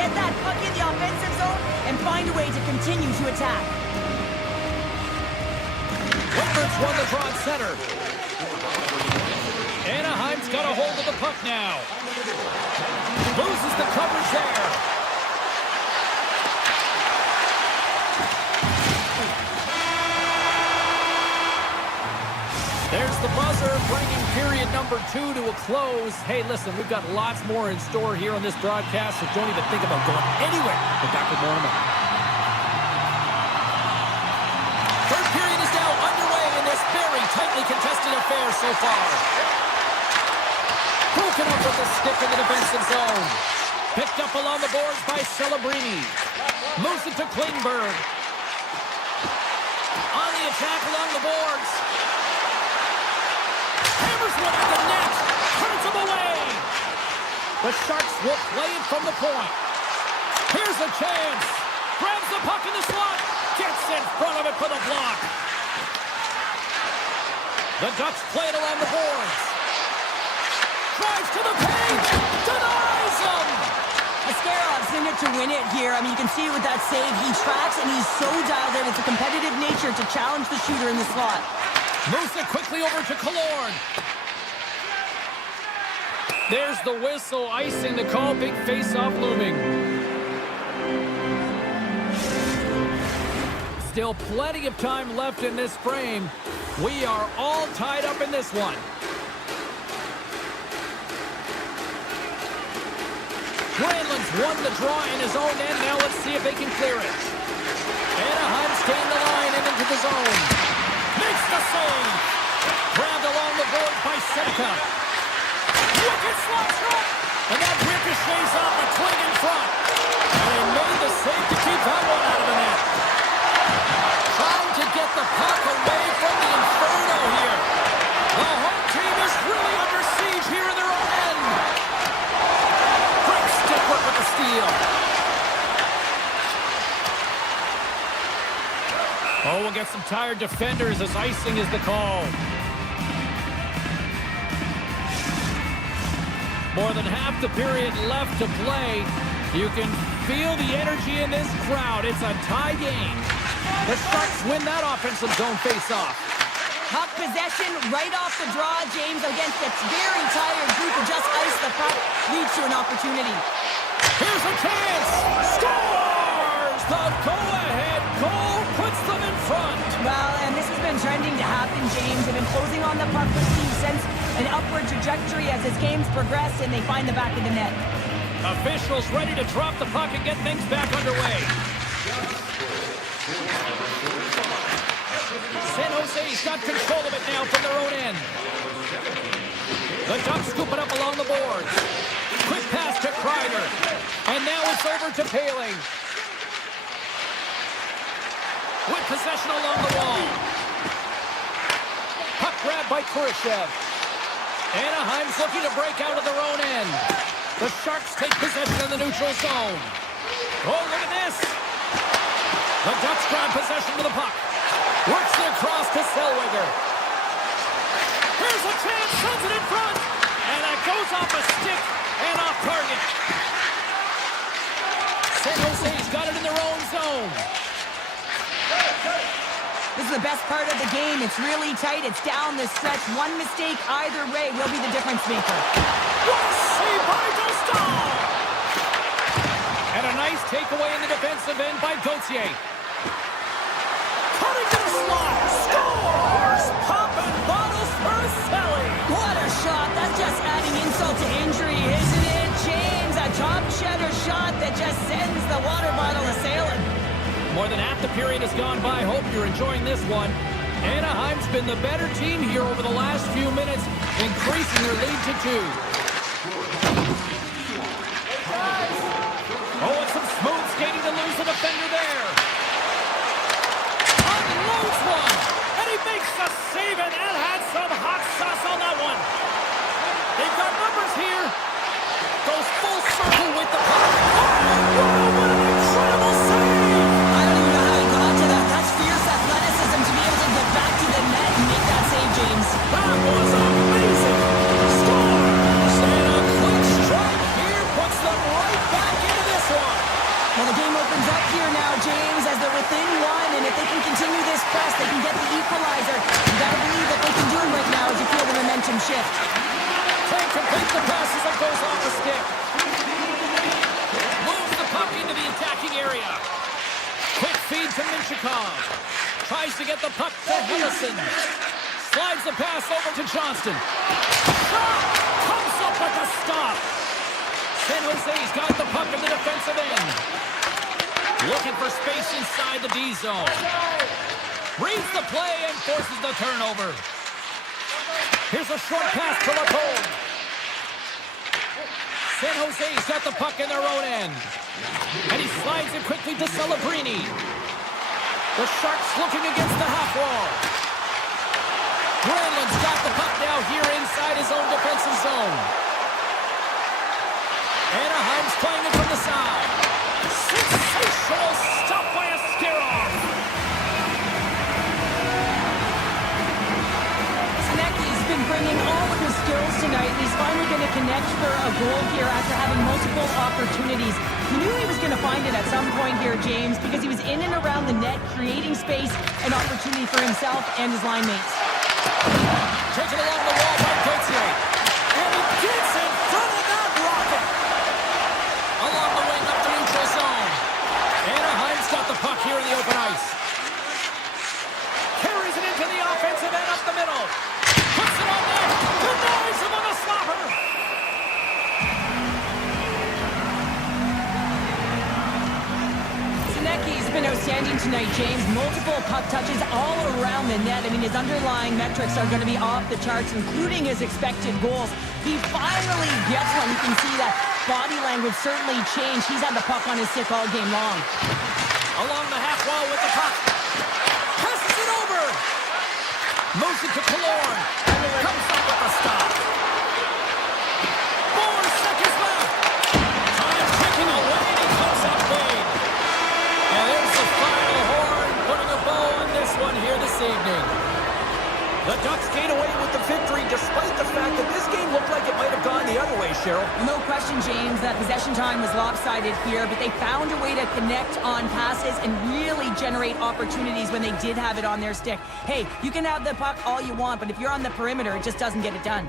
get that puck in the offensive zone and find a way to continue to attack. Whitmer's won the draw at center. Anaheim's got a hold of the puck now. Loses the coverage there. There's the buzzer, bringing period number 2 to a close. Hey, listen, we've got lots more in store here on this broadcast, so don't even think about going anywhere. We're back with more in a moment. Third period is now underway in this very tightly contested affair so far. Broken up with the stick in the defensive zone. Picked up along the boards by Celebrini. Moves it to Klingberg. On the attack along the boards. Hammers one at the net. Turns him away. The Sharks will play it from the point. Here's a chance. Grabs the puck in the slot. Gets in front of it for the block. The Ducks play it along the boards. Drives to the paint. Denies him. Ascarov's in it to win it here. I mean, you can see it with that save. He tracks, and he's so dialed in. It's a competitive nature to challenge the shooter in the slot. Moves it quickly over to Killorn. There's the whistle, icing the call. Big face-off looming. Still plenty of time left in this frame. We are all tied up in this one. Granlund's won the draw in his own end. Now let's see if they can clear it. Anaheim staying the line and into the zone. Makes the save. Grabbed along the board by Seneca. Wicked slot shot. And that ricochets off a twig in front. And he made the save to keep that one out of the net. Trying to get the puck away from the Inferno here. The home team is really under siege here in their own end. Great stick work with the steal. Oh, we'll get some tired defenders as icing is the call. More than half the period left to play. You can feel the energy in this crowd. It's a tie game. The Sharks win that offensive zone face-off. Puck possession right off the draw, James, against a very tired group who just iced the puck, leads to an opportunity. Here's a chance! Scores! The go-ahead goal puts them in front. Well, and this has been trending to happen, James. They've been closing on the puck for Steve since an upward trajectory as his games progress, and they find the back of the net. Officials ready to drop the puck and get things back underway. San Jose's got control of it now from their own end. The Ducks scoop it up along the boards. Quick pass to Kreider. And now it's over to Paling. With possession along the wall. Puck grab by Kurashev. Anaheim's looking to break out of their own end. The Sharks take possession in the neutral zone. Oh, look at this. The Ducks grab possession to the puck. Works it across to Zellweger. Here's a chance, sends it in front. And that goes off a stick and off target. San Jose's got it in their own zone. This is the best part of the game. It's really tight. It's down the stretch. One mistake either way will be the difference maker. What a save by Dostal! And a nice takeaway in the defensive end by Gauthier. Cutting to the slot. Scores! Popping bottles for Selly. What a shot. That's just adding insult to injury, isn't it, James? A top cheddar shot that just sends the water bottle a-sailing. More than half the period has gone by. Hope you're enjoying this one. Anaheim's been the better team here over the last few minutes, increasing their lead to 2. Oh, and some smooth skating to lose the defender there. Unloads one, and he makes the save, and that had some hot sauce on that one. They've got numbers here. Goes full circle with the puck. Oh, what an incredible save! James. That was amazing. Scores! And a quick strike here puts them right back into this one. equalizer. You got to believe that they can do it right now as you feel the momentum shift. Can't complete the pass as it goes off the stick. Moves the puck into the attacking area. Quick feed to Minchikov. Tries to get the puck to Hellison. Slides the pass over to Johnston. Shot! Comes up with a stop. San Jose's got the puck in the defensive end. Looking for space inside the D zone. Reads the play and forces the turnover. Here's a short pass to Lacombe. San Jose's got the puck in their own end. And he slides it quickly to Celebrini. The Sharks looking against the half wall. Granlund's got the puck now here inside his own defensive zone. Anaheim's playing it from the side. Sensational stop by a scare-off. Sinecki's been bringing all of his skills tonight, and he's finally going to connect for a goal here after having multiple opportunities. He knew he was going to find it at some point here, James, because he was in and around the net, creating space and opportunity for himself and his line mates. Taken along the wall by Gauthier. And he gets in front of that rocket. Along the wing up to neutral zone. Anaheim's got the puck here in the open ice. Carries it into the offensive end up the middle. Puts it on net. Denies him on the stopper. Sinecki's been outstanding tonight, James. Multiple puck touches all around the net. I mean, his underlying metrics are going to be off the charts, including his expected goals. He finally gets one. You can see that body language certainly changed. He's had the puck on his stick all game long. Along the half wall with the puck. Passes it over. Moves it to Killorn. Comes up with a stop. 4 seconds left. Time ticking away and he comes up big. And there's the final horn putting a bow on this one here this evening. The Ducks gain away with the victory despite the fact that this game looked like it might have gone the other way, Cheryl. No question, James, that possession time was lopsided here, but they found a way to connect on passes and really generate opportunities when they did have it on their stick. Hey, you can have the puck all you want, but if you're on the perimeter, it just doesn't get it done.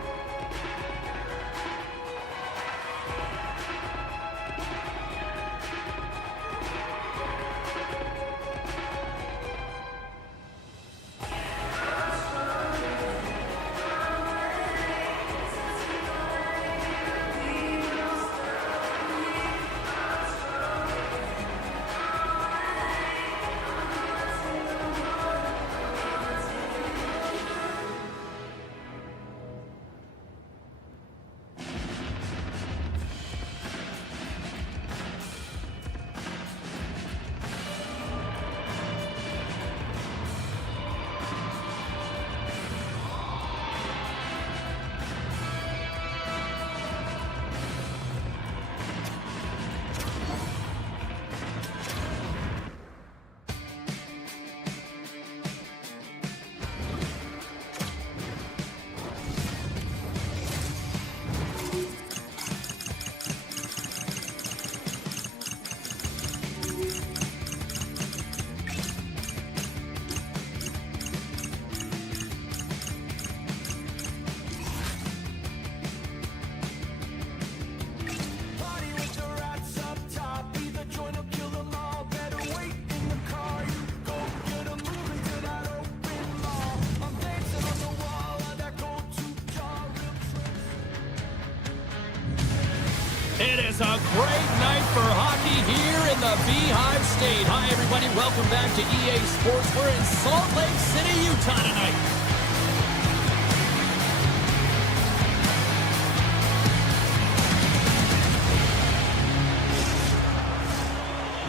It is a great night for hockey here in the Beehive State. Hi, everybody. Welcome back to EA Sports. We're in Salt Lake City, Utah tonight.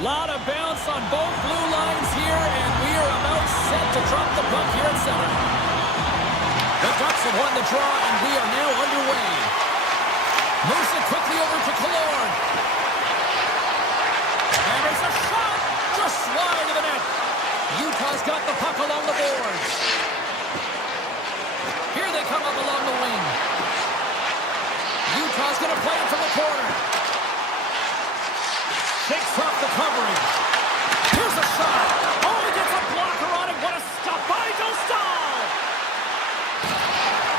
Lot of bounce on both blue lines here, and we are about set to drop the puck here at center. The Ducks have won the draw, and we are now underway. Moves it quickly over to Killorn. And there's a shot just wide of the net. Utah's got the puck along the boards. Here they come up along the wing. Utah's going to play it from the corner. Shakes off the covering. Here's a shot. Oh, he gets a blocker on it. What a stop by Dostal.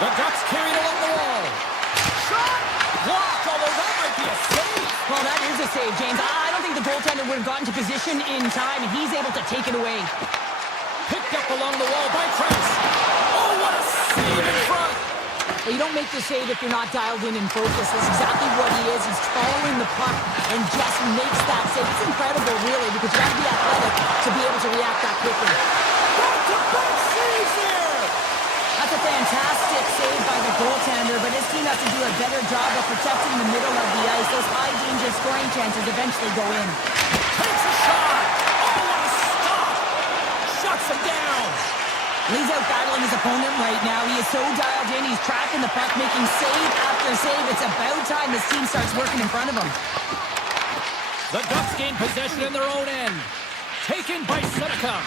The Ducks carried along the wall. Shot! Blocked, although that might be a save. Well, that is a save, James. I don't think the goaltender would have gotten to position in time, and he's able to take it away. Picked up along the wall by Price. Oh, what a save in front. Well, you don't make the save if you're not dialed in and focused. That's exactly what he is. He's following the puck and just makes that save. It's incredible, really, because you got to be athletic to be able to react that quickly. Back-to-back saves there. That's a fantastic save by the goaltender, but his team has to do a better job of protecting the middle of the ice. Those high-danger scoring chances eventually go in. Takes a shot. Oh, what a stop. Shuts him down. He's out battling his opponent right now. He is so dialed in. He's tracking the puck, making save after save. It's about time his team starts working in front of him. The Ducks gain possession in their own end. Taken by Seneca.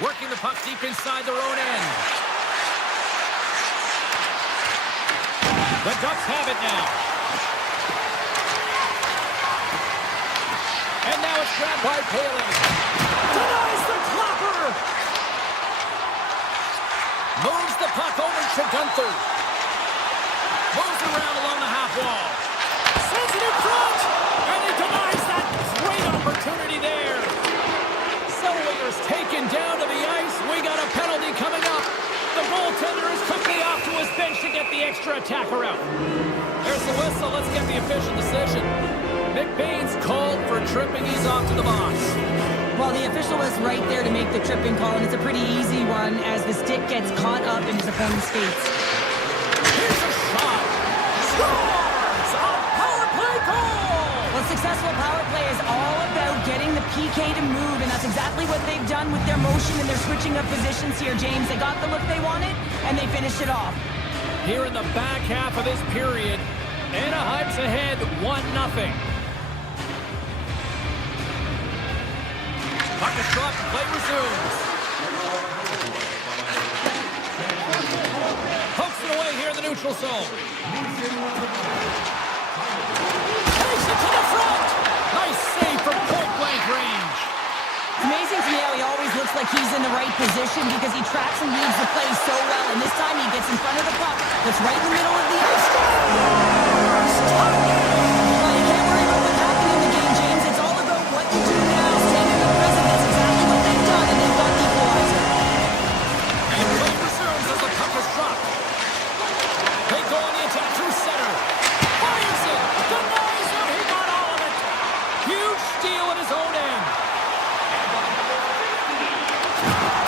Working the puck deep inside their own end. The Ducks have it now. And now it's grabbed by Paley. Denies the clapper. Moves the puck over to Gunther. Moves around along the half wall. Sends it in front. And he denies that. Great opportunity there. Zellweger's taken down to the ice. We got a penalty coming up. The goaltender is quickly off to his bench to get the extra attacker out. There's the whistle. Let's get the official decision. McBain's called for tripping. He's off to the box. Well, the official was right there to make the tripping call, and it's a pretty easy one as the stick gets caught up in his opponent's skates. Here's a shot. Scores! A power play goal! Well, successful power play is all about getting the PK to move, and that's exactly what they've done with their motion and their switching of positions here, James. They got the look they wanted, and they finished it off. Here in the back half of this period, Anaheim's ahead 1-0. Puck is dropped, play resumes. Pokes it away here in the neutral zone. Takes it to the front. Nice save from point-blank range. It's amazing to me how he always looks like he's in the right position because he tracks and reads the play so well, and this time he gets in front of the puck that's right in the middle of the ice. Well, you can't worry about what's happening in the game, James. It's all about what you do now. Stand in the present. That's exactly what they've done, and they've got the equalizer. And play resumes as the puck is dropped. They go on the attack through center. Fires it. Denies him. He got all of it. Huge steal at his own end.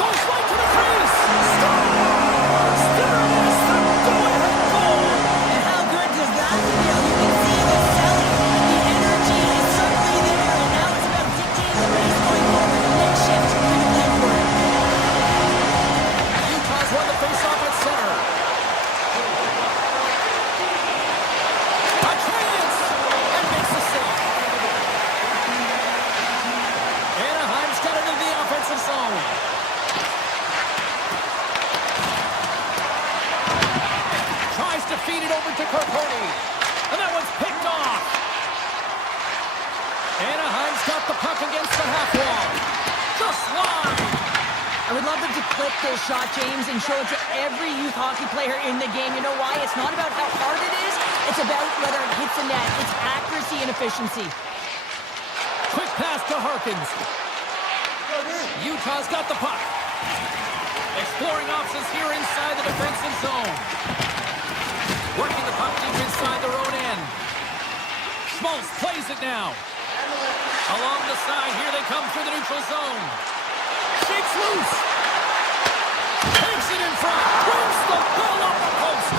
Goes right to the crease. Scores! There it is. The go-ahead goal. And how good does that feel? You can see the selling. The energy is certainly there, and now it's about dictating the pace going forward. The next shift is critically important. Utah's won the face-off at center. A chance! And makes the save. Anaheim's got it in the offensive zone. Tries to feed it over to Carponi. And that one's picked off. Anaheim's got the puck against the half wall. Just wide. I would love them to clip this shot, James, and show it to every youth hockey player in the game. You know why? It's not about how hard it is. It's about whether it hits the net. It's accuracy and efficiency. Quick pass to Harkins. Utah's got the puck. Exploring options here inside the defensive zone. Working the puck deep inside their own end. Schmaltz plays it now. Along the side, here they come through the neutral zone. Shakes loose. Takes it in front. Wins the ball off the post.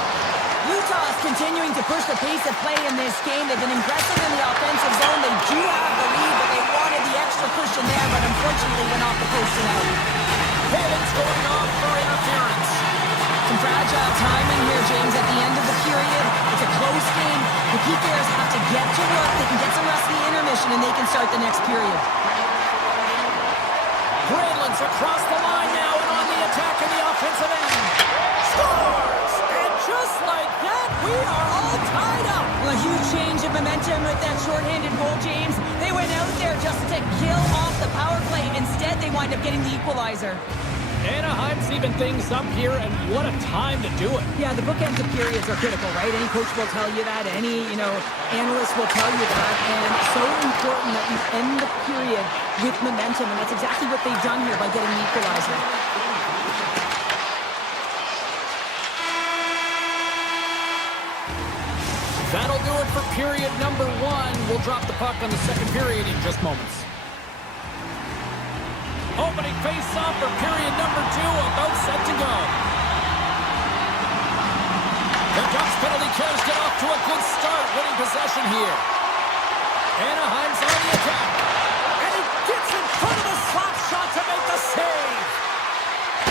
Utah is continuing to push the pace of play in this game. They've been aggressive in the offensive zone. They do have the lead, but they wanted the extra push in there, but unfortunately went off the post and out. Palin's going off for interference. Some fragile timing here, James, at the end of the period. It's a close game. The PKers have to get to work. They can get some rest in the intermission, and they can start the next period. Granlund's across the line now and on the attack in the offensive end. Scores! And just like that, we are all tied up. Well, a huge change of momentum with that shorthanded goal, James. They went out there just to kill off the power play. Instead, they wind up getting the equalizer. Anaheim's even things up here, and what a time to do it. Yeah, the bookends of periods are critical, right? Any coach will tell you that. Any, analyst will tell you that. And it's so important that you end the period with momentum, and that's exactly what they've done here by getting the equalizer. That'll do it for period number 1. We'll drop the puck on the second period in just moments. Opening face-off for period number 2, about set to go. The Ducks penalty killer's get off to a good start, winning possession here. Anaheim's on the attack. And he gets in front of the slap shot to make the save.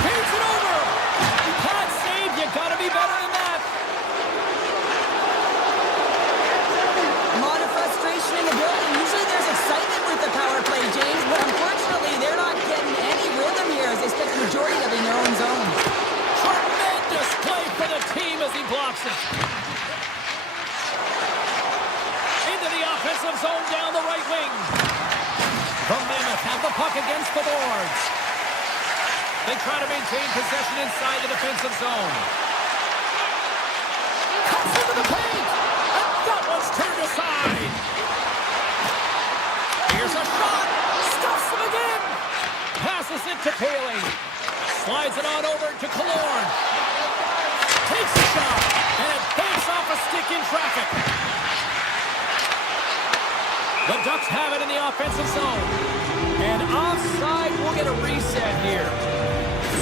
Feeds it over. You can't save, you gotta be better than that. A lot of frustration in the building. Usually there's excitement with the power play, James, but unfortunately they're not getting any rhythm here as they spent the majority of it in their own zone. Tremendous play for the team as he blocks it. Into the offensive zone down the right wing. The Mammoth have the puck against the boards. They try to maintain possession inside the defensive zone. Cuts into the paint. And that one's turned aside. Here's a shot. Stuffs him again. Passes it to Paley. Slides it on over to Killorn. Takes a shot. And it banks off a stick in traffic. The Ducks have it in the offensive zone. And offside, we'll get a reset here.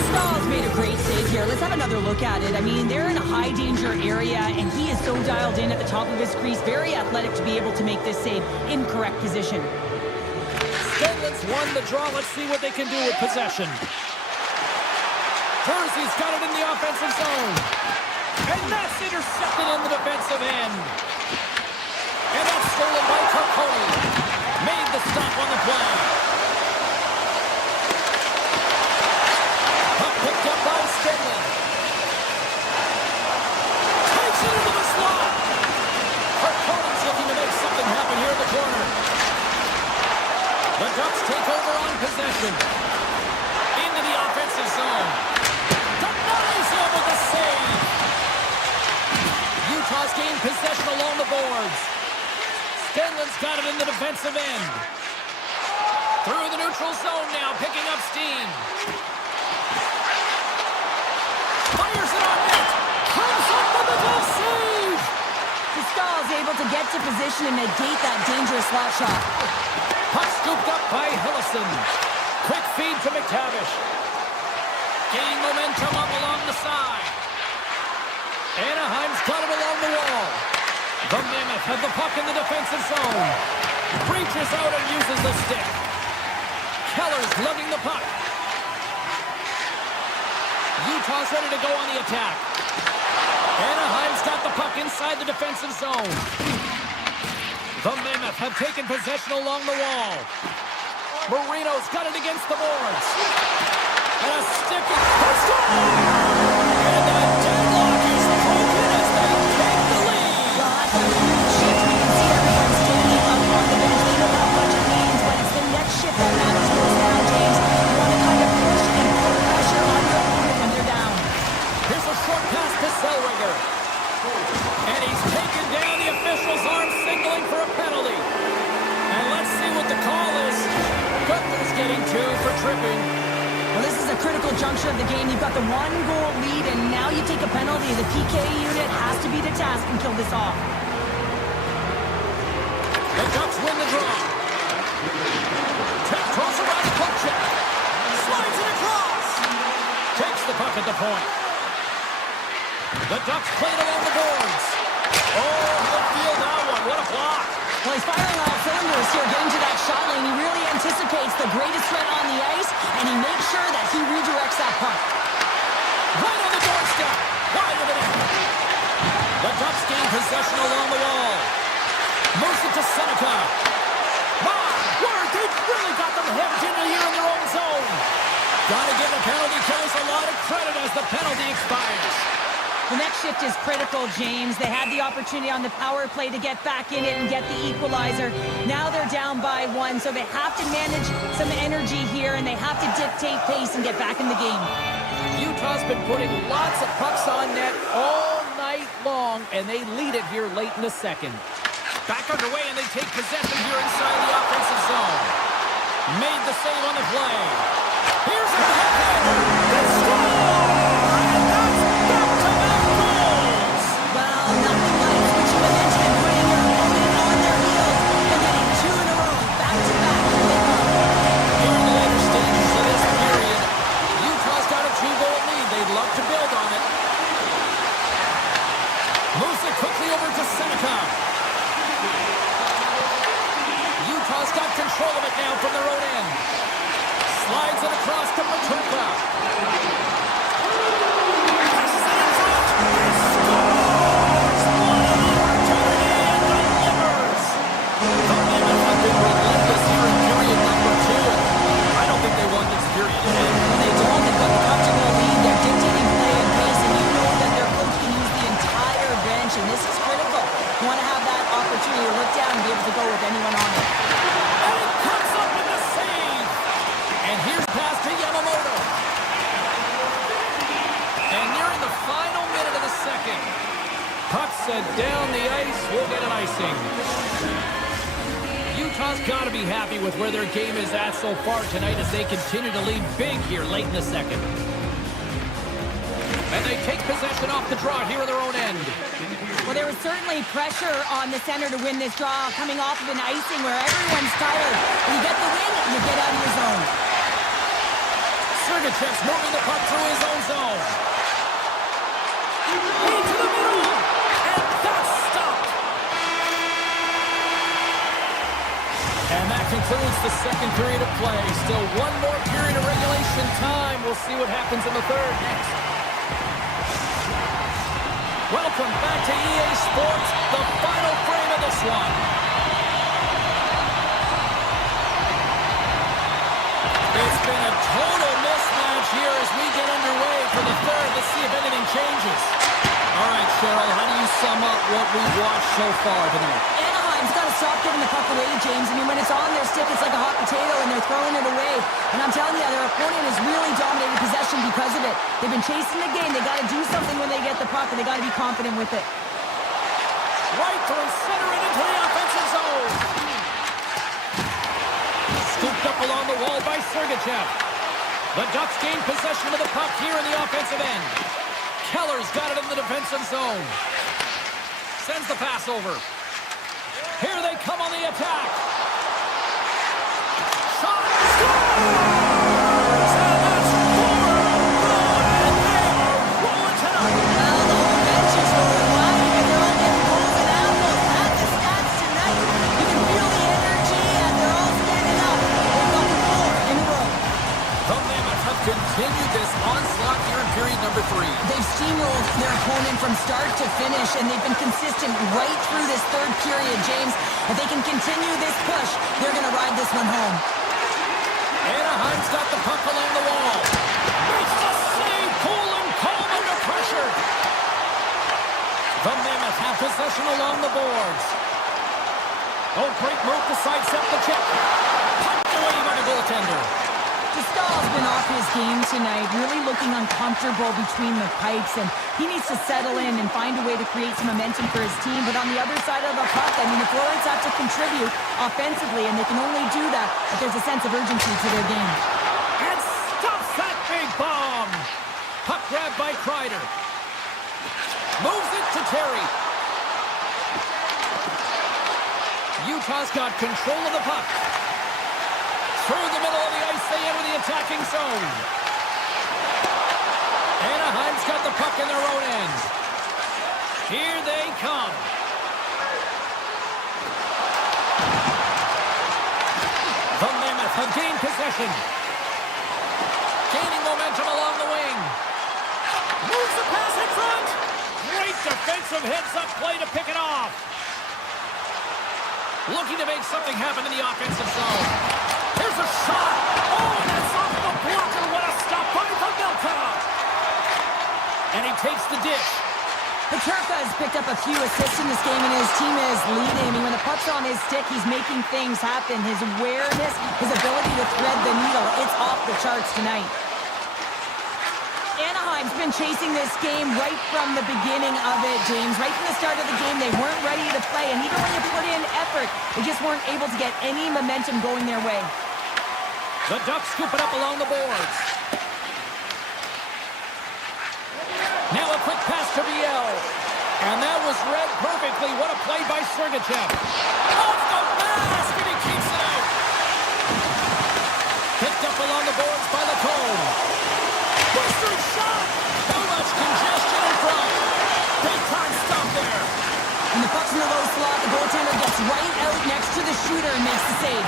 Stahl's made a great save here. Let's have another look at it. I mean, they're in a high-danger area, and he is so dialed in at the top of his crease. Very athletic to be able to make this save in correct position. Stenlin's won the draw. Let's see what they can do with possession. Jersey's got it in the offensive zone. And that's intercepted in the defensive end. And that's stolen by Carconi. Made the stop on the play. Puck picked up by Stenlin. Takes it into the slot. Carconi's looking to make something happen here in the corner. The Ducks take over on possession. Into the offensive zone. Denies him with a save. Utah's gained possession along the boards. Stenlin's got it in the defensive end. Through the neutral zone now, picking up steam. Fires it on net. Comes up with a good save. Stahl's able to get to position and negate that dangerous slot shot. Puck scooped up by Hillison. Quick feed to McTavish. Gaining momentum up along the side. Anaheim's got it along the wall. The Mammoth have the puck in the defensive zone. Reaches out and uses the stick. Keller's lugging the puck. Utah's ready to go on the attack. Anaheim's got the puck inside the defensive zone. The Mammoth have taken possession along the wall. Marino's got it against the boards. And a stick is pushed on. And the deadlock is broken as they take the lead. Well, that's a huge shift. We can see everyone standing up on the bench. They know how much it means, but it's the next shift that matters most now, James. You want to kind of push and put pressure on your opponent when they're down. Here's a short pass to Zellweger. And he's taken down. The official's arm signaling for a penalty. And let's see what the call is. Gunther's getting 2 for tripping. Well, this is a critical juncture of the game. You've got the 1-goal lead, and now you take a penalty. The PK unit has to be the task and kill this off. The Ducks win the draw. Tip toss around the puck check. Slides it across. Takes the puck at the point. The Ducks play it along the boards. Oh, he'll feel that one. What a block. Well, he's firing on all cylinders here, getting to that shot lane. He really anticipates the greatest threat on the ice, and he makes sure that he redirects that puck. Right on the doorstep. Wide of the net. The Ducks gain possession along the wall. Moves it to Seneca. My word, they've really got them hemmed in here in their own zone. Gotta give the penalty killers a lot of credit as the penalty expires. The next shift is critical, James. They had the opportunity on the power play to get back in it and get the equalizer. Now they're down by 1, so they have to manage some energy here, and they have to dictate pace and get back in the game. Utah's been putting lots of pucks on net all night long, and they lead it here late in the second. Back underway, and they take possession here inside the offensive zone. Made the save on the play. Here's a header. They score! And that's back-to-back goals! Well, nothing like switching momentum and putting your opponent on their heels and getting 2 in a row, back-to-back. Here in the later stages of this period, Utah's got a 2-goal lead. They'd love to build on it. Moves it quickly over to Seneca. Utah's got control of it now from their own end. Slides it across to Petrunka. Passes it in front. He scores! What an opportunity and delivers! The Mammoths have been relentless here in period number 2. I don't think they want this period to end. They don't. They've got the comfortable lead. They're dictating play and pace, and you know that their coach can use the entire bench, and this is critical. You want to have that opportunity to look down and be able to go with anyone on it. And it comes up with the save! And here's pass to Yamamoto. And nearing the final minute of the second. Puck sent down the ice. We'll get an icing. Utah's got to be happy with where their game is at so far tonight as they continue to lead big here late in the second. And they take possession off the draw here at their own end. Well, there was certainly pressure on the center to win this draw, coming off of an icing where everyone's tired. You get the win, you get out of your zone. Sergachev's moving the puck through his own zone. Into the middle, and that's stopped. And that concludes the second period of play. Still one more period of regulation time. We'll see what happens in the third next. Welcome back to EA Sports, the final frame of this one. It's been a total mismatch here as we get underway for the third. Let's see if anything changes. All right, Cheryl, how do you sum up what we've watched so far tonight? Anaheim's got to stop giving the puck away, James. I mean, when it's on their stick, it's like a hot potato, and they're throwing it away. And I'm telling you, their opponent has really dominated possession because of it. They've been chasing the game. They got to do something when they get the puck, and they got to be confident with it. Right through center and into the offensive zone. Scooped up along the wall by Sergachev. The Ducks gain possession of the puck here in the offensive end. Keller's got it in the defensive zone. Sends the pass over. Here they come on the attack. Shot! Scores! And that's 4 in a row, and they are rolling tonight. Well, the whole bench is rolling wild because they're all getting goals and apples. At the stats tonight, you can feel the energy, and they're all standing up. They've got 4 in a row. The Mammoths have continued this onslaught here in period number 3. They've steamrolled their opponent from start to finish, and they've been consistent right through this third period, James. If they can continue this push, they're going to ride this one home. Anaheim's got the puck along the wall. Makes the save, cool and calm under pressure. The Mammoths have possession along the boards. Oh, great move to sidestep the check. Pumped away by the goaltender. Stahl's been off his game tonight, really looking uncomfortable between the pipes, and he needs to settle in and find a way to create some momentum for his team. But on the other side of the puck, I mean, the forwards have to contribute offensively, and they can only do that if there's a sense of urgency to their game. And stuffs that big bomb. Puck grabbed by Kreider. Moves it to Terry. Utah's got control of the puck. Through the middle of the ice, they enter the attacking zone. Anaheim's got the puck in their own end. Here they come. The Mammoths have gained possession. Gaining momentum along the wing. Moves the pass in front. Great defensive heads-up play to pick it off. Looking to make something happen in the offensive zone. Here's a shot. Oh, and that's off the blocker. What a stop by Pavelka. And he takes the dish. picked up a few assists in this game, and his team is leading. I mean, when the puck's on his stick, he's making things happen. His awareness, his ability to thread the needle, it's off the charts tonight. Anaheim's been chasing this game right from the beginning of it, James. Right from the start of the game, they weren't ready to play, and even when you put in effort, they just weren't able to get any momentum going their way. The Ducks scoop it up along the boards. Now a quick pass to Viel. And that was read perfectly. What a play by Sergachev. Off the mask, and he keeps it out. Picked up along the boards by Lacombe. Booster shot. Too much congestion in front. Big time stop there. And the puck's in the low slot. The goaltender gets right out next to the shooter and makes the save.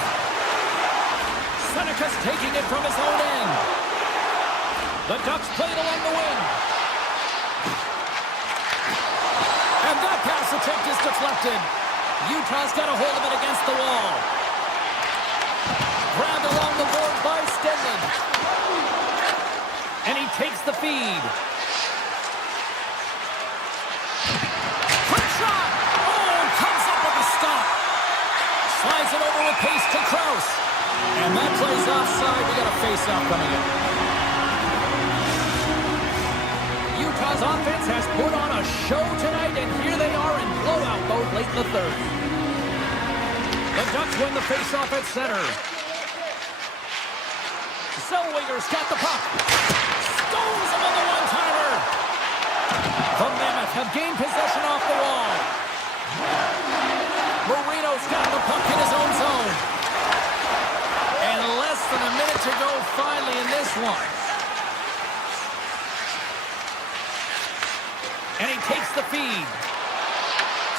Seneca's taking it from his own end. The Ducks played along the wing. And that pass attempt is deflected. Utah's got a hold of it against the wall. Grabbed along the board by Stenlund. And he takes the feed. Quick shot! Oh, comes up with a stop. Slides it over with pace to Krause. And that plays offside. We got a face-off coming in. Utah's offense has put on a show tonight, and here they are in blowout mode late in the third. The Ducks win the face-off at center. Zellweger's got the puck. Stones him on the one-timer. The Mammoth have gained possession off the wall. Marino's got the puck in his own zone. And less than a minute to go finally in this one. And he takes the feed.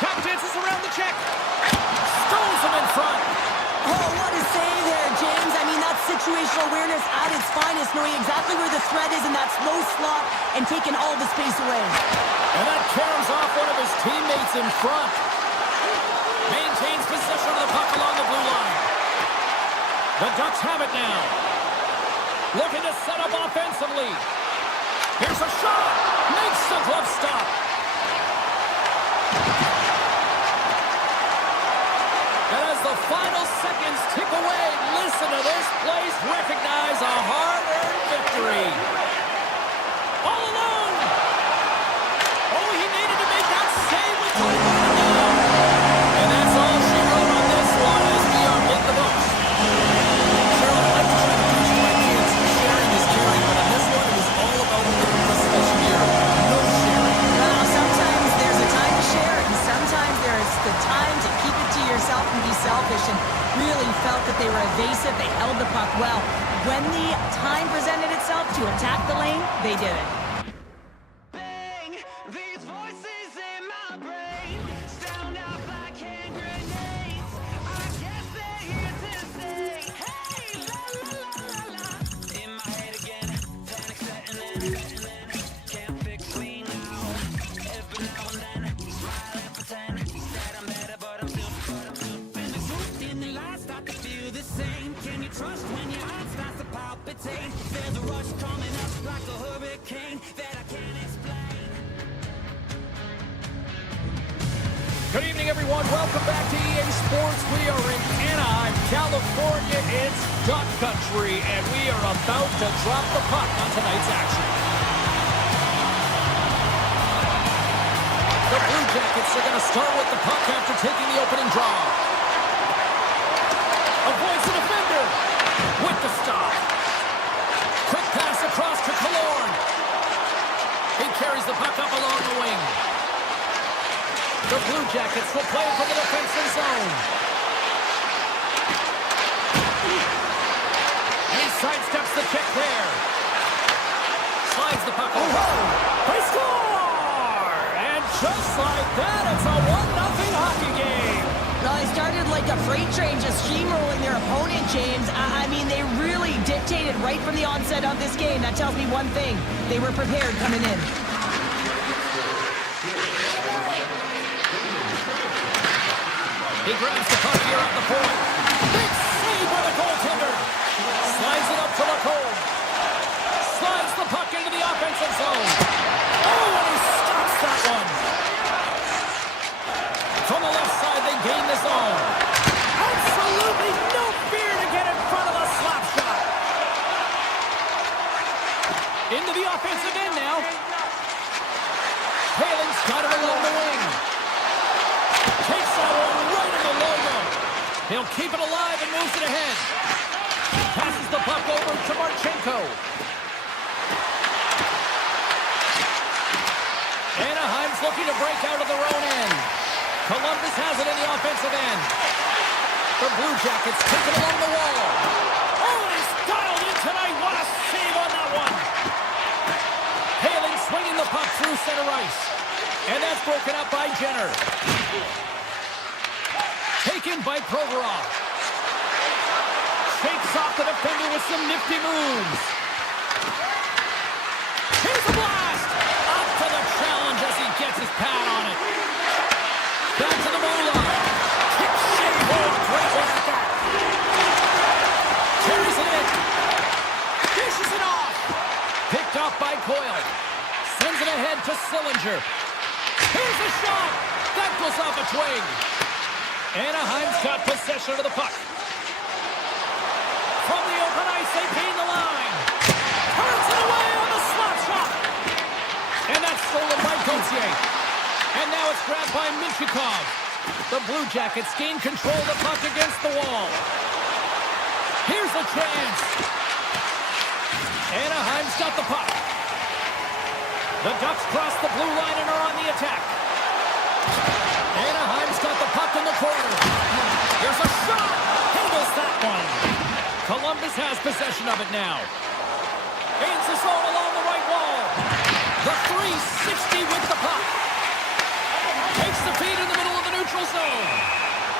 Tap dances around the check. Stones him in front. Oh, what a save there, James. I mean, that's situational awareness at its finest, knowing exactly where the threat is in that slow slot and taking all the space away. And that caroms off one of his teammates in front. Maintains possession of the puck along the blue line. The Ducks have it now. Looking to set up offensively. Here's a shot. Makes the glove stop. And as the final seconds tick away, listen to this place recognize a hard-earned victory. All alone. Oh, he needed to make that save with 20 minutes down. And that's all she wrote on this one as we are in the books. Charlotte, I'd like to try to teach my kids sharing is caring, but in this one, it was all about the participation here. No sharing. Well, sometimes there's a time to share, and sometimes there's the time to keep it to yourself and be selfish, and really felt that they were evasive. They held the puck well. When the time presented itself to attack the lane, they did it. Bang! These voices in my brain sound off like hand grenades. I guess they're here to say, hey, la la la la la. In my head again, panic setting in, can't fix me now. Every now and then, smile and pretend that I'm better, but I'm still. And the truth in the lies start to feel the same. Can you trust when your heart starts to palpitate? There's a rush coming up like a hurricane that I can't explain. Good evening, everyone. Welcome back to EA Sports. We are in Anaheim, California. It's Duck Country, and we are about to drop the puck on tonight's action. The Blue Jackets are going to start with the puck after taking the opening draw. Avoids the defender with the stop. Quick pass across to Killorn. He carries the puck up along the wing. The Blue Jackets will play from the defensive zone. He sidesteps the kick there. Slides the puck over. They score! And just like that, it's a 1-0 hockey game. Well, they started like a freight train just steamrolling their opponent, James. I mean, they really dictated right from the onset of this game. That tells me one thing. They were prepared coming in. He grabs the puck here at the point. Big save by the goaltender. Slides it up to Lacombe. Slides the puck into the offensive zone. Oh, and he stops that one. Passes the puck over to Marchenko. Anaheim's looking to break out of their own end. Columbus has it in the offensive end. The Blue Jackets take it along the wall. Oh, he's dialed in tonight. What a save on that one. Hailing swinging the puck through center ice. And that's broken up by Jenner. Taken by Provorov. Shakes off the defender with some nifty moves. Here's a blast. Up to the challenge as he gets his pad on it. Back to the goal line. Kick shave. Oh, great one at that. Carries it in. Dishes it off. Picked off by Coyle. Sends it ahead to Sillinger. Here's a shot. That goes off a twig. Anaheim's got possession of the puck. From the open ice, they gain the line. Turns it away on the slap shot. And that's stolen by Gauthier. And now it's grabbed by Minchikov. The Blue Jackets gain control of the puck against the wall. Here's a chance. Anaheim's got the puck. The Ducks cross the blue line and are on the attack. Anaheim's got the puck in the corner. Here's a shot. Handles that one. Columbus has possession of it now. Gains the zone along the right wall. The 360 with the puck. Takes the feed in the middle of the neutral zone.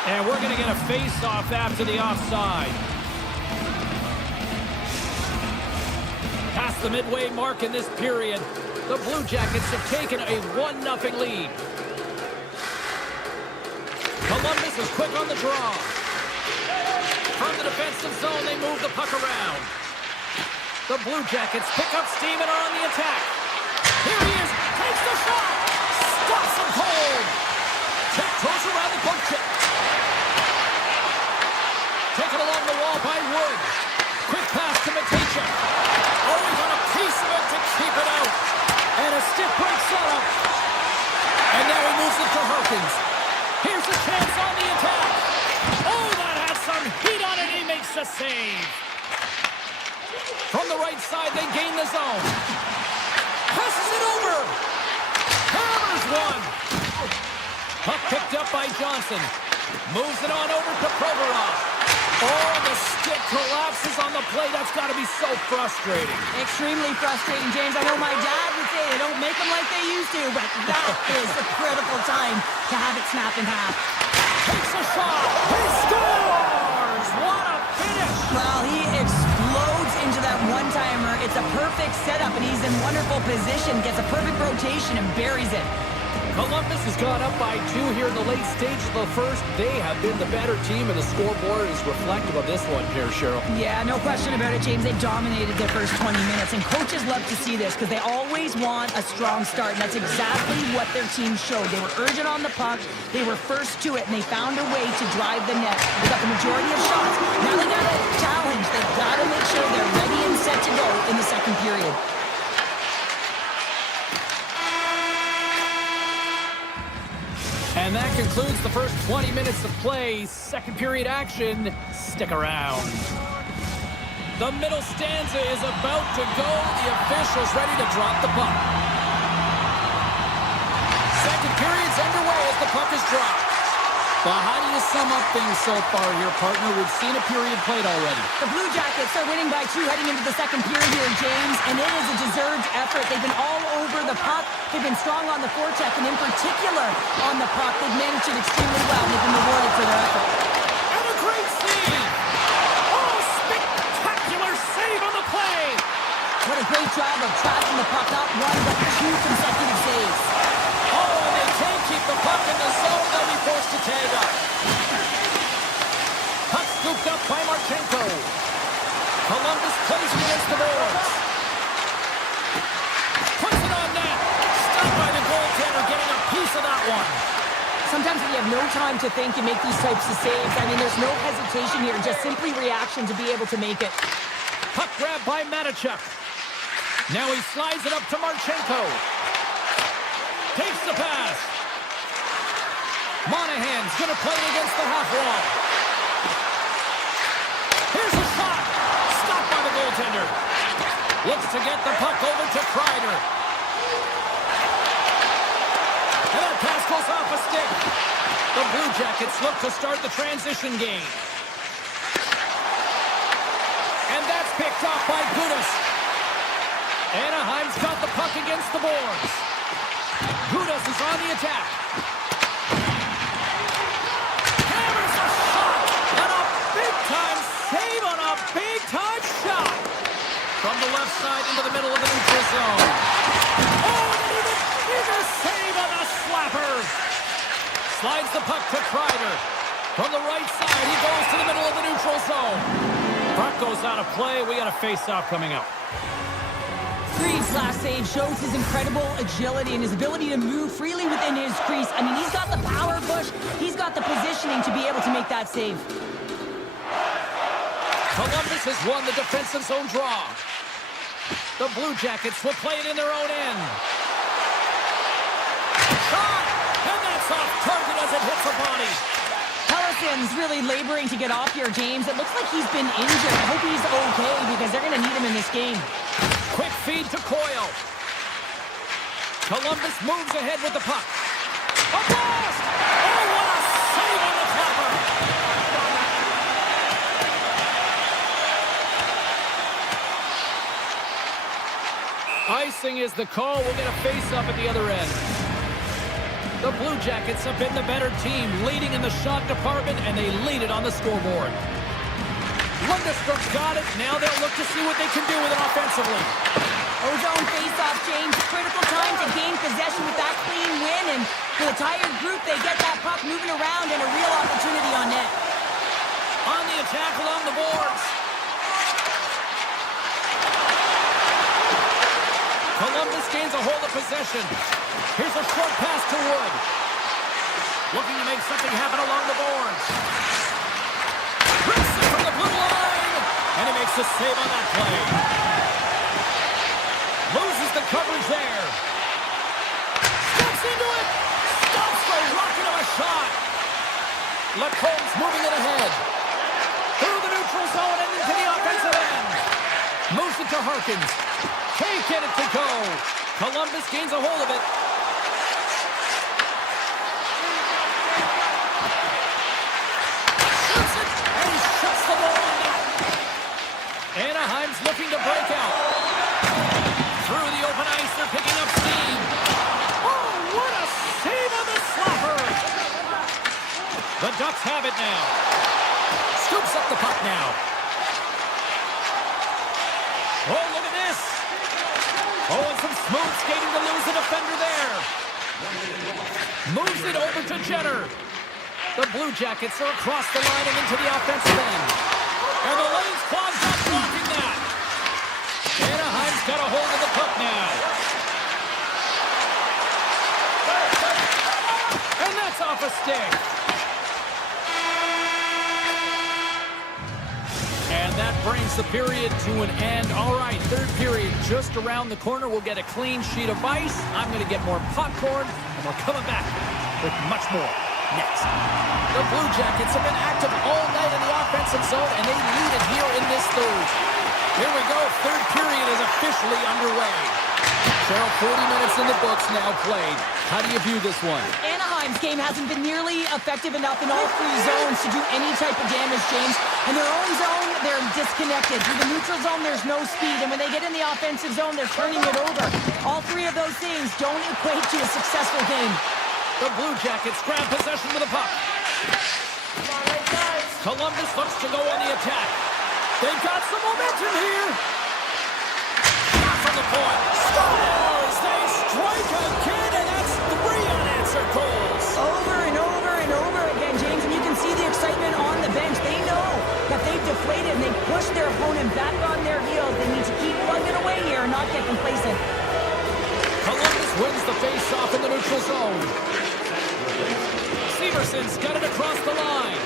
And we're going to get a face-off after the offside. Past the midway mark in this period, the Blue Jackets have taken a 1-0 lead. Columbus is quick on the draw. From the defensive zone, they move the puck around. The Blue Jackets pick up steam and are on the attack. Here he is, takes the shot, stops him cold. Tiptoes around the poke check. Taken along the wall by Wood. Quick pass to Matejka. Oh, he got a piece of it to keep it out. And a stiff break setup. And now he moves it to Harkins. Here's a chance on the attack. Oh, that has some heat on it. He makes the save. From the right side, they gain the zone. Passes it over. Hammers one. Puck picked up by Johnson. Moves it on over to Provorov. Oh, the stick collapses on the play. That's got to be so frustrating. Extremely frustrating, James. I know my dad would say they don't make them like they used to, but that is a critical time to have it snap in half. Takes a shot. He scores! What a finish! Well, he explodes into that one-timer. It's a perfect setup, and he's in wonderful position. Gets a perfect rotation and buries it. Columbus has gone up by 2 here in the late stage of the first. They have been the better team, and the scoreboard is reflective of this one here, Cheryl. Yeah, no question about it, James. They dominated their first 20 minutes, and coaches love to see this because they always want a strong start, and that's exactly what their team showed. They were urgent on the puck, they were first to it, and they found a way to drive the net. They got the majority of shots. Now they got a challenge. They've got to make sure they're ready and set to go in the second period. And that concludes the first 20 minutes of play. Second period action. Stick around. The middle stanza is about to go. The officials ready to drop the puck. Second period's underway as the puck is dropped. Well, how do you sum up things so far here, partner? We've seen a period played already. The Blue Jackets are winning by 2 heading into the second period here, James, and it is a deserved effort. They've been all over the puck. They've been strong on the forecheck, and in particular on the puck. They've managed it extremely well, and they've been rewarded for their effort. And a great save! Oh, spectacular save on the play! What a great job of tracking the puck, not one, but 2 consecutive saves. Oh, and they can't keep the puck in the zone. They'll be forced to tag up. Puck scooped up by Marchenko. Columbus plays it against the boards. Puts it on net. Stopped by the goaltender, getting a piece of that one. Sometimes when you have no time to think, you make these types of saves. I mean, there's no hesitation here, just simply reaction to be able to make it. Puck grab by Matejka. Now he slides it up to Marchenko. Takes the pass. Monahan's going to play it against the half wall. Here's Looks to get the puck over to Kreider. And that pass goes off a stick. The Blue Jackets look to start the transition game. And that's picked off by Gudas. Anaheim's got the puck against the boards. Gudas is on the attack. Hammers a shot. And a big-time save on a big-time shot. From the left side into the middle of the neutral zone. Oh, and even bigger save on the slapper. Slides the puck to Kreider. From the right side, he goes to the middle of the neutral zone. Puck goes out of play. We got a face-off coming up. Reeves' last save shows his incredible agility and his ability to move freely within his crease. I mean, he's got the power push. He's got the positioning to be able to make that save. Columbus has won the defensive zone draw. The Blue Jackets will play it in their own end. Shot! And that's off target as it hits a body. Pellison's really laboring to get off here, James. It looks like he's been injured. I hope he's okay because they're going to need him in this game. Quick feed to Coyle. Columbus moves ahead with the puck. A blast! Oh, what a save on the flapper! Icing is the call. We'll get a face-up at the other end. The Blue Jackets have been the better team, leading in the shot department, and they lead it on the scoreboard. Lundstrom's got it. Now they'll look to see what they can do with it offensively. Ozone face-off, James. Critical time to gain possession with that clean win, and for the tired group, they get that puck moving around and a real opportunity on net. On the attack along the boards. Columbus gains a hold of possession. Here's a short pass to Wood. Looking to make something happen along the boards. Rips it from the blue line. And he makes a save on that play. Loses the coverage there. Steps into it. Stops the rocket of a shot. Lacomb's moving it ahead. Through the neutral zone and into the offensive end. Moves it to Harkins. Can't get it to go. Columbus gains a hold of it. Shoots it, and he shuts the ball on net. Anaheim's looking to break out. Through the open ice, they're picking up steam. Oh, what a save on the slapper. The Ducks have it now. Scoops up the puck now. Oh, look at this. Oh, and some smooth skating to lose the defender there. Moves it over to Jenner. The Blue Jackets are across the line and into the offensive end. And the lane's clogged up, blocking that. Anaheim's got a hold of the puck now. And that's off a stick. And that brings the period to an end. All right, third period just around the corner. We'll get a clean sheet of ice. I'm going to get more popcorn, and we're coming back with much more next. The Blue Jackets have been active all night in the offensive zone, and they lead it here in this third. Here we go. Third period is officially underway. Cheryl, 40 minutes in the books now played. How do you view this one? Anaheim's game hasn't been nearly effective enough in all three zones to do any type of damage, James. In their own zone, they're disconnected. Through the neutral zone, there's no speed. And when they get in the offensive zone, they're turning it over. All three of those things don't equate to a successful game. The Blue Jackets grab possession with the puck. Columbus looks to go on the attack. They've got some momentum here. Shot from the point. Scores! They strike again, and that's 3 unanswered goals. Over and over and over again, James, and you can see the excitement on the bench. They know that they've deflated and they've pushed their opponent back on their heels. They need to keep plugging away here and not get complacent. Columbus wins the face-off in the neutral zone. Severson's got it across the line.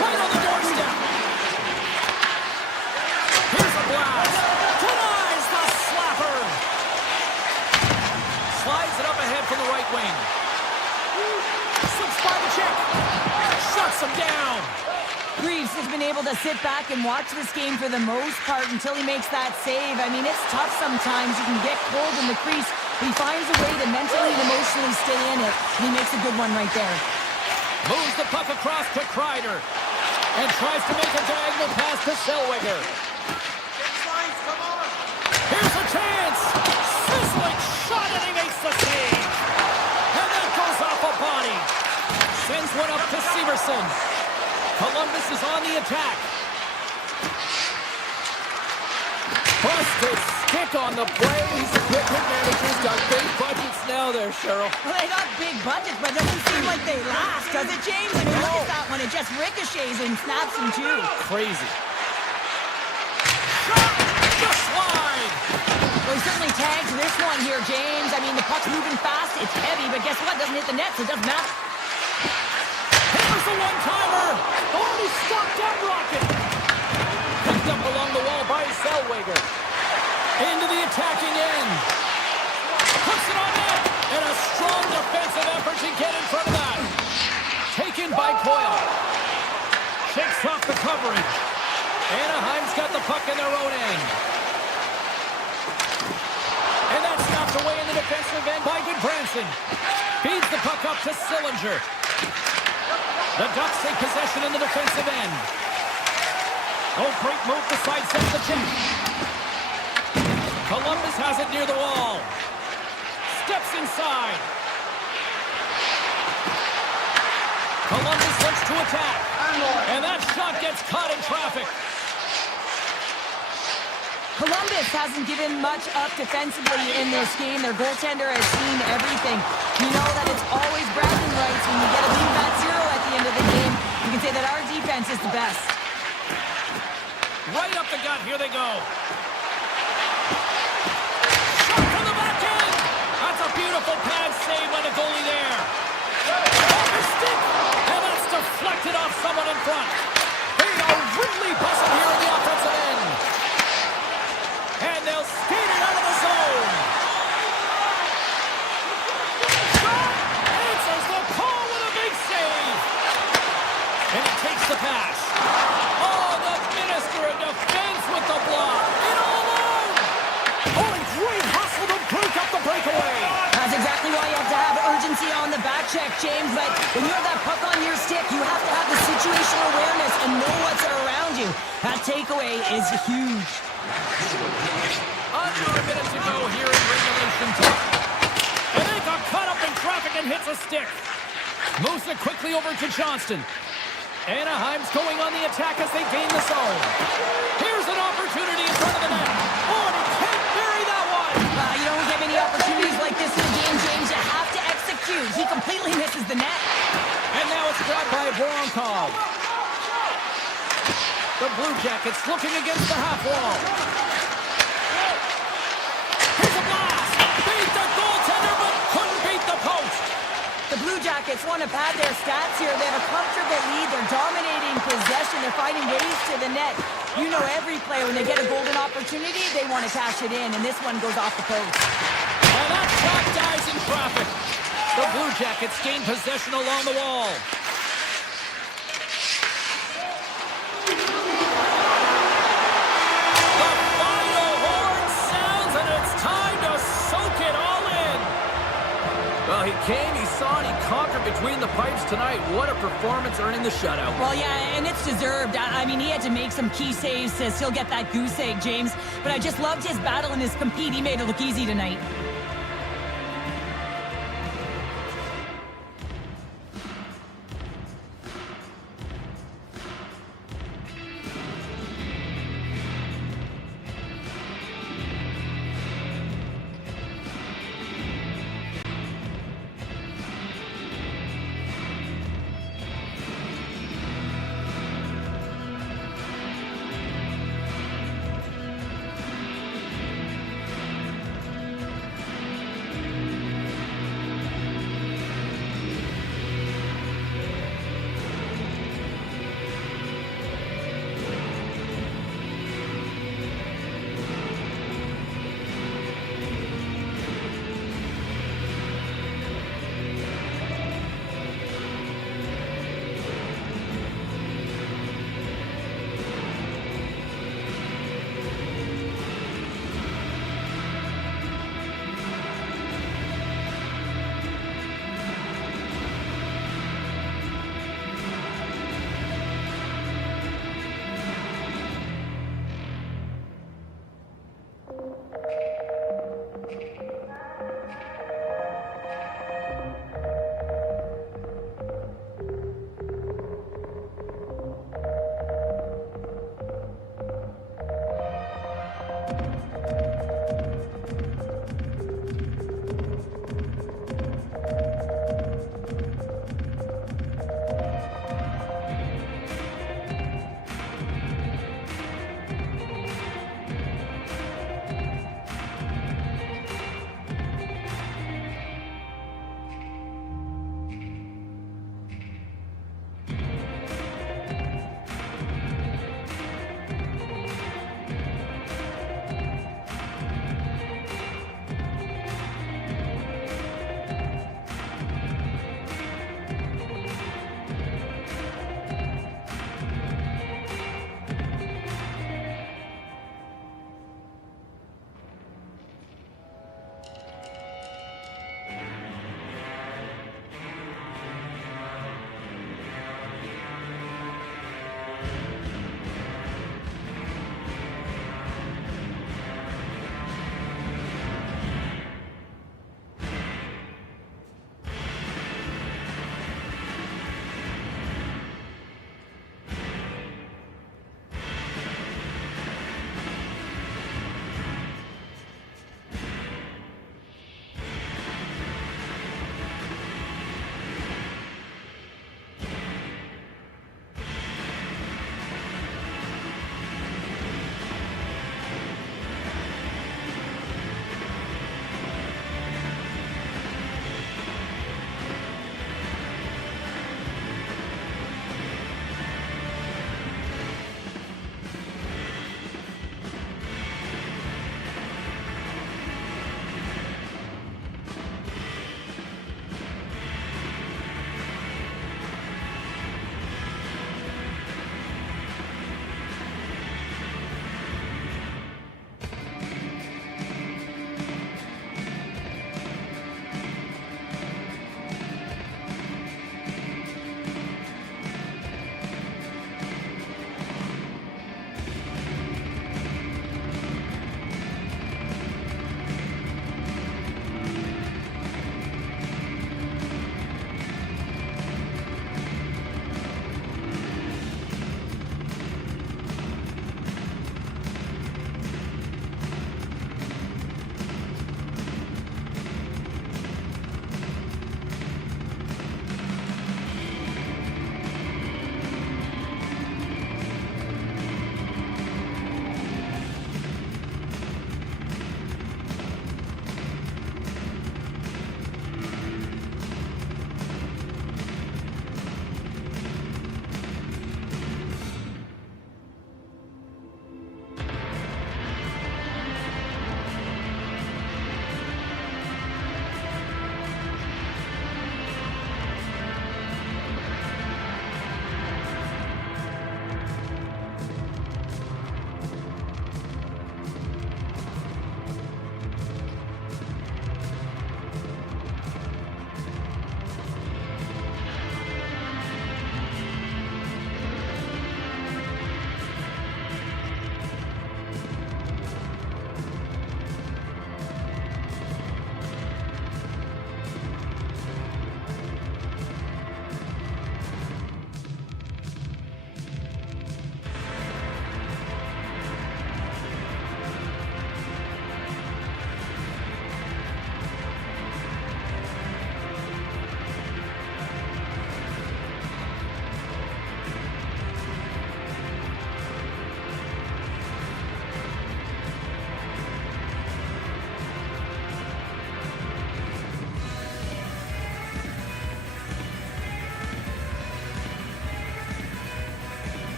Right on the doorstep. Here's a blast. Denies the slapper. Slides it up ahead from the right wing. Slips by the check. Shuts him down. Reeves has has been able to sit back and watch this game for the most part until he makes that save. I mean, it's tough sometimes. You can get cold in the crease, but he finds a way to mentally and emotionally stay in it, and he makes a good one right there. Moves the puck across to Kreider and tries to make a diagonal pass to Zellweger. Here's a chance. Sizzling shot, and he makes the save. And that goes off a body. Sends one up to Severson. Columbus is on the attack. Busted stick on the play. These equipment managers got big budgets now there, Cheryl. Well, they got big budgets, but it doesn't seem like they last, does it, James? I mean, look at that one. It just ricochets and snaps in two. Crazy. Shot! The slide! Well, he certainly tags this one here, James. I mean, the puck's moving fast. It's heavy, but guess what? It doesn't hit the net, so it doesn't matter. Here's the one-timer! Oh, he stopped that rocket! Picked up along the wall by Zellweger. Into the attacking end. Puts it on net! And a strong defensive effort to get in front of that. Taken by Coyle. Shakes off the coverage. Anaheim's got the puck in their own end. And that's knocked away in the defensive end by Goodbranson. Feeds the puck up to Sillinger. The Ducks take possession in the defensive end. Oh, great move to sidestep the check. Columbus has it near the wall. Steps inside. Columbus looks to attack. And that shot gets caught in traffic. Columbus hasn't given much up defensively in this game. Their goaltender has seen everything. You know that it's always bragging rights when you get a lead that zero at the end of the game. You can say that our defense is the best. Right up the gut. Here they go. Shot from the back end. That's a beautiful pad save by the goalie there. Off the stick. And that's deflected off someone in front. They are really buzzing here in the offensive end. And they'll skate it out of the zone. Shot answers the call with a big save. And he takes the pass. Oh, the minister of defense with the block. In all alone. Oh, and great hustle to break up the breakaway. That's exactly why you have to have urgency on the back check, James. But when you have that puck on your stick, you have to have the situational awareness and know what's around you. That takeaway is huge. Under a minute to go here in regulation time. And they got caught up in traffic and hits a stick. Moves it quickly over to Johnston. Anaheim's going on the attack as they gain the zone. Here's an opportunity in front of the net. Oh, and he can't bury that one. You don't get many opportunities like this in the game, James. You have to execute. He completely misses the net. And now it's grabbed by Voronkov. The Blue Jackets looking against the half wall. Here's a blast. Beat the goaltender, but couldn't beat the post. The Blue Jackets want to pad their stats here. They have a comfortable lead. They're dominating possession. They're finding ways to the net. You know every player, when they get a golden opportunity, they want to cash it in, and this one goes off the post. And that shot dies in traffic. The Blue Jackets gain possession along the wall. The final horn sounds, and it's time to soak it all in. Well, he came, he saw, and he conquered between the pipes tonight. What a performance earning the shutout. Well, yeah, and it's deserved. I mean, he had to make some key saves to still get that goose egg, James. But I just loved his battle and his compete. He made it look easy tonight.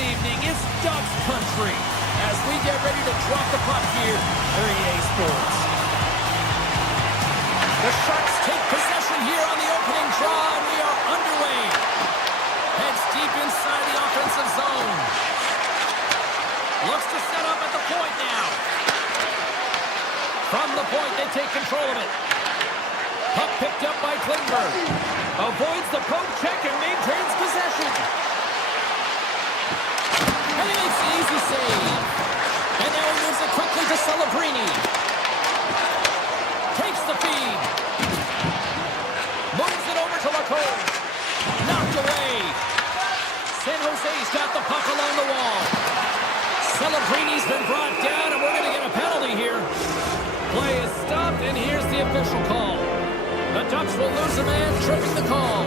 evening is Ducks country as we get ready to drop the puck here for EA Sports. The Sharks take possession here on the opening draw, and we are underway. Heads deep inside the offensive zone. Looks to set up at the point now. From the point, they take control of it. Puck picked up by Klingberg. Avoids the poke check and maintains possession. And he makes the easy save. And now he moves it quickly to Celebrini. Takes the feed. Moves it over to Lacombe. Knocked away. San Jose's got the puck along the wall. Celebrini's been brought down, and we're going to get a penalty here. Play is stopped, and here's the official call. The Ducks will lose a man, tripping the call.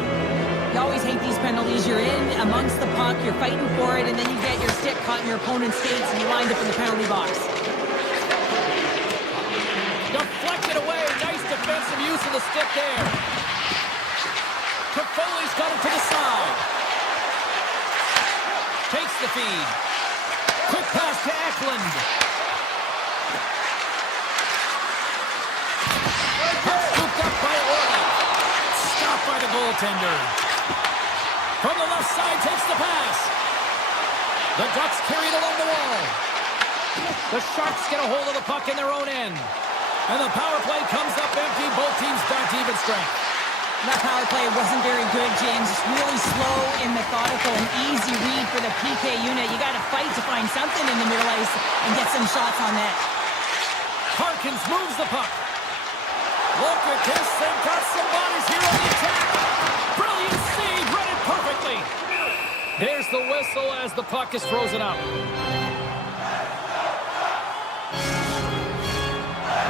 You always hate these penalties. You're in amongst the puck, you're fighting for it, and then you get your stick caught in your opponent's skates, and you wind up in the penalty box. Deflected away. Nice defensive use of the stick there. Toffoli's got it to the side. Takes the feed. Quick pass to Eklund. Scooped up by Orlov. Stopped by the goaltender. From the left side, takes the pass. The Ducks carry it along the wall. The Sharks get a hold of the puck in their own end. And the power play comes up empty. Both teams back to even strength. That power play wasn't very good, James. Just really slow and methodical and easy read for the PK unit. You got to fight to find something in the middle ice and get some shots on net. Harkins moves the puck. Look at this. They've got some bodies here on the attack. Brilliant save. Read it perfectly. There's the whistle as the puck is frozen up.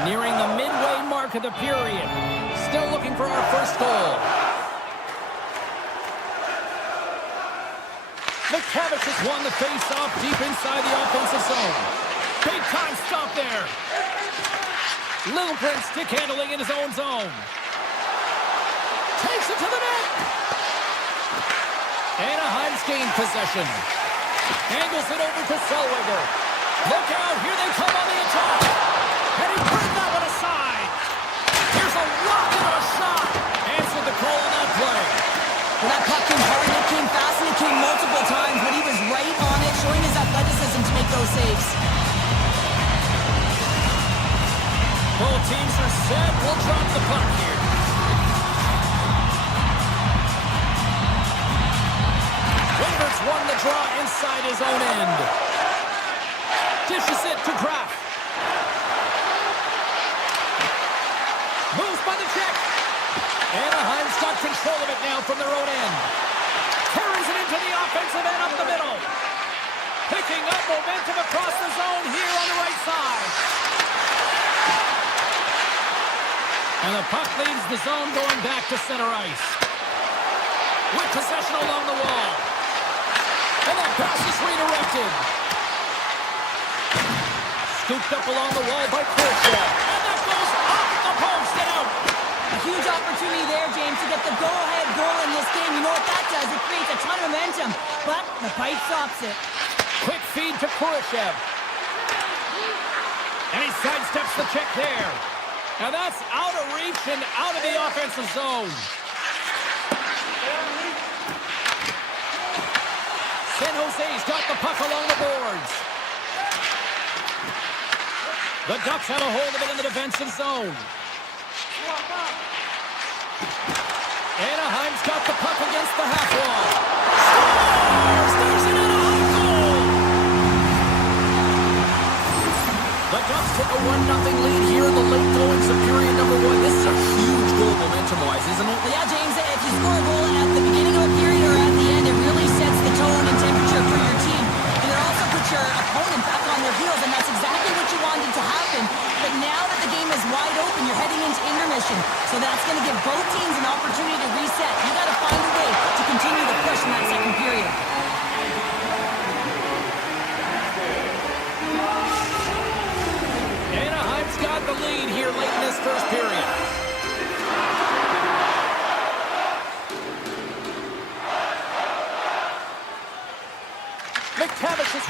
Nearing the midway mark of the period. Still looking for our first goal. McTavish has won the face-off deep inside the offensive zone. Big time stop there. Littleprint stick handling in his own zone. Takes it to the net. Anaheim's gained possession. Angles it over to Zellweger. Look out, here they come on the attack. And he burned that one aside. Here's a rocket of a shot. Answered the call on that play. Well, that puck came hard and it came fast and it came multiple times, but he was right on it, showing his athleticism to make those saves. Both teams are set. We'll drop the puck here. Wingers won the draw inside his own end. Dishes it to Kraft. Moves by the check. Anaheim's got control of it now from their own end. Carries it into the offensive end up the middle. Picking up momentum across the zone here on the right side. And the puck leaves the zone going back to center ice. With possession along the wall. And that pass is redirected. Scooped up along the wall by Khrushchev. And that goes off the post and out. A huge opportunity there, James, to get the go-ahead goal in this game. You know what that does? It creates a ton of momentum, but the fight stops it. Quick feed to Khrushchev. And he sidesteps the check there. Now that's out of reach and out of the offensive zone. San Jose's got the puck along the boards. The Ducks have a hold of it in the defensive zone. Anaheim's got the puck against the half wall. Scores! There's an Anaheim goal! The Ducks took a 1-0 lead here in the late goings of period number 1. This is a huge goal momentum-wise, isn't it? Well, yeah, James, if you score a goal at the beginning of a period or at the end, it really sets the tone and temperature for your team. And it also puts your opponent back on their heels, and that's exactly what you wanted to happen. But now that the game is wide open, you're heading into intermission. So that's going to give both teams an opportunity to reset. You got to find a way to continue the push in that second period. Anaheim's got the lead here late in this first period.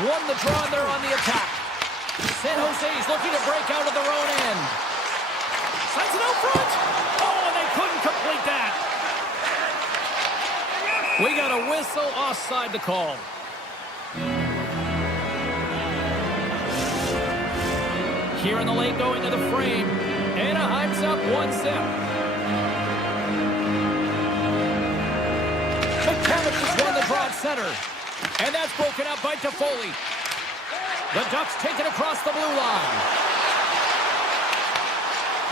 won the draw, and they're on the attack. San Jose's looking to break out of their own end. Sends it out front. Oh, and they couldn't complete that. We got a whistle offside to call. Here in the lane going to the frame. Anaheim's up 1-0. McTavish has won the draw at center. And that's broken up by Toffoli. The Ducks take it across the blue line.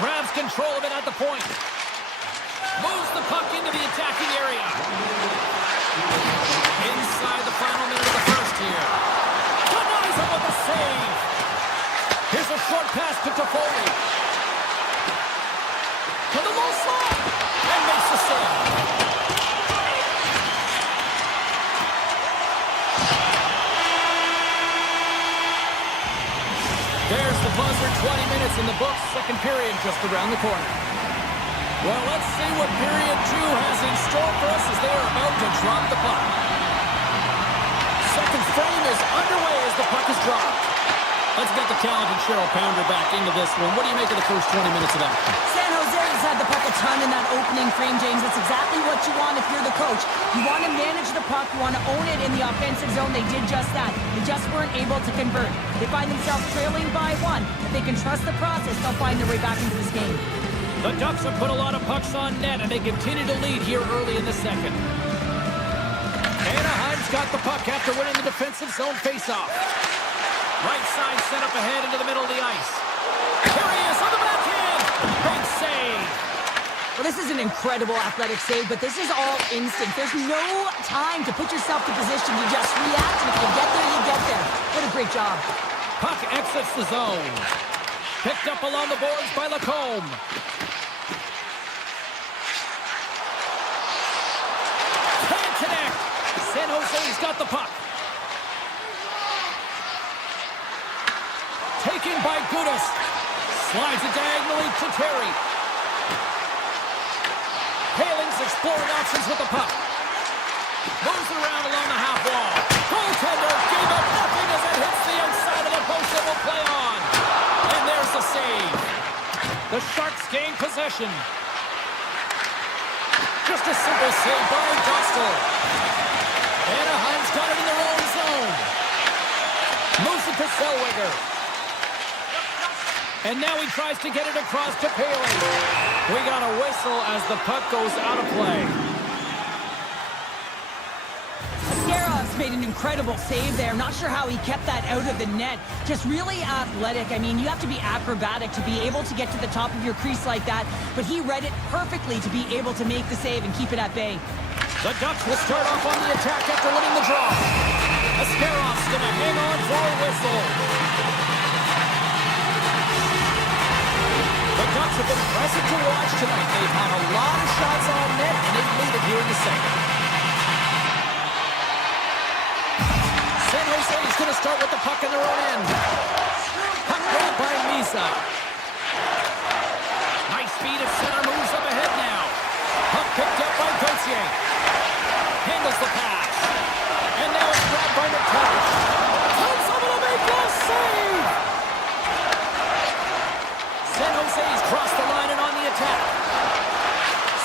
Grabs control of it at the point. Moves the puck into the attacking area. Inside the final minute of the first here. Denies him with the save. Here's a short pass to Toffoli. To the low slot. And makes the save. There's the buzzer, 20 minutes in the books, second period just around the corner. Well, let's see what period 2 has in store for us as they are about to drop the puck. Second frame is underway as the puck is dropped. Let's get the talented Cheryl Pounder back into this one. What do you make of the first 20 minutes of that? San Jose has had the puck a ton in that opening frame, James. That's exactly what you want if you're the coach. You want to manage the puck. You want to own it in the offensive zone. They did just that. They just weren't able to convert. They find themselves trailing by 1. If they can trust the process, they'll find their way back into this game. The Ducks have put a lot of pucks on net, and they continue to lead here early in the second. Anaheim's got the puck after winning the defensive zone faceoff. Right side set up ahead into the middle of the ice. Here he is on the backhand. Big save. Well, this is an incredible athletic save, but this is all instinct. There's no time to put yourself to position. You just react, and if you get there, you get there. What a great job. Puck exits the zone. Picked up along the boards by Lacombe. Can't connect. San Jose's got the puck. Taken by Gudas. Slides it diagonally to Terry. Paling's exploring options with the puck. Moves around along the half wall. Goaltender gave up nothing as it hits the outside of the post that will play on. And there's the save. The Sharks gain possession. Just a simple save by Dostal. Anaheim's got it in their own zone. Moves it to Zellweger. And now he tries to get it across to Paling. We got a whistle as the puck goes out of play. Ascarov's made an incredible save there. Not sure how he kept that out of the net. Just really athletic. I mean, you have to be acrobatic to be able to get to the top of your crease like that. But he read it perfectly to be able to make the save and keep it at bay. The Ducks will start off on the attack after winning the draw. Ascarov's going to hang on for a whistle. The Ducks have been impressive to watch tonight. They've had a lot of shots on net, and they've made it here in the second. San Jose is going to start with the puck in their own end. Puck grabbed by Misa. Nice speed at center, moves up ahead now. Puck picked up by Gauthier. Handles the pass. And now it's grabbed by McTavish. Comes over to make the save! San Jose's crossed the line and on the attack.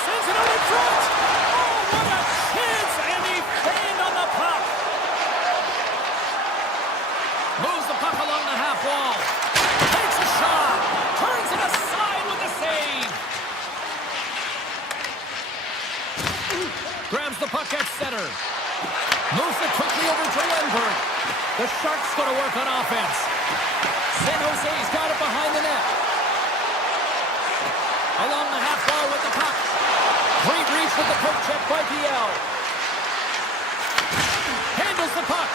Sends it out in front. Oh, what a chance! And he fanned on the puck. Moves the puck along the half wall. Takes a shot. Turns it aside with the save. Grabs the puck at center. Moves it quickly over to Lindbergh. The Sharks going to work on offense. San Jose's got it behind the net. Along the half wall with the puck. Great reach with the poke check by Biel. Handles the puck.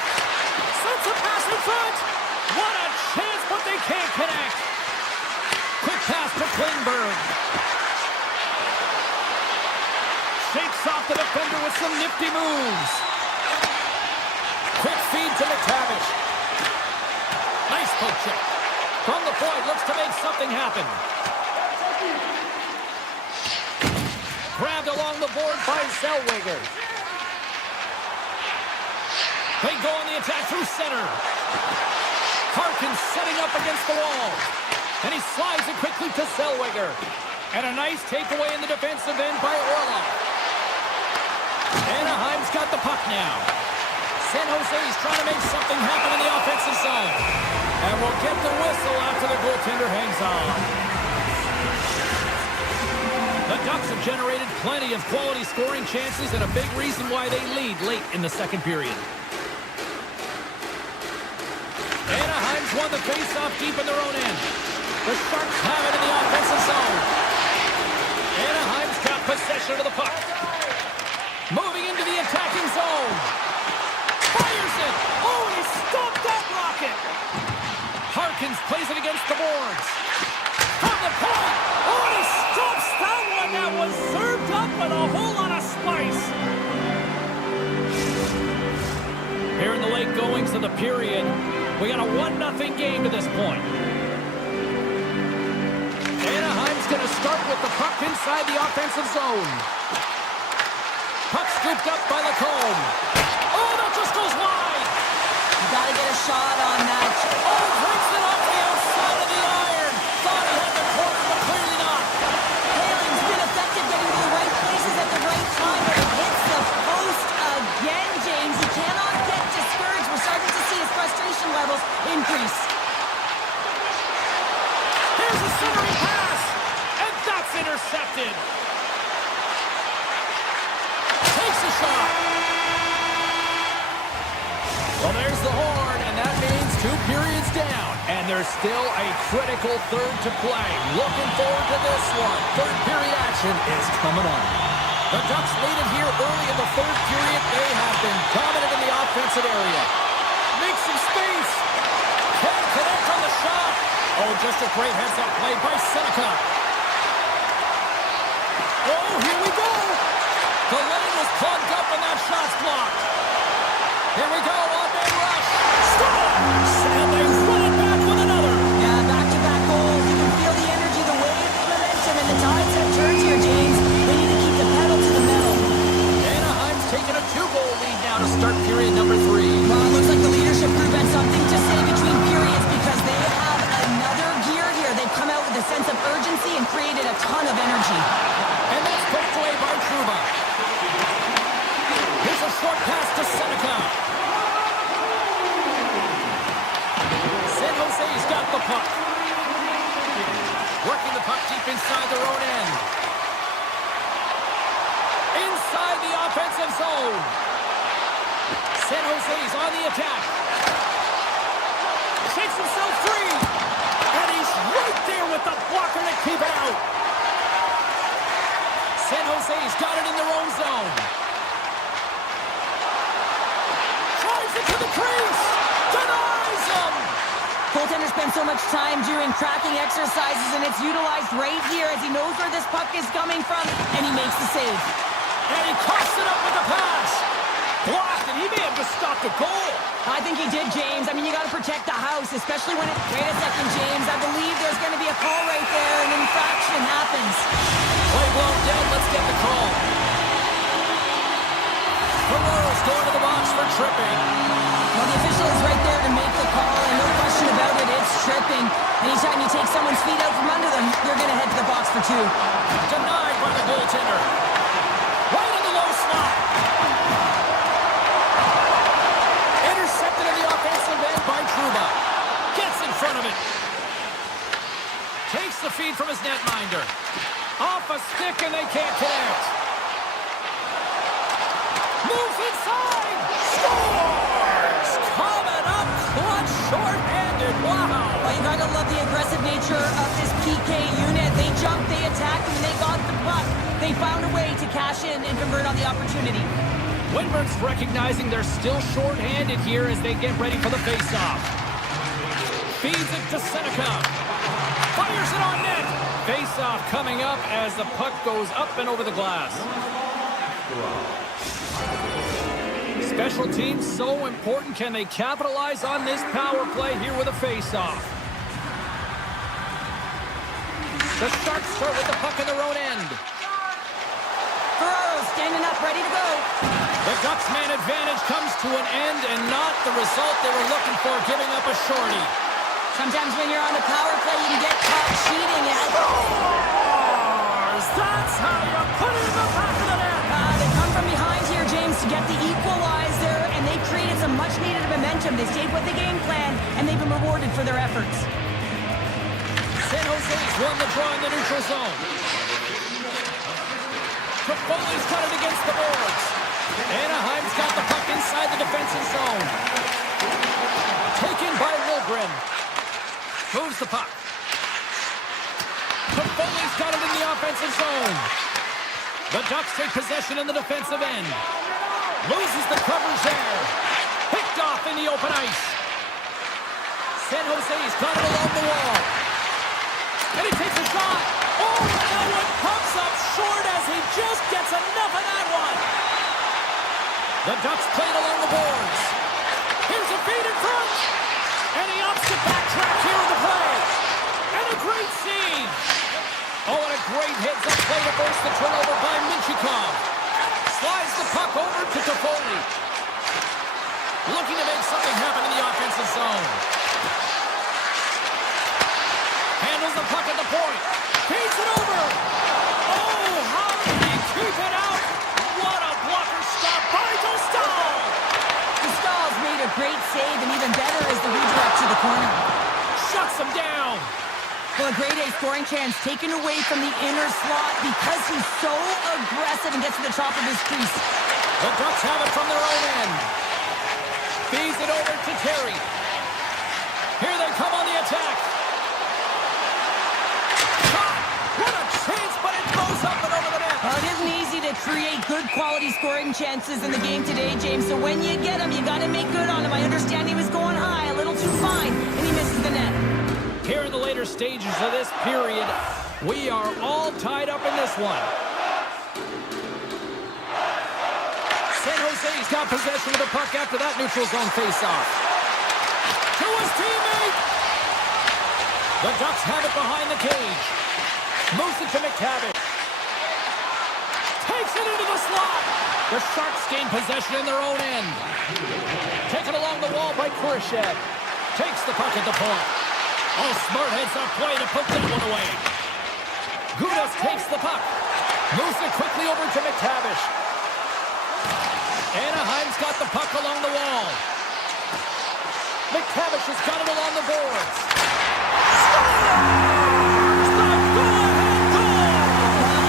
Sends a pass in front. What a chance, but they can't connect. Quick pass to Klingberg. Shakes off the defender with some nifty moves. Quick feed to McTavish. Nice poke check. From the point, looks to make something happen. Grabbed along the board by Zellweger. They go on the attack through center. Harkins setting up against the wall. And he slides it quickly to Zellweger. And a nice takeaway in the defensive end by Orlov. Anaheim's got the puck now. San Jose's trying to make something happen in the offensive zone. And we'll get the whistle after the goaltender hangs on. The Ducks have generated plenty of quality scoring chances and a big reason why they lead late in the second period. Anaheim's won the face-off deep in their own end. The Sharks have it in the offensive zone. Anaheim's got possession of the puck. Moving into the attacking zone. Fires it. Oh, he stopped that rocket. Harkins plays it against the boards. From the point. Oh, he stops that one. That was served up with a whole lot of spice. Here in the late goings of the period, we got a 1-0 game to this point. Anaheim's going to start with the puck inside the offensive zone. Puck scooped up by Lacombe. Oh, that just goes wide. You gotta get a shot on that. Oh, breaks it off the outside of the iron. Thought he had the corner, but clearly not. Haring's been effective getting to the right places at the right time, but it hits the post again, James. He cannot get discouraged. We're starting to see his frustration levels increase. Here's a centering pass, and that's intercepted. Takes a shot. Well, there's the horn, and that means 2 periods down. And there's still a critical third to play. Looking forward to this one. Third period action is coming on. The Ducks lead it here early in the third period. They have been dominant in the offensive area. Make some space. Can't connect on the shot. Oh, just a great heads-up play by Seneca. Oh, here we go. The lane was plugged up and that shot's blocked. Here we go, one-man rush. Scores! And they run it back with another. Yeah, back-to-back goals. You can feel the energy, the wave, the momentum, and the tides have turned here, James. They need to keep the pedal to the metal. Anaheim's taken a 2-goal lead now to start period number 3. Well, it looks like the leadership group had something to say between periods because they have another gear here. They've come out with a sense of urgency and created a ton of energy. And that's poked away by Trouba. Here's a short pass to Seneca. San Jose's got the puck. Working the puck deep inside their own end. Inside the offensive zone. San Jose's on the attack. Shakes himself free. And he's right there with the blocker to keep it out. San Jose's got it in their own zone. Drives it to the crease. Denies him. Goaltender spends so much time doing cracking exercises, and it's utilized right here as he knows where this puck is coming from, and he makes the save. And he coughs it up with the pass. Blocked, and he may have just stopped a goal. I think he did, James. I mean, you got to protect the house, especially when it's... Wait a second, James. I believe there's going to be a call right there. An infraction happens. Play blown dead. Let's get the call. Ferraro's going to the box for tripping. Well, the official is right there to make the call, and no question about it, it's tripping. Anytime you take someone's feet out from under them, you're going to head to the box for 2. Denied by the goaltender. Right in the low slot. Intercepted in the offensive end by Trouba. Gets in front of it. Takes the feed from his netminder. Off a stick and they can't connect. Moves inside. Scores! Coming up clutch short-handed. Wow. Well, you got to love the aggressive nature of this PK unit. They jumped, they attacked, and they got the puck. They found a way to cash in and convert on the opportunity. Winberg's recognizing they're still short-handed here as they get ready for the face-off. Feeds it to Seneca. Fires it on net. Face-off coming up as the puck goes up and over the glass. Special teams so important. Can they capitalize on this power play here with a face-off? The Sharks start with the puck in their own end. Ferraro standing up, ready to go. The Ducks man advantage comes to an end and not the result they were looking for, giving up a shorty. Sometimes when you're on the power play, you can get caught cheating. That's how you put it in the back of the net. They come from behind here, James, to get the equalizer, and they created some much-needed momentum. They stayed with the game plan, and they've been rewarded for their efforts. San Jose's won the draw in the neutral zone. Toffoli's got it against the boards. Anaheim's got the puck inside the defensive zone. Taken by Wilgren. Moves the puck. Toffoli's got it in the offensive zone. The Ducks take possession in the defensive end. Loses the coverage there. Picked off in the open ice. San Jose's got it along the wall. And he takes a shot. Oh, that one comes up short as he just gets enough of that one. The Ducks played along the boards. Here's a feed in front. And he opts to backtrack here in the play. And a great save. Oh, and a great heads-up play to burst the turnover by Minchikov. Slides the puck over to Toffoli. Looking to make something happen in the offensive zone. Handles the puck at the point. Feeds it over. Oh, how did he keep it out? What a blocker stop by Dostal. Dostal's made a great save, and even better is the redirect to the corner. Shuts him down. Well, a grade A scoring chance taken away from the inner slot because he's so aggressive and gets to the top of his crease. The Ducks have it from their own end. Feeds it over to Terry. Here they come on the attack. What a chance, but it goes up and over the net. Well, it isn't easy to create good quality scoring chances in the game today, James. So when you get them, you got to make good on them. I understand he was going high, a little too fine, and he misses the net. Here in the later stages of this period, we are all tied up in this one. San Jose's got possession of the puck after that neutral zone faceoff. To his teammate. The Ducks have it behind the cage. Moves it to McTavish. Takes it into the slot. The Sharks gain possession in their own end. Taken along the wall by Kurashev. Takes the puck at the point. Oh, smart heads-up play to put that one away. Gudas takes the puck. Moves it quickly over to McTavish. Anaheim's got the puck along the wall. McTavish has got it along the boards.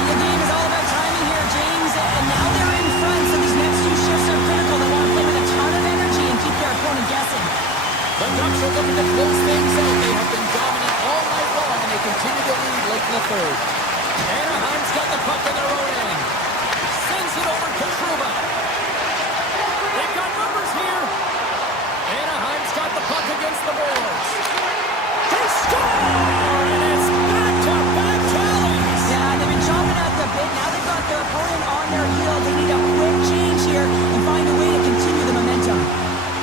The game is all about timing here, James, and now they're in front, so these next two shifts are critical. They want to play with a ton of energy and keep their opponent guessing. The Ducks are looking to close things out. They have been dominant all night long, and they continue to lead late in the third. Anaheim's got the puck in their own end. Sends it over to Trouba. They've got numbers here. Anaheim's got the puck against the boards. They score! And it's back-to-back tallies. Yeah, they've been chomping at the bit. Now they've got their opponent on their heels. They need a quick change here and find a way to continue the momentum.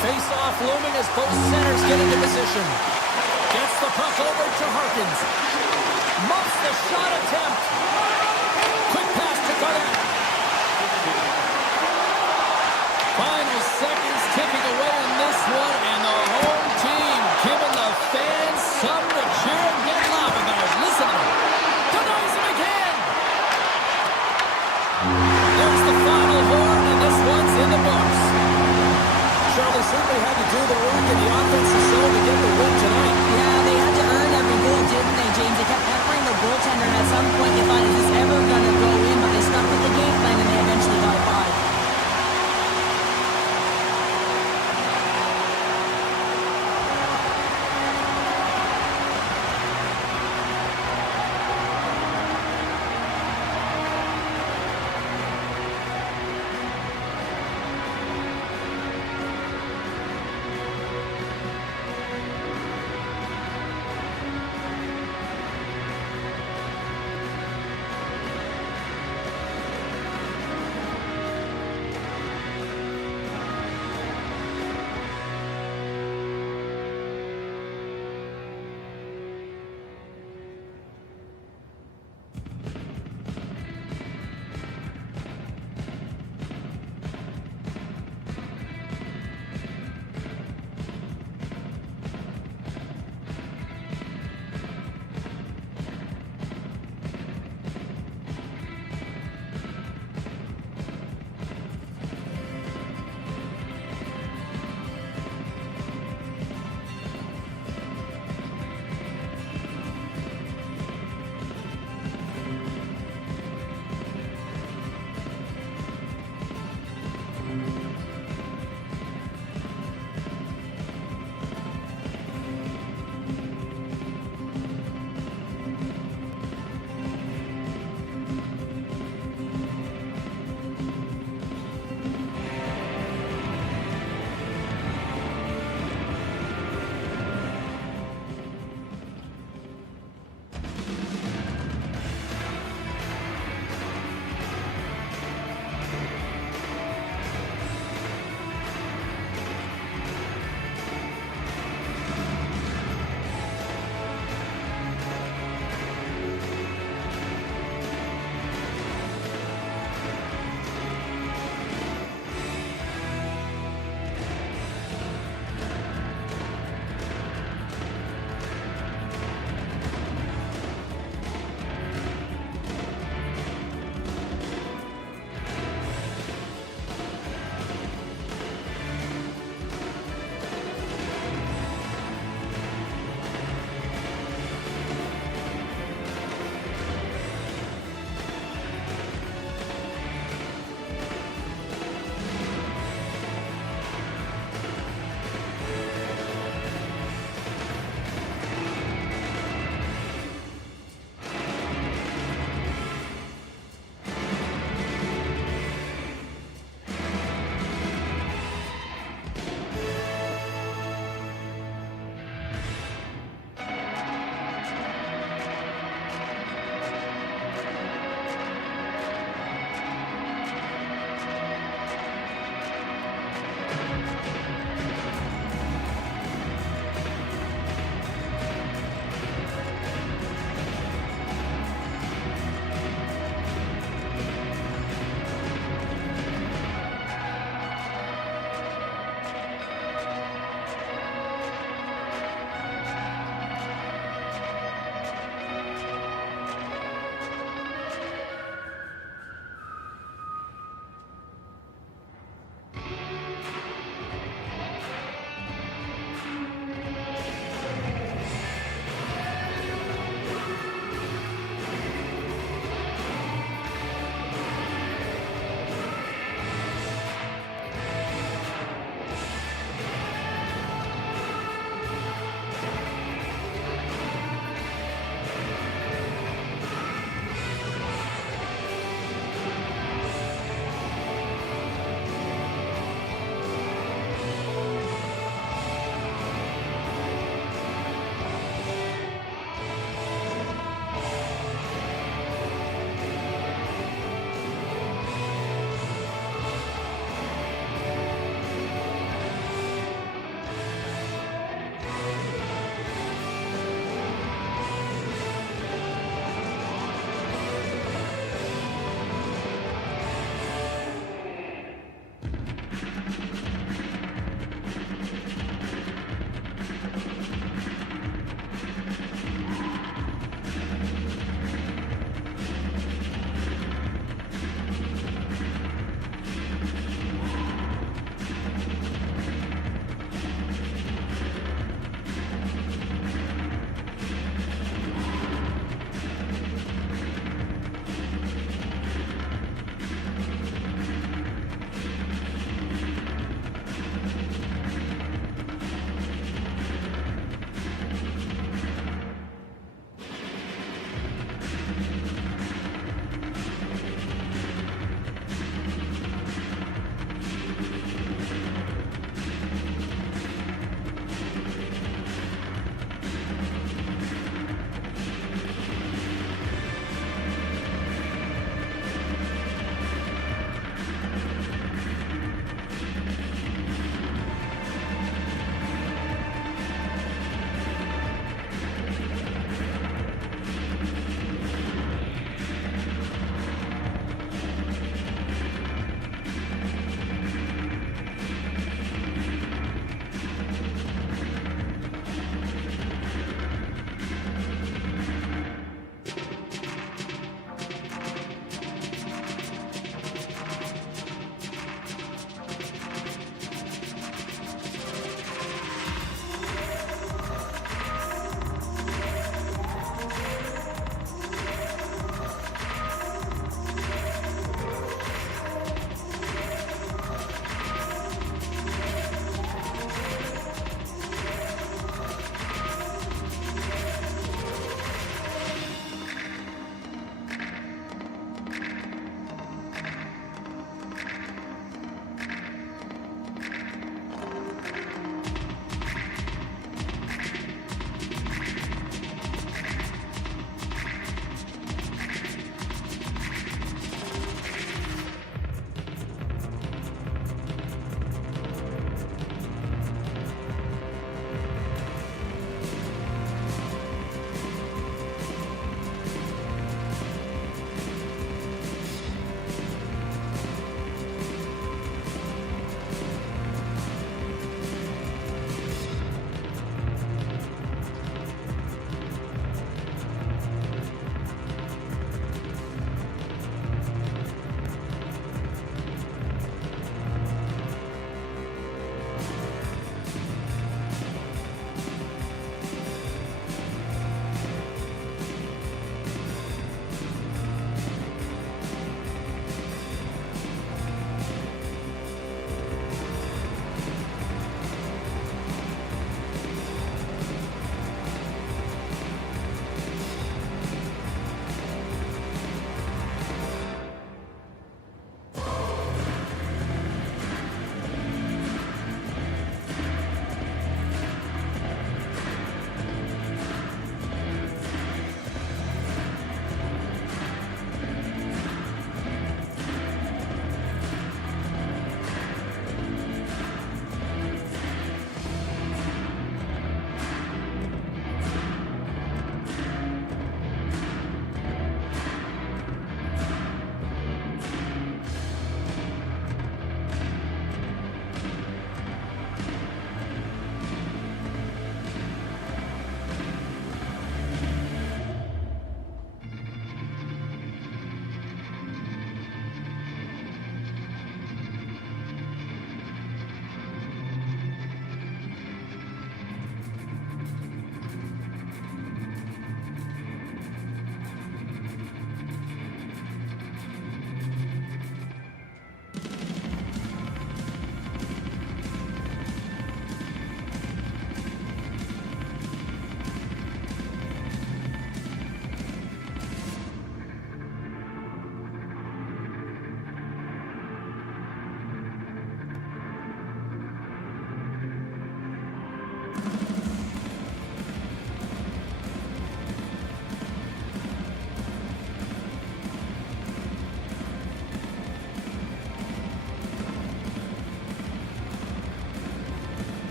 Face-off looming as both centers get into position. Gets the puck over to Harkins. Muffs the shot attempt. Quick pass to Garnett. Final seconds ticking away in this one, and the home team giving the fans something to cheer and get loud about. Listen to him. Denies him again. There's the final horn, and this one's in the books. Charlie certainly had to do the work in the offensive zone to get the win tonight. Yeah, they had to earn every goal, didn't they, James? They kept peppering the goaltender, and at some point you thought, is this ever going to go in? But they stuck with the game plan, and they eventually got it by.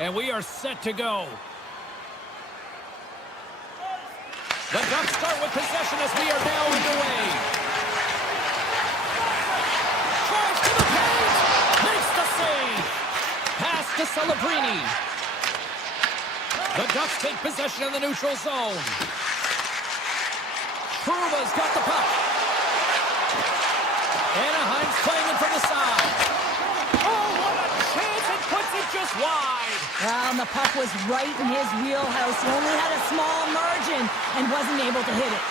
And we are set to go. The Ducks start with possession as we are now underway. Drives to the paint. Makes the save. Pass to Celebrini. The Ducks take possession in the neutral zone. Truba's got the puck. Anaheim's playing it from the side. Oh, what a chance. It puts it just wide. Well, and the puck was right in his wheelhouse. He only had a small margin and wasn't able to hit it.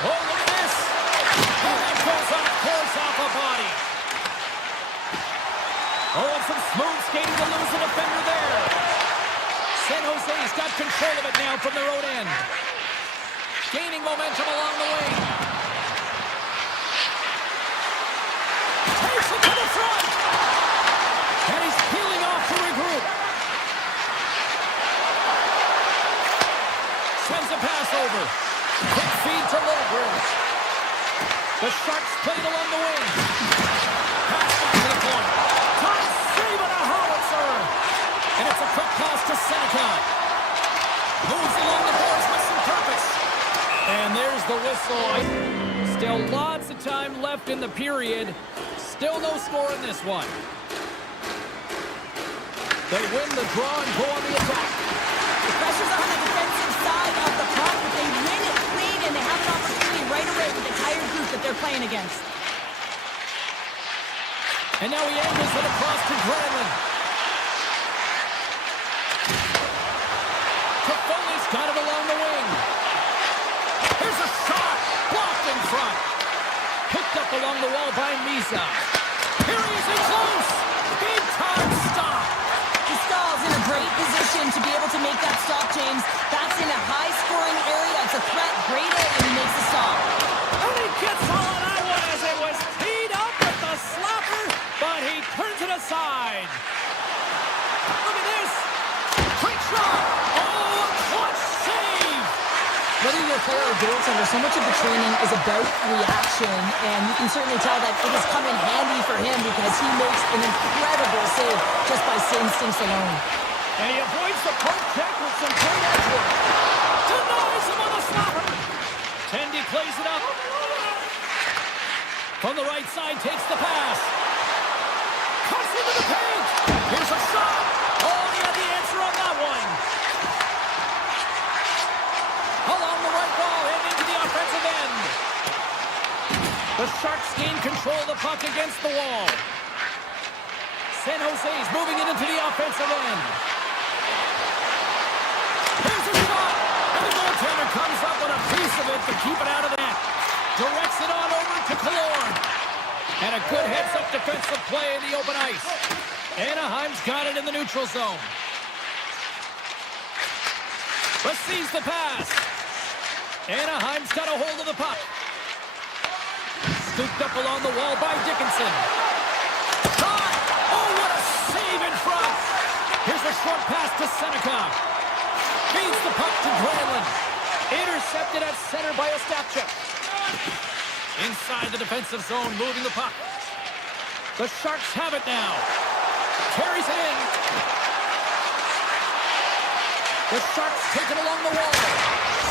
Oh, look at this. Oh, that goes on a course off a body. Oh, and some smooth skating to lose the defender there. San Jose's got control of it now from their own end. Gaining momentum along the wing. Takes it to the front. And he's peeling off to regroup. Sends a pass over. Quick feed to Littleburn. The Sharks played along the wing. Pass back to the point. Time saving a howitzer. And it's a quick pass to Seneca. Moves along the boards with some purpose. And there's the whistle. Still lots of time left in the period. Still no score in this one. They win the draw and go on the attack. The pressure's on the defensive side of the puck, but they win it clean, and they have an opportunity right away with the tired group that they're playing against. And now he angles it across to Granlund. Toffoli's got it along the wing. Here's a shot. Blocked in front. Picked up along the wall by Misa. Here he is in close. Big time stop. Stahl's in a great position to be able to make that stop, James. That's in a high-scoring area. It's a threat. Great hit, and he makes the stop. And he gets all of that one as it was teed up with the slapper, but he turns it aside. Look at this. Quick shot. Oh, a clutch save. Whether you're a player or goaltender, so much of the training is about reaction, and you can certainly tell that it has come in handy for him because he makes an incredible save just by instincts alone. And he avoids the poke check with some great edge work. Denies him on the slapper. Tendy plays it up. From the right side, takes the pass. Cuts into the paint. Here's a shot. Oh, he had the answer on that one. Along the right wall and into the offensive end. The Sharks gain control of the puck against the wall. San Jose's moving it into the offensive end. Here's a shot. And the goaltender comes up with a piece of it to keep it out of the net. Directs it on over to Killorn. And a good heads-up defensive play in the open ice. Anaheim's got it in the neutral zone. Receives the pass. Anaheim's got a hold of the puck. Scooped up along the wall by Dickinson. Shot! Oh, what a save in front! Here's a short pass to Seneca. Feeds the puck to Granlund. Intercepted at center by Ostapchuk. Inside the defensive zone, moving the puck. The Sharks have it now. Carries it in. The Sharks take it along the wall.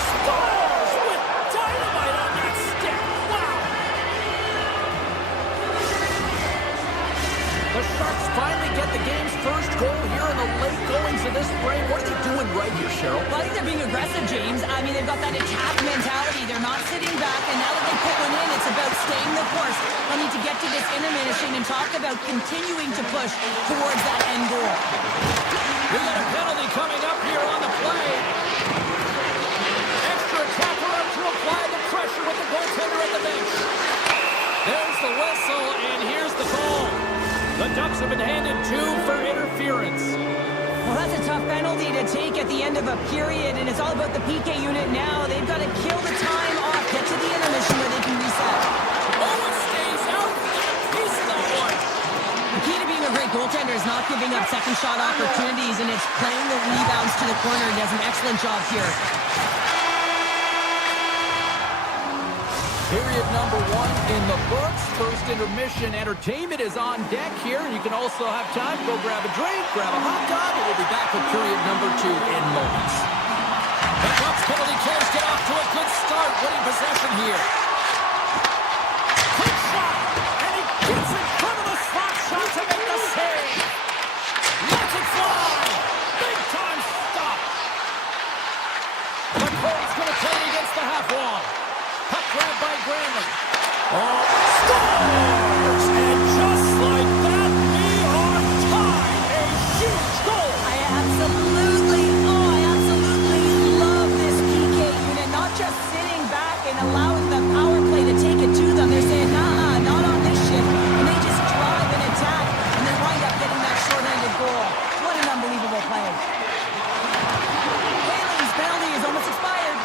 Scores with dynamite on that stick. Wow! The Sharks finally get the game's first goal here in the late goings of this frame. What are you doing right here, Cheryl? Well, I think they're being aggressive, James. I mean, they've got that attack mentality. They're not sitting back, and now that they put one in, it's about staying the course. They'll need to get to this intermission and talk about continuing to push towards that end goal. We got a penalty coming up here on the play. Extra attacker up to apply the pressure with the goaltender at the bench. There's the whistle, and here's the call. The Ducks have been handed 2 for interference. Well, that's a tough penalty to take at the end of a period, and it's all about the PK unit now. They've got to kill the time off, get to the intermission where they can reset. Oh, it stays out. Piece of that one. The key to being a great goaltender is not giving up second shot opportunities, and it's playing the rebounds to the corner. He does an excellent job here. Period number 1 in the books. First intermission entertainment is on deck here. You can also have time to go grab a drink, grab a hot dog, and we'll be back with period number 2 in moments. The Bucks penalty killers get off to a good start, winning possession here. Quick shot, and he gets in front of the slot shot to make the save. Lets it fly. Big time stop. The Colts going to play against the half wall. Puck grabbed by Granlund. Oh, scores! And just like that, we are tied. A huge goal. I absolutely love this PK unit. Not just sitting back and allowing the power play to take it to them. They're saying, nah, not on this ship. And they just drive and attack, and they wind up getting that shorthanded goal. What an unbelievable play. Haley's penalty is almost expired.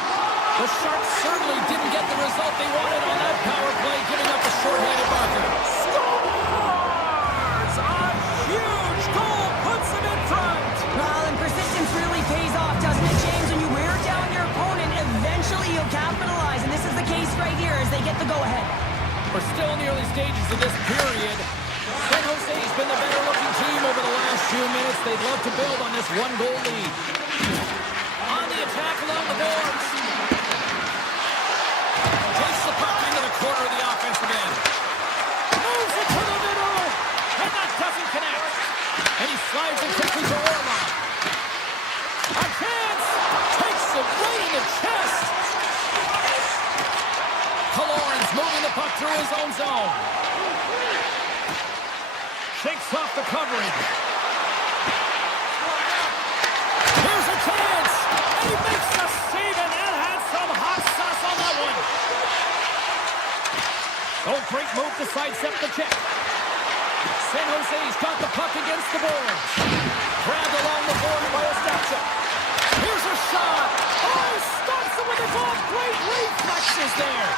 The Sharks certainly didn't get the result they wanted on that power play, giving up a shorthanded marker. Scores! A huge goal puts them in front. Well, and persistence really pays off, doesn't it, James? When you wear down your opponent, eventually you'll capitalize, and this is the case right here as they get the go-ahead. We're still in the early stages of this period. San Jose's been the better-looking team over the last few minutes. They'd love to build on this one-goal lead. On the attack along the boards. Takes the puck into the corner of the offensive end. Moves it to the middle. And that doesn't connect. And he slides it quickly to Orlov. A chance. Takes it right in the chest. Kaloran's moving the puck through his own zone. Shakes off the covering. Here's a chance. And he makes the save, and that had some hot sauce on that one. Oh, great move to sidestep the check. San Jose's got the puck against the boards. Grabbed along the board by Ostapchuk. Here's a shot. Oh, stops him with his own great reflexes there.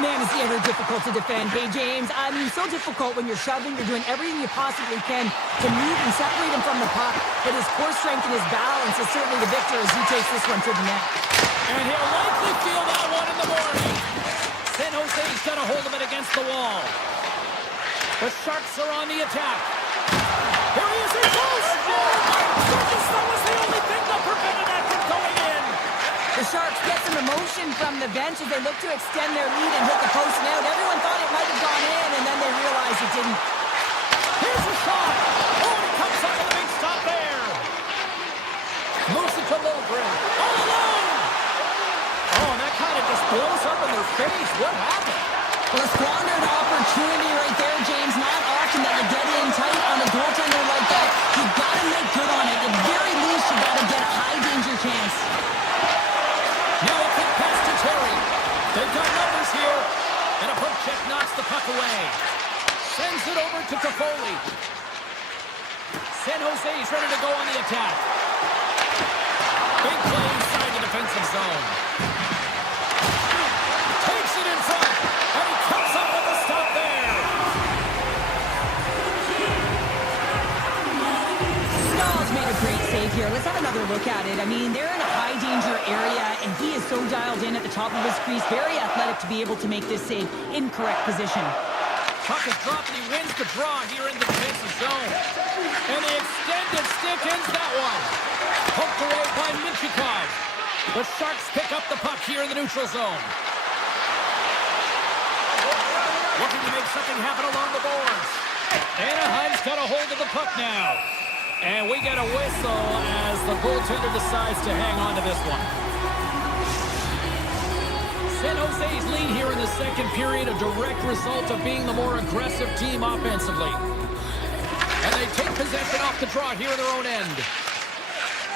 Man, is he ever difficult to defend. Hey, James, I mean, so difficult when you're shoving. You're doing everything you possibly can to move and separate him from the puck. But his core strength and his balance is certainly the victor as he takes this one to the net. And he'll likely feel that one in the morning. San Jose's got a hold of it against the wall. The Sharks are on the attack. Here he is, he goes! Oh, my goodness, that was the only thing that prevented that from going in. The Sharks get some emotion from the bench as they look to extend their lead and hit the post and out. Everyone thought it might have gone in, and then they realized it didn't. Here's a shot. Oh, he comes up with a big stop there. Moves it to Lundgren. All alone. Oh, and that kind of just blows up in their face. What happened? Well, a squandered opportunity right there, James. Not often that you get in tight on a goaltender like that. You got to make good on it. At the very least, you got to get a high-danger chance. Now a quick pass to Terry. They've got numbers here. And a poke check knocks the puck away. Sends it over to Toffoli. San Jose's ready to go on the attack. Big play inside the defensive zone. Takes it in front. And he comes up with a stop there. Stahl's made a great save here. Let's have another look at it. I mean, they're in a high-danger area, and he is so dialed in at the top of his crease. Very athletic to be able to make this save in correct position. Puck is dropped, and he wins the draw here in the defensive zone. And the extended stick ends that one. Poked away by Minchikov. The Sharks pick up the puck here in the neutral zone. Looking to make something happen along the boards. Anaheim's got a hold of the puck now. And we get a whistle as the goaltender decides to hang on to this one. San Jose's lead here in the second period, a direct result of being the more aggressive team offensively. And they take possession off the draw here in their own end.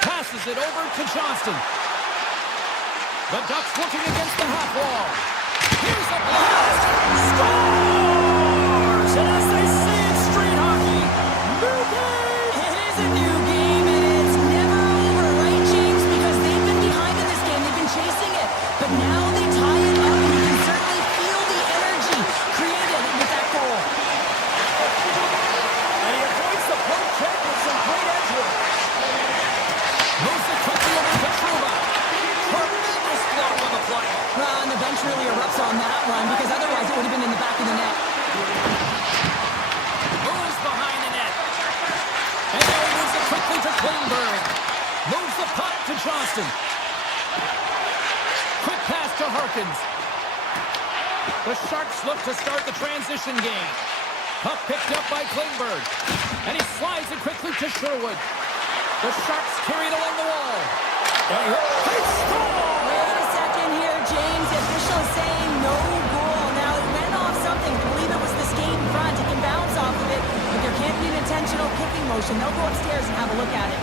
Passes it over to Johnston. The Ducks looking against the half wall. Here's a blast. Scores! And as they say in street hockey, new game! It is a new game, and it's never over, right, James? Because they've been behind in this game. They've been chasing it. But now they tie it up, and you can certainly feel the energy created with that goal. And he avoids the poke check with some great edge work. Moves it quickly over to Truba. Tremendous block on the play. And the bench really erupts on that one possession. Quick pass to Harkins. The Sharks look to start the transition game. Puck picked up by Klingberg. And he slides it quickly to Sherwood. The Sharks carry it along the wall. And they score! Wait a second here, James. The official is saying no goal. Now, it went off something. I believe it was the skate in front. It can bounce off of it, but there can't be an intentional kicking motion. They'll go upstairs and have a look at it.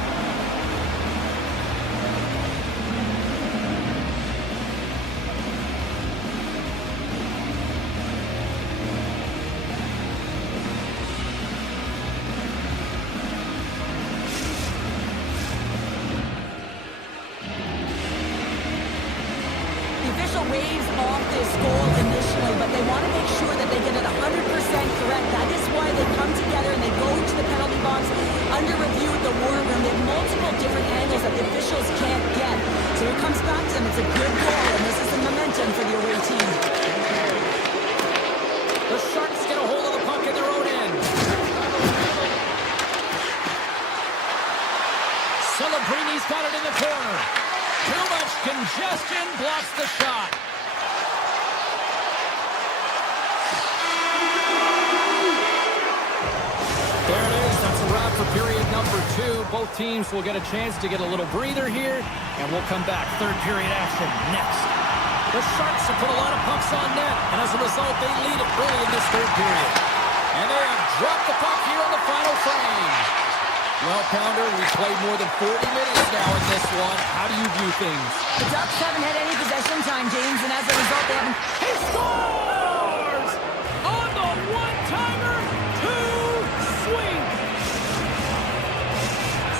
Waves off this goal initially, but they want to make sure that they get it 100% correct. That is why they come together and they go to the penalty box under review at the war room. They have multiple different angles that the officials can't get. So it comes back to them. It's a good goal, and this is the momentum for the away team. The Sharks get a hold of the puck in their own end. Celebrini's got it in the corner. Too much congestion blocks the shot. There it is. That's a wrap for period number 2. Both teams will get a chance to get a little breather here, and we'll come back. Third period action next. The Sharks have put a lot of pucks on net, and as a result, they lead it early in this third period. And they have dropped the puck here on the final frame. Well, Pounder, we've played more than 40 minutes now in this one. How do you view things? The Ducks haven't had any possession time, James, and as a result, they haven't... He scores! On the one-timer, 2-swing!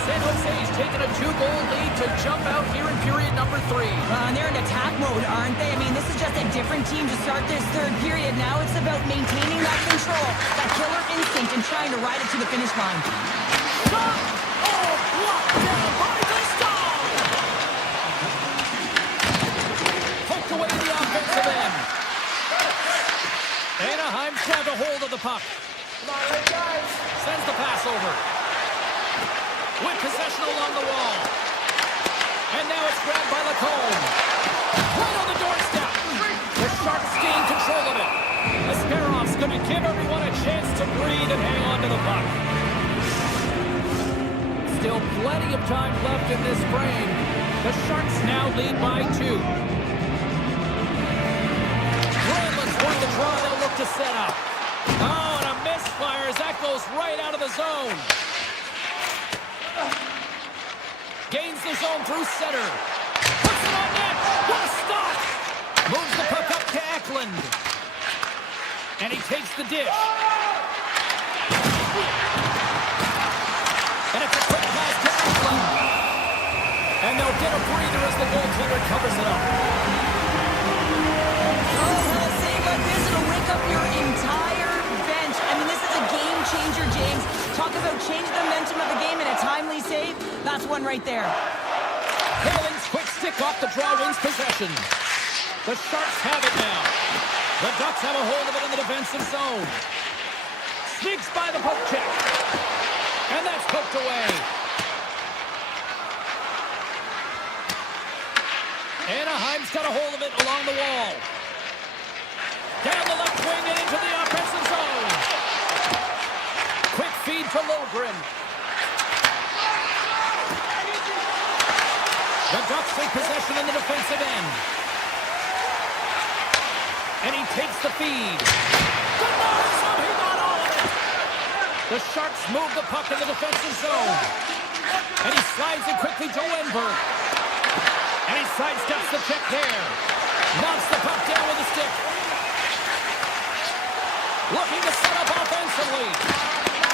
San Jose's taken a 2-goal lead to jump out here in period number 3. And they're in attack mode, aren't they? I mean, this is just a different team to start this third period. Now it's about maintaining that control, that killer instinct, and trying to ride it to the finish line. Shot! Oh, blocked down by the Storm! Poked away to the offensive end. Anaheim's grabbed a hold of the puck. Come on, guys. Sends the pass over. With possession along the wall. And now it's grabbed by Lacombe. Right on the doorstep. The Sharks gain control of it. Asparov's going to give everyone a chance to breathe and hang on to the puck. Still plenty of time left in this frame. The Sharks now lead by 2. Brandlin's going to draw. They'll look to set up. Oh, and a misfire as that goes right out of the zone. Gains the zone through center. Puts it on net. What a stop! Moves the puck up to Eklund. And he takes the dish. And it's a quick pass to Eklund. And they'll get a breather as the goaltender covers it up. Oh, a save like this, it'll wake up your entire bench. I mean, this is a game changer, James. Talk about changing the momentum of the game in a timely save. That's one right there. Paling's quick stick off the draw wins possession. The Sharks have it now. The Ducks have a hold of it in the defensive zone. Sneaks by the poke check. And that's poked away. Anaheim's got a hold of it along the wall. Down the left wing and into the offensive zone. Quick feed to Lilgren. The Ducks take possession in the defensive end. And he takes the feed. Denies him, he got all of it. The Sharks move the puck in the defensive zone. And he slides it quickly to Wenberg. And he sidesteps the check there. Knocks the puck down with a stick. Looking to set up offensively.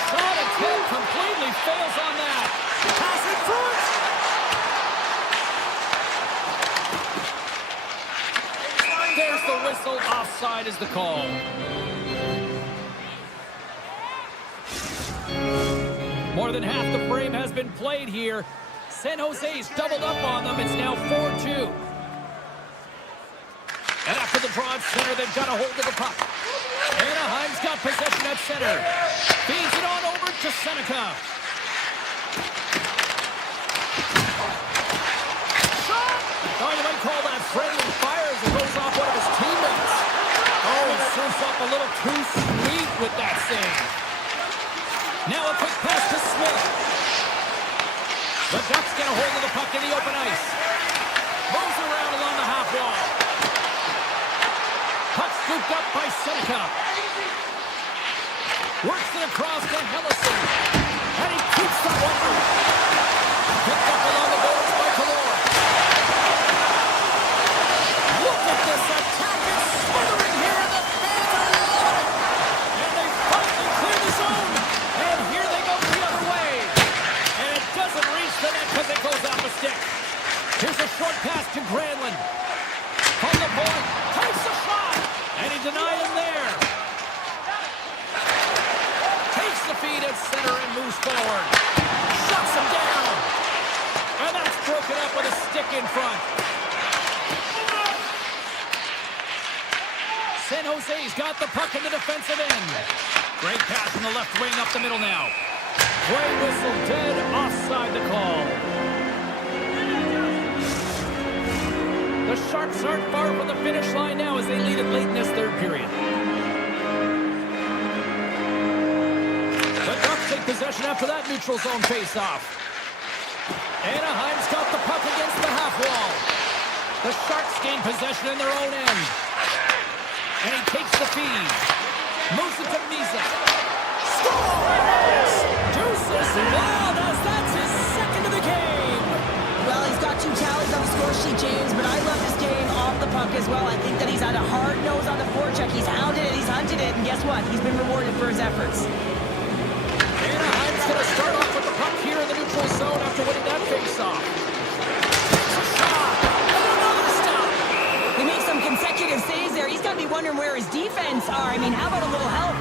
Shot attempt completely fails on that. Pass in front. There's the whistle. Offside is the call. More than half the frame has been played here. San Jose's doubled up on them. It's now 4-2. And after the draw at center, they've got a hold of the puck. Anaheim's got possession at center. Feeds it on over to Seneca. Shot! little too sweet with that save. Now a quick pass to Smith. The Ducks get a hold of the puck in the open ice. Moves around along the half wall. Puck scooped up by Seneca. Works it across to Hellison. And he keeps that one out. Picked up along the boards by Kalor. Look at this attack. It's smothering here, and the fans are loving it. And they finally clear the zone. And here they go the other way. And it doesn't reach the net because it goes off a stick. Here's a short pass to Granlund. From the point, takes a shot. And he denied him there. Takes the feed at center and moves forward. Shuts him down. And that's broken up with a stick in front. San Jose's got the puck in the defensive end. Great pass from the left wing up the middle now. Play whistle dead, offside the call. The Sharks aren't far from the finish line now as they lead it late in this third period. The Ducks take possession after that neutral zone face-off. Anaheim's got the puck against the half wall. The Sharks gain possession in their own end. And he takes the feed. Moves it to Misa. Scores! Deuces! Wow, that's his second of the game! Well, he's got 2 tallies on the score sheet, James, but I love this game off the puck as well. I think that he's had a hard nose on the forecheck. He's hounded it, he's hunted it, and guess what? He's been rewarded for his efforts. Anaheim's going to start off with the puck here in the neutral zone after winning that face-off. Takes a shot! And another stop! He makes some consecutive saves there. He's got to be wondering where his defense are. I mean, how about a little help?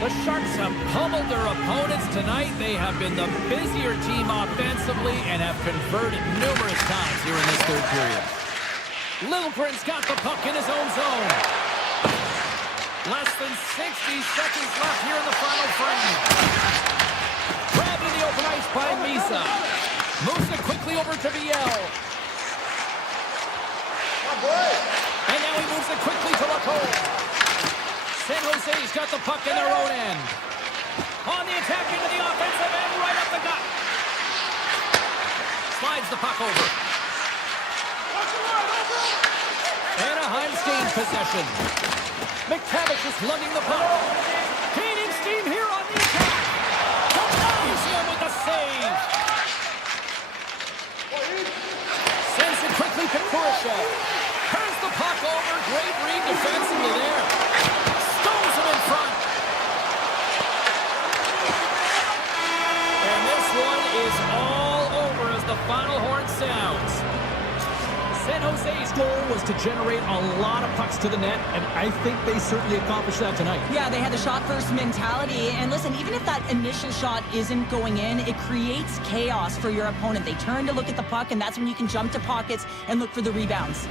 The Sharks have pummeled their opponents tonight. They have been the busier team offensively and have converted numerous times here in this third period. Liljegren's got the puck in his own zone. Less than 60 seconds left here in the final frame. Grabbed in the open ice by Misa. Moves it quickly over to Viel. And now he moves it quickly to Lacombe. San Jose's got the puck in their own end. On the attack into the offensive end, right up the gut. Slides the puck over. Anaheim's gained possession. McTavish is lugging the puck. Gaining steam here on the attack. Museum with the save. Sends it quickly to Kurashev. Turns the puck over. Great read defensively there. Stones him in front. And this one is all over as the final horn sounds. San Jose's goal was to generate a lot of pucks to the net, and I think they certainly accomplished that tonight. Yeah, they had the shot-first mentality. And listen, even if that initial shot isn't going in, it creates chaos for your opponent. They turn to look at the puck, and that's when you can jump to pockets and look for the rebounds.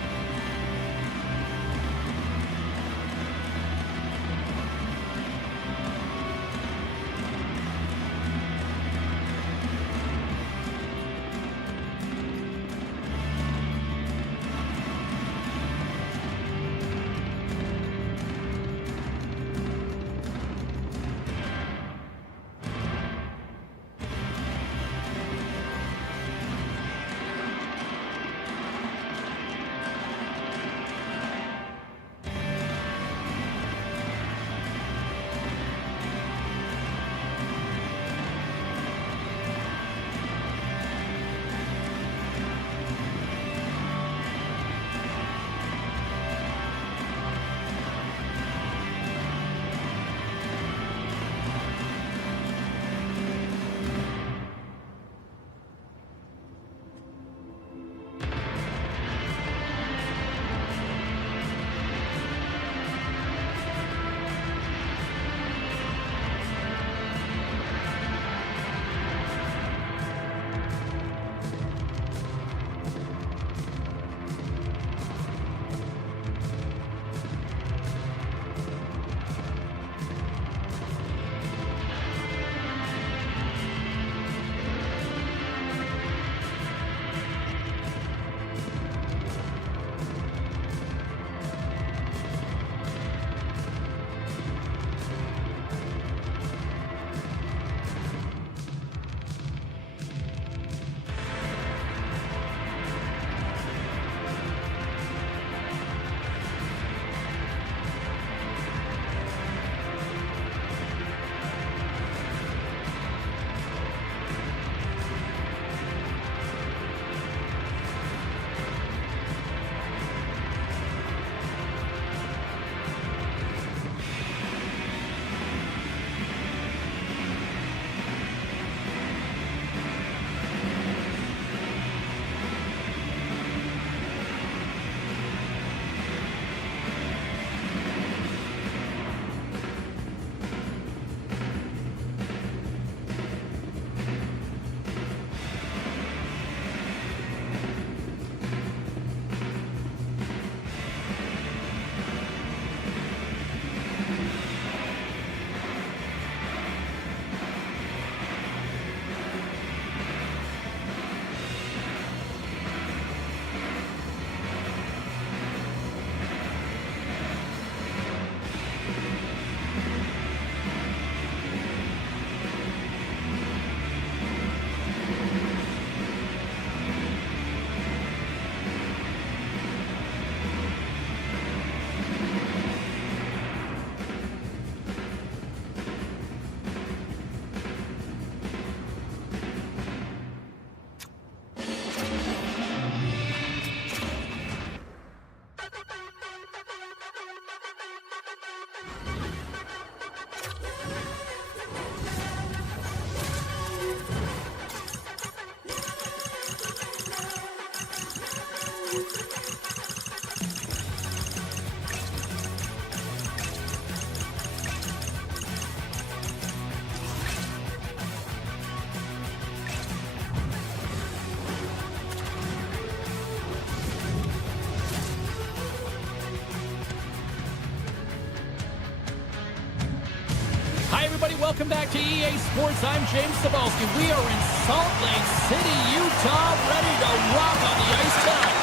Hi, everybody. Welcome back to EA Sports. I'm James Cebulski. We are in Salt Lake City, Utah, ready to rock on the ice tonight.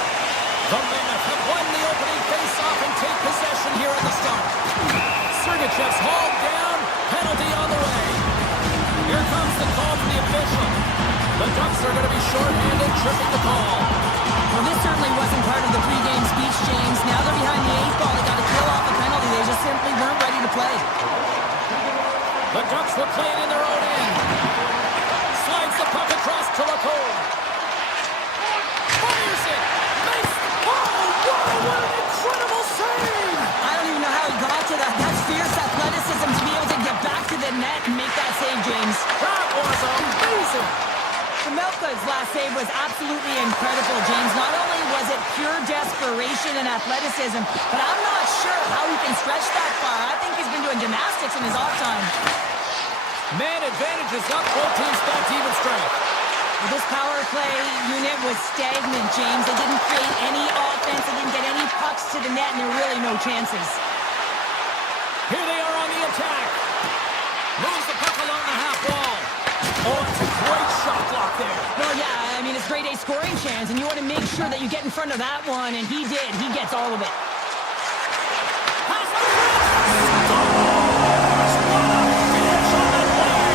The Mammoth have won the opening face-off and take possession here at the start. Sergachev's hauled down. Penalty on the way. Here comes the call from the official. The Ducks are going to be short-handed, tripping the call. Well, this certainly wasn't part of the pregame speech, James. Now they're behind the 8 ball. They got to kill off a penalty. They just simply weren't ready to play. The Ducks will play it in their own end. Slides the puck across to Lacombe. Fires it. Makes... Oh, wow, what an incredible save! I don't even know how he got to that. That's fierce athleticism to be able to get back to the net and make that save, James. That was amazing! Melka's last save was absolutely incredible, James. Not only was it pure desperation and athleticism, but I'm not sure how he can stretch that far. I think he's been doing gymnastics in his off time. Man advantage is up. Both teams back to even strength. Well, this power play unit was stagnant, James. They didn't create any offense. They didn't get any pucks to the net, and there were really no chances. Here they are on the attack. Moves the puck along the half wall. Oh, it's a great shot block there. Well, yeah, I mean, it's grade A scoring chance, and you want to make sure that you get in front of that one, and he did. He gets all of it. Pass on the scores! What a finish on that play!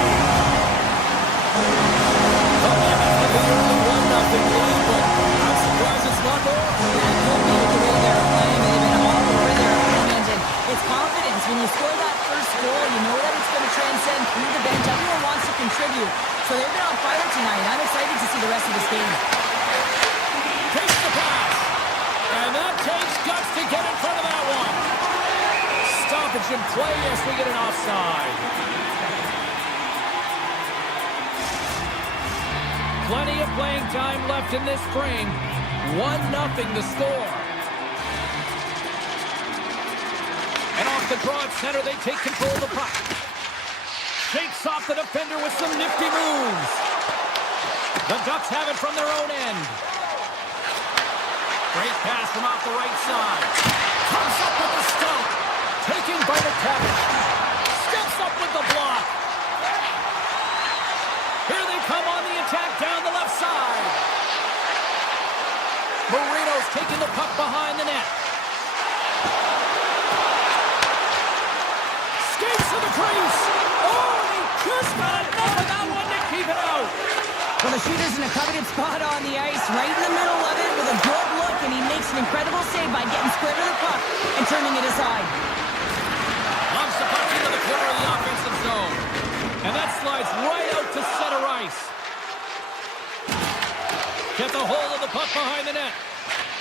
The Mammoth have the early 1-0 lead, but I'm surprised it's not more. Yeah, it could be with the way they're playing. They've been all over their opponent, and it's confidence. When you score that first goal, you know that it's going to transcend through the bench. Everyone wants to contribute. So they've been on fire tonight. I'm excited to see the rest of this game. Takes the pass. And that takes guts to get in front of that one. Stoppage in play as we get an offside. Plenty of playing time left in this frame. 1-0 the score. And off the draw at center, they take control of the puck. Shakes off the defender with some nifty moves. The Ducks have it from their own end. Great pass from off the right side. Comes up with the stump. Taking by the cabbage. Steps up with the block. Here they come on the attack down the left side. Marino's taking the puck behind the net. Skates to the crease. Oh, he just got enough of that one to keep it out. Well, the shooter's in a coveted spot on the ice, right in the middle of it with a good look, and he makes an incredible save by getting square to the puck and turning it aside. Lumps the puck into the corner of the offensive zone. And that slides right out to center ice. Gets a hold of the puck behind the net.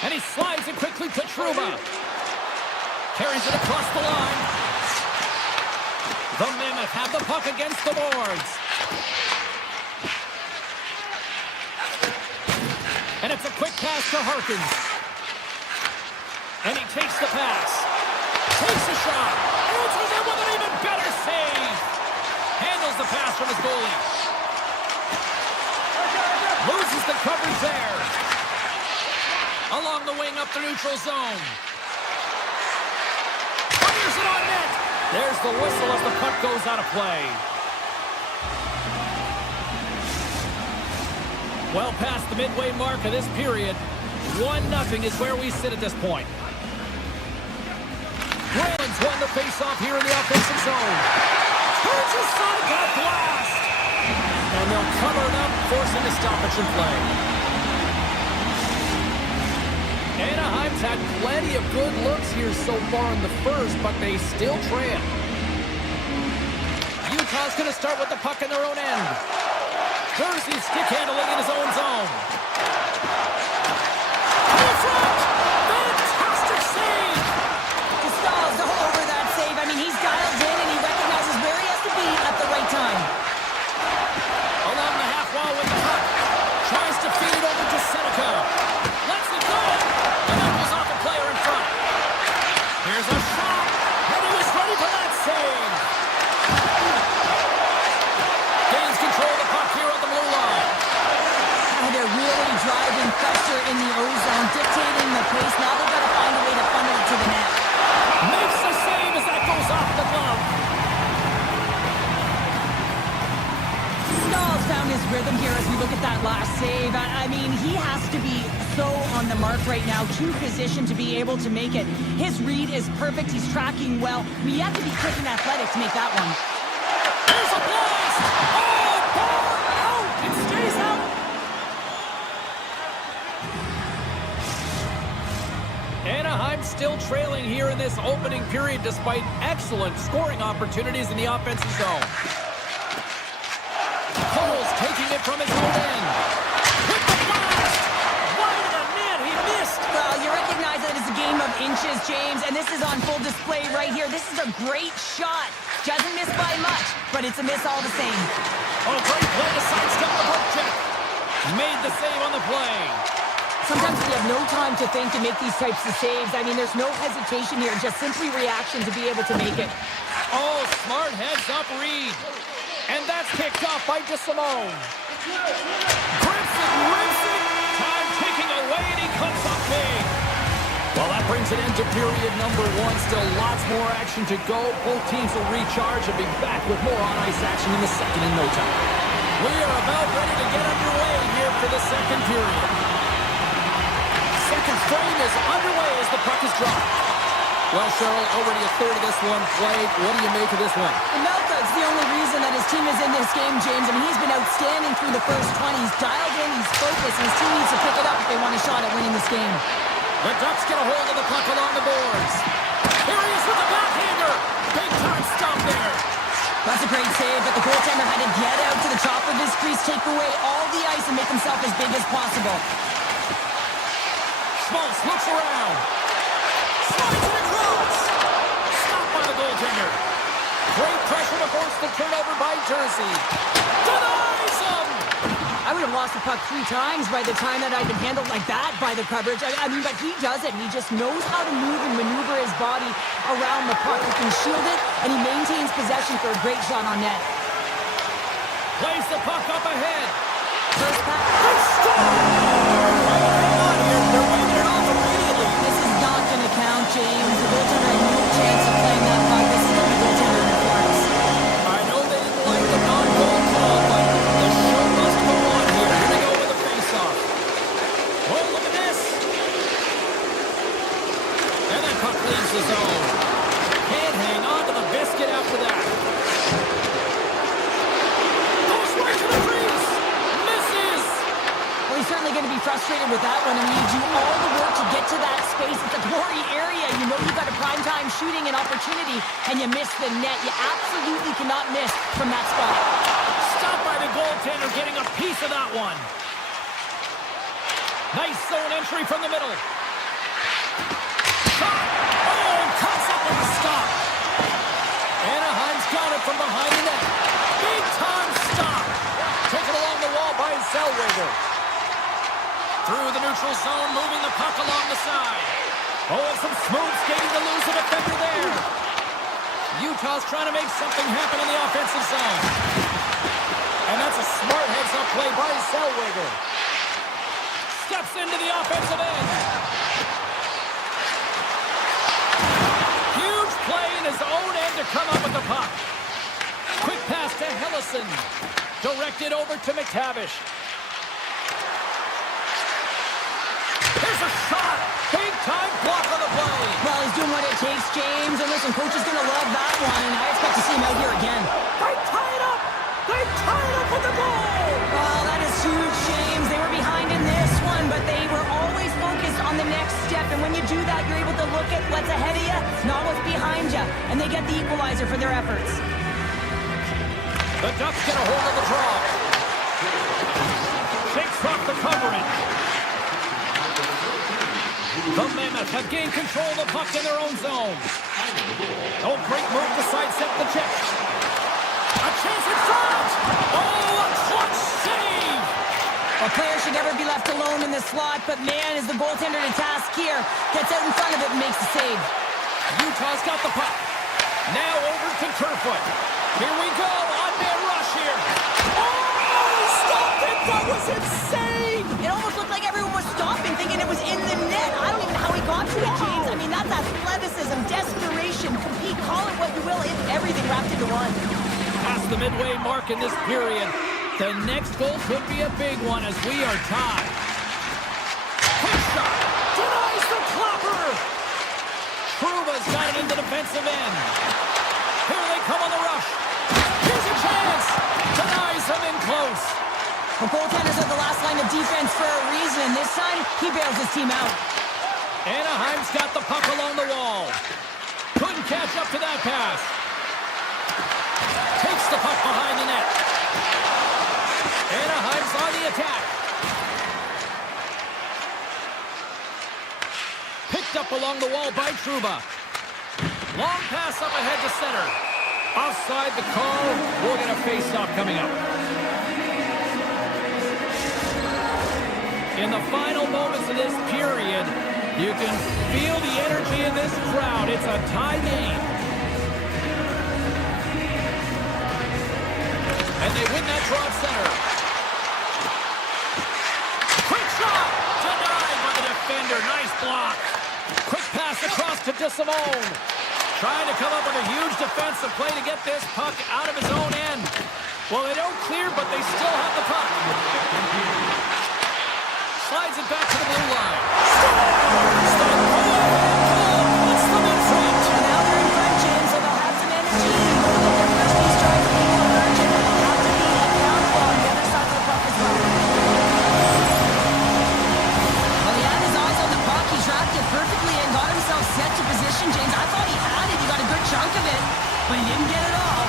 And he slides it quickly to Trouba. Carries it across the line. The Mammoth have the puck against the boards. And it's a quick pass to Harkins. And he takes the pass. Takes a shot. Answers it with an even better save. Handles the pass from his goalie. Loses the coverage there. Along the wing up the neutral zone. Fires it on net. There's the whistle as the puck goes out of play. Well past the midway mark of this period, 1-0 is where we sit at this point. Rollins won the faceoff here in the offensive zone. Turns aside that blast. And they'll cover it up, forcing a stoppage in play. Anaheim's had plenty of good looks here so far in the first, but they still trail. Utah's going to start with the puck in their own end. Jersey stick handling in his own zone. In front! Fantastic save! Gustavo's all over that save. I mean, he's dialed in and he recognizes where he has to be at the right time. Along the half wall with the puck. Tries to feed it over to Seneca. Lets it go! And that goes off the player in front. Here's a shot! And he was ready for that save! Gains control of the puck here on the blue line. Oh, they're really his rhythm here as we look at that last save. I mean, he has to be so on the mark right now, to position to be able to make it. His read is perfect. He's tracking well. I mean, you have to be quick and athletic to make that one. There's a blast! Oh, ball out! It stays out! Anaheim still trailing here in this opening period despite excellent scoring opportunities in the offensive zone. Cole's taking it from his own end. Hit the blast! Wide of the net, he missed! Well, you recognize that it's a game of inches, James, and this is on full display right here. This is a great shot. Doesn't miss by much, but it's a miss all the same. Oh, great play to sidestep the poke check. Made the save on the play. Sometimes we have no time to think to make these types of saves. I mean, there's no hesitation here, just simply reaction to be able to make it. Oh, smart heads-up read. And that's kicked off by DeSimone. Grips it. Time ticking away, and he comes up big. Well, that brings an end to period number one. Still lots more action to go. Both teams will recharge and be back with more on-ice action in the second in no time. We are about ready to get underway here for the second period. Second frame is underway as the puck is dropped. Well, Cheryl, already a third of this one played. What do you make of this one? Melka's the only reason that his team is in this game, James. I mean, he's been outstanding through the first 20. He's dialed in, he's focused, and his team needs to pick it up if they want a shot at winning this game. The Ducks get a hold of the puck along the boards. Here he is with the backhander. Big time stop there. That's a great save, but the goaltender had to get out to the top of his crease, take away all the ice, and make himself as big as possible. Schmaltz looks around. Slides it across. Stopped by the goaltender. Great pressure to force the turnover by Jersey. Denies him. I would have lost the puck 3 times by the time that I'd been handled like that by the coverage. I mean, but he does it. He just knows how to move and maneuver his body around the puck. He can shield it, and he maintains possession for a great shot on net. Plays the puck up ahead. First pass. They're waving it off immediately. This is not going to count, James. The goaltender had no chance of playing that puck. This is going to goaltender interference. I know they didn't like the non-goal call, but the show must go on here. Here we go with a face-off. Oh, look at this. And that puck leaves the zone. Can't hang on to the biscuit after that. Goes right to the crease. Misses. Well, he's certainly going to be frustrated with that one. I mean, you do all the work to get to that space. It's a glory area. You know you've got a prime-time shooting and opportunity, and you miss the net. You absolutely cannot miss from that spot. Stopped by the goaltender, getting a piece of that one. Nice zone entry from the middle. Shot. Oh, comes up with a stop. Anaheim's got it from behind the net. Big time stop. Taken along the wall by Zellweger. Through the neutral zone, moving the puck along the side. Oh, and some smooth skating to lose a defender there. Utah's trying to make something happen in the offensive zone. And that's a smart heads-up play by Zellweger. Steps into the offensive end. Huge play in his own end to come up with the puck. Quick pass to Hellison. Directed over to McTavish. Here's a shot. Big time block on the play. Well, he's doing what it takes, James. And listen, coach is going to love that one, and I expect to see him out here again. They tie it up. They tie it up with the goal. Well, that is huge, James. They were behind in this one, but they were always focused on the next step. And when you do that, you're able to look at what's ahead of you, not what's behind you. And they get the equalizer for their efforts. The Ducks get a hold of the draw. Shakes off the coverage. The Mammoth have gained control of the puck in their own zone. Oh, great move to sidestep the check. A chance in front. Oh, a clutch save. A player should never be left alone in the slot, but man, is the goaltender to task here. Gets out in front of it and makes the save. Utah's got the puck. Now over to Kerfoot. Here we go. On-man rush here. Oh, he stopped it. That was insane. It almost looked like everyone was stopping, thinking it was in the net. I don't even know how he got to it, James. I mean, that's athleticism, desperation, compete, call it what you will. It's everything wrapped into one. Past the midway mark in this period. The next goal could be a big one as we are tied. Quick shot. Denies the clapper. Truba's got it in the defensive end. Here they come on the rush. Here's a chance. Denies him in close. The goaltenders are the last line of defense for a reason. This time, he bails his team out. Anaheim's got the puck along the wall. Couldn't catch up to that pass. Takes the puck behind the net. Anaheim's on the attack. Picked up along the wall by Trouba. Long pass up ahead to center. Offside the call. We'll get a face-off coming up. In the final moments of this period, you can feel the energy in this crowd. It's a tie game. And they win that draw at center. Quick shot! Denied by the defender. Nice block. Quick pass across to DeSimone. Trying to come up with a huge defensive play to get this puck out of his own end. Well, they don't clear, but they still have the puck. Slides it back to the blue line. Stop! Puts them in front. And now they're in front, James, so they'll have some energy. Their first two strikes being more urgent, and they'll have to be accountable on the other side of the puck as well. Well, he had his eyes on the puck. He tracked it perfectly and got himself set to position, James. I thought he had it. He got a good chunk of it, but he didn't get it all.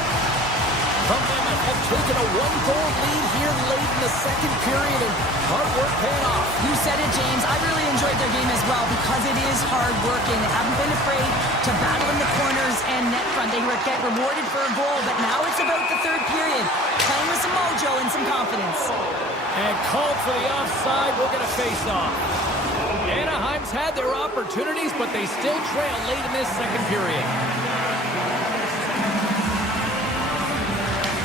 From them have taken a one-goal lead here late in the second period, and hard work paying off. You said it, James. I really enjoyed their game as well because it is hard working. They haven't been afraid to battle in the corners and net front. They get rewarded for a goal, but now it's about the third period. Playing with some mojo and some confidence. And called for the offside. We'll get a face-off. Anaheim's had their opportunities, but they still trail late in this second period.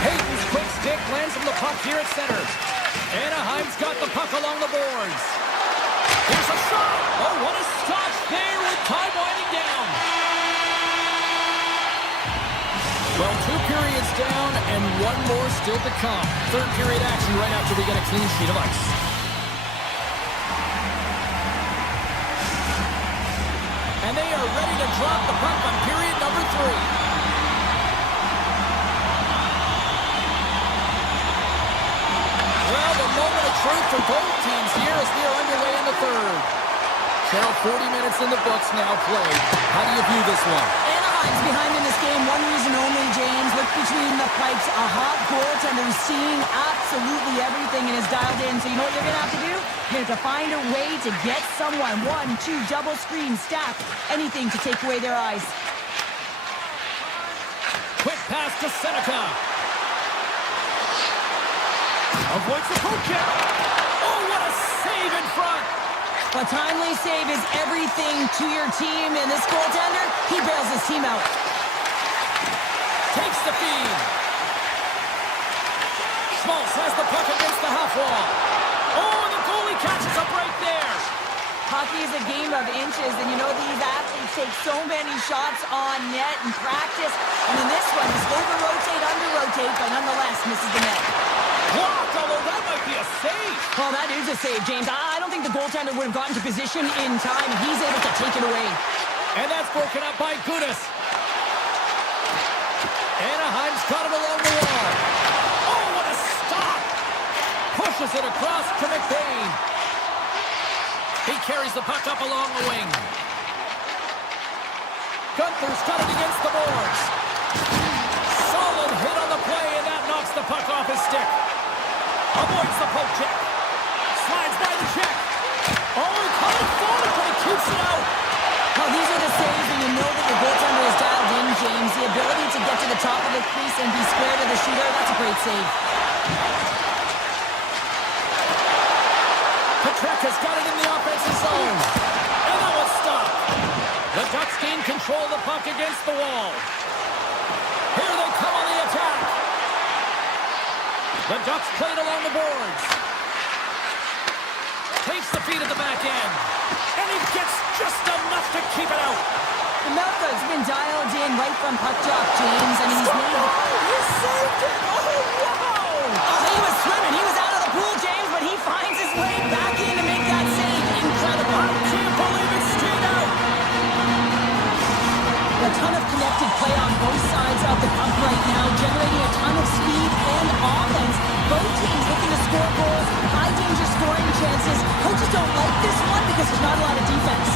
Hayden's quick stick lands him the puck here at center. Anaheim's got the puck along the boards. Here's a shot. Oh, what a stop there with time winding down. Well, 2 periods down and 1 more still to come. Third period action right after we get a clean sheet of ice. And they are ready to drop the puck on period number 3. Well, the moment of truth for both teams here as we are underway in the third. Now 40 minutes in the books now played. How do you view this one? Anaheim's behind in this game. One reason only, James. Look between the pipes. A hot goaltender who's seeing absolutely everything and is dialed in. So you know what you're going to have to do? You're going to have to find a way to get someone. 1, 2, double screen, stack, anything to take away their eyes. Quick pass to Seneca. Avoids the poke check. Oh, what a save in front. A timely save is everything to your team, and this goaltender, he bails his team out. Takes the feed. Schmaltz has the puck against the half wall. Oh, and the goalie catches up right there. Hockey is a game of inches, and you know these athletes take so many shots on net in practice, and in this one, just over-rotate, under-rotate, but nonetheless misses the net. Blocked, although that might be a save. Well, that is a save, James. I don't think the goaltender would have gotten to position in time. He's able to take it away. And that's broken up by Gudas. Anaheim's got it along the wall. Oh, what a stop. Pushes it across to McBain. He carries the puck up along the wing. Gunther's got it against the boards. Solid hit on the play, and that knocks the puck off his stick. Avoids the poke check. Slides by the check. Oh, he caught it forward, but he keeps it out. Well, these are the saves, and you know that the goaltender is dialed in, James. The ability to get to the top of the crease and be square to the shooter, that's a great save. Petraka's got it in the offensive zone. And that was stopped. The Ducks gain control of the puck against the wall. Here they come on the attack. The Ducks played along the boards. Takes the feed at the back end. And he gets just enough to keep it out. The Melka's been dialed in right from puck drop, James, and he's made... He saved it! Oh, wow! Oh, he was swimming score goals, high danger scoring chances. Coaches don't like this one because there's not a lot of defense.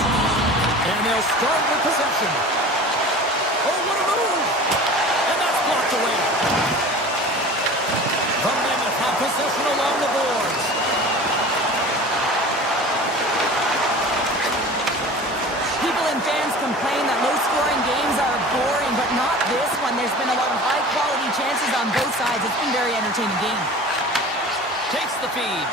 And they'll start with possession. Oh, what a move! And that's blocked away. The Mammoth have possession along the boards. People and fans complain that low-scoring games are boring, but not this one. There's been a lot of high-quality chances on both sides. It's been a very entertaining game. Takes the feed.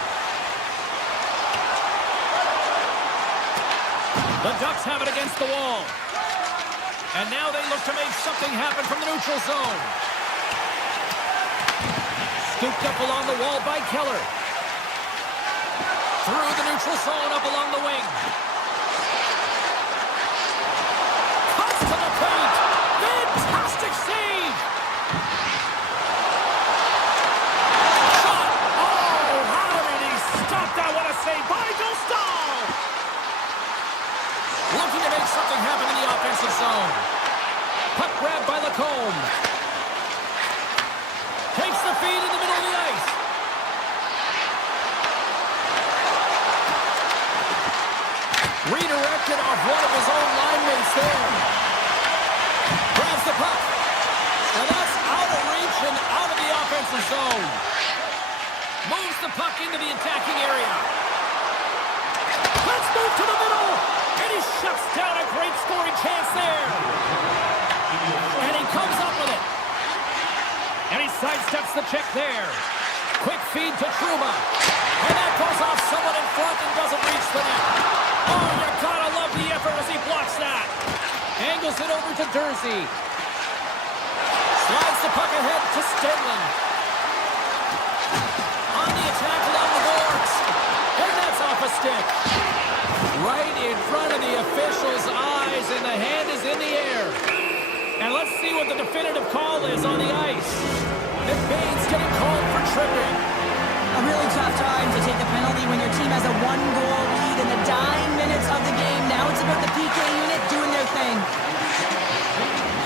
The Ducks have it against the wall. And now they look to make something happen from the neutral zone. Scooped up along the wall by Keller. Through the neutral zone, up along the wing. Cuts to the paint. Fantastic save. Shot. Oh, how did he stop that? What a save by Dostal. Looking to make something happen in the offensive zone. Puck grab by Lacombe. Takes the feed in the middle of the ice. Redirected off one of his own line mates there. Grabs the puck. And that's out of reach and out of the offensive zone. Moves the puck into the attacking area. Let's move to the middle. And he shuts down a great scoring chance there. And he comes up with it. And he sidesteps the check there. Quick feed to Truma. And that goes off someone in front and doesn't reach the net. Oh, you gotta love the effort as he blocks that. Angles it over to Dursey. Slides the puck ahead to Stenlin. On the attack along the boards. And that's off a stick. Right in front of the official's eyes, and the hand is in the air. And let's see what the definitive call is on the ice. McBain's getting called for tripping. A really tough time to take a penalty when your team has a one-goal lead in the dying minutes of the game. Now it's about the PK unit doing their thing.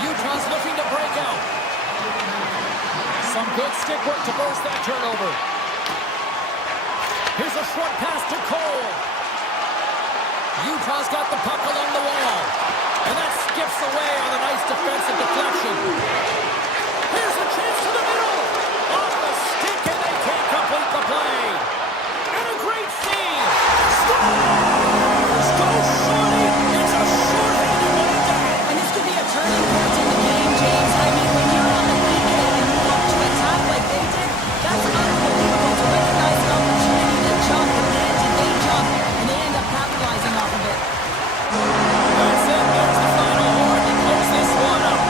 Utah's looking to break out. Some good stick work to force that turnover. Here's a short pass to Cole. Utah's got the puck along the wall. And that skips away on a nice defensive deflection. Here's a chance to the middle. Off the stick, and they can't complete the play. And a great save. Scores! Go Shorty! It's a short-handed one at that. And this could be a turning point in the game, James. I mean, when you're on the PK and you look to attack like they did, that's unbelievable to recognize an opportunity to jump, and man, did they jump, and they end up capitalizing off of it. That's it. There's the final horn to close this one up.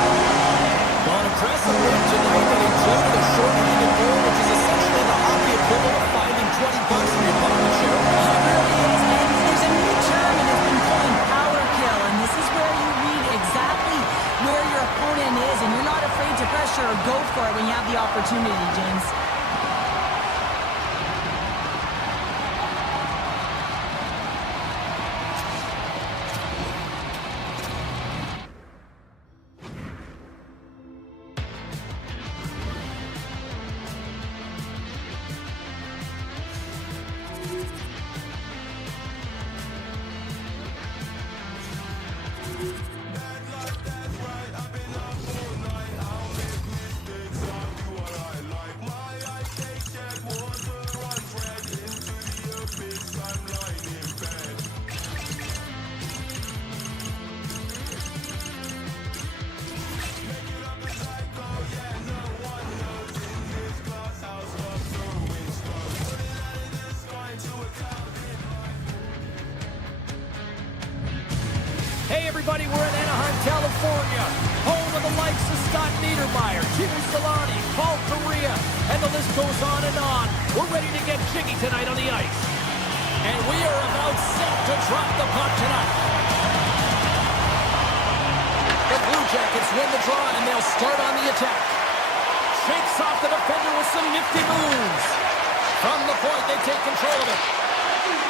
Well, an impressive win tonight that included a short-handed goal, which is essentially the hockey equivalent of finding $20 for your pocket share. It really is, and there's a new term, and it's been called power kill, and this is where you read exactly where your opponent is, and you're not afraid to pressure or go for it when you have the opportunity, James. Hey everybody, we're in Anaheim, California, home of the likes of Scott Niedermayer, Jimmy Solani, Paul Correa, and the list goes on and on. We're ready to get jiggy tonight on the ice. And we are about set to drop the puck tonight. The Blue Jackets win the draw and they'll start on the attack. Shakes off the defender with some nifty moves. From the point, they take control of it.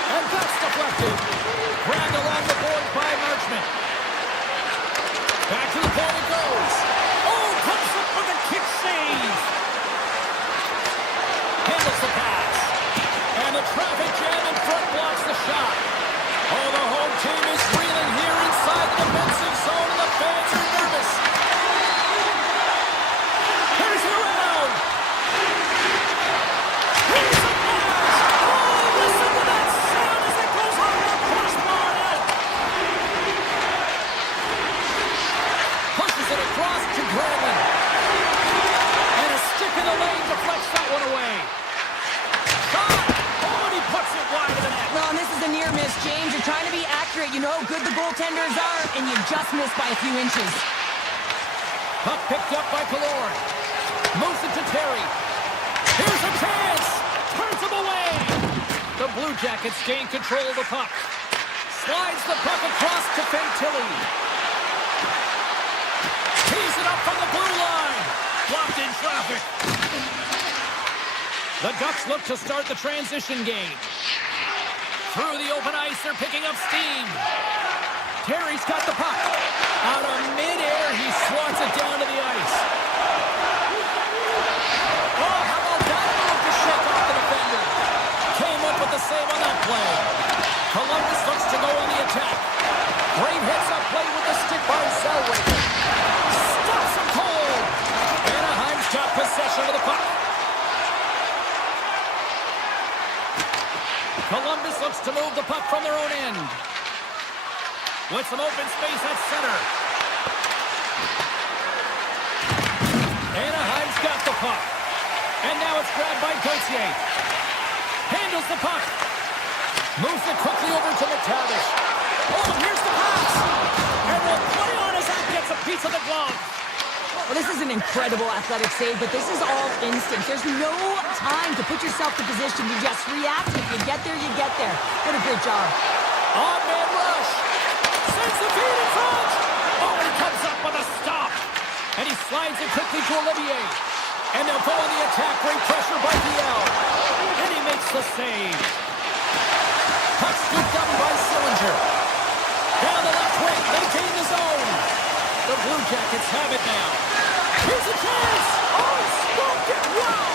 And that's deflected. Grabbed along the board by Marchment. Back to the point it goes. Oh, comes up with a kick save. Handles the pass. this, James. You're trying to be accurate. You know how good the goaltenders are, and you just missed by a few inches. Puck picked up by Killorn. Moves it to Terry. Here's a chance. Turns him away. The Blue Jackets gain control of the puck. Slides the puck across to Fantilli. Tees it up from the blue line. Blocked in traffic. The Ducks look to start the transition game. Through the open ice, they're picking up steam. Terry's got the puck. Out of midair, he swats it down to the ice. Oh, how about that move to shake off the defender? Came up with the save on that play. Columbus looks to go on the attack. Great hits up play with the stick by Zellweger. Stops him cold. Anaheim's got possession of the puck. Columbus looks to move the puck from their own end. With some open space at center. Anaheim's got the puck. And now it's grabbed by Gauthier. Handles the puck. Moves it quickly over to McTavish. Oh, here's the pass. And the play on his act gets a piece of the glove. Well, this is an incredible athletic save, but this is all instinct. There's no time to put yourself in position. You just react. If you get there, you get there. What a great job. On-man rush. Sends the feed in front. Oh, he comes up with a stop. And he slides it quickly to Olivier. And they'll go on the attack. Great pressure by DL. And he makes the save. Puck scooped up by Sillinger. Down the left wing. They gain the zone. The Blue Jackets have it now. Here's a chance. Oh, he smoked it. Wow.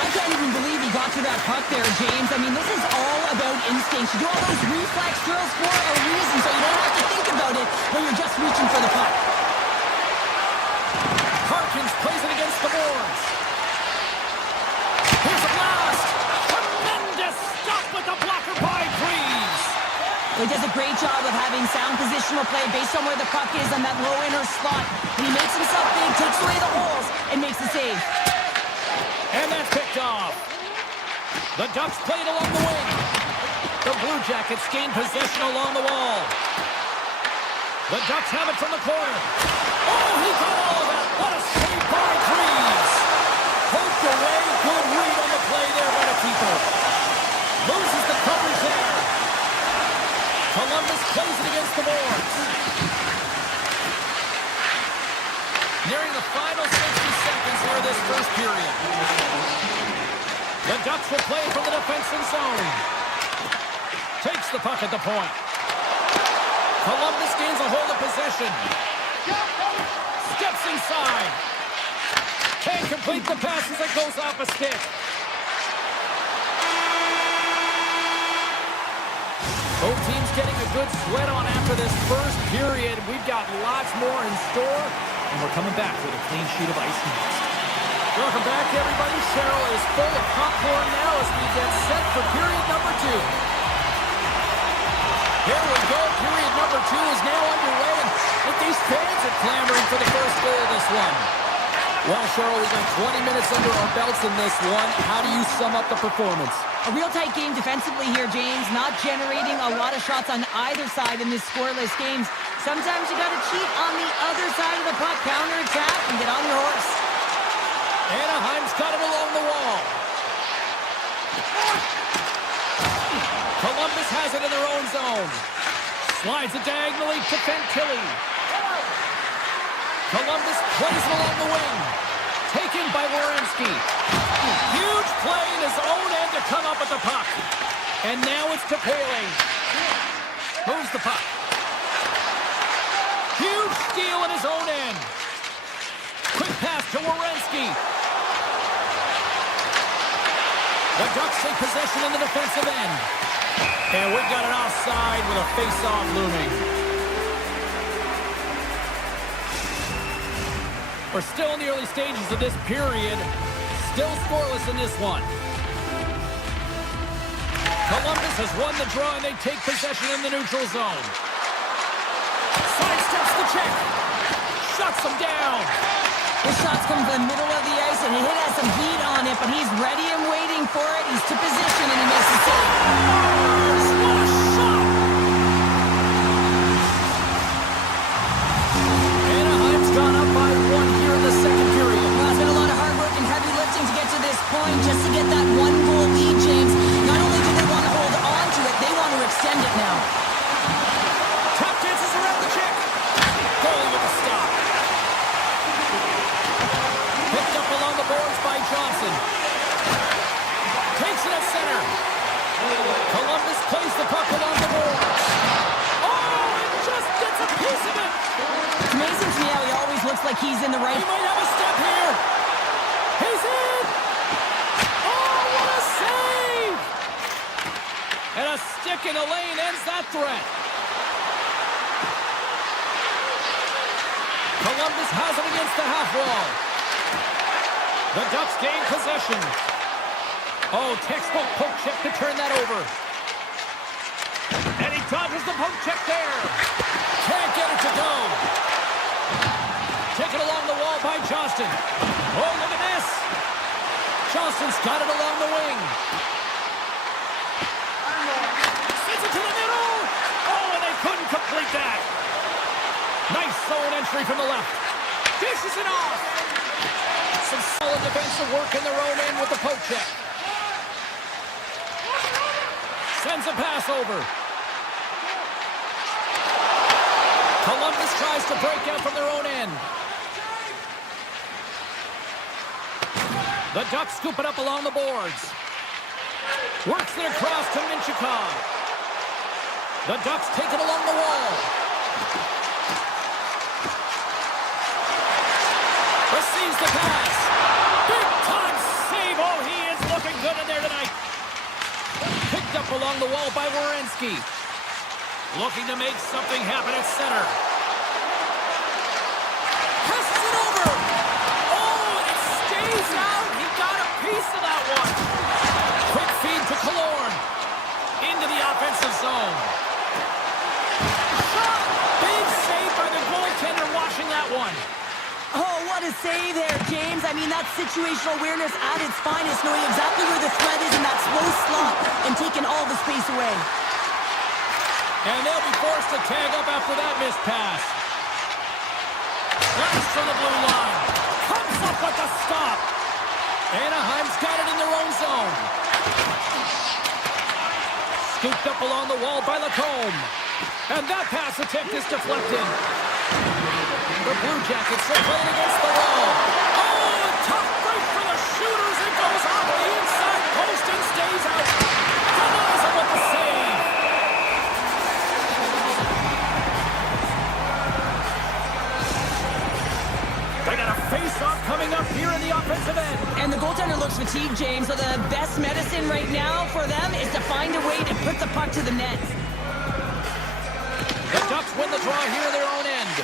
I can't even believe he got to that puck there, James. I mean, this is all about instinct. You do all those reflex drills for a reason, so you don't have to think about it when you're just reaching for the puck. Harkins plays it against the boards. Here's a blast. Tremendous stop with the blocker by Greaves. He does a great job of having sound positional play based on where the puck is on that low inner slot. And he makes himself big, takes away the holes, and makes the save. And that's picked off. The Ducks played along the wing. The Blue Jackets gain possession along the wall. The Ducks have it from the corner. Oh, he got all of that. What a save by Greaves. Poked away. Good read on the play there by the keeper. Loses the coverage there. Columbus plays it against the boards. Nearing the final 60 seconds here of this first period. The Ducks will play from the defensive zone. Takes the puck at the point. Columbus gains a hold of possession. Steps inside. Can't complete the pass as it goes off a stick. Both teams getting a good sweat on after this first period. We've got lots more in store, and we're coming back with a clean sheet of ice next. Welcome back, everybody. Cheryl is full of popcorn now as we get set for period number 2. Here we go. Period number 2 is now underway, and these fans are clamoring for the first goal of this one. Well, Cheryl, we've got 20 minutes under our belts in this one. How do you sum up the performance? A real tight game defensively here, James. Not generating a lot of shots on either side in this scoreless games. Sometimes you got to cheat on the other side of the puck, counter-attack, and get on your horse. Anaheim's got it along the wall. Columbus has it in their own zone. Slides it diagonally to Fantilli. Columbus plays it along the wing. Taken by Werenski. Huge play in his own end to come up with the puck. And now it's to Paling. Moves the puck. Huge steal in his own end. Quick pass to Werenski. The Ducks take possession in the defensive end. And we've got an offside with a face-off looming. We're still in the early stages of this period. Still scoreless in this one. Columbus has won the draw and they take possession in the neutral zone. Sidesteps the check. Shuts them down. This shot's coming from the middle of the ice, and it has some heat on it, but he's ready and waiting for it. He's to position, and he makes the save. What a shot! point just to get that one-goal lead, James. Not only do they want to hold on to it, they want to extend it now. Tap dances around the check. Goalie with a stop. Picked up along the boards by Johnson. Takes it at center. Columbus plays the puck along the boards. Oh, and just gets a piece of it. It's amazing to me how he always looks like he's in the right. He might have a step here. He's in. Oh, what a save. And a stick in the lane ends that threat. Columbus has it against the half wall. The Ducks gain possession. Oh, textbook poke check to turn that over. And he dodges the poke check there. Can't get it to go. Taken along the wall by Johnston. Oh, look at this. Johnston's got it along the wing. Sends it to the middle. Oh, and they couldn't complete that. Nice zone entry from the left. Dishes it off. Some solid defensive work in their own end with the poke check. Sends a pass over. Columbus tries to break out from their own end. The Ducks scoop it up along the boards. Works it across to Minchikov. The Ducks take it along the wall. Receives the pass. Big time save. Oh, he is looking good in there tonight. Picked up along the wall by Werenski. Looking to make something happen at center. Passes it over. Oh, and it stays out. He got a piece of that one. Quick feed to Killorn. Into the offensive zone. Shot. Big save by the goaltender washing that one. Oh, what a save there, James. I mean, that's situational awareness at its finest, knowing exactly where the threat is in that slow slot and taking all the space away. And they'll be forced to tag up after that missed pass. Blast from the blue line. Comes up with the stop. Anaheim's got it in their own zone. Scooped up along the wall by Lacombe. And that pass attempt is deflected. The Blue Jackets are playing against the wall. Oh, a tough break for the shooters. It goes off the inside post and stays out. Denies him with the save. They got a face-off coming up here in the offensive end. And the goaltender looks fatigued, James, so the best medicine right now for them is to find a way to put the puck to the net. The Ducks win the draw here in their own end.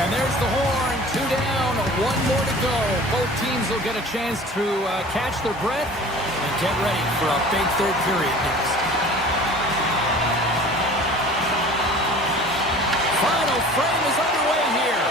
And there's the horn. 2 down, 1 more to go. Both teams will get a chance to catch their breath and get ready for a big third period next. Final frame is underway here.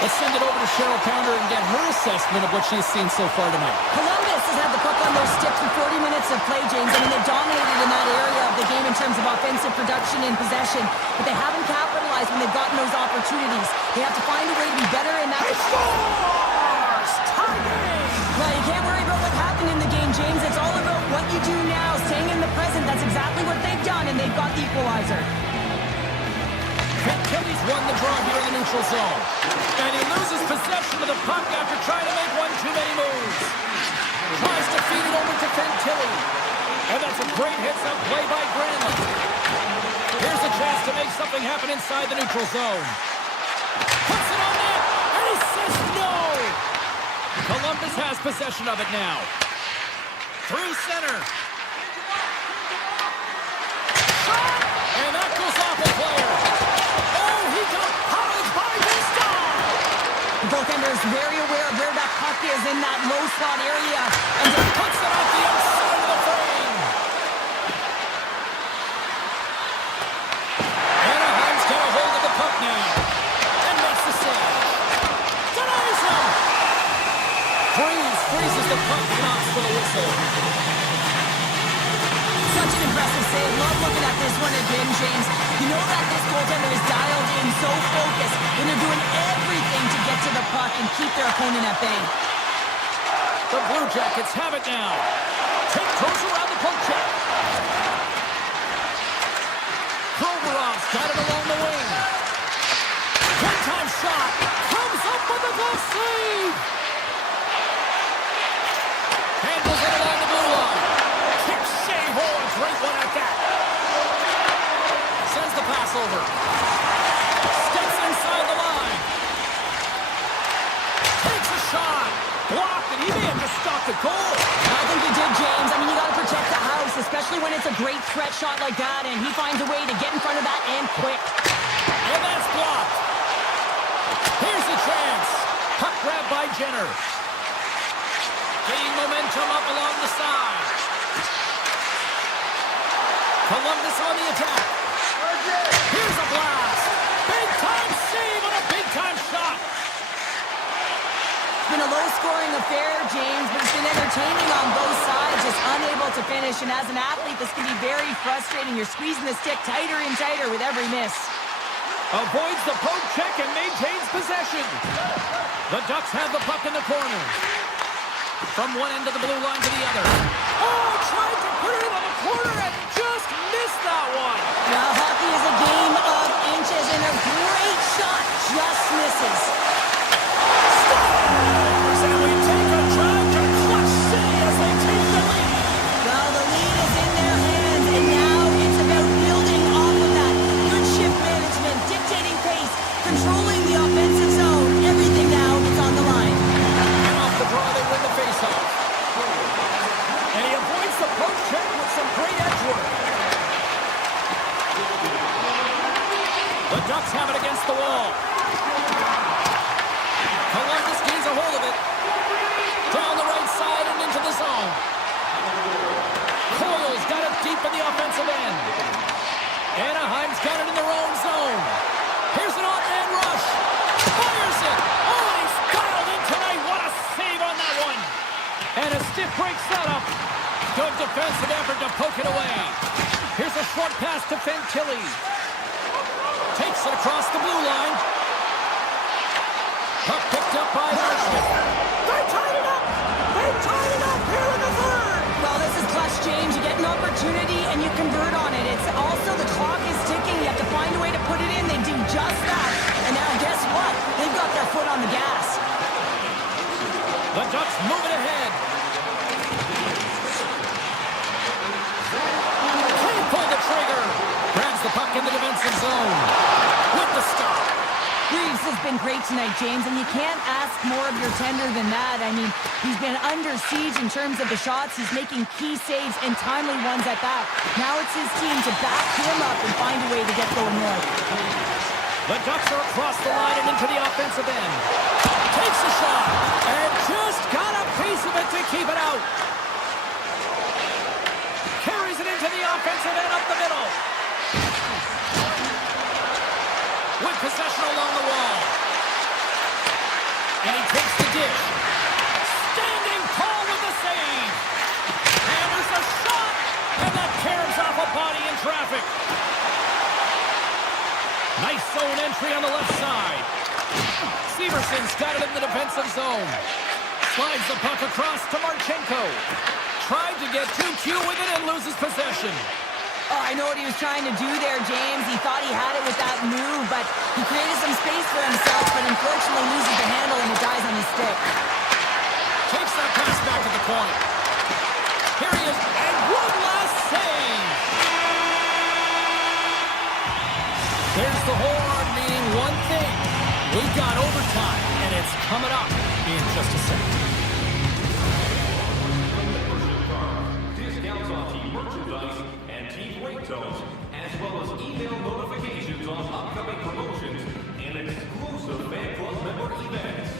Let's send it over to Cheryl Pounder and get her assessment of what she's seen so far tonight. Columbus has had the puck on their stick for 40 minutes of play, James. I mean, they dominated in that area of the game in terms of offensive production and possession, but they haven't capitalized when they've gotten those opportunities. They have to find a way to be better in that. He scores! Tie game! Well, you can't worry about what happened in the game, James. It's all about what you do now, staying in the present. That's exactly what they've done, and they've got the equalizer. Kelly's won the draw here in the neutral zone. And he loses possession of the puck after trying to make one too many moves. Tries to feed it over to Fantilli. And that's a great hits-up play by Granlund. Here's a chance to make something happen inside the neutral zone. Puts it on net, and he says no! Columbus has possession of it now. Through center. Shot! And that goes off a player. Oh, he got powered by the star! The goaltender is very aware of where that puck is in that low slot area, and just Puts it off the outside of the frame. Anaheim's got a hold of the puck now. And makes the save. Denies him. Freezes the puck and opts for the whistle. such an impressive save. Love looking at this one again, James. You know that this goaltender and keep their opponent at bay. The Blue Jackets have it now. Take goes around the poke check. Provorov's got it along the wing. One-time shot. Comes up with a glove save. Handles it along the blue line. Kicks Shea Hall. A great one at that. Sends the pass over. Steps inside the line. Takes a shot. Blocked, and he may have just stopped the goal. I think he did, James. I mean, you got to protect the house, especially when it's a great threat shot like that, and he finds a way to get in front of that and quick. And that's blocked. Here's the chance. Puck grab by Jenner. Gaining momentum up along the side. Columbus on the attack. Here's a blast. Big-time save on a big-time shot. It's been a low-scoring affair, James, but it's been entertaining on both sides, just unable to finish. And as an athlete, this can be very frustrating. You're squeezing the stick tighter and tighter with every miss. Avoids the poke check and maintains possession. The Ducks have the puck in the corner. From one end of the blue line to the other. Oh, tried to put it in on the corner and just missed that one. Now, hockey is a game of inches, and a great shot just misses. And we take a drive to Clutch City as they take the lead. Well, the lead is in their hands, and now it's about building off of that. Good shift management, dictating pace, controlling the offensive zone. Everything now is on the line. And off the draw, they win the faceoff. And he avoids the poke check with some great edge work. The Ducks have it against the wall. Columbus gains a hold of it. Down the right side and into the zone. Coyle's got it deep in the offensive end. Anaheim's got it in their own zone. Here's an off-man rush. Fires it. Oh, and he's dialed in tonight. What a save on that one. And a stiff break setup. Good defensive effort to poke it away. Here's a short pass to Fantilli. Takes it across the blue line. Puck picked up by Marchment. They tied it up! They tied it up here in the third! Well, this is clutch, James. You get an opportunity and you convert on it. It's also the clock is ticking. You have to find a way to put it in. They do just that. And now guess what? They've got their foot on the gas. The Ducks moving ahead. Can't pull the trigger. Grabs the puck in the defensive zone. With the stop. Reeves has been great tonight, James, and you can't ask more of your tender than that. I mean, he's been under siege in terms of the shots. He's making key saves and timely ones at that. Now it's his team to back him up and find a way to get going north. The Ducks are across the line and into the offensive end. Takes a shot and just got a piece of it to keep it out. Carries it into the offensive end up the middle. With possession along the wall. And he takes the dish. Standing tall with the save. And there's a shot. And that tears off a body in traffic. Nice zone entry on the left side. Severson's got it in the defensive zone. Slides the puck across to Marchenko. Tried to get too cute with it and loses possession. Oh, I know what he was trying to do there, James. He thought he had it with that move, but he created some space for himself, but unfortunately loses the handle and it dies on his stick. Takes that pass back at the point. Here he is, and one last save. There's the horn, meaning one thing. We've got overtime, and it's coming up in just a second. Discounts on team merchandise and team ringtones, as well as email notifications on upcoming promotions and exclusive fan club member events.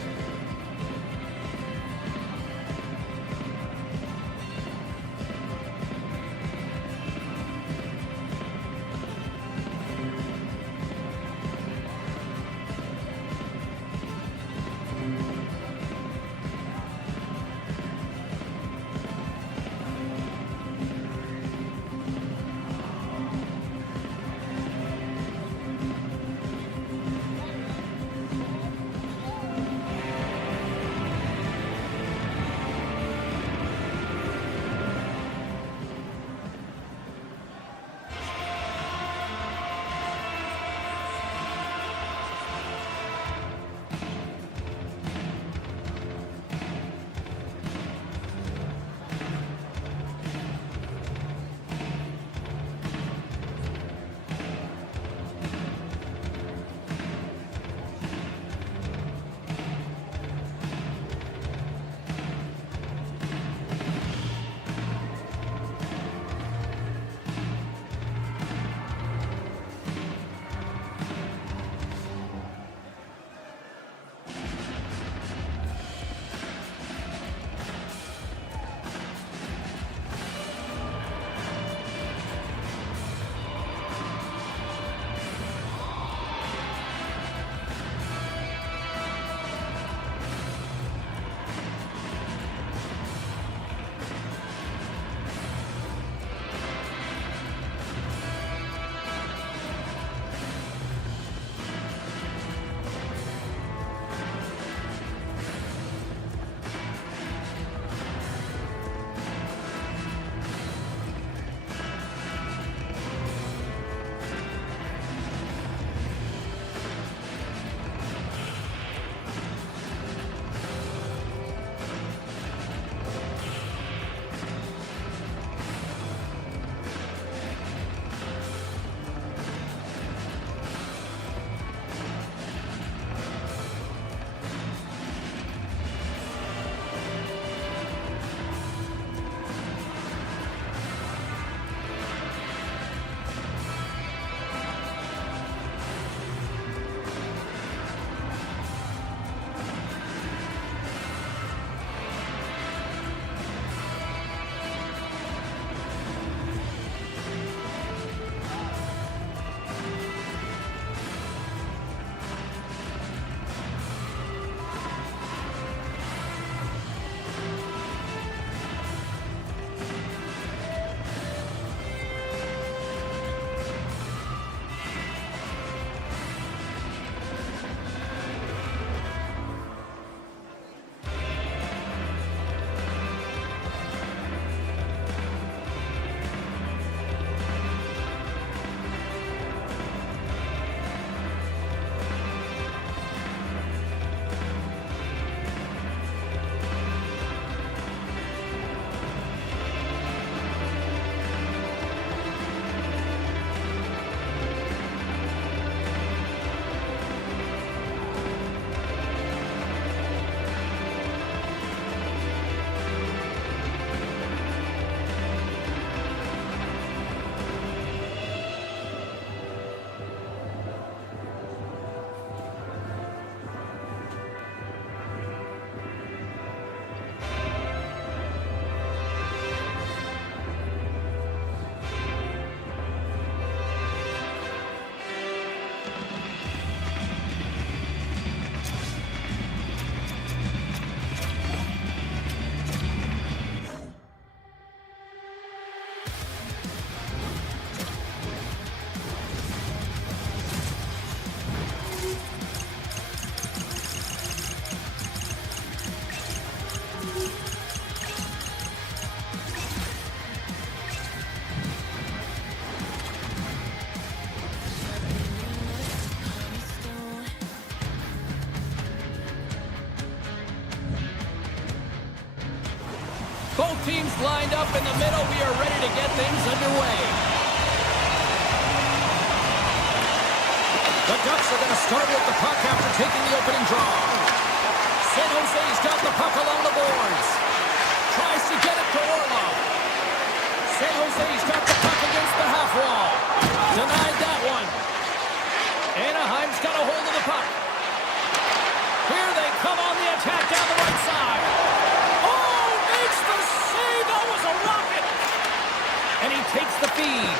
Both teams lined up in the middle. We are ready to get things underway. The Ducks are going to start with the puck after taking the opening draw. San Jose's got the puck along the boards. Tries to get it to Orlov. San Jose's got the puck against the half wall. Denied that one. Anaheim's got a hold of the puck. Here they come on the attack down the right side. Oh, makes the save. That was a rocket. And he takes the feed.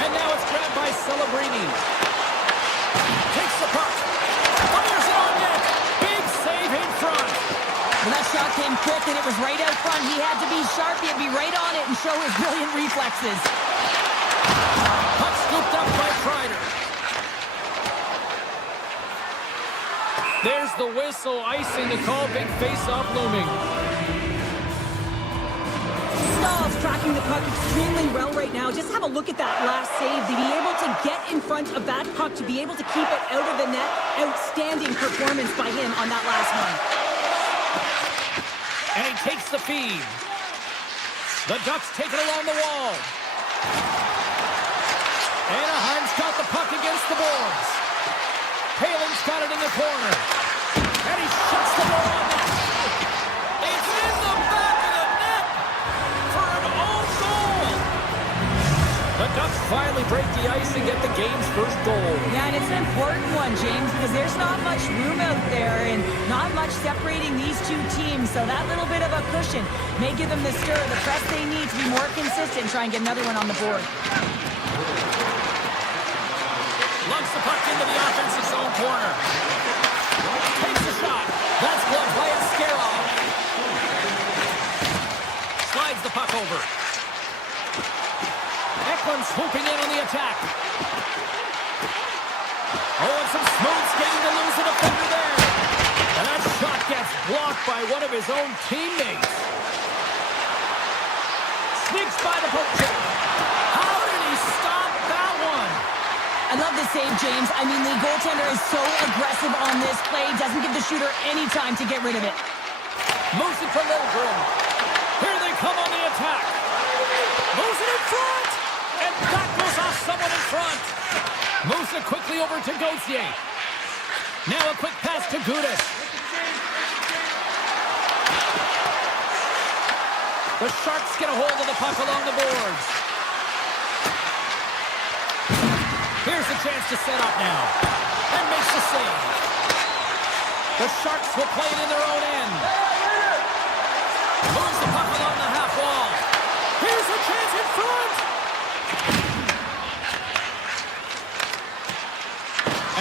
And now it's grabbed by Celebrini. Takes the puck. Fires it on net. Big save in front. Well, that shot came quick, and it was right out front. He had to be sharp. He had to be right on it and show his brilliant reflexes. Puck scooped up by Kreider. There's the whistle, icing the call, big face-off looming. Stahl's tracking the puck extremely well right now. Just have a look at that last save. To be able to get in front of that puck, to be able to keep it out of the net, outstanding performance by him on that last one. And he takes the feed. The Ducks take it along the wall. Anaheim's got the puck against the boards. Palin's got it in the corner. And he shuts the ball on net. It's in the back of the net for an own goal. The Ducks finally break the ice and get the game's first goal. Yeah, and it's an important one, James, because there's not much room out there and not much separating these two teams. So that little bit of a cushion may give them the stir, the press they need to be more consistent, try and get another one on the board. Lugs the puck into the offensive zone corner. Takes the shot. That's blocked by Askarov. Slides the puck over. Eklund swooping in on the attack. Oh, and some smooth skating to lose a defender there. And that shot gets blocked by one of his own teammates. Sneaks by the poke check. How did he stop that one? I love the save, James. I mean, the goaltender is so aggressive on this play. Doesn't give the shooter any time to get rid of it. Moves it to Lindgren. Here they come on the attack. Moves it in front. And that goes off someone in front. Moves it quickly over to Gauthier. Now a quick pass to Gudas. The Sharks get a hold of the puck along the boards. Here's a chance to set up now. And makes the save. The Sharks will play it in their own end. Moves the puck along the half wall. Here's a chance in front.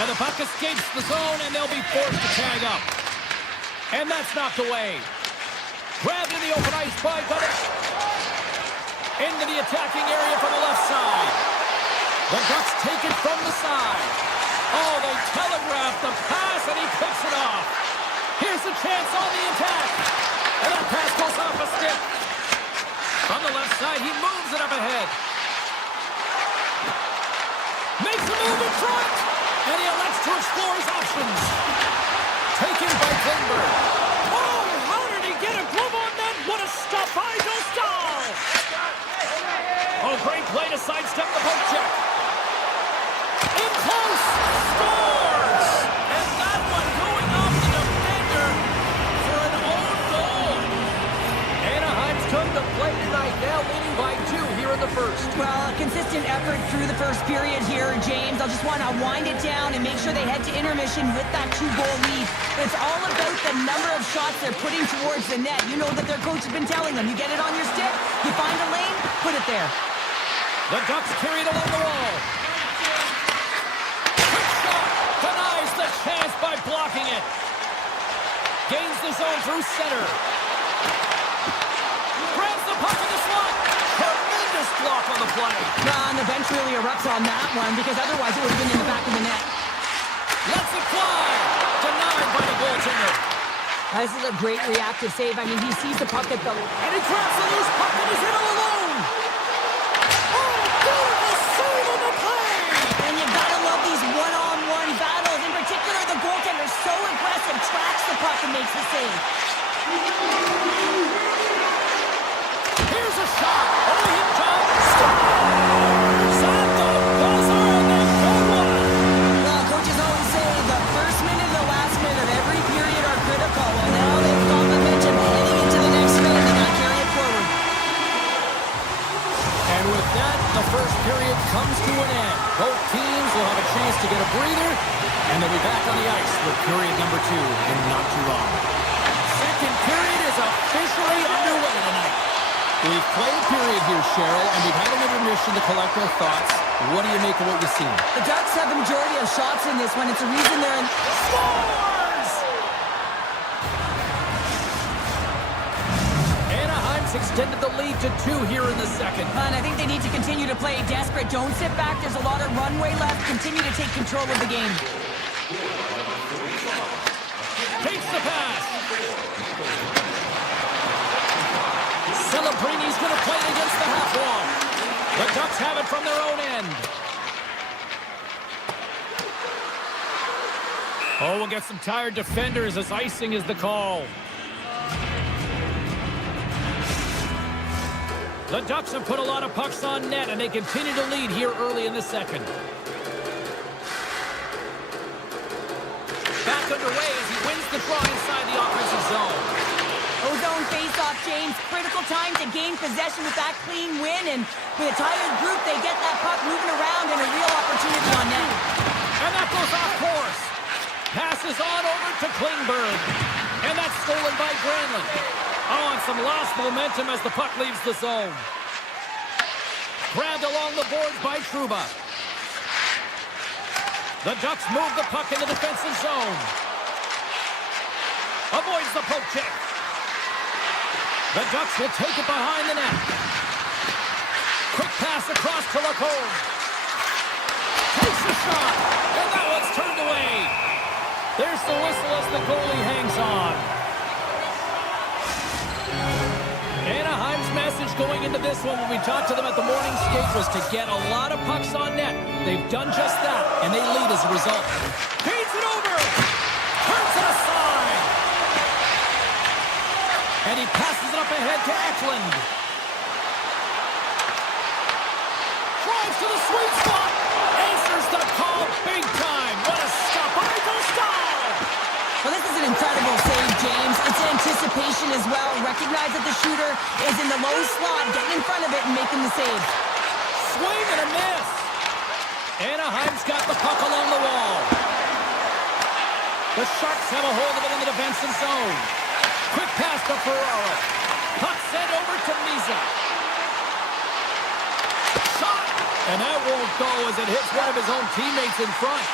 And the puck escapes the zone, and they'll be forced to tag up. And that's knocked away. Grabbed in the open ice by Gudas. Into the attacking area from the left side. The Ducks take it from the side. Oh, they telegraph the pass, and he picks it off. Here's the chance on the attack. And that pass goes off a stick. From the left side, he moves it up ahead. Makes a move in front. And he elects to explore his options. Taken by Klingberg. Oh, how did he get a glove on that? What a stop by Dostal. Oh, great play to sidestep the poke check. In close. Scores. And that one going off the defender for an own goal. Anaheim's come to play tonight, now leading by 2 here in the first. Well, a consistent effort through the first period here, James. I'll just want to wind it down and make sure they head to intermission with that 2-goal lead. It's all about the number of shots they're putting towards the net. You know that their coach has been telling them, you get it on your stick, you find a lane, put it there. The Ducks carry it along the wall. working it. Gains the zone through center. Grabs the puck in the slot. Tremendous block on the play. And the bench really erupts on that one because otherwise it would have been in the back of the net. Lets it fly. Denied by the goaltender. This is a great reactive save. I mean, he sees the puck at the... And he grabs the loose puck and he's hit all alone. Oh, beautiful save on the play. And you gotta love these one-on-one battles. In particular, the goaltender so aggressive, tracks the puck and makes the save. Here's a shot. Oh, he jumps. Scores! At the buzzer, and they go one. Well, coaches always say the first minute and the last minute of every period are critical. Well, now they've got momentum heading into the next phase and they carry it forward. And with that, the first period comes to an end. Both teams will have a chance to get a breather, and they'll be back on the ice with period number 2 in not too long. Second period is officially underway tonight. We've played a period here, Cheryl, and we've had an intermission to collect our thoughts. What do you make of what you've seen? The Ducks have the majority of shots in this one. It's a reason they're in... Scores! Anaheim's extended the lead to 2 here in the second. And I think they need to continue to play desperate. Don't sit back. There's a lot of runway left. Continue to take control of the game. Takes the pass. Celebrini's going to play it against the half wall. The Ducks have it from their own end. Oh, we'll get some tired defenders as icing is the call. The Ducks have put a lot of pucks on net, and they continue to lead here early in the second. Back underway as he wins the draw inside the offensive zone. Ozone face-off, James. Critical time to gain possession with that clean win. And with a tired group, they get that puck moving around and a real opportunity on net. And that goes off course. Passes on over to Klingberg. And that's stolen by Granlund. Oh, and some lost momentum as the puck leaves the zone. Grabbed along the boards by Trouba. The Ducks move the puck in the defensive zone. Avoids the poke check. The Ducks will take it behind the net. Quick pass across to Lacombe. Takes the shot, and that one's turned away. There's the whistle as the goalie hangs on. Anaheim's message going into this one when we talked to them at the morning skate was to get a lot of pucks on net. They've done just that, and they lead as a result. Feeds it over. Turns it aside. And he passes it up ahead to Eklund. Drives to the sweet spot. Answers the call big time. What a stop by Dostal. Well, this is an incredible save, James. It's anticipation as well. Recognize that the shooter is in the low slot, getting in front of it and making the save. Swing and a miss. Anaheim's got the puck along the wall. The Sharks have a hold of it in the defensive zone. Quick pass to Ferraro. Puck sent over to Misa. Shot! And that won't go as it hits one of his own teammates in front.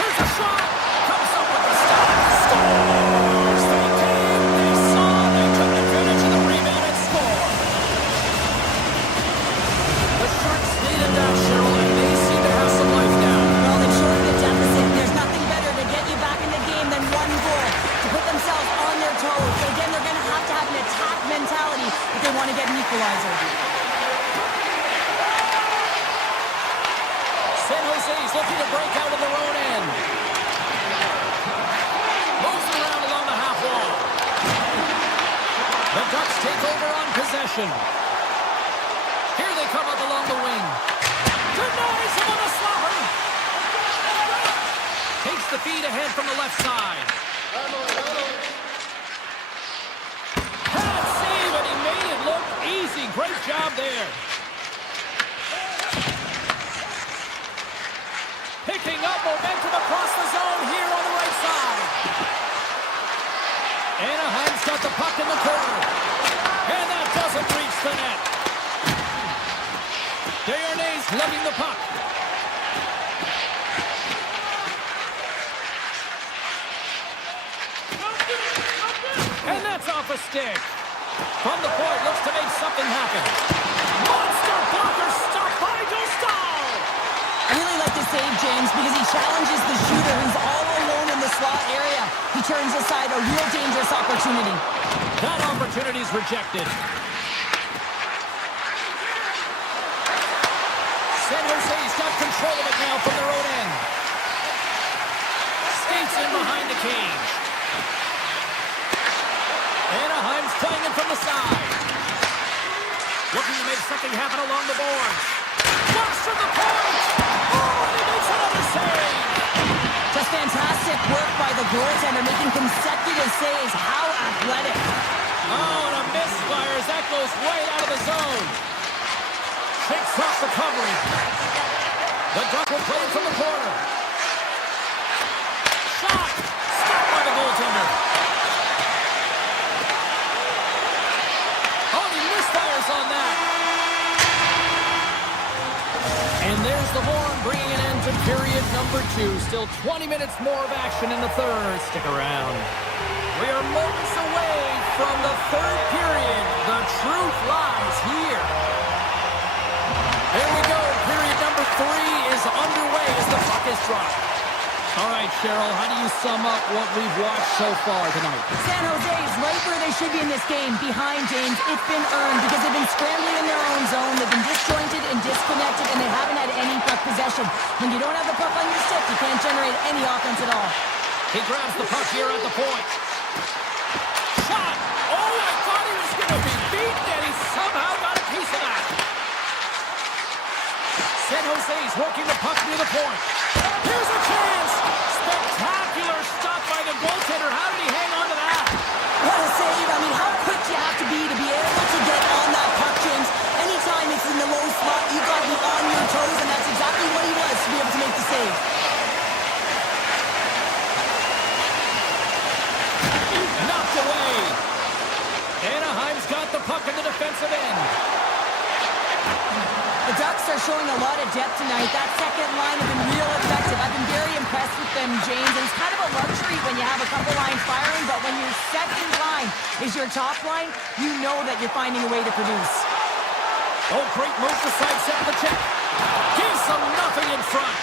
Here's a shot! Comes up with the stop. Scores! They came, they saw, they took advantage of the rebound and score. The Sharks needed that, Cheryl, and they seem to have some life now. Well, in short of the deficit, there's nothing better to get you back in the game than one goal. To put themselves on their toes. So again, they're going to have an attack mentality if they want to get an equalizer. San Jose's looking to break out of their own end. Moves around along the half wall. The Ducks take over on possession. Here they come up along the wing. Denies him on a slapper. Takes the feed ahead from the left side. Bad save, and he made it look easy. Great job there. Picking up momentum across the zone here on the right side. Anaheim's got the puck in the corner. And that doesn't reach the net. Desharnais lugging the puck. the stick. From the point, looks to make something happen. Monster blocker stop by Dostal. I really like this save, James, because he challenges the shooter who's all alone in the slot area. He turns aside a real dangerous opportunity. That opportunity is rejected. San Jose's got control of it now from their own end. Skates in behind the cage. Anaheim's playing it from the side. Looking to make something happen along the boards. Blocks from the point! Oh, and he makes another save! Just fantastic work by the goaltender, making consecutive saves. How athletic. Oh, and a misfires. That goes right out of the zone. Shakes off the covering. The Duck will play it from the corner. Shot! Stopped by the goaltender. Oh, he misfires on that. And there's the horn bringing an end to period number 2. Still 20 minutes more of action in the third. Stick around. We are moments away from the third period. The truth lies here. There we go. Period number 3 is underway as the puck is dropped. All right, Cheryl, how do you sum up what we've watched so far tonight? San Jose's right where they should be in this game. Behind, James, it's been earned because they've been scrambling in their own zone. They've been disjointed and disconnected, and they haven't had any puck possession. When you don't have the puck on your stick, you can't generate any offense at all. He grabs the puck here at the point. Shot! Oh, I thought he was going to be beaten, and he somehow got a piece of that. San Jose's working the puck near the point. Here's a chance! Spectacular stop by the goaltender. How did he hang on to that? What a save. I mean, how quick you have to be able to get on that puck, James. Anytime it's in the low slot, you've got to be on your toes, and that's exactly what he was to be able to make the save. Knocked away. Anaheim's got the puck in the defensive end. The Ducks are showing a lot of depth tonight. That second line has been real effective. I've been very impressed with them, James. And it's kind of a luxury when you have a couple lines firing, but when your second line is your top line, you know that you're finding a way to produce. Oh, great move to sidestep the check. Gives them nothing in front.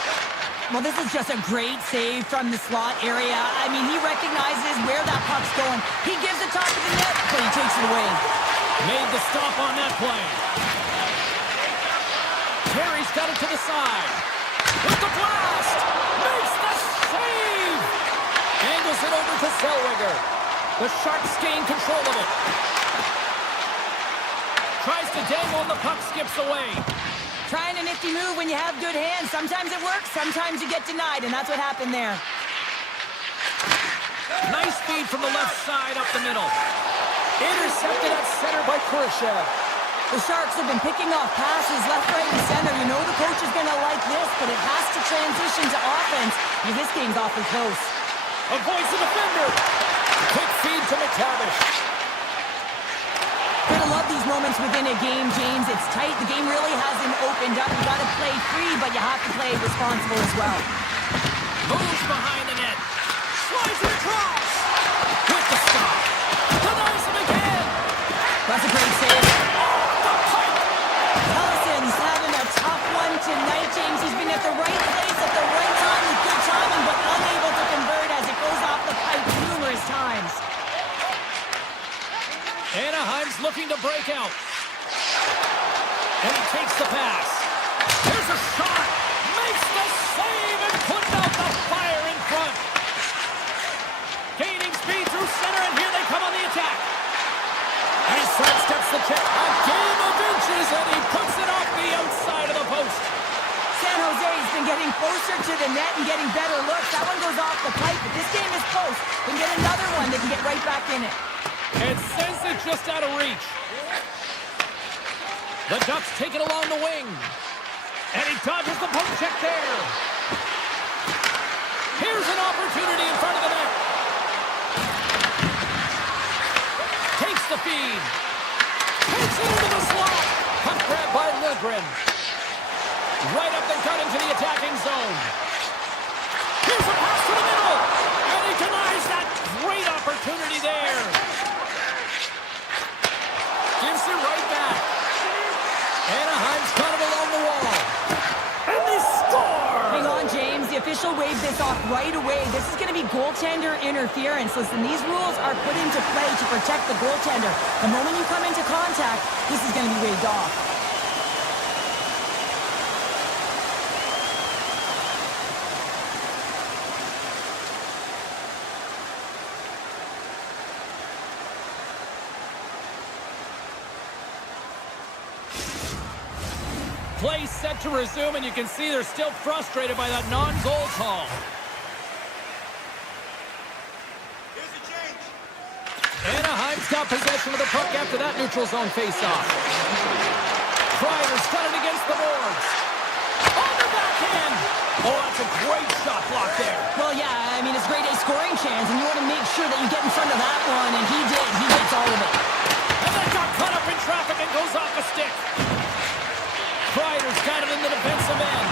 Well, this is just a great save from the slot area. I mean, he recognizes where that puck's going. He gives it top of the net, but he takes it away. Made the stop on that play. Terry's got it to the side. With the blast! Makes the save! Angles it over to Zellweger. The Sharks gain control of it. Tries to dangle and the puck skips away. Trying a nifty move when you have good hands. Sometimes it works, sometimes you get denied, and that's what happened there. Nice feed from the left side up the middle. Intercepted at center by Khrushchev. The Sharks have been picking off passes left, right, and center. You know the coach is going to like this, but it has to transition to offense. And this game's awfully close. Avoids the defender. Quick feed to McTavish. You're going to love these moments within a game, James. It's tight. The game really hasn't opened up. You got to play free, but you have to play responsible as well. Moves behind the net. Slides it across. With the stop. Denies him again. That's a great save. Ellison's having a tough one tonight, James. He's been at the right place at the right time with good timing, but unable to convert as it goes off the pipe numerous times. Anaheim's looking to break out. And he takes the pass. Here's a shot. Makes the save and puts out the fire in front. Gaining speed through center, and here they come on the attack. And he sidesteps the check. A game of inches, and he puts it off the outside of the post. San Jose's been getting closer to the net and getting better looks. That one goes off the pipe, but this game is close. They can get another one. They can get right back in it. And sends it just out of reach. The Ducks take it along the wing. And he dodges the poke check there. Here's an opportunity in front of the net. Takes the feed. Takes it into the slot. Puck grab by Lindgren. Right up the gut into the attacking zone. Here's a pass to the middle. And he denies that great opportunity there. official waved this off right away. This is going to be goaltender interference. Listen, these rules are put into play to protect the goaltender. The moment you come into contact, this is going to be waved off. Play set to resume, and you can see they're still frustrated by that non-goal call. Anaheim's got possession of the puck after that neutral zone faceoff. Kreider's got it against the boards. On the backhand! Oh, that's a great shot block there. Well, yeah, I mean, it's grade A scoring chance, and you want to make sure that you get in front of that one, and he did. He gets all of it. And then got caught up in traffic and goes off a stick. Kreider's got it in the defensive end.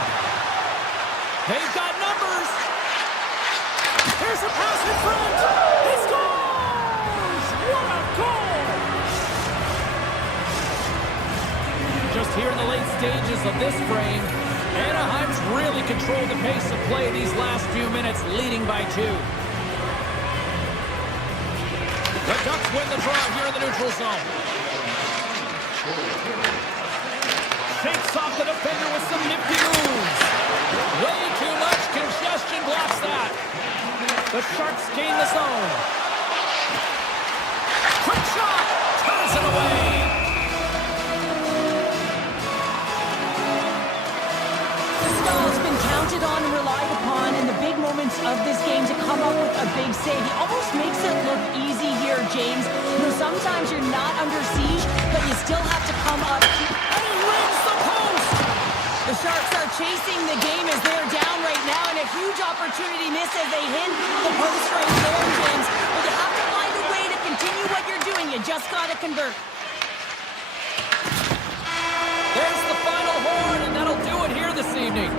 They've got numbers. Here's a pass in front. He scores! What a goal! Just here in the late stages of this frame, Anaheim's really controlled the pace of play these last few minutes, leading by 2. The Ducks win the draw here in the neutral zone. Shakes off the defender with some nifty moves. Way too much congestion blocks that. The Sharks gain the zone. Quick shot! Turns it away. Stahl's been counted on and relied upon in the big moments of this game to come up with a big save. He almost makes it look easy here, James. You know, sometimes you're not under siege, but you still have to come up. And he rings the post! The Sharks are chasing the game as they're down right now, and a huge opportunity missed as they hit the post right there, James. But you have to find a way to continue what you're doing. You just got to convert. There's the final horn, and that'll do it here this evening.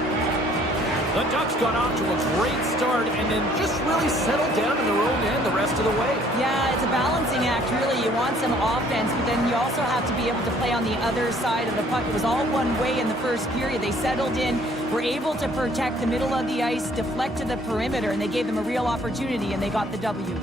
The Ducks got off to a great start and then just really settled down in their own end the rest of the way. Yeah, it's a balancing act, really. You want some offense, but then you also have to be able to play on the other side of the puck. It was all one way in the first period. They settled in, were able to protect the middle of the ice, deflect to the perimeter, and they gave them a real opportunity, and they got the W.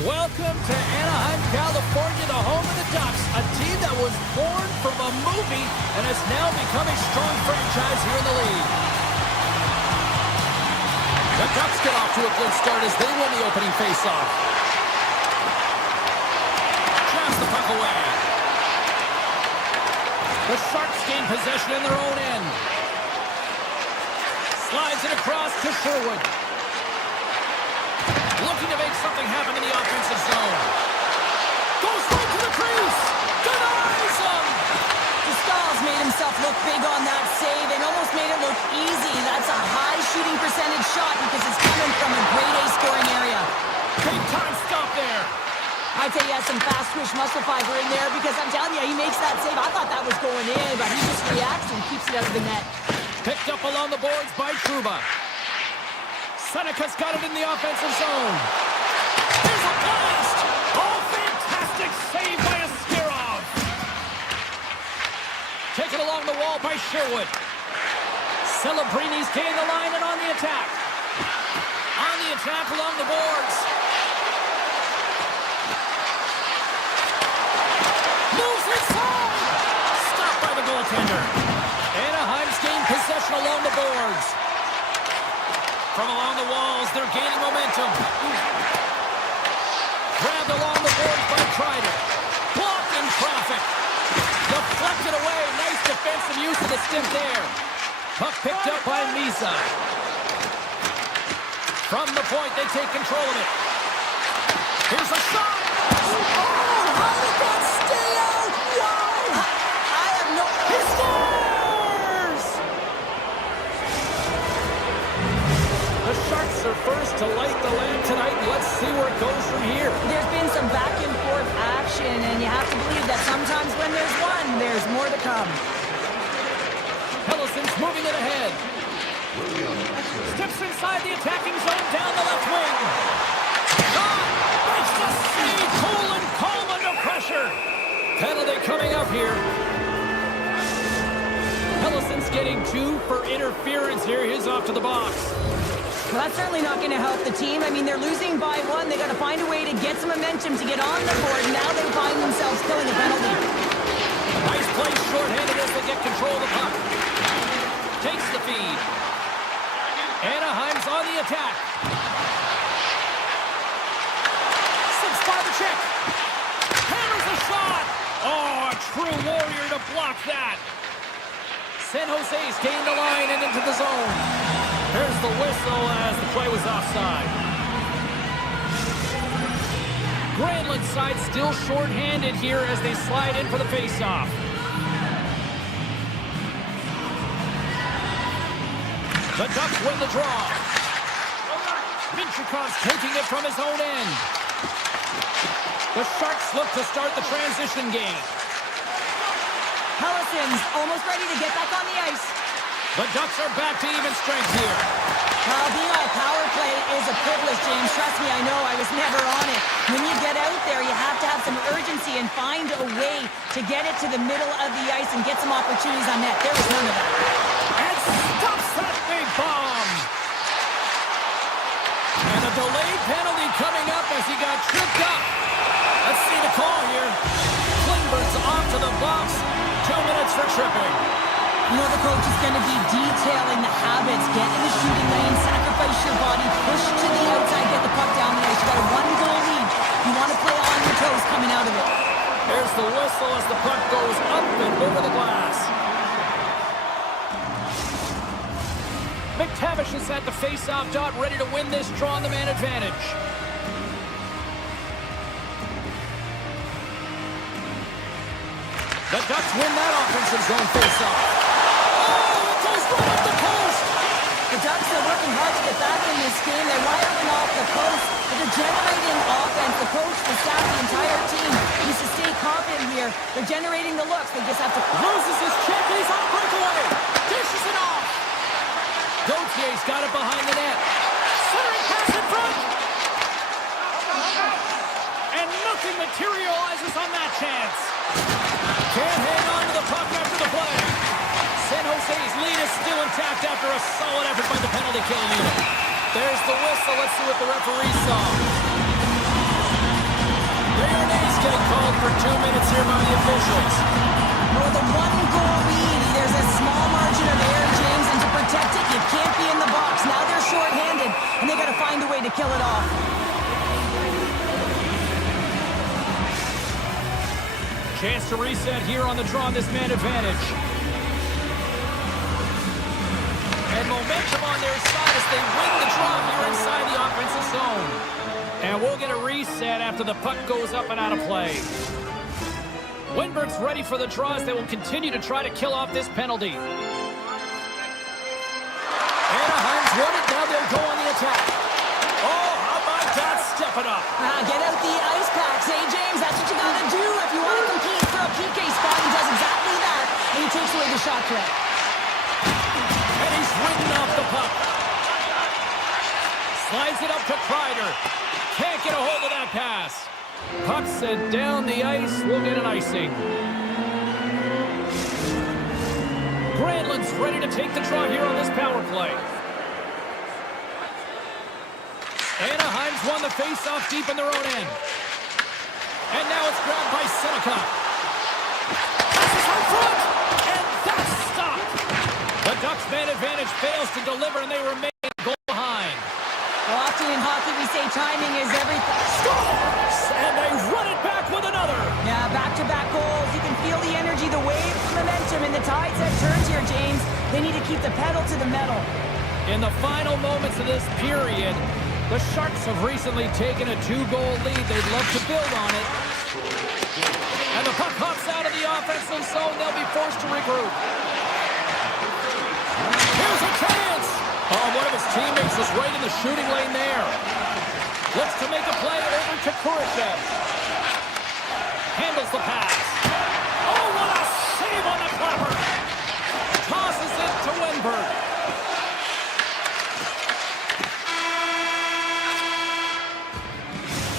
Welcome to Anaheim, California, the home of the Ducks, a team that was born from a movie and has now become a strong franchise here in the league. The Ducks get off to a good start as they win the opening faceoff. Jabs the puck away. The Sharks gain possession in their own end. Slides it across to Sherwood. Looking to make something happen in the offensive zone. Goes right to the crease. Denies him. Discal's made himself look big on that save and almost made it look easy. That's a high shooting percentage shot because it's coming from a grade A scoring area. Big time stop there. I'd say he has some fast twitch muscle fiber in there because I'm telling you, he makes that save. I thought that was going in, but he just reacts and keeps it out of the net. Picked up along the boards by Trouba. Seneca's got it in the offensive zone. Here's a blast! Oh, fantastic save by Askarov. Taken along the wall by Sherwood. Celebrini's gained the line and on the attack. On the attack along the boards. Moves inside! Stopped by the goaltender. Anaheim's gained possession along the boards. From along the walls, they're gaining momentum. Grabbed along the boards by Kreider. Blocked in traffic. Deflected away. Nice defensive use of the stick there. Puck picked up by Misa. From the point, they take control of it. Here's a shot. Oh, how did that stay out? Wow! I have no... He scores! The Sharks are first to light the lamp tonight. Let's see where it goes from here. There's been some back and forth action, and you have to believe that sometimes when there's one, there's more to come. Hellison's moving it ahead. Steps inside the attacking zone down the left wing. Shot! Makes the save. Cool and calm under pressure. Penalty coming up here. Hellison's getting 2 for interference here. He's off to the box. Well, that's certainly not going to help the team. I mean, they're losing by 1. They got to find a way to get some momentum to get on the board. Now they find themselves killing a penalty. Nice play shorthanded as they get control of the puck. Takes the feed. Anaheim's on the attack. 6 by the check. Hammers the shot. Oh, a true warrior to block that. San Jose's gained the line and into the zone. There's the whistle as the play was offside. Granlund's side still shorthanded here as they slide in for the faceoff. The Ducks win the draw. Minchukov's taking it from his own end. The Sharks look to start the transition game. Hellison's almost ready to get back on the ice. The Ducks are back to even strength here. Well, being on a power play is a privilege, James. Trust me, I know. I was never on it. When you get out there, you have to have some urgency and find a way to get it to the middle of the ice and get some opportunities on net. There was none of that. And stops that big bomb. And a delayed penalty coming up as he got tripped up. Let's see the call here. Klingberg's off to the box. 2 minutes for tripping. You know, the coach is going to be detailing the habits. Get in the shooting lane, sacrifice your body, push to the outside, get the puck down the ice. You got a 1-goal lead. You want to play on your toes coming out of it. There's the whistle as the puck goes up and over the glass. McTavish is at the face-off dot, ready to win this draw on the man advantage. The Ducks win that offensive zone face-off. Oh, it goes right up the post. The Ducks are working hard to get back in this game. They're wiring off the post, but they're generating offense. The coach, the staff, the entire team needs to stay confident here. They're generating the looks. They just have to... Loses his check. He's on breakaway. Dishes it off. Gautier's got it behind the net. Centering pass in front. And nothing materializes on that chance. Can't hang on to the puck after the play. San Jose's lead is still intact after a solid effort by the penalty kill unit. There's the whistle. Let's see what the referee saw. getting called for 2 minutes here by the officials. With a one-goal lead, there's a small margin of error, James, and to protect it, you can't be in the box. Now they're short-handed, and they got to find a way to kill it off. Chance to reset here on the draw on this man advantage. And momentum on their side as they win the draw here inside the offensive zone. And we'll get a reset after the puck goes up and out of play. Winberg's ready for the draw as they will continue to try to kill off this penalty. Anaheim's won it. Now they'll go on the attack. Oh, how about that? Step it up. Get out the ice packs, James? That's what you got to do if you want to compete for a PK spot. He does exactly that, and he takes away the shot threat. And he's ridden off the puck. Slides it up to Kreider. Can't get a hold of that pass. Puck sent down the ice. We'll get an icing. Granlund's ready to take the draw here on this power play. Anaheim's won the face-off deep in their own end. And now it's grabbed by Seneca. Passes on front, and that's stopped. The Ducks' man advantage fails to deliver, and they remain goal behind. Well, often in hockey, we say timing is everything. Scores! And they run it back with another. Yeah, back-to-back goals. You can feel the energy, the wave, the momentum, and the tides have turned here, James. They need to keep the pedal to the metal. In the final moments of this period, the Sharks have recently taken a 2-goal lead. They'd love to build on it. And the puck hops out of the offensive zone. They'll be forced to regroup. Here's a chance. Oh, one of his teammates is right in the shooting lane there. Looks to make a play over to Kurashev. Handles the pass. Oh, what a save on the clapper. Tosses it to Winberg.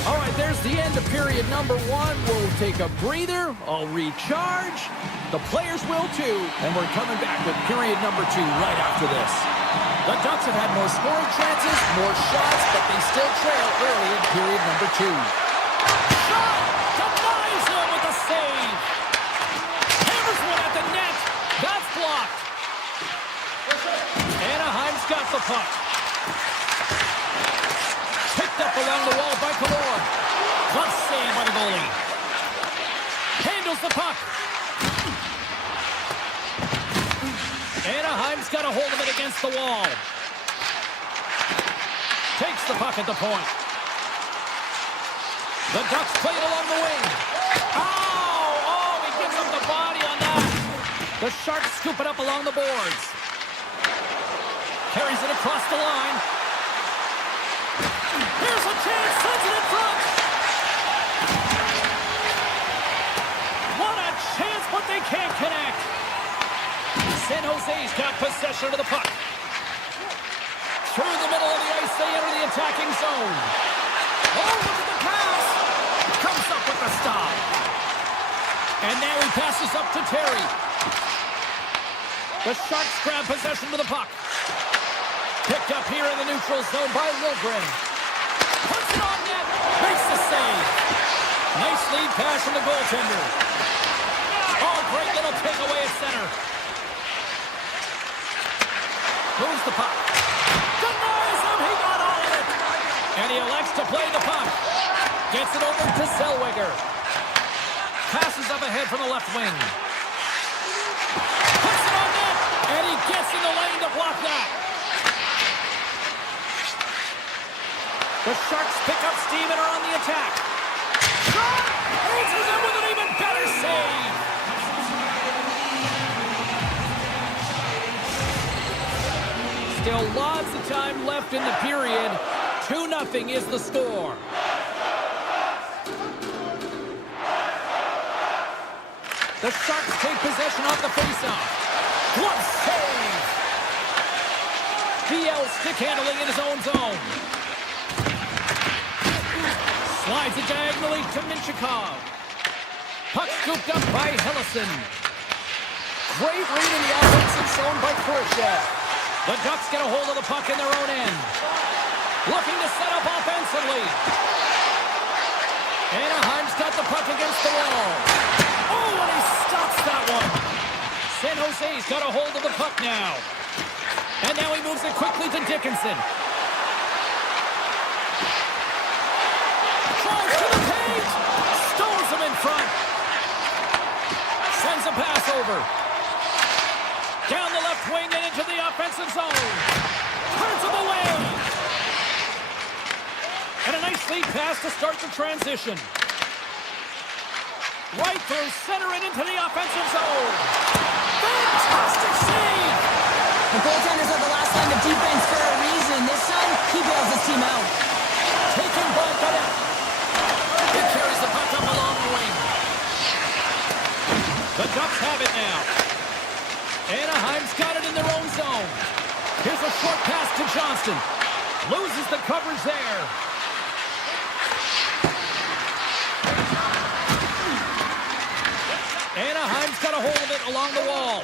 All right, there's the end of period number 1. We'll take a breather. I'll recharge. The players will too. And we're coming back with period number 2 right after this. The Ducks have had more scoring chances, more shots, but they still trail early in period number 2. Shot! Denies him with a save. Hammers one at the net. That's blocked. Anaheim's got the puck. Picked up along the wall by Kallor. Glove save by the goalie. Handles the puck. Anaheim's got a hold of it against the wall. Takes the puck at the point. The Ducks play it along the wing. Oh, he gives up the body on that. The Sharks scoop it up along the boards. Carries it across the line. Here's a chance, sends it in front. What a chance, but they can't connect. San Jose's got possession of the puck. Through the middle of the ice, they enter the attacking zone. Oh, look at the pass. Comes up with the stop. And now he passes up to Terry. The Sharks grab possession of the puck. Picked up here in the neutral zone by Liljegren. Puts it on net. Makes the save. Nice lead pass from the goaltender. Oh, great little takeaway at center. Moves the puck. Denies him. He got all of it. And he elects to play the puck. Gets it over to Zellweger. Passes up ahead from the left wing. Puts it on net. And he gets in the lane to block that. The Sharks pick up steam and are on the attack. Shot! Answers it with an even better save. Still lots of time left in the period. 2-0 is the score. The Sharks take possession off the faceoff. Glove save. BL stick handling in his own zone. Slides it diagonally to Minchikov. Puck scooped up by Hellison. Great read in the offensive zone by Kurashev. The Ducks get a hold of the puck in their own end. Looking to set up offensively. Anaheim's got the puck against the wall. Oh, and he stops that one. San Jose's got a hold of the puck now. And now he moves it quickly to Dickinson. Tries to the paint. Stones him in front. Sends a pass over. Down the left wing and into the offensive zone. Turns him away. And a nice lead pass to start the transition. Right through center and into the offensive zone. Fantastic save! The goaltenders are the last line of defense for a reason. This time, he bails his team out. Taken by Bennett. He carries the puck up along the wing. The Ducks have it now. Anaheim's got it in their own zone. Here's a short pass to Johnston. Loses the coverage there. Anaheim's got a hold of it along the wall.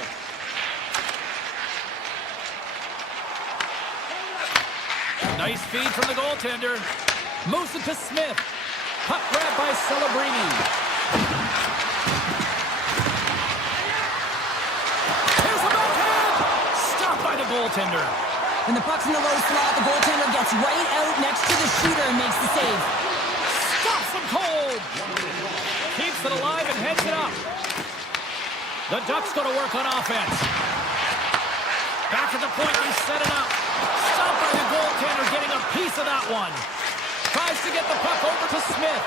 Nice feed from the goaltender. Moves it to Smith. Puck grab by Celebrini. Here's a backhand. Stopped by the goaltender. When the puck's in the low slot, the goaltender gets right out next to the shooter and makes the save. Stops him cold. Keeps it alive and heads it up. The Ducks go to work on offense. Back at the point, they set it up. Stopped by the goaltender, getting a piece of that one. Tries to get the puck over to Smith.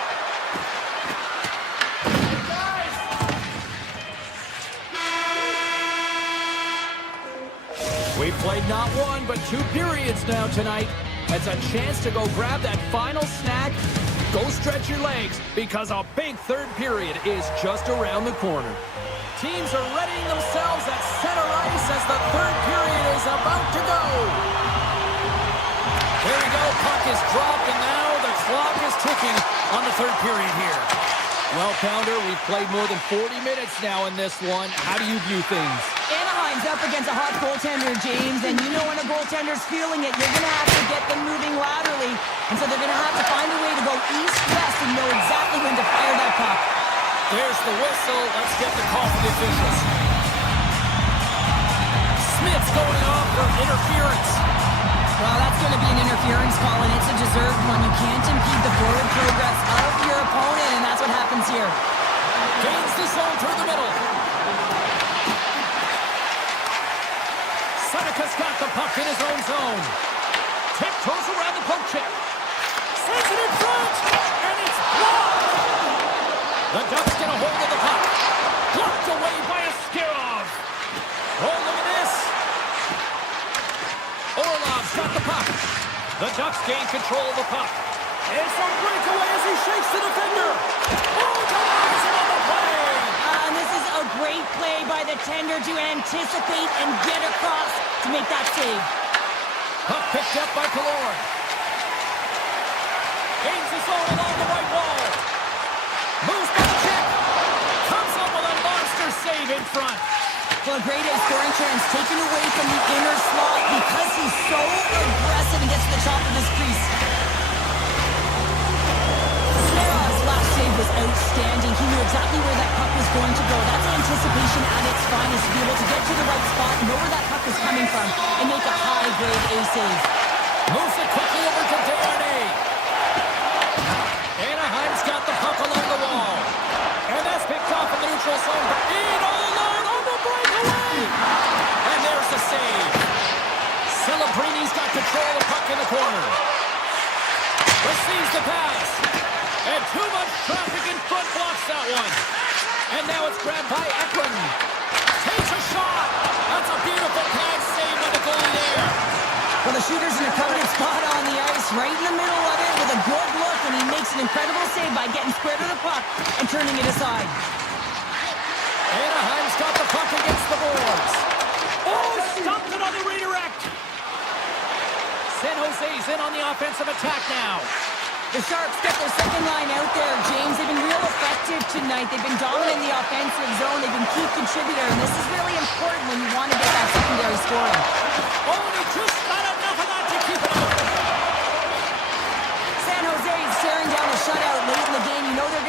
We've played not one, but 2 periods now tonight. It's a chance to go grab that final snack. Go stretch your legs, because a big third period is just around the corner. Teams are readying themselves at center ice as the third period is about to go. There we go. Puck is dropped, and now the clock is ticking on the third period here. Well, Pounder, we've played more than 40 minutes now in this one. How do you view things? Anaheim's up against a hot goaltender, James, and you know when a goaltender's feeling it, you're going to have to get them moving laterally. And so they're going to have to find a way to go east-west and know exactly when to fire that puck. There's the whistle. Let's get the call from the officials. Smith's going off for interference. Well, that's going to be an interference call, and it's a deserved one. You can't impede the forward progress of your opponent, and that's what happens here. Gains the zone through the middle. Seneca's got the puck in his own zone. Tiptoes around the poke check. Sends it in front, and it's blocked. The Ducks get a hold of the puck. Blocked away by Askarov. Oh, look at this. Orlov's got the puck. The Ducks gain control of the puck. It's a breakaway as he shakes the defender. Oh, denies him on the play. And this is a great play by the tender to anticipate and get across to make that save. Puck picked up by Killorn. Gains the zone along the right wall. Moves by the check. Comes up with a monster save in front. Well, a great scoring chance taken away from the inner slot because he's so aggressive and gets to the top of his crease. Snerov's last save was outstanding. He knew exactly where that puck was going to go. That's anticipation at its finest, to be able to get to the right spot, know where that puck is coming from, and make a high-grade A save. Moves it quickly over to Desharnais. Anaheim's got the puck along the wall. And that's picked off in the neutral zone. In all alone on the breakaway. And there's the save. Celebrini's got control of the puck in the corner. Receives the pass. And too much traffic in front blocks that one. And now it's grabbed by Eklund. Takes a shot. That's a beautiful pad save by the goalie there. Well, the shooter's in a coveted spot on the ice, right in the middle of it with a good look, and he makes an incredible save by getting square to the puck and turning it aside. Anaheim's got the puck against the boards. Oh, stopped it on the redirect. San Jose's in on the offensive attack now. The Sharks get their second line out there, James. They've been real effective tonight. They've been dominant in the offensive zone. They've been key contributor, and this is really important when you want to get that secondary scoring. Oh, and he just got enough of that to keep it up. San Jose is staring down a shutout late in the game. You know they're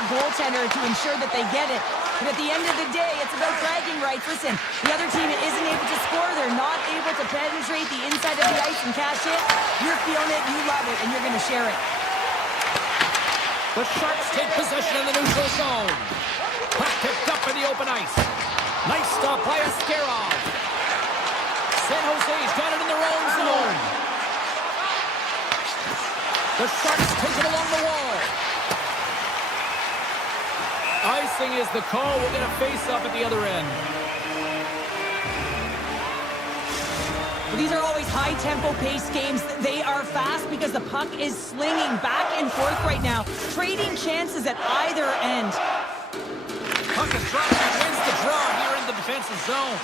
their goaltender to ensure that they get it. But at the end of the day, it's about bragging rights. Listen, the other team isn't able to score. They're not able to penetrate the inside of the ice and cash it. You're feeling it, you love it, and you're going to share it. The Sharks take possession in the neutral zone. Puck picked up in the open ice. Nice stop by Askarov. San Jose's got it in their own zone. The Sharks take it along the wall. Icing is the call. We'll get a face-up at the other end. These are always high-tempo pace games. They are fast because the puck is slinging back and forth right now, trading chances at either end. Puck is dropped and wins the draw here in the defensive zone.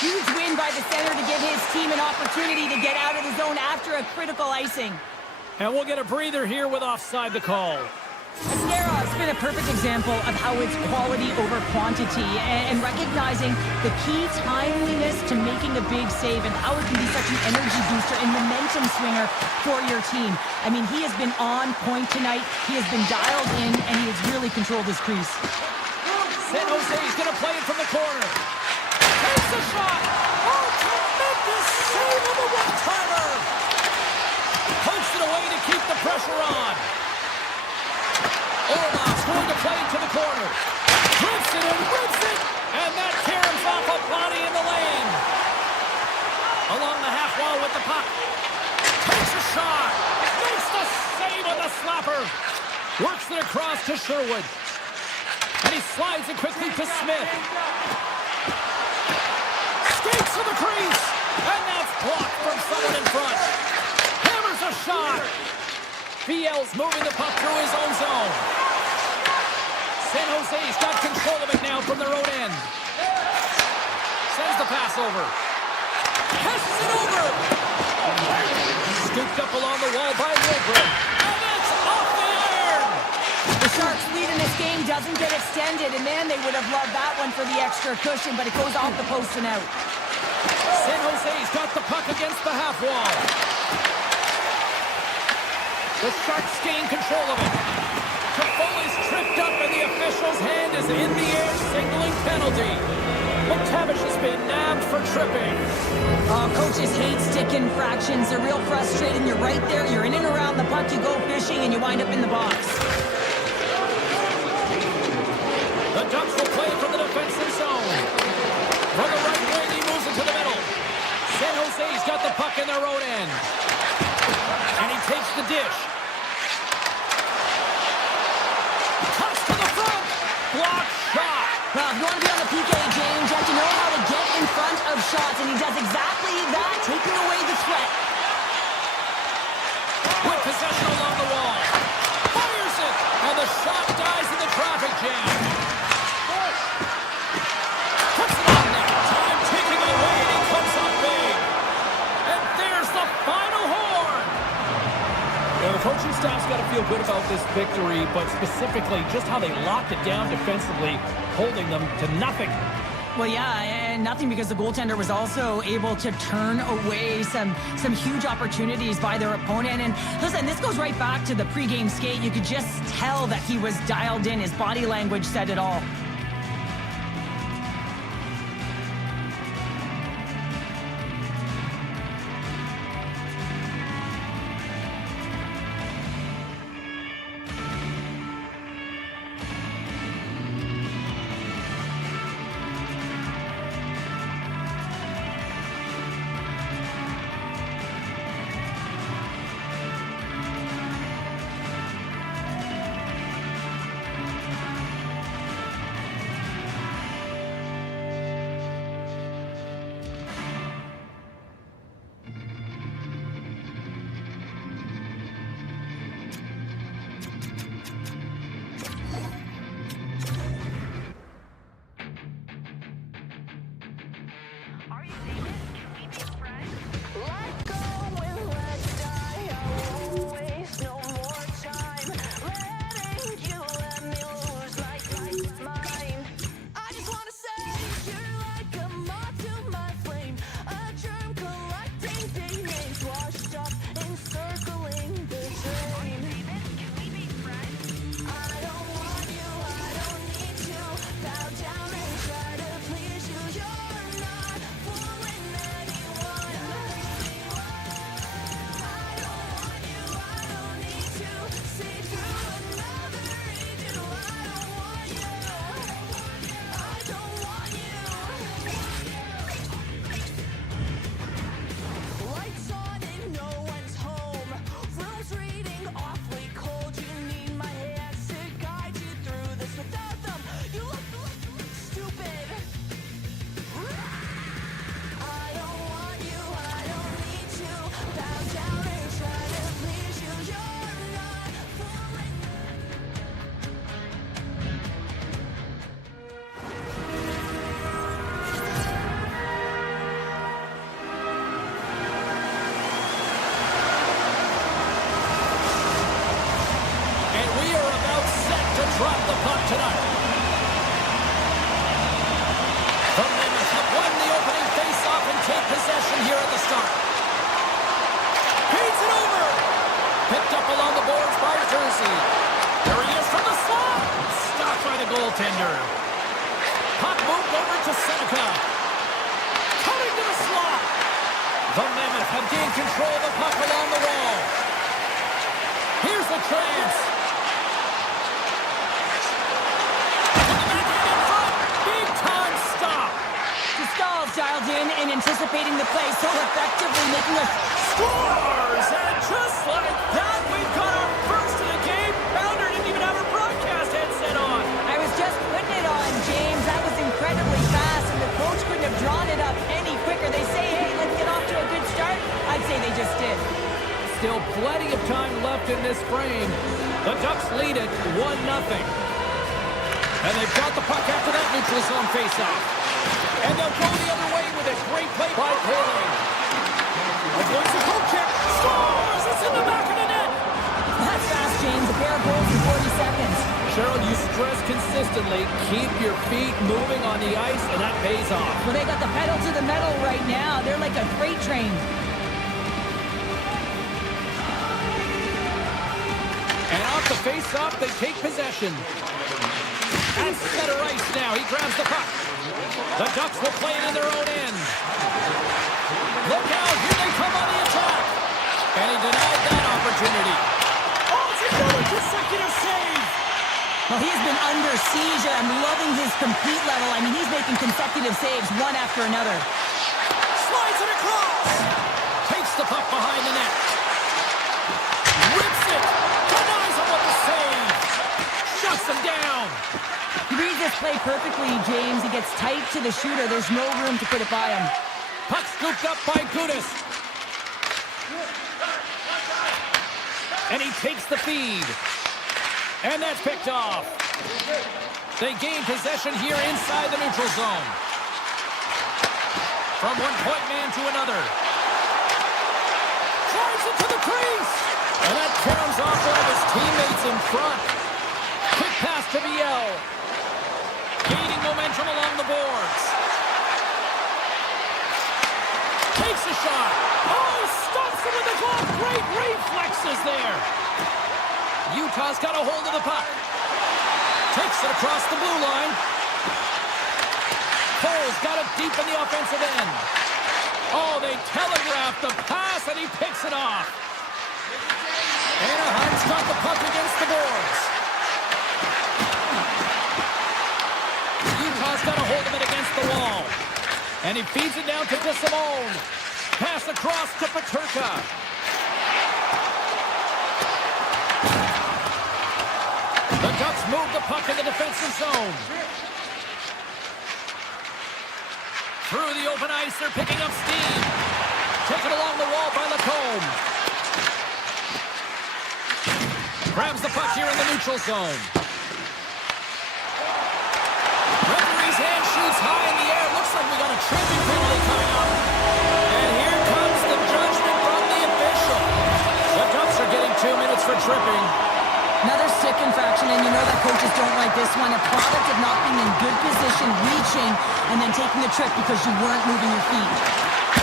Huge win by the center to give his team an opportunity to get out of the zone after a critical icing. And we'll get a breather here with offside the call. Ascarov's been a perfect example of how it's quality over quantity and recognizing the key timeliness to making a big save and how it can be such an energy booster and momentum swinger for your team. I mean, he has been on point tonight. He has been dialed in, and he has really controlled his crease. San Jose's going to play it from the corner. Takes a shot. Oh, tremendous save of a one-timer. Pokes it away to keep the pressure on. Orlov's going to play it to the corner. Rips it and rips it. And that caroms off a body in the lane. Along the half wall with the puck. Takes a shot. Makes the save on the slapper. Works it across to Sherwood. And he slides it quickly to Smith. Skates to the crease. And that's blocked from someone in front. Hammers a shot. BL's moving the puck through his own zone. San Jose's got control of it now from their own end. Sends the pass over. Passes it over. Scooped up along the wall by Wilbur. And that's off the iron. The Sharks' lead in this game doesn't get extended, and man, they would have loved that one for the extra cushion, but it goes off the post and out. San Jose's got the puck against the half wall. The Sharks gain control of it. Toffoli's tripped up and the official's hand is in the air, signaling penalty. McTavish has been nabbed for tripping. Coaches hate stick infractions. They're real frustrating. You're right there. You're in and around the puck. You go fishing and you wind up in the box. The Ducks will play from the defensive zone. From the right wing, he moves it to the middle. San Jose's got the puck in their own end. And he takes the dish. Cuts to the front. Block shot. Well, if you want to be on the PK, James, you have to know how to get in front of shots, and he does exactly that, taking away the threat. With possession along the wall. Fires it. And the shot dies in the traffic jam. Puts it on net. Time ticking away, and he comes up big. And there's the final horn. Yeah, the coaching staff's got to feel good about this victory, but specifically just how they locked it down defensively, holding them to nothing. Well, yeah, and nothing because the goaltender was also able to turn away some huge opportunities by their opponent. And listen, this goes right back to the pregame skate. You could just tell that he was dialed in. His body language said it all. puck tonight. The Mammoths have won the opening face-off and take possession here at the start. Feeds it over. Picked up along the boards by Jersey. There he is from the slot. Stopped by the goaltender. Puck moved over to Seneca. Coming to the slot. The Mammoths have gained control of the puck along the wall. Here's the chance. In front. Big time stop. Stahl's dialed in and anticipating the play so effectively, making us Scores! And just like that, we've got our first of the game. Bounder didn't even have her broadcast headset on. I was just putting it on, James. That was incredibly fast, and the coach couldn't have drawn it up any quicker. They say, hey, let's get off to a good start. I'd say they just did. Still plenty of time left in this frame. The Ducks lead it 1-0. And they've got the puck after that neutral zone faceoff. And they'll go the other way with a great play by Poling. Avoids the goal kick. Scores! It's in the back of the net. That's fast, James. A pair of goals in 40 seconds. Cheryl, you stress consistently, keep your feet moving on the ice, and that pays off. Well, they got the pedal to the metal right now. They're like a freight train. And off the face-off, they take possession. At center ice now, he grabs the puck. The Ducks will play it in their own end. Look out, here they come on the attack. And he denied that opportunity. Oh, it's another consecutive save. Well, he's been under siege. I'm loving his compete level. I mean, he's making consecutive saves one after another. Slides it across. Takes the puck behind the net. Rips it. Denies him with the save. Shuts him down. He reads this play perfectly, James. He gets tight to the shooter. There's no room to put it by him. Puck scooped up by Gudas. And he takes the feed. And that's picked off. They gain possession here inside the neutral zone. From one point man to another. Drives it to the crease. And that caroms off one of his teammates in front. Quick pass to Viel. Gaining momentum along the boards. Takes a shot. Oh, stops him with the glove. Great reflexes there. Utah's got a hold of the puck. Takes it across the blue line. Cole's got it deep in the offensive end. Oh, they telegraph the pass, and he picks it off. Anaheim's got the puck against the boards. Utah's got a hold of it against the wall. And he feeds it down to DeSimone. Pass across to Peterka. The Ducks move the puck in the defensive zone. Through the open ice, they're picking up steam. Taken along the wall by Lacombe. Grabs the puck here in the neutral zone. Referee's hand shoots high in the air. Looks like we got a tripping penalty coming up. And here comes the judgment from the official. The Ducks are getting 2 minutes for tripping. Another stick infraction, and you know that coaches don't like this one. A product of not being in good position, reaching, and then taking a trip because you weren't moving your feet.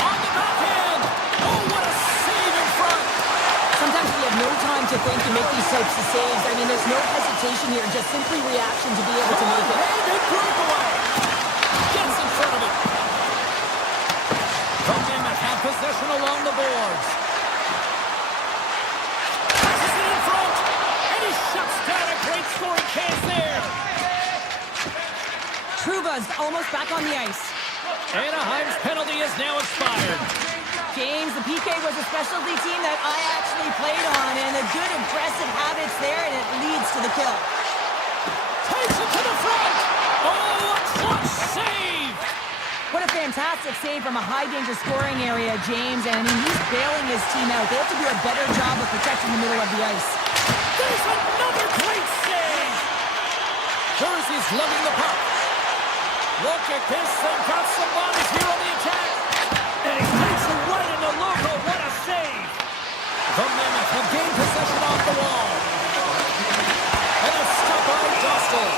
On the backhand! Oh, what a save in front! Sometimes we have no time to think and make these types of saves. I mean, there's no hesitation here, just simply reaction to be able to make it. Hey, big breakaway! Gets in front of it. The Mammoth have possession along the boards. Passes it in front, and he shuts down a great scoring chance there. Trouba's almost back on the ice. Anaheim's penalty is now expired. James, the PK was a specialty team that I actually played on, and a good impressive habits there, and it leads to the kill. Takes it to the front. Oh, a clutch save. What a fantastic save from a high-danger scoring area, James, and I mean, he's bailing his team out. They have to do a better job of protecting the middle of the ice. There's another great save. Jersey's lugging the puck. Look at this. They've got some bodies here on the attack. And he takes it right in the logo. What a save. The Mammoth have gained possession off the wall. And it's stopped by Dostal.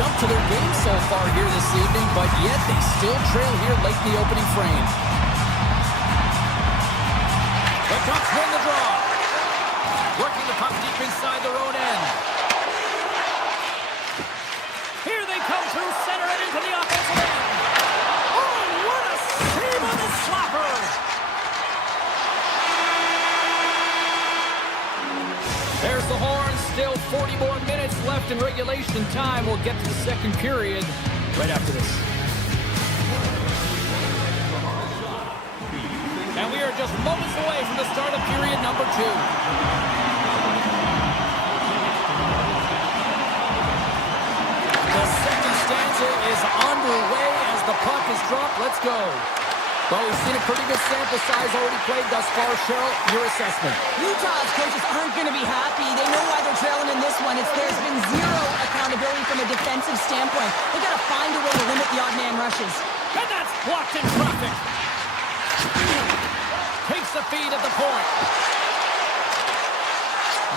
jump to their game so far here this evening, but yet they still trail here late in the opening frame. The Ducks win the draw. Working the puck deep inside their own end. Here they come through center and into the offensive end. Oh, what a save on the slapper! There's the horn. Still 40 more minutes left in regulation time. We'll get to the second period right after this. And we are just moments away from the start of period number 2. Is underway as the puck is dropped. Let's go. Well, we've seen a pretty good sample size already played thus far. Cheryl, your assessment. Utah's coaches aren't going to be happy. They know why they're trailing in this one. There's been zero accountability from a defensive standpoint. They've got to find a way to limit the odd man rushes. And that's blocked in traffic. Takes the feed at the point.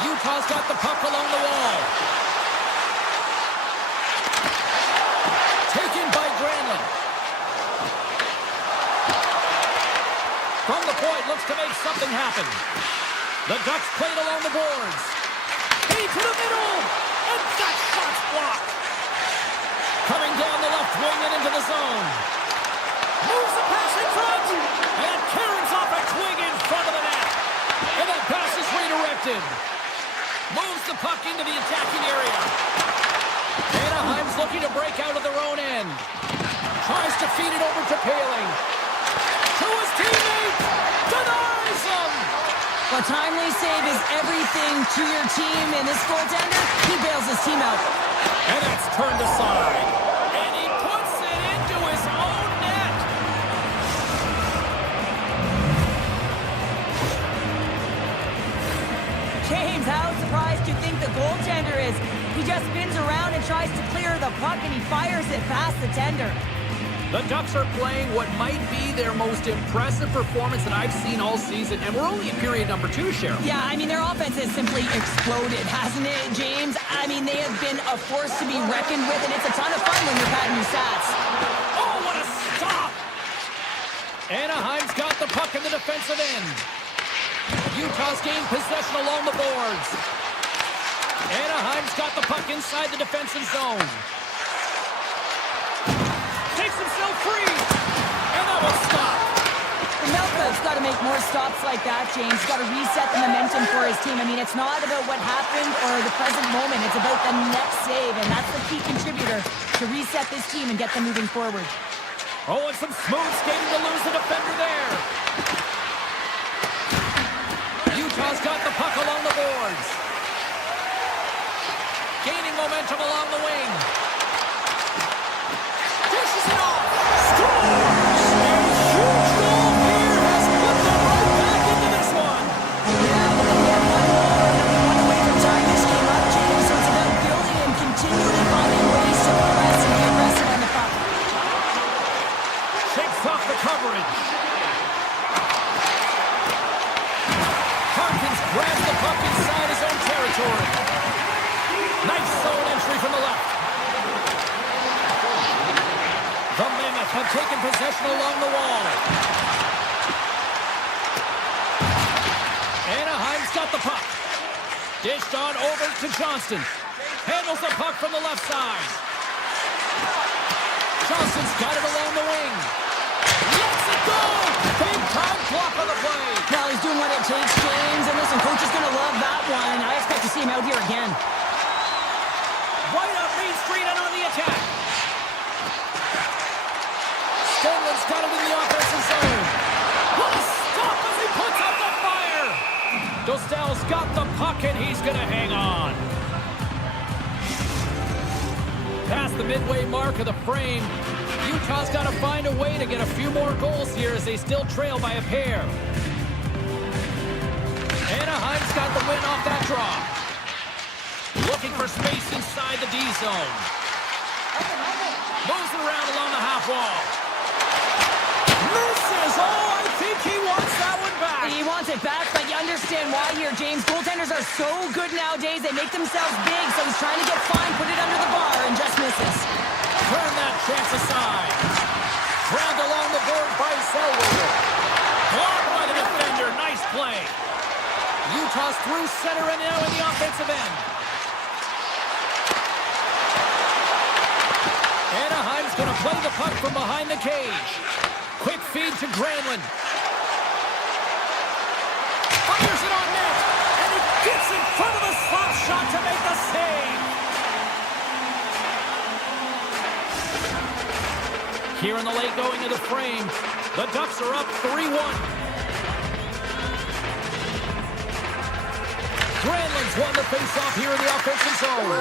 Utah's got the puck along the wall. Taken by Granlund. From the point, looks to make something happen. The Ducks played along the boards. Feed to the middle, and that shot's blocked. Coming down the left wing and into the zone. Moves the pass in front, and turns off a twig in front of the net. And that pass is redirected. Moves the puck into the attacking area. Anaheim's looking to break out of their own end. Tries to feed it over to Paling. To his teammate. Denies him. A timely save is everything to your team, and this goaltender, he bails his team out. And it's turned aside. And he puts it into his own net. James, how surprised do you think the goaltender is? He just spins around and tries to clear the puck, and he fires it past the tender. The Ducks are playing what might be their most impressive performance that I've seen all season, and we're only in period number 2, Cheryl. Yeah, I mean, their offense has simply exploded, hasn't it, James? I mean, they have been a force to be reckoned with, and it's a ton of fun when you're padding your stats. Oh, what a stop! Anaheim's got the puck in the defensive end. Utah's gained possession along the boards. Anaheim's got the puck inside the defensive zone. Takes himself free, and that will stop. Melka's got to make more stops like that, James. He's got to reset the momentum for his team. I mean, it's not about what happened or the present moment. It's about the next save, and that's the key contributor to reset this team and get them moving forward. Oh, and some smooth skating to lose the defender there. Utah's got the puck along the boards. Gaining momentum along the wing. Dishes it off. Scores! A huge goal here has put them right back into this one. Yeah, but then we have one more, and we want to wait for time this game up, James. So it's about building and continually finding ways to press and be aggressive on the puck. Shakes off the coverage. Harkins grabs the puck inside his own territory. Nice zone entry from the left. The Mammoth have taken possession along the wall. Anaheim's got the puck. Dished on over to Johnston. Handles the puck from the left side. Johnston's got it along the wing. Lets it go! Big time block on the play. Well, he's doing what it takes, James. And listen, coach is going to love that one. I expect to see him out here again. Right up Main Street and on the attack. Stenlin's got it in the offensive zone. What a stop as he puts up the fire. Dostal's got the puck and he's going to hang on. Past the midway mark of the frame, Utah's got to find a way to get a few more goals here as they still trail by a pair. Anaheim's got the win off that draw. Looking for space inside the D zone. Moves it around along the half wall. Misses. Oh, I think he wants that one back. He wants it back, but you understand why here, James. Goaltenders are so good nowadays. They make themselves big, so he's trying to get fine, put it under the bar, and just misses. toss through center and now in the offensive end. Anaheim's going to play the puck from behind the cage. Quick feed to Granlund. Fires it on net, and he gets in front of the slap shot to make the save. Here in the late going of the frame, the Ducks are up 3-1. Granlund's won the faceoff here in the offensive zone.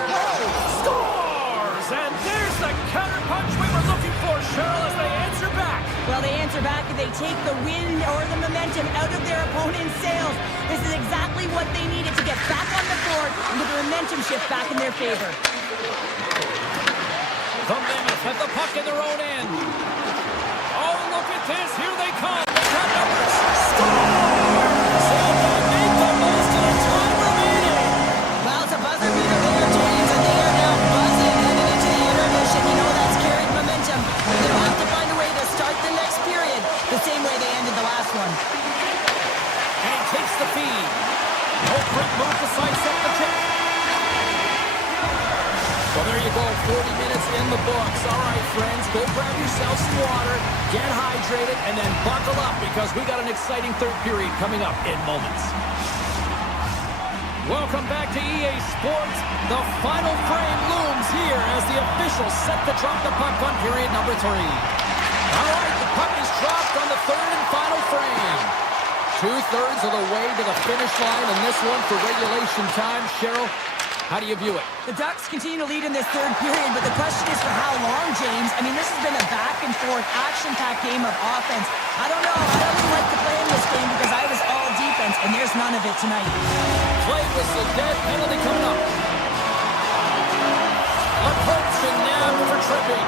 Scores! And there's the counterpunch we were looking for, Cheryl, as they answer back. Well, they answer back and they take the wind or the momentum out of their opponent's sails. This is exactly what they needed to get back on the board and get the momentum shift back in their favor. The Mammoth have the puck in their own end. Oh, look at this. Here they come. They have numbers. Scores! And they make the most of the time remaining. Well, it's a buzzer beater there, James, and they are now buzzing heading into the intermission. You know that's carried momentum. They'll have to find a way to start the next period the same way they ended the last one. And he takes the feed. Oh, quick move to sidestep the check. Well, there you go, 40 minutes in the books. All right, friends, go grab yourself some water, get hydrated, and then buckle up because we got an exciting third period coming up in moments. Welcome back to EA Sports. The final frame looms here as the officials set to drop the puck on period number 3. All right, the puck is dropped on the third and final frame. 2/3 of the way to the finish line in this one for regulation time. Cheryl, how do you view it? The Ducks continue to lead in this third period, but the question is for how long, James? I mean, this has been a back-and-forth, action-packed game of offense. I don't know. I don't even like to play in this game because I was all defense, and there's none of it tonight. Play whistle, dead penalty coming up. Laporte's been nabbed for tripping.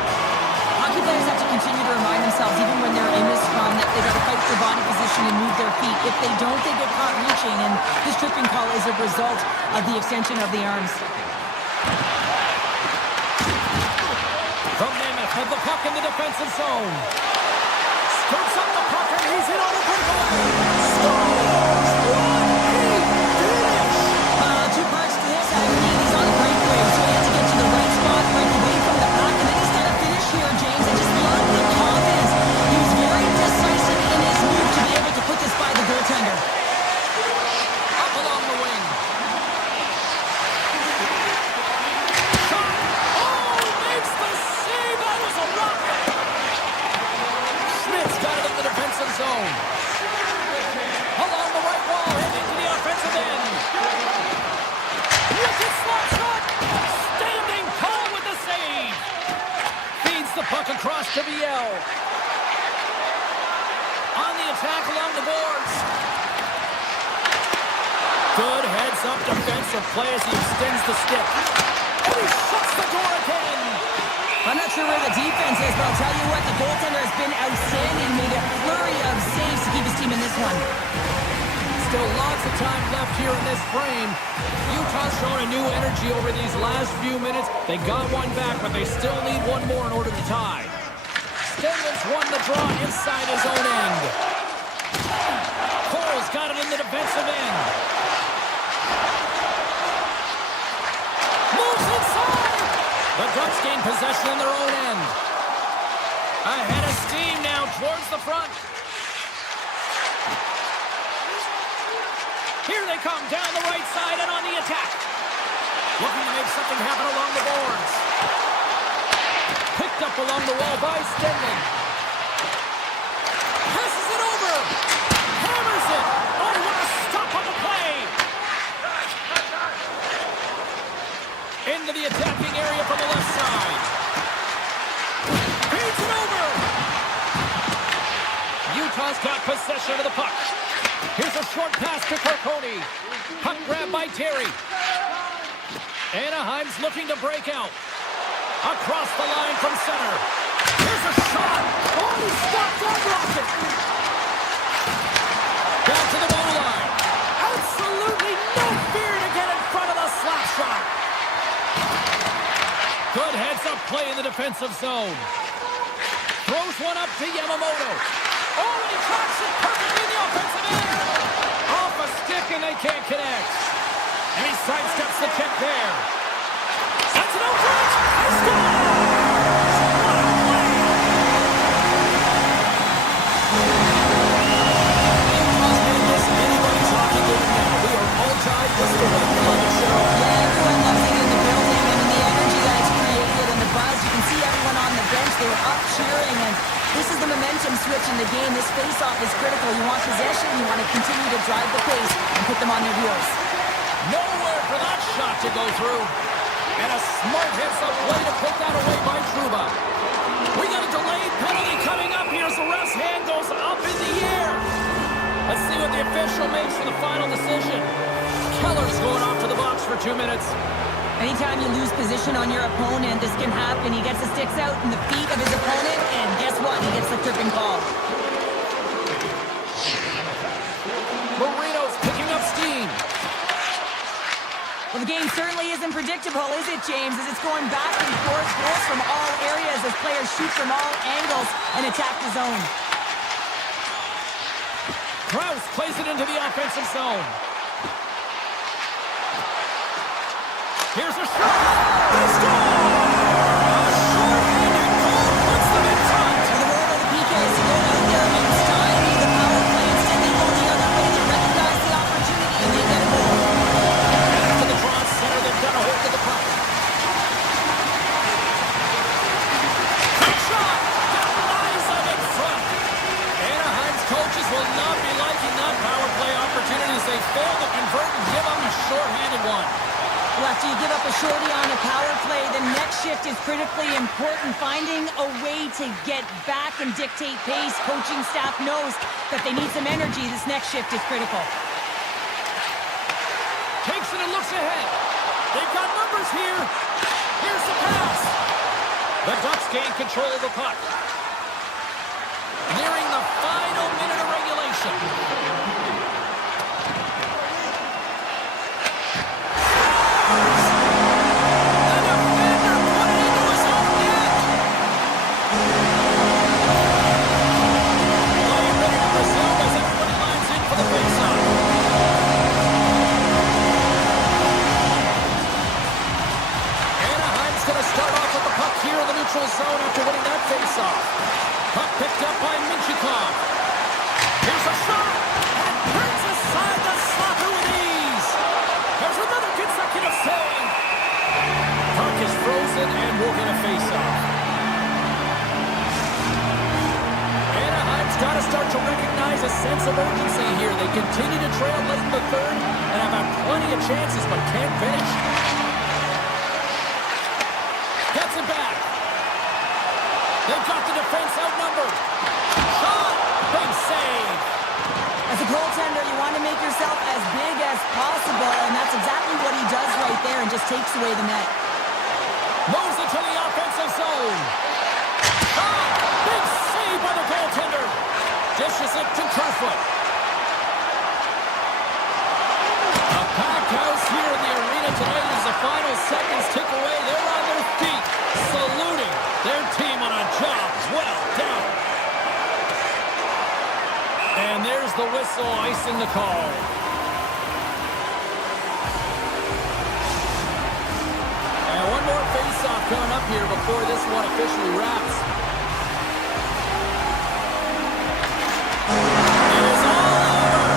Hockey players have to continue to remind themselves, even when they're in this scrum, that they got to fight for body position and move their feet. If they don't, they get caught reaching, and this tripping call is a result of the extension of the arms. The Mammoth have the puck in the defensive zone. Scoops up the puck, and he's in on the breakaway. Scores! What a finish! Two parts to this. I mean, he's on the breakaway, so he has to get to the right spot, break away from the puck, and then he's got to finish here, James. I just love the confidence. He was very decisive in his move to be able to put this by the goaltender. Up along the wing. Shot! Oh, makes the save! That was a rocket! Schmidt's got it in the defensive zone. Along the right wall, heading into the offensive end. Wicked slap shot! Standing tall with the save! Feeds the puck across to Viel. On the attack along the boards. Good heads-up defensive play as he extends the stick. And he shuts the door again! I'm not sure where the defense is, but I'll tell you what, the goaltender has been outstanding. Made a flurry of saves to keep his team in this one. Still lots of time left here in this frame. Utah's shown a new energy over these last few minutes. They got one back, but they still need one more in order to tie. Stenman's won the draw inside his own end. Cole's got it in the defensive end. Moves inside! The Ducks gain possession in their own end. Ahead of steam now towards the front. Here they come down the right side and on the attack. Looking to make something happen along the boards. Picked up along the wall by Stenman. Passes it over. Hammers it. Oh, what a stop on the play. Into the attacking area from the left side. Feeds it over. Utah's got possession of the puck. Here's a short pass to Carcone. Puck grab by Terry. Anaheim's looking to break out. Across the line from center. Here's a shot. Oh, he stopped that rocket. Back to the goal line. Absolutely no fear to get in front of the slap shot. Good heads-up play in the defensive zone. Throws one up to Yamamoto. Oh, and he tracks it perfectly in the offensive end. Off off a stick and they can't connect. And he sidesteps the check there. Sends it over. He scores! What a play! Utah's made this anybody's hockey game now. We are all tied with the right on the show. Yeah, everyone loves it in the building. I mean, the energy that it's created and the buzz. You can see everyone on the bench. They were up cheering, and this is the momentum switch in the game. This face-off is critical. You want possession. You want to continue to drive the pace and put them on their heels. Nowhere for that shot to go through. And a smart hits the play to put that away by Trouba. We got a delayed penalty coming up here as the ref's hand goes up in the air. Let's see what the official makes for the final decision. Keller's going off to the box for 2 minutes. Anytime you lose position on your opponent, this can happen. He gets the sticks out in the feet of his opponent, and guess what? He gets the tripping call. Marino's picking up steam. Well, the game certainly isn't predictable, is it, James? As it's going back and forth, goals from all areas as players shoot from all angles and attack the zone. Krause plays it into the offensive zone. Here's a shot. They score! A short-handed goal puts them in front. So the role of the PK is to go out there and stymie the power play. Instead, they go the other way. They recognize the opportunity, and they get a goal. And after the draw center, they've got a hold of the puck. Quick shot. Denies them in front. Anaheim's coaches will not be liking that power play opportunity as they fail to convert and give them a short-handed one. Well, after you give up a shorty on a power play, the next shift is critically important. Finding a way to get back and dictate pace. Coaching staff knows that they need some energy. This next shift is critical. Takes it and looks ahead. They've got numbers here. Here's the pass. The Ducks gain control of the puck. Nearing the final minute of regulation. Zone after winning that face-off. Puck picked up by Minchikov. Here's a shot, and turns aside the slapper with ease. There's another consecutive save. Puck is frozen, and we'll get a face-off. Anaheim's got to start to recognize a sense of urgency here. They continue to trail late in the third and have had plenty of chances, but can't finish. Gets it back. They've got the defense outnumbered. Shot! Big save! As a goaltender, you want to make yourself as big as possible, and that's exactly what he does right there and just takes away the net. Moves it to the offensive zone. Shot! Big save by the goaltender. Dishes it to Kerfoot. A packed house here in the arena tonight as the final seconds tick away. They're on their feet, saluting their team on a job well done. And there's the whistle, icing the call. And one more face-off coming up here before this one officially wraps. It is all over.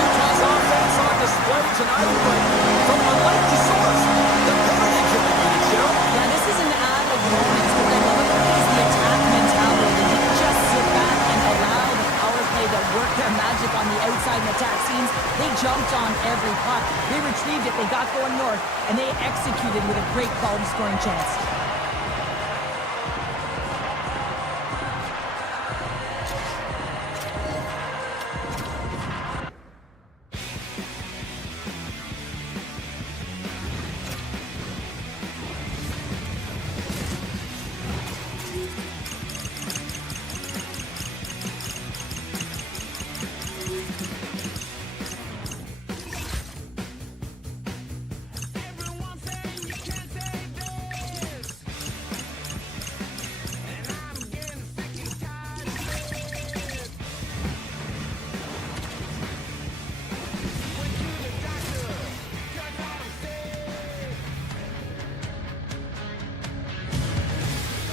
Utah's offense on display tonight, but from a light to source, the heritage of the unit show. Yeah, this is an ad of moments, but then what is the attack mentality? They didn't just sit back and allow the power play to work their magic on the outside and attack scenes. They jumped on every puck. They retrieved it, they got going north, and they executed with a great quality scoring chance. Everyone saying you can't save this.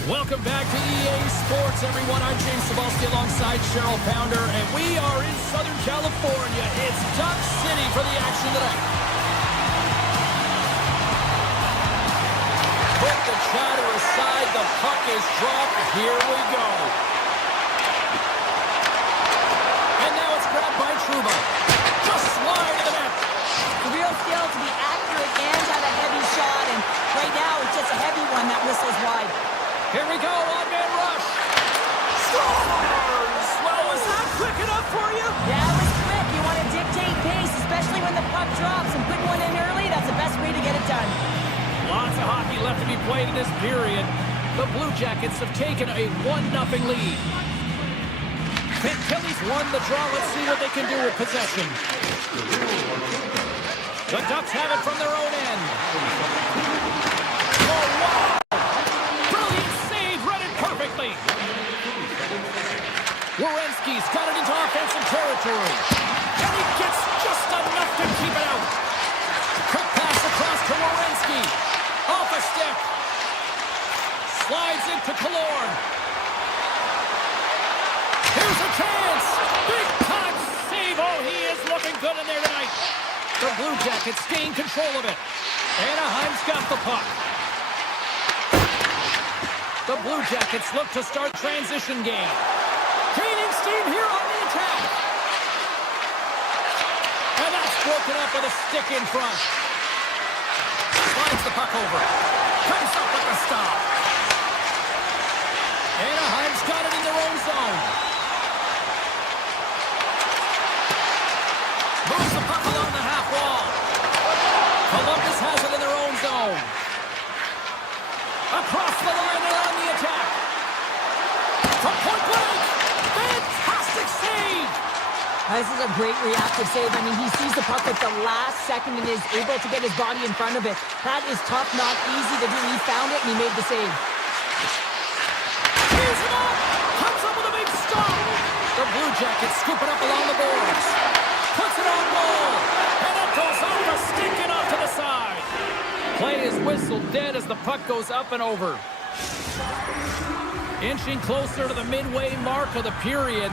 Welcome back to EA Sports, everyone. I'm James Cebulski alongside Cheryl Pounder, and we are in Southern California. It's Duck City for the action tonight. Put the chatter aside. The puck is dropped. Here we go. And now it's grabbed by Trouba. Just wide of the net. The real skill to be accurate and have a heavy shot, and right now it's just a heavy one that whistles wide. Here we go, one-man rush. Scores! Well, was that quick enough for you? Yeah, it was quick. You want to dictate pace, especially when the puck drops, and putting one in early, that's the best way to get it done. Lots of hockey left to be played in this period. The Blue Jackets have taken a 1-0 lead. Kelly's won the draw. Let's see what they can do with possession. The Ducks have it from their own end. Oh, wow! Brilliant save, read it perfectly. Werenski's got it into offensive territory. And he gets just enough to keep it out. Quick pass across to Werenski. Off a stick. Slides into Killorn. Here's a chance. Big time save. Oh, he is looking good in there tonight. The Blue Jackets gain control of it. Anaheim's got the puck. The Blue Jackets look to start transition game. Gaining steam here on the attack. And that's broken up with a stick in front. Slides the puck over. Comes up with the stop. Anaheim's got it in their own zone. Moves the puck along the half wall. Columbus has it in their own zone. Across the line and on the attack. From point blank. Fantastic save. This is a great reactive save. I mean, he sees the puck at the last second and is able to get his body in front of it. That is tough, not easy to do. He found it and he made the save. Here's him up. Comes up with a big stop. The Blue Jackets scoop it up along the boards. Puts it on goal. And it goes off the stick and off to the side. Play is whistled dead as the puck goes up and over. Inching closer to the midway mark of the period.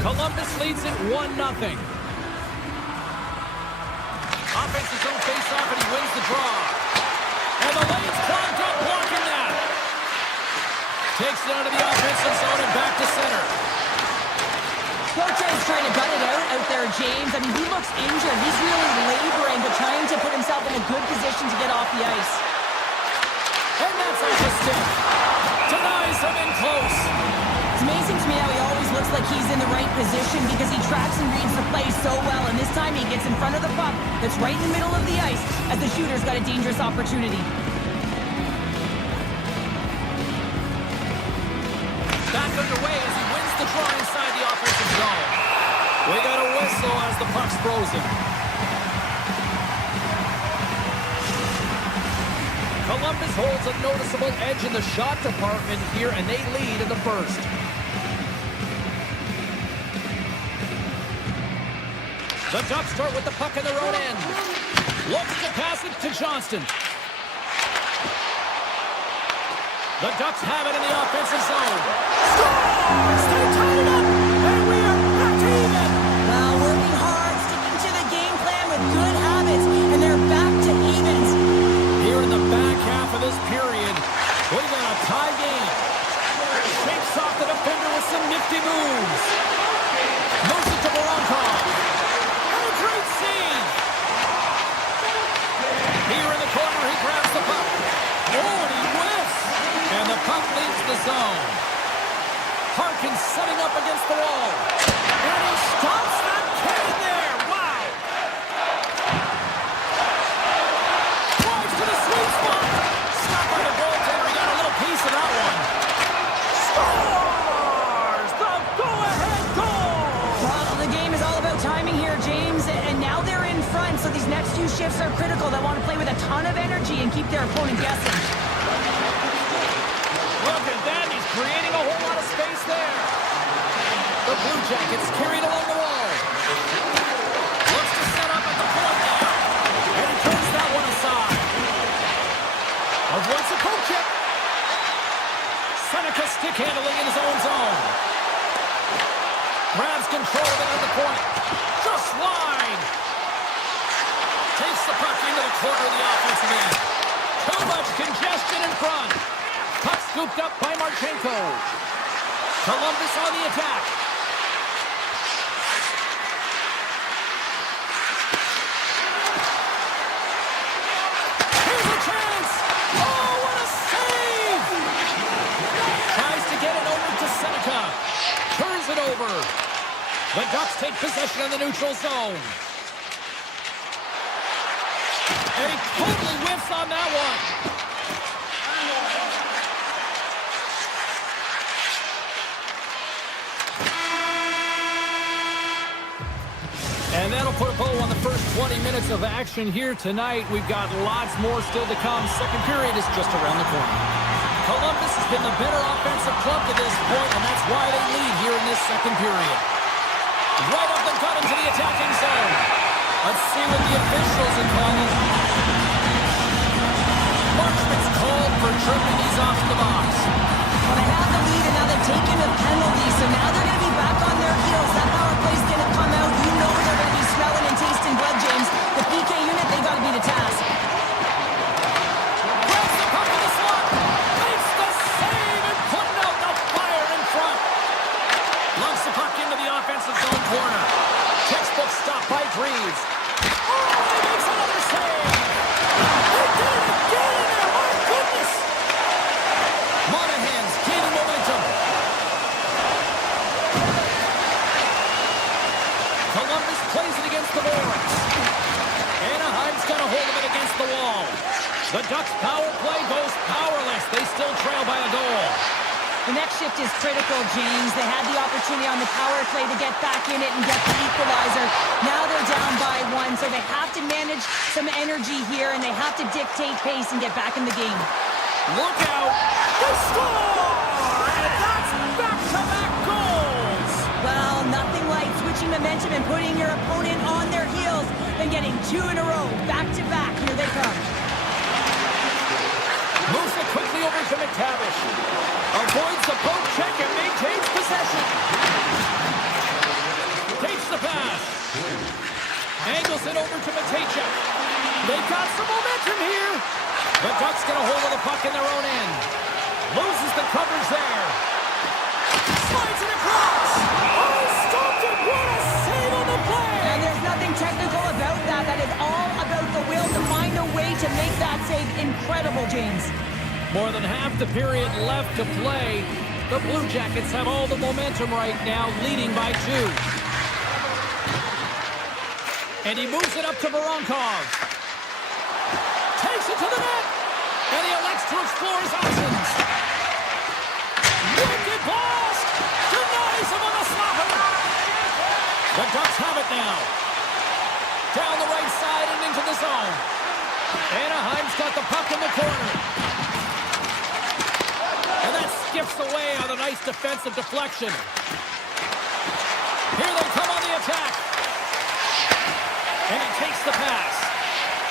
Columbus leads it 1-0. Offensive zone face-off and he wins the draw. And the lane's clogged up blocking that. Takes it out of the offensive zone and back to center. Coach is trying to gut it out there, James. I mean, he looks injured. He's really laboring, but trying to put himself in a good position to get off the ice. And that's off the stick. Denies him in close. It's amazing to me how he always looks like he's in the right position because he tracks and reads the play so well. And this time he gets in front of the puck that's right in the middle of the ice as the shooter's got a dangerous opportunity. Back underway as he wins the draw inside the offensive zone. We got a whistle as the puck's frozen. Columbus holds a noticeable edge in the shot department here, and they lead in the first. The Ducks start with the puck in their own end. Looks to pass it to Johnston. The Ducks have it in the offensive zone. Scores! They tied it up, and we are back to even. Well, working hard, sticking to the game plan with good habits, and they're back to evens. Here in the back half of this period, we got a tie game. Shakes off the defender with some nifty moves. Moves it to Voronkov. And a great save. Here in the corner, he grabs the puck. Oh, and he whiffs. And the puck leaves the zone. Harkins setting up against the wall. And he stops that cannon there. Wow. Drives to the sweet spot. Stopped by the goaltender. He got a little piece of that one. Scores! The go-ahead goal! Well, the game is all about timing here, James, and now they're in front, so these next few shifts are critical. They want to play with a ton of energy and keep their opponent guessing. Look at that. He's creating a whole lot of space there. The Blue Jackets carried along the wall. Looks to set up at the point now. And he turns that one aside. Wants a poke check. Seneca stick handling in his own zone. Grabs control of it at the point. Just wide. Takes the puck into the corner of the offensive end. Too much congestion in front. Puck scooped up by Marchenko. Columbus on the attack. Here's a chance. Oh, what a save! Tries to get it over to Seneca. Turns it over. The Ducks take possession in the neutral zone. And he totally whiffs on that one. And that'll put a bow on the first 20 minutes of action here tonight. We've got lots more still to come. Second period is just around the corner. Columbus has been the better offensive club to this point, and that's why they lead here in this second period. Right up the gut into the attacking zone. Let's see what the officials are calling. Marchman's called for tripping. He's off the box. Well, they have the lead, and now they've taken a penalty, so now they're going to be back on their heels. That power play's going to come out. You know they're going to be smelling and tasting blood, James. The PK unit, they got to be the task. Grabs the puck in the slot. Makes the save and putting out the fire in front. Lunks the puck into the offensive zone corner. Textbook stop by Greaves. Oh, he makes another save. He did it again in there. My goodness. Monahan's gaining momentum. Columbus plays it against the boards. Anaheim's got a hold of it against the wall. The Ducks' power play goes powerless. They still trail by a goal. The next shift is critical, James. They had the opportunity on the power play to get back in it and get the equalizer. Now they're down by one, so they have to manage some energy here, and they have to dictate pace and get back in the game. Look out! They score! And that's back-to-back goals! Well, nothing like switching momentum and putting your opponent on their heels than getting two in a row, back-to-back. Here they come. Moves it quickly over to McTavish. Avoids the poke check and maintains possession. Takes the pass. Angles it over to Matejchuk. They've got some momentum here. The Ducks get a hold of the puck in their own end. Loses the coverage there. Slides it across. Oh, stopped it. What a save on the play. And there's nothing technical about that. That is all about the will to find a way to make that save incredible, James. More than half the period left to play. The Blue Jackets have all the momentum right now, leading by 2. And he moves it up to Voronkov. Takes it to the net. And he elects to explore his options. Wicked blast! Denies him on the slapper. The Ducks have it now. Down the right side and into the zone. Anaheim's got the puck in the corner. And that skips away on a nice defensive deflection. Here they come on the attack. And he takes the pass.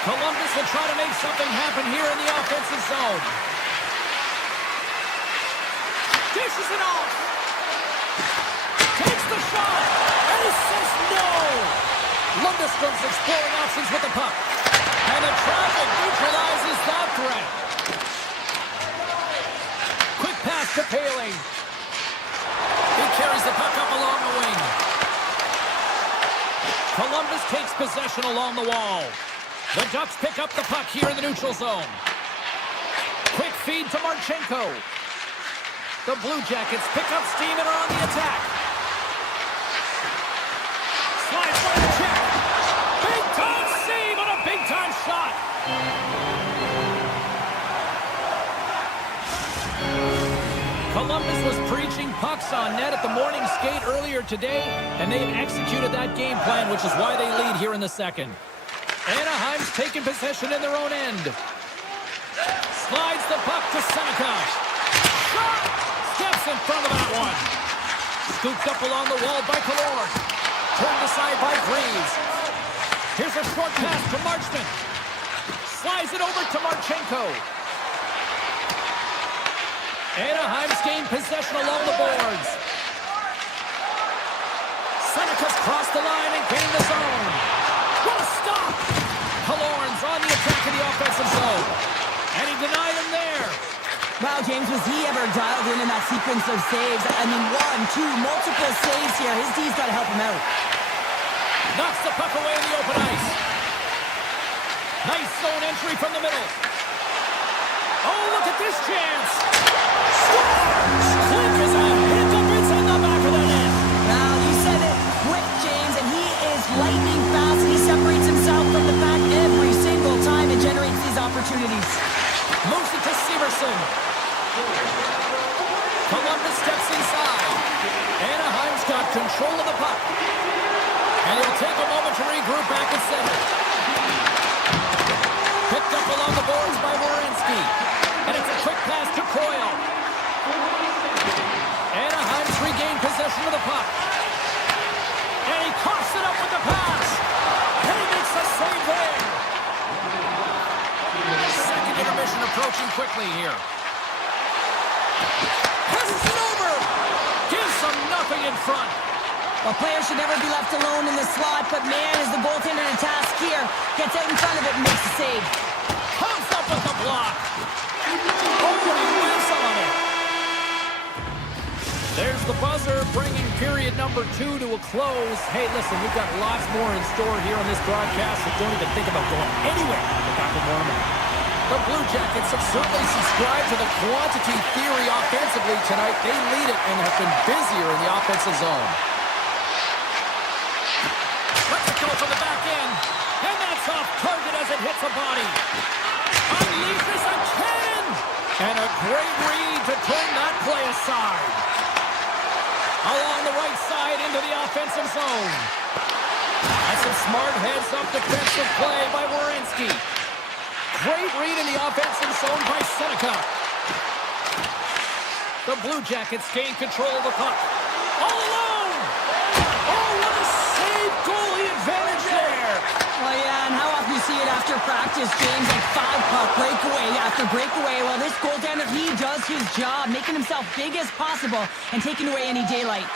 Columbus will try to make something happen here in the offensive zone. Dishes it off. Takes the shot. And he says no. Lundstrom's exploring options with the puck. And the traffic neutralizes that threat. Quick pass to Paling. He carries the puck up along the wing. Columbus takes possession along the wall. The Ducks pick up the puck here in the neutral zone. Quick feed to Marchenko. The Blue Jackets pick up steam and are on the attack. Slides by the check. Big-time save on a big-time shot. Columbus was preaching pucks on net at the morning skate earlier today, and they've executed that game plan, which is why they lead here in the second. Anaheim's taking possession in their own end. Slides the puck to Seneca. Shot! Steps in front of that one. Scooped up along the wall by Killorn. Turned aside by Greaves. Here's a short pass to Marchman. Slides it over to Marchenko. Anaheim's gained possession along the boards. Seneca's crossed the line and gained the zone. What a stop! Killorn's on the attack in the offensive zone. And he denied him there. Wow, James, was he ever dialed in that sequence of saves? I mean, 1, 2, multiple saves here. His D's got to help him out. Knocks the puck away in the open ice. Nice zone entry from the middle. Oh, look at this chance. Scores! Click is a hit to Fritz on the back of the net. Now, you said it, quick, James, and he is lightning fast. He separates himself from the pack every single time and generates these opportunities. Moves it to Severson. Columbus steps inside. Anaheim's got control of the puck. And it'll take a moment to regroup back at center. Picked up along the boards by Werenski. And it's a quick pass to Coyle. Anaheim's regained possession of the puck. And he coughs it up with the pass. And he makes a save there. Second intermission approaching quickly here. Passes it over. Gives them nothing in front. Well, players should never be left alone in the slot, but man, is the goaltender to task here. Gets out in front of it and makes the save. Comes up with the block. Oh, and he whiffs on it. There's the buzzer, bringing period number 2 to a close. Hey, listen, we've got lots more in store here on this broadcast, so don't even think about going anywhere. We're back with more in a minute. The Blue Jackets have certainly subscribed to the quantity theory offensively tonight. They lead it and have been busier in the offensive zone. Let's go for the back end. And that's off target as it hits a body. Unleashes a cannon. And a great read to turn that play aside. Along the right side into the offensive zone. That's some smart heads-up defensive play by Werenski. Great read in the offensive zone by Seneca. The Blue Jackets gain control of the puck. All alone! Oh, what a save goalie advantage there! Well, yeah, and how often you see it after practice, James, like 5-puck breakaway after breakaway. Well, this goaltender, he does his job, making himself big as possible and taking away any daylight.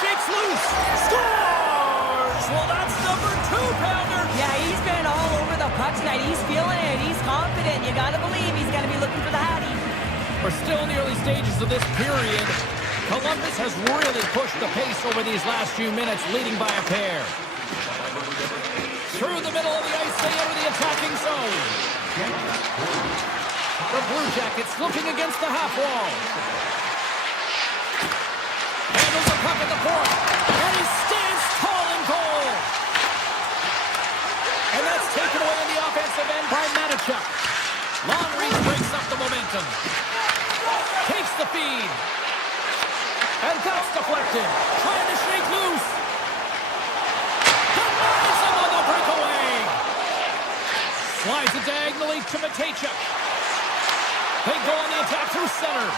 Shakes loose! Scores! Well, that's number 2-pounder! Yeah, he's been all over the puck tonight. He's feeling it. He's confident. You gotta believe he's gonna be looking for the hattie. We're still in the early stages of this period. Columbus has really pushed the pace over these last few minutes, leading by a pair. Through the middle of the ice, they enter the attacking zone. The Blue Jackets looking against the half wall. Handles the puck at the point. And he stands tall in goal. And that's taken away in the offensive end by Matichuk. Long reach breaks up the momentum. Takes the feed. And that's deflected. Trying to shake loose. Denies him on the breakaway. Slides it diagonally to Matejchuk. They go on the attack through center.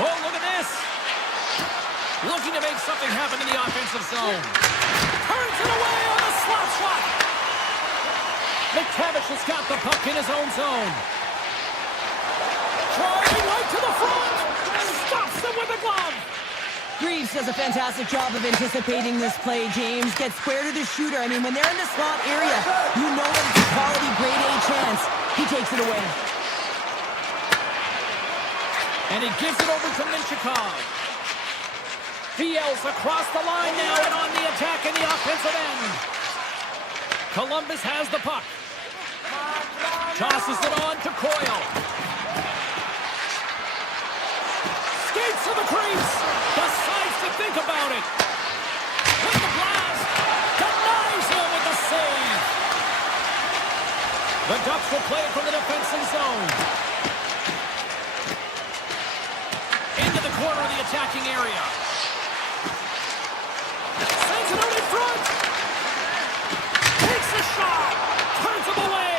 Oh, look at this. Looking to make something happen in the offensive zone. Turns it away on the slot shot. McTavish has got the puck in his own zone. Trying right to the front. Stops him with a glove. Greaves does a fantastic job of anticipating this play, James. Gets square to the shooter. I mean, when they're in the slot area, you know that it's a quality grade A chance. He takes it away. And he gives it over to Minchikov. He yells across the line now and on the attack in the offensive end. Columbus has the puck. Tosses it on to Coyle. Skates to the crease. Decides to think about it. With the blast. Denies him with the save. The Ducks will play it from the defensive zone. Into the corner of the attacking area. Sends it out in front. Takes a shot. Turns him away.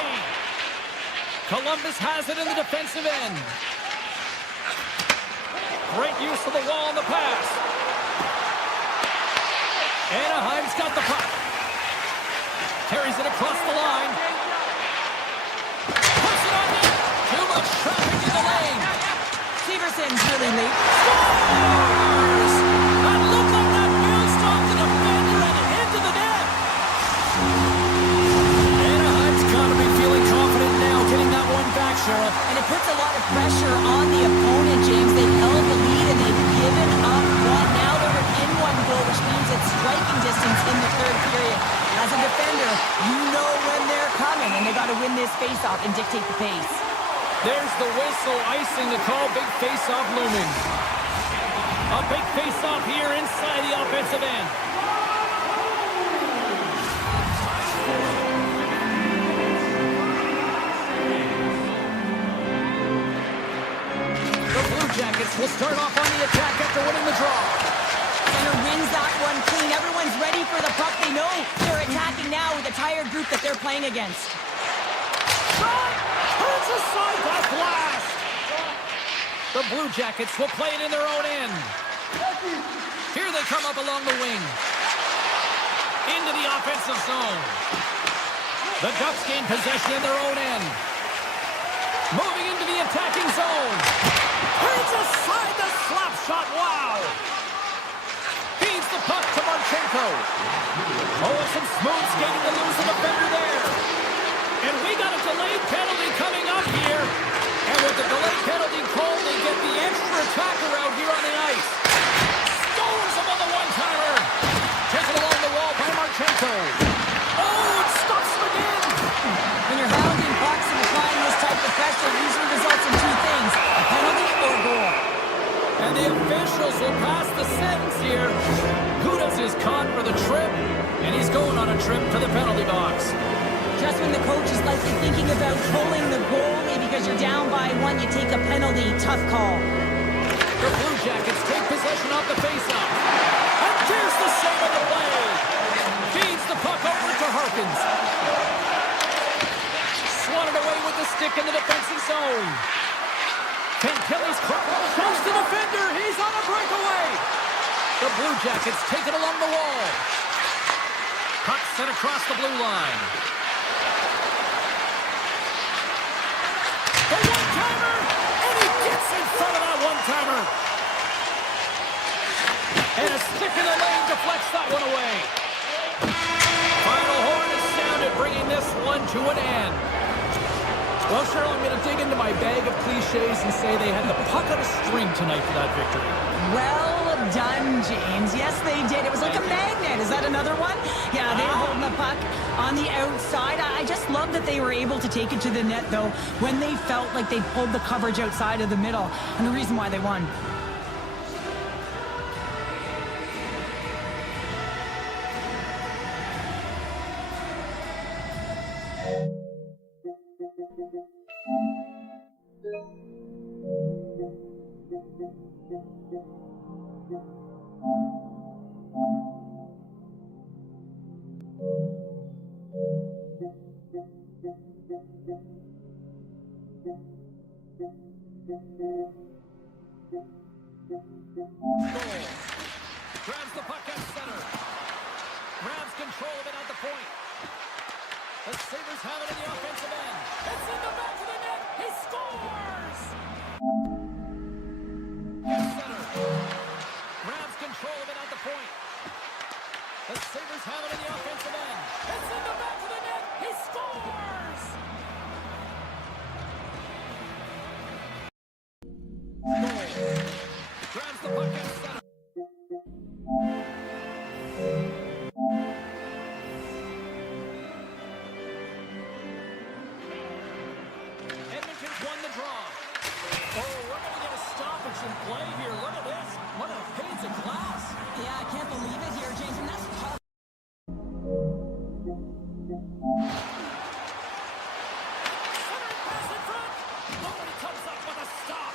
Columbus has it in the defensive end. Great use of the wall on the pass. Anaheim's got the puck. Carries it across the line. Puts it on net. Too much traffic ends really late. Scores! That looked like that bounced off the defender and into the net. Anaheim's got to be feeling confident now, getting that one back, Sheriff. And it puts a lot of pressure on the opponent, James. They've held the lead and they've given up one. Now they're within one goal, which means it's striking distance in the third period. As a defender, you know when they're coming, and they got to win this faceoff and dictate the pace. There's the whistle, icing the call, big face-off looming. A big face-off here inside the offensive end. The Blue Jackets will start off on the attack after winning the draw. Center wins that one clean. Everyone's ready for the puck. They know they're attacking now with a tired group that they're playing against. Shot! Turns aside that blast! The Blue Jackets will play it in their own end. Here they come up along the wing. Into the offensive zone. The Ducks gain possession in their own end. Moving into the attacking zone. Turns aside the slap shot. Wow! Feeds the puck to Marchenko. Oh, some smooth skating to lose the defender there. And we got a delayed penalty coming up here. And with the delayed penalty called, they get the extra attacker out here on the ice. Scores him on the one-timer. Taken along the wall by Marchenko. Oh, it stops him again. When you're hounding pucks and applying this type of pressure, it usually results in two things: a penalty or a goal. And the officials will pass the sentence here. Gudas is caught for the trip, and he's going on a trip to the penalty box. Just when the coach is likely thinking about pulling the goalie because you're down by one, you take a penalty. Tough call. The Blue Jackets take possession off the faceoff. And there's the save of the play. Feeds the puck over to Harkins. Swatted away with the stick in the defensive zone. Kentilly's shows the defender. He's on a breakaway. The Blue Jackets take it along the wall. Puck sent across the blue line. The one-timer, and he gets in front of that one-timer. And a stick in the lane deflects that one away. Final horn is sounded, bringing this one to an end. Well, Cheryl, I'm going to dig into my bag of cliches and say they had the puck on a string tonight for that victory. Well done, James. Yes, they did. It was like a magnet. Is that another one? Yeah, they were holding the puck on the outside. I just love that they were able to take it to the net, though, when they felt like they pulled the coverage outside of the middle. And the reason why they won. Grabs the puck at center. Grabs control of it at the point. The Sabres have it in the offensive end. It's in the back of the net. He scores! At center. Grabs control of it at the point. The Sabres have it in the offensive end. It's in the back of the net. He scores! Grabs the puck at center. Edmonton's won the draw. Oh, we're going to get a stoppage in play here. Look at this. What a panes of glass. Yeah, I can't believe it here, James. And that's tough. Centering pass in front. Nobody comes up with a stop.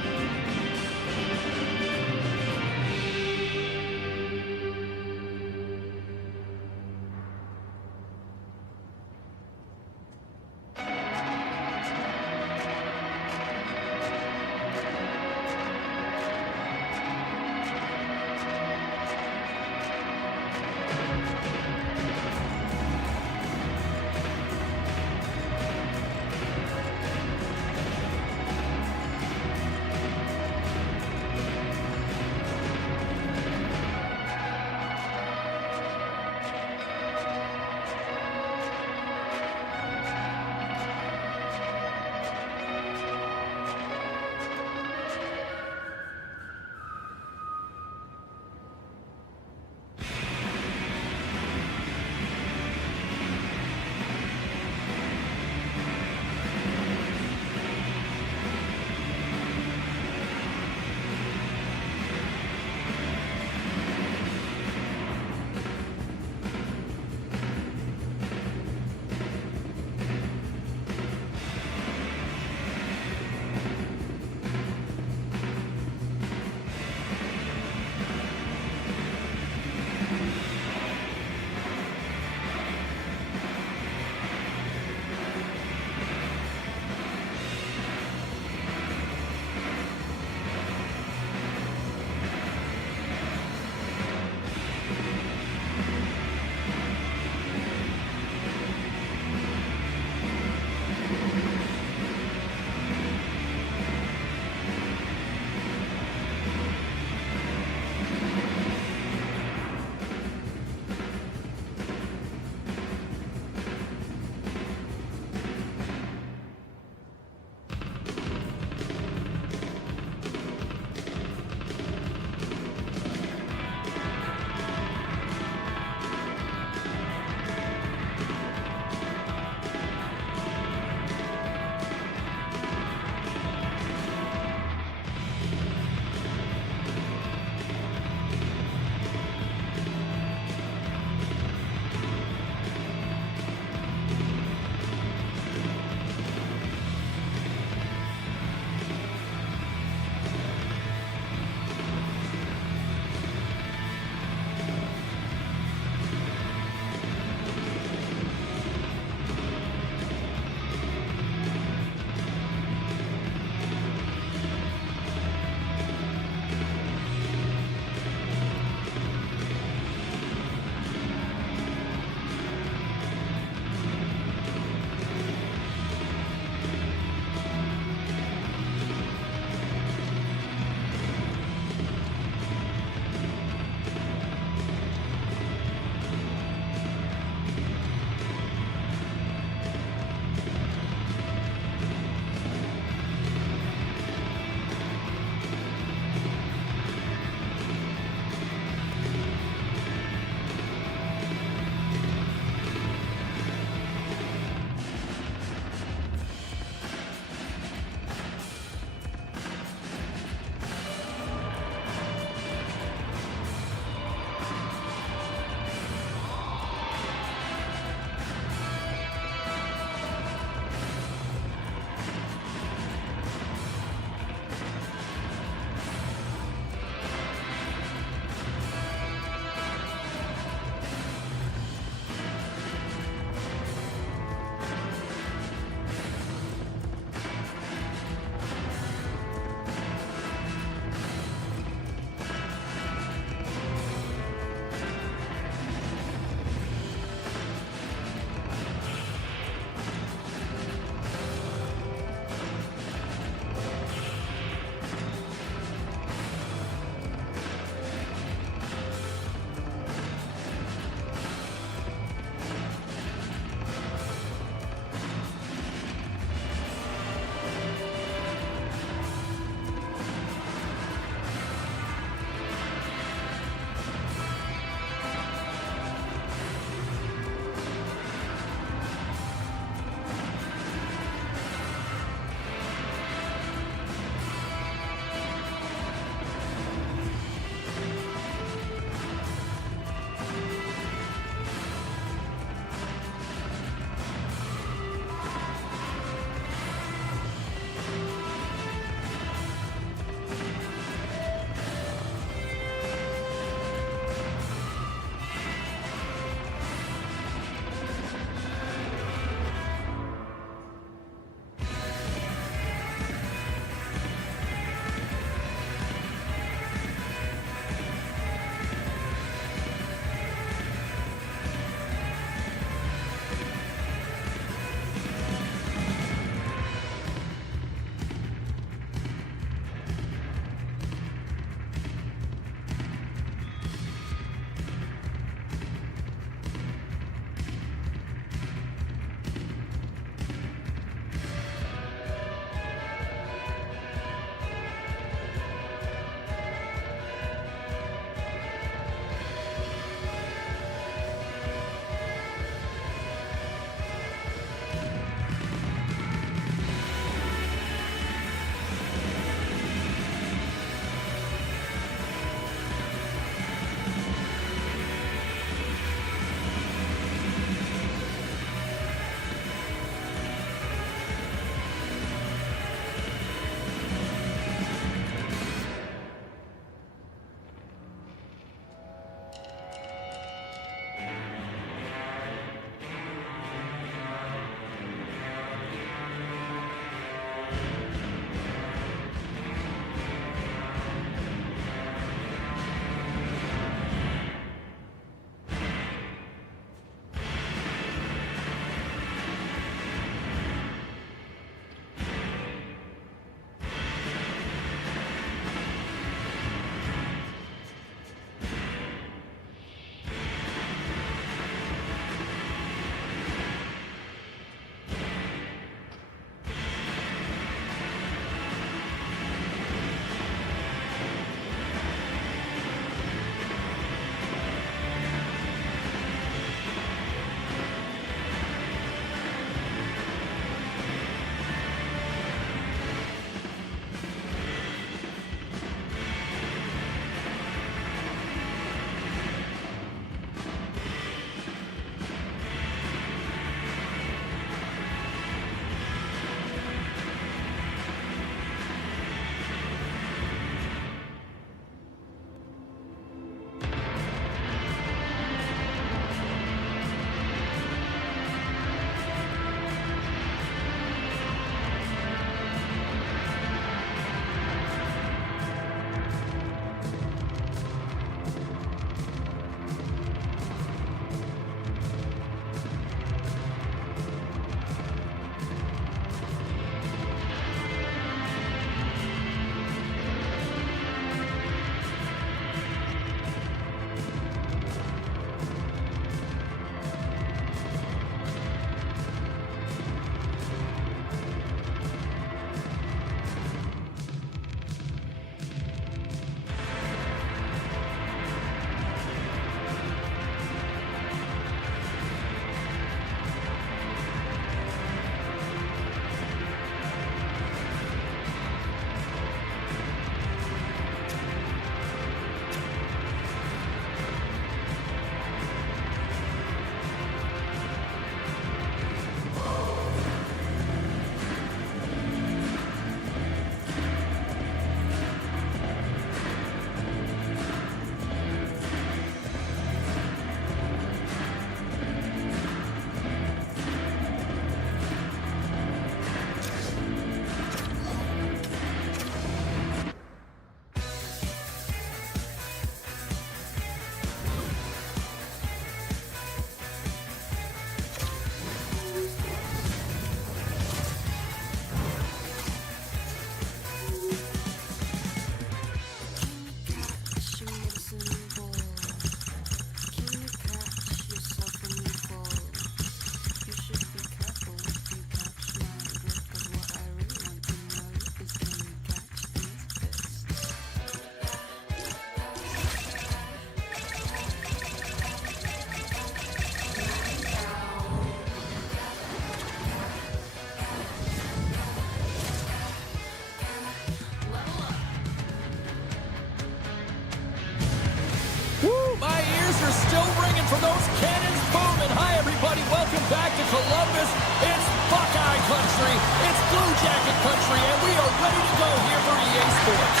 hammers are still ringing from those cannons booming. Hi, everybody. Welcome back to Columbus. It's Buckeye country. It's Blue Jacket country, and we are ready to go here for EA Sports.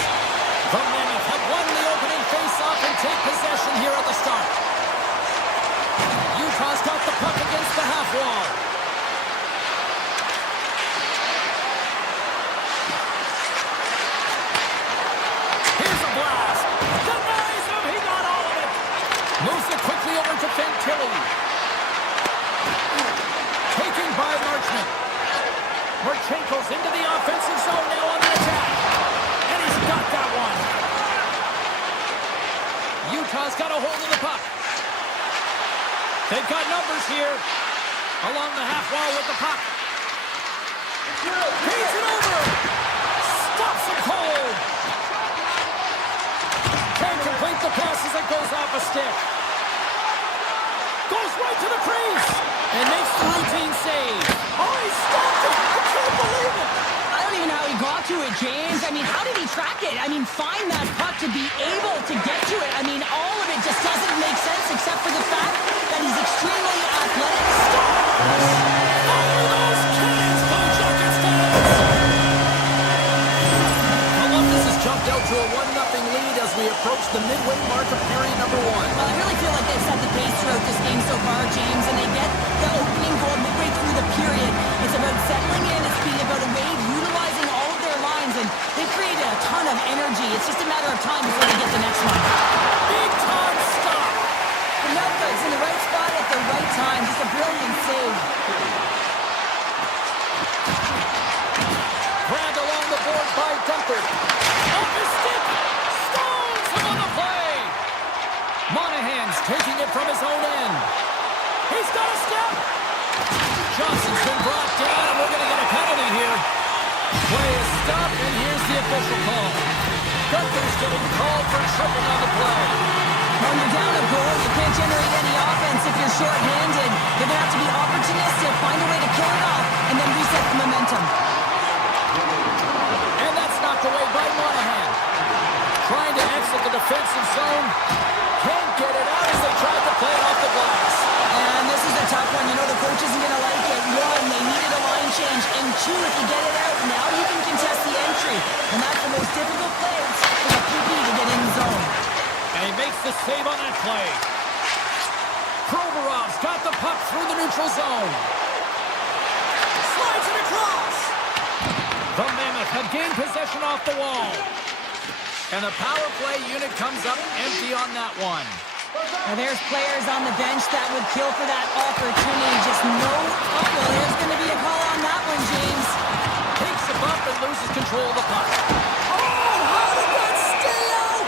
The Mammoth have won the opening face-off and take possession here at the start. Utah's got the puck against the half wall. Here's a blast. Denies him. He got all of it. Moves it quickly over to Fantilli. Taken by Marchment. Marchenko's into the offensive zone now on the attack. And he's got that one. Utah's got a hold of the puck. They've got numbers here. Along the half wall with the puck. Feeds it over. Stops it cold. Can't complete the pass as it goes off a stick. Goes right to the crease. And makes the routine save. Oh, he stopped it. I can't believe it. I don't even know how he got to it, James. I mean, how did he track it? I mean, find that puck to be able to get to it. I mean, all of it just doesn't make sense except for the fact that he's extremely athletic. Fire those cannons, Blue Jackets fans! Columbus has jumped out to a 1-0 lead as we approach the midway mark of period number 1. Well, I really feel like they've set the pace throughout this game so far, James, and they get the opening goal midway through the period. It's about settling in. It's being about a Wade utilizing all of their lines, and they've created a ton of energy. It's just a matter of time before they get the next one. Big time stop! Nelda's in the right spot at the right time. Just a brilliant save. Grabbed along the board by Dunkard. Off his stick! Stones him on the play! Monahan's taking it from his own end. He's got a step! Johnson's been brought down, and we're going to get a penalty here. Play is stopped, and here's the official call. Gunther's getting called for tripping on the play. When you're down a goal, you can't generate any offense if you're short-handed. You're going to have to be opportunistic, find a way to kill it off, and then reset the momentum. And that's knocked away by Monahan. Trying to exit the defensive zone. Can't get it out as they tried to play it off the glass. And this is a tough one. You know the coach isn't going to like it. One, they needed a line change. And two, if you get it out, now you can contest the entry. And that's the most difficult place for the PP to get in the zone. And he makes the save on that play. Provorov's got the puck through the neutral zone. Slides it across. The Mammoth have gained possession off the wall. And the power play unit comes up empty on that one. Now there's players on the bench that would kill for that opportunity. Just no trouble. There's going to be a call on that one, James. Takes a bump and loses control of the puck. Oh, how did that stay out?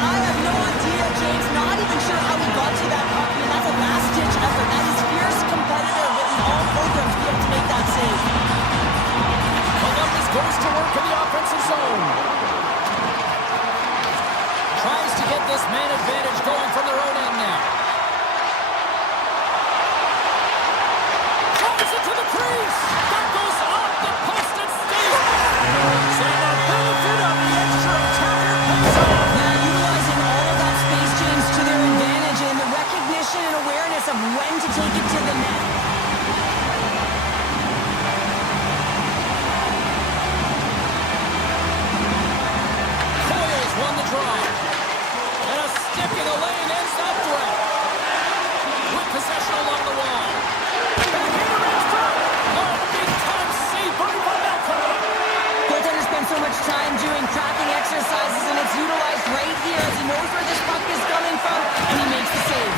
I have no idea, James. Not even sure how he got to that puck. I mean, that's a last-ditch effort. That is fierce competitive in all programs to be able to make that save. Columbus goes to work in the offensive zone. Tries to get this man advantage going from their own end now. Tries it to the crease. That goes off the post and stays. So the benefit of the extra attacker pays off. Yeah, utilizing all of that space, James, to their advantage and the recognition and awareness of when to take it to the net. Coyle's won the draw. And a stick in the lane ends that threat. With possession along the wall. Backhander in front. Oh, big time save by Vanessa. Goaltender spends so much time doing tracking exercises, and it's utilized right here as he knows where this puck is coming from, and he makes the save.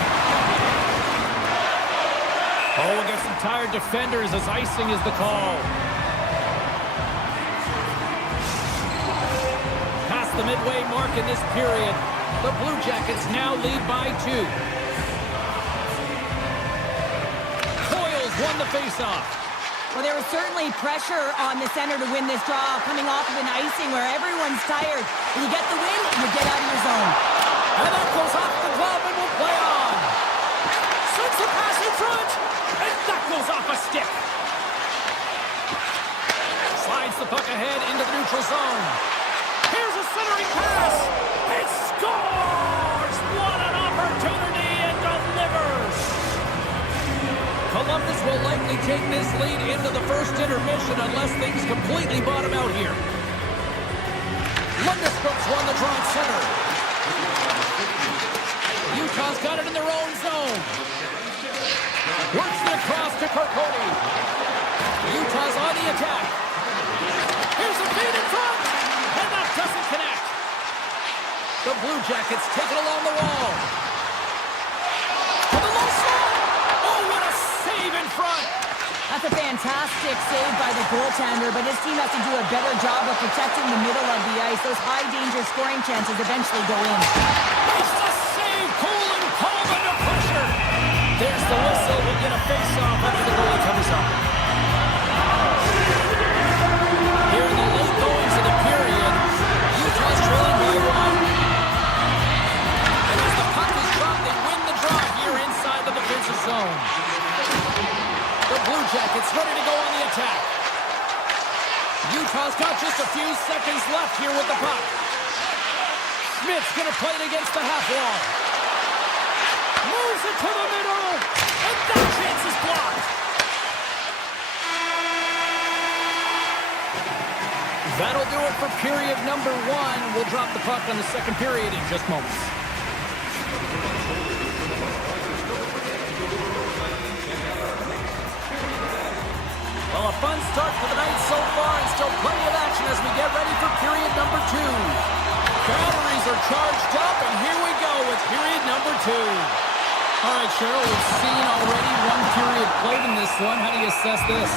Oh, we'll get some tired defenders as icing is the call. Past the midway mark in this period, the Blue Jackets now lead by 2. Coyle's won the faceoff. Well, there was certainly pressure on the center to win this draw, coming off of an icing where everyone's tired. When you get the win, you get out of your zone. And that goes off the glove and will play on. Sends the pass in front. And that goes off a stick. Slides the puck ahead into the neutral zone. Here's a centering pass. It scores! What an opportunity! will likely take this lead into the first intermission unless things completely bottom out here. Lundstrom's won the draw at center. Utah's got it in their own zone. Works it across to Kirkconney. Utah's on the attack. Here's a feed in front. And that doesn't connect. The Blue Jackets take it along the wall. To the low slot. Oh, what a save in front. That's a fantastic save by the goaltender, but his team has to do a better job of protecting the middle of the ice. Those high-danger scoring chances eventually go in. Makes the save. Cool and calm under pressure. There's the whistle. We'll get a face-off after the goalie comes up. Here in the late goings of the period, Utah's trailing by 1. And as the puck is dropped, they win the draw here inside the defensive zone. The Blue Jackets ready to go on the attack. Utah's got just a few seconds left here with the puck. Smith's going to play it against the half wall. Moves it to the middle. And that chance is blocked. That'll do it for period number 1. We'll drop the puck on the second period in just moments. Well, a fun start for the night so far, and still plenty of action as we get ready for period number 2. Batteries are charged up, and here we go with period number 2. All right, Cheryl, we've seen already one period played in this one. How do you assess this?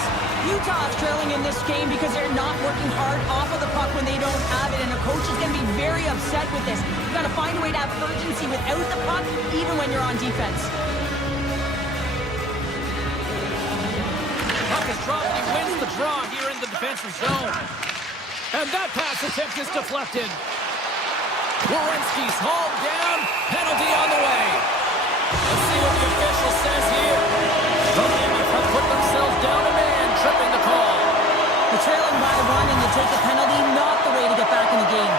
Utah is trailing in this game because they're not working hard off of the puck when they don't have it, and a coach is going to be very upset with this. You've got to find a way to have urgency without the puck, even when you're on defense. Puck is dropped, and he wins the draw here in the defensive zone. And that pass attempt is deflected. Werenski's hauled down, penalty on the way. Let's see what the official says here. The Mammoth have put themselves down a man, tripping the call. You're trailing by 1 and you take a penalty, not the way to get back in the game.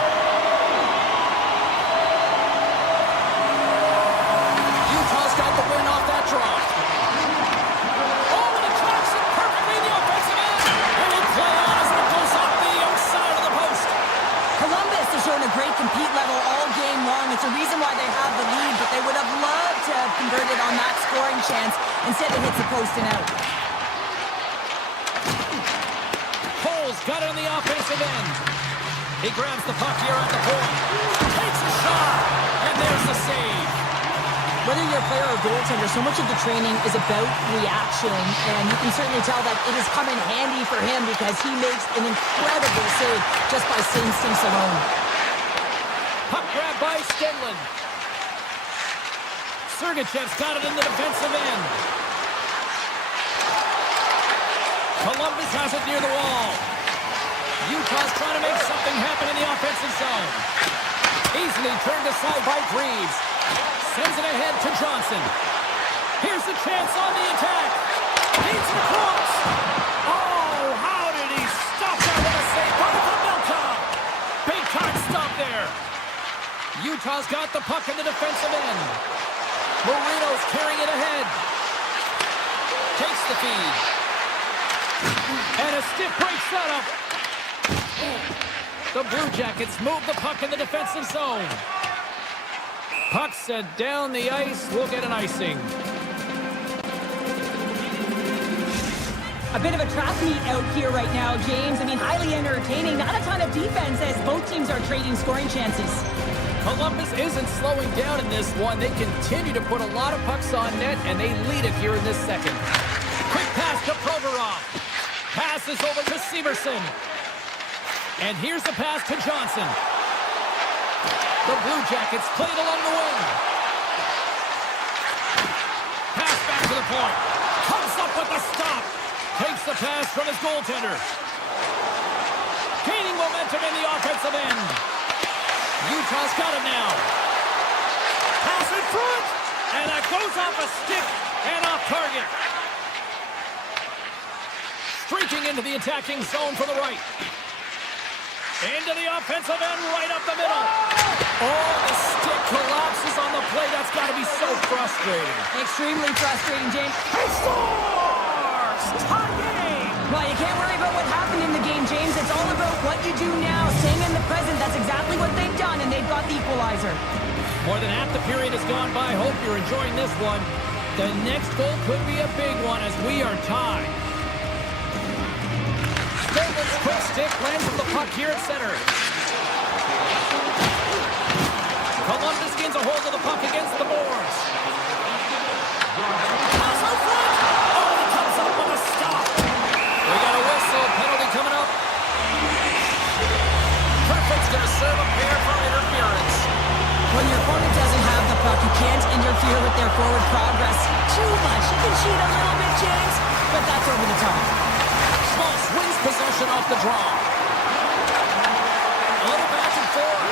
Utah's got the win off that draw. Oh, and it tracks it perfectly in the offensive end. And he'll play on as it goes off the outside of the post. Columbus has shown a great compete level all game long. It's a reason why they have the lead, but they would have loved to have converted on that scoring chance. Instead, it hits the post and out. Cole's got it on the offensive end. He grabs the puck here at the point. Takes a shot, and there's the save. Whether you're a player or goaltender, so much of the training is about reaction, and you can certainly tell that it has come in handy for him because he makes an incredible save just by instincts alone. Puck grab by Stenlund. Sergachev's got it in the defensive end. Columbus has it near the wall. Utah's trying to make something happen in the offensive zone. Easily turned aside by Greaves. Sends it ahead to Johnson. Here's the chance on the attack. He's across. Oh, how did he stop that? What a save by Milkov. Big time stop there. Utah's got the puck in the defensive end. Marino's carrying it ahead. Takes the feed. And a stiff break setup. The Blue Jackets move the puck in the defensive zone. Puck set down the ice. We'll get an icing. A bit of a trap meet out here right now, James. I mean, highly entertaining. Not a ton of defense as both teams are trading scoring chances. Columbus isn't slowing down in this one. They continue to put a lot of pucks on net, and they lead it here in this second. Quick pass to Provorov. Passes over to Severson. And here's the pass to Johnson. The Blue Jackets play it along the wing. Pass back to the point. Comes up with the stop. Takes the pass from his goaltender. Gaining momentum in the offensive end. Utah's got it now. Pass in front. And that goes off a stick and off target. Streaking into the attacking zone for the right. Into the offensive end, right up the middle. Oh, the stick collapses on the play. That's got to be so frustrating. Extremely frustrating, James. He scores! tie game. Well, you can't worry about what happened in the game, James. It's all about what you do now, staying in the present. That's exactly what they've done, and they've got the equalizer. More than half the period has gone by. Hope you're enjoying this one. The next goal could be a big one as we are tied. Stolman's quick stick lands with the puck here at center. Columbus gains a hold of the puck against the boards. Pass out front. Oh, he comes up with a stop. We got a whistle. Penalty coming up. Perfect's going to serve a pair for interference. When your opponent doesn't have the puck, you can't interfere with their forward progress too much. You can cheat a little bit, James, but that's over the top. Schmaltz wins possession off the draw. A little back and forth.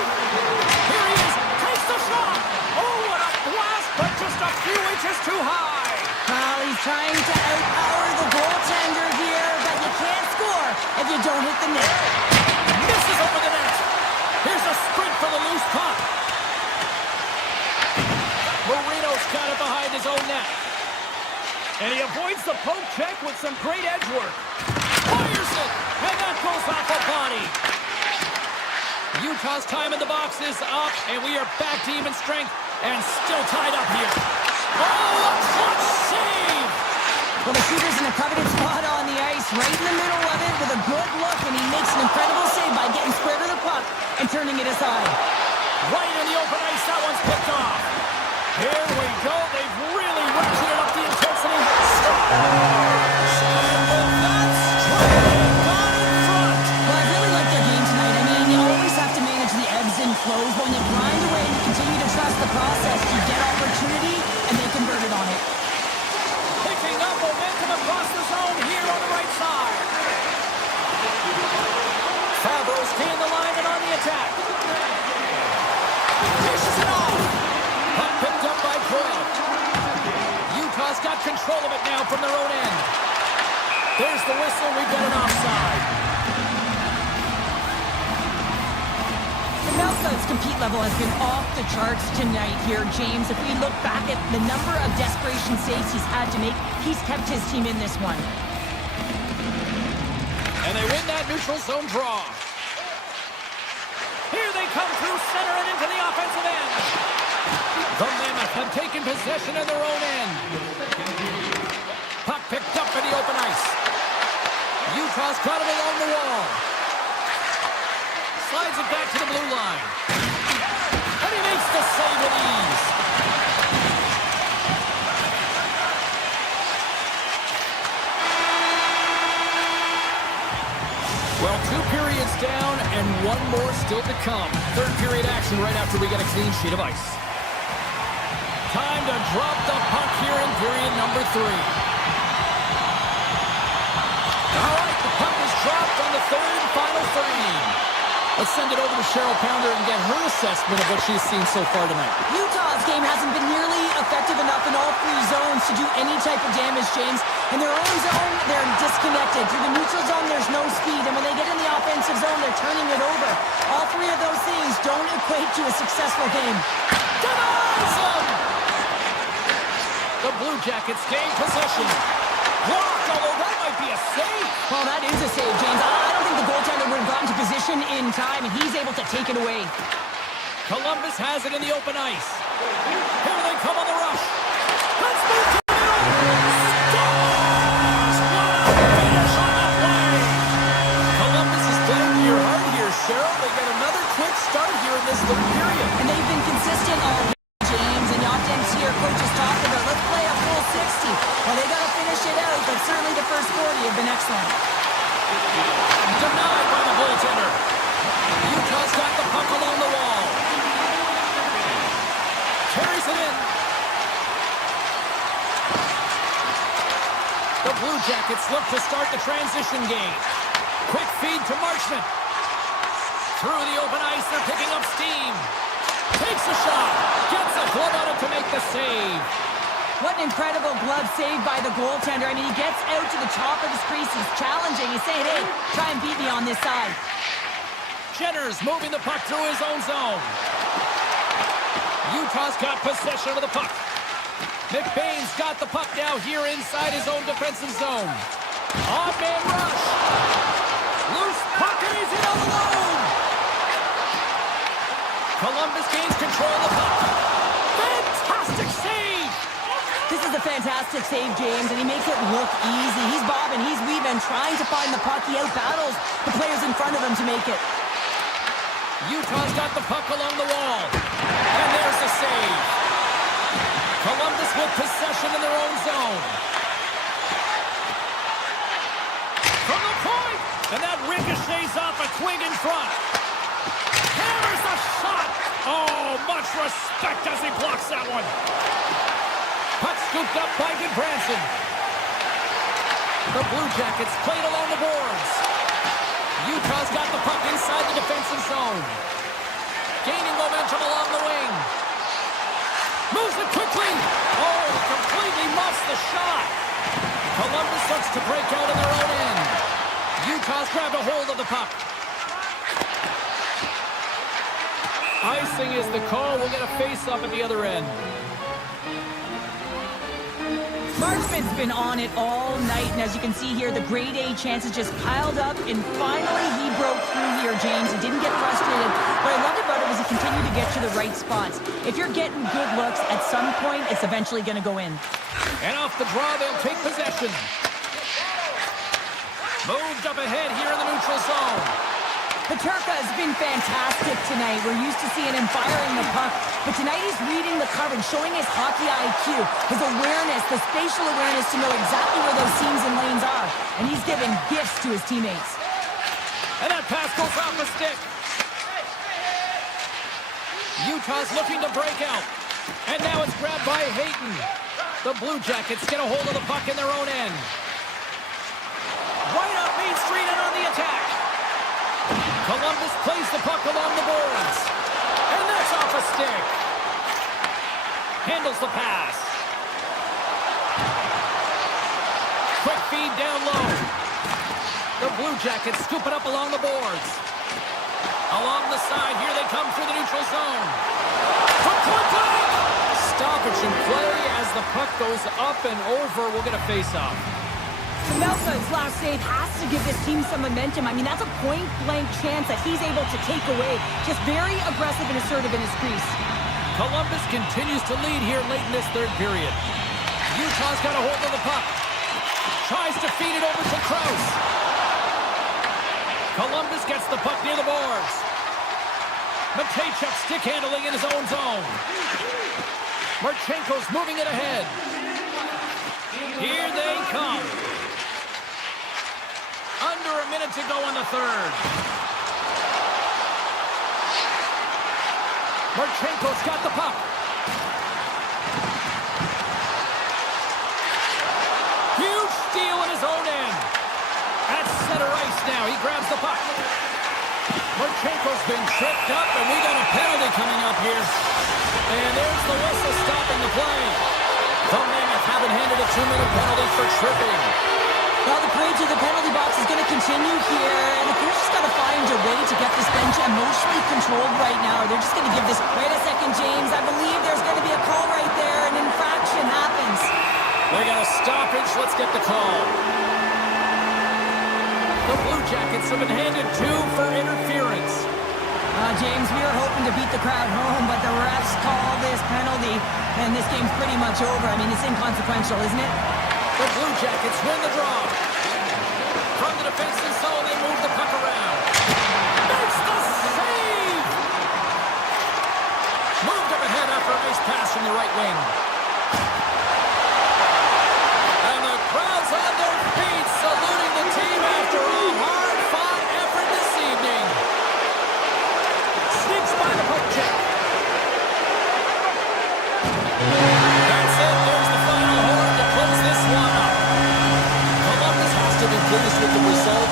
Here he is. Takes the shot. Oh, what a blast, but just a few inches too high. Well, he's trying to outpower the goaltender here, but you can't score if you don't hit the net. Misses over the net. Here's a sprint for the loose puck. Marino's got it behind his own net. And he avoids the poke check with some great edge work. Fires it, and that goes off a body. Utah's time in the box is up, and we are back to even strength and still tied up here. Oh, a clutch save! Well, the shooter's in a coveted spot on the ice, right in the middle of it with a good look, and he makes an incredible save by getting square to the puck and turning it aside. Right in the open ice, that one's picked off. Here we go. They've really ratcheted up the intensity. Scores! And that's straight on in front. Well, I really like their game tonight. I mean, you always have to manage the ebbs and flows. When you grind away and you continue to trust the process, you get opportunity, and they converted on it. Picking up momentum across the zone here on the right side. Fabro's gained the line and on the attack. Dishes it off. Puck picked up by Coyle. Utah's got control of it now from their own end. There's the whistle. We've got an offside. The Meltdown's compete level has been off the charts tonight here, James. If we look back at the number of desperation saves he's had to make, he's kept his team in this one. And they win that neutral zone draw. Here they come through center and into the offensive end. The Mammoth have taken possession in their own end. Puck picked up in the open ice. Utah's got it along the wall. Slides it back to the blue line. And he makes the save with ease. Well, 2 periods down and 1 more still to come. Third period action right after we get a clean sheet of ice. Time to drop the puck here in period number 3. All right, the puck is dropped on the third and final frame. Let's send it over to Cheryl Pounder and get her assessment of what she's seen so far tonight. Utah's game hasn't been nearly effective enough in all 3 zones to do any type of damage, James. In their own zone, they're disconnected. Through the neutral zone, there's no speed. And when they get in the offensive zone, they're turning it over. All 3 of those things don't equate to a successful game. Denies him! The Blue Jackets gain possession. Blocked, although that might be a save. Well, that is a save, James. I don't think the goaltender would have gotten to position in time, and he's able to take it away. Columbus has it in the open ice. Here they come on the rush. Let's move to the middle. Scores! What a finish on the play. Columbus is playing your heart here, Cheryl. They get another quick start here in this third period. And they've been consistent all game, James, and you often hear coaches talk about, let's play a full 60. Well, they got to finish it out, but certainly the first 40 have been excellent. Denied by the goaltender. Utah's got the puck along the wall. Carries it in. The Blue Jackets look to start the transition game. Quick feed to Marchment. Through the open ice, they're picking up steam. Takes a shot. Gets a glove on it to make the save. What an incredible glove save by the goaltender. I mean, he gets out to the top of his crease. He's challenging. He's saying, hey, try and beat me on this side. Jenner's moving the puck through his own zone. Utah's got possession of the puck. McBain's got the puck now here inside his own defensive zone. Odd man rush. Loose puck, and he's in alone. Columbus gains control of the puck. Fantastic save. This is a fantastic save, James, and he makes it look easy. He's bobbing, he's weaving, trying to find the puck. He outbattles the players in front of him to make it. Utah's got the puck along the wall. And there's the save. Columbus with possession in their own zone. From the point. And that ricochets off a twig in front. Hammers the shot. Oh, much respect as he blocks that one. Puck scooped up by Goodbranson. The Blue Jackets played along the boards. Utah's got the puck inside the defensive zone. Gaining momentum along the wing. Moves it quickly. Oh, completely muffs the shot. Columbus looks to break out in their own end. Utah's grabbed a hold of the puck. Icing is the call. We'll get a face-off at the other end. Marchment's been on it all night, and as you can see here, the grade A chances just piled up, and finally he broke through here, James. He didn't get frustrated. What I loved about it was he continued to get to the right spots. If you're getting good looks, at some point, it's eventually going to go in. And off the draw, they'll take possession. Moved up ahead here in the neutral zone. Peterka has been fantastic tonight. We're used to seeing him firing the puck, but tonight he's reading the coverage, showing his hockey IQ, his awareness, the spatial awareness to know exactly where those seams and lanes are, and he's giving gifts to his teammates. And that pass goes off the stick. Utah's looking to break out, and now it's grabbed by Hayton. The Blue Jackets get a hold of the puck in their own end. Right up Main Street and on the attack. Columbus plays the puck along the boards. And that's off a stick. Handles the pass. Quick feed down low. The Blue Jackets scoop it up along the boards. Along the side, here they come through the neutral zone. From point blank! Stoppage in play as the puck goes up and over. We'll get a face-off. Melka's last save has to give this team some momentum. I mean, that's a point-blank chance that he's able to take away. Just very aggressive and assertive in his crease. Columbus continues to lead here late in this third period. Utah's got a hold of the puck. Tries to feed it over to Krause. Columbus gets the puck near the boards. Matejchuk stick handling in his own zone. Marchenko's moving it ahead. Here they come. Under a minute to go in the third. Marchenko's got the puck. Huge steal in his own end. At center ice now. He grabs the puck. Marchenko's been tripped up, and we got a penalty coming up here. And there's the whistle stopping the play. The Mammoth have been handed a 2-minute penalty for tripping. Well, the parade to the penalty box is going to continue here, and the coach has got to find a way to get this bench emotionally controlled right now. They're just going to give this... Wait a second, James. I believe there's going to be a call right there. An infraction happens. They got a stoppage. Let's get the call. The Blue Jackets have been handed 2 for interference. James, we were hoping to beat the crowd home, but the refs call this penalty, and this game's pretty much over. I mean, it's inconsequential, isn't it? The Blue Jackets win the draw. From the defensive zone, they move the puck around. Makes the save! Moved up ahead after a nice pass from the right wing. And the crowd's on their feet, saluting the team after a hard-fought effort this evening. Sneaks by the poke check. That's it. There's the final horn to close this one up. Columbus has to be pleased with the result.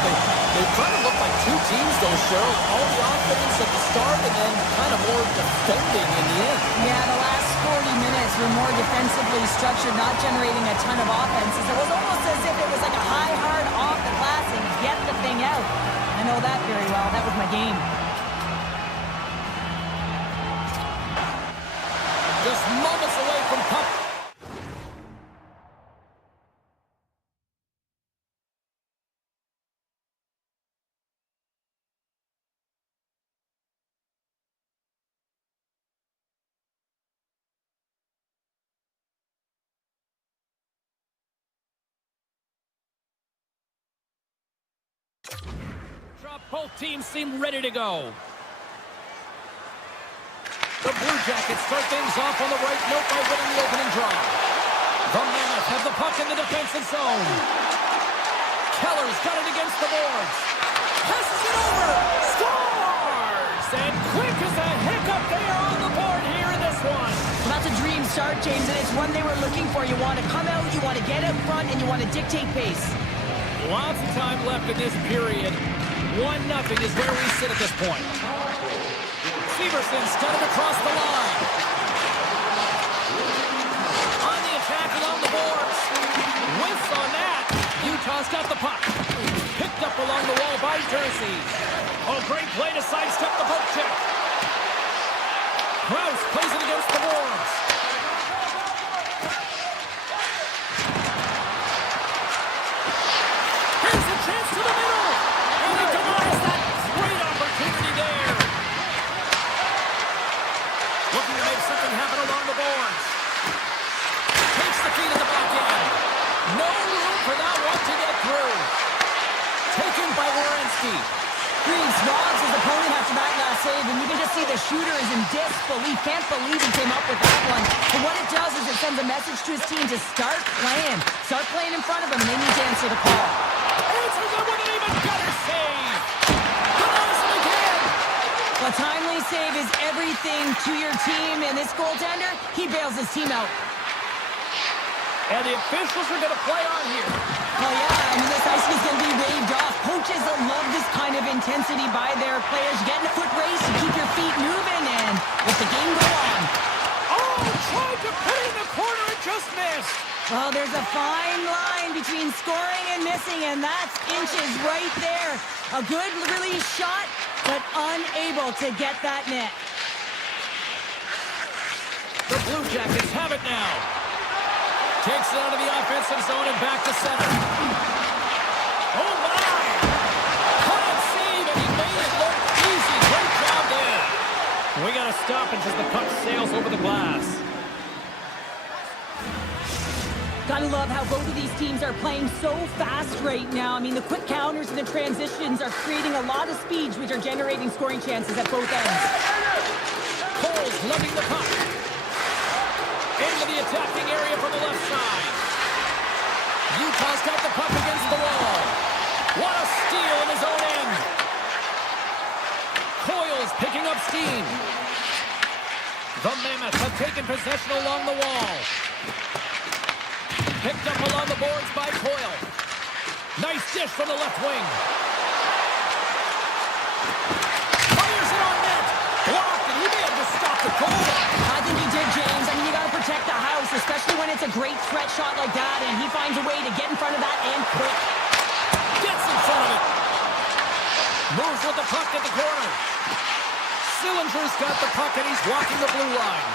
They kind of look like two teams, though, Cheryl. All the offense at the start and then kind of more defending in the end. Yeah, the last 40 minutes were more defensively structured, not generating a ton of offenses. It was almost as if it was like a high, hard off the glass and get the thing out. I know that very well. That was my game. Just moments away from puck up. Both teams seem ready to go. The Blue Jackets start things off on the right note by winning the opening draw. The Mammoth have the puck in the defensive zone. Keller's got it against the boards. Passes it over. Scores! And quick as a hiccup, they are on the board here in this one. Well, that's a dream start, James, and it's one they were looking for. You want to come out, you want to get up front, and you want to dictate pace. Lots of time left in this period. 1-0 is where we sit at this point. Severson's got it across the line. On the attack along the boards. Whiffs on that. Utah's got the puck. Picked up along the wall by Jersey. Oh, great play to sidestep the poke check. Krause plays it against the boards. Here's a chance to the middle. And he denies that great opportunity there. Looking to make something happen along the boards. Takes the feed in the back end. No room for that one to get through. Taken by Werenski. Reeves robs his opponent after that last save, and you can just see the shooter is in disbelief. Can't believe he came up with that one. But what it does is it sends a message to his team to start playing. Start playing in front of them, and they need to answer the call. Answers it with an even better save. Denies it again. A timely save is everything to your team, and this goaltender, he bails his team out. And the officials are going to play on here. Oh yeah, I mean, this ice is going to be waved off. Coaches love this kind of intensity by their players. You get in a foot race, you keep your feet moving, and let the game go on. Oh, tried to put it in the corner and just missed. Well, there's a fine line between scoring and missing, and that's inches right there. A good release shot, but unable to get that net. The Blue Jackets have it now. Takes it out of the offensive zone and back to center. Oh, my! Hot save, and he made it look easy. Great job there. We got to stop it as the puck sails over the glass. Gotta love how both of these teams are playing so fast right now. I mean, the quick counters and the transitions are creating a lot of speeds, which are generating scoring chances at both ends. Cole's lugging the puck. Into the attacking area from the left side. Utah's got the puck against the wall. What a steal in his own end. Coyle's picking up steam. The Mammoth have taken possession along the wall. Picked up along the boards by Coyle. Nice dish from the left wing. Fires it on net. Blocked, and he may have just stopped the goal. I think he did, James. I mean, you gotta protect the house, especially when it's a great threat shot like that, and he finds a way to get in front of that and quick. Gets in front of it. Moves with the puck at the corner. Sillinger's got the puck, and he's walking the blue line.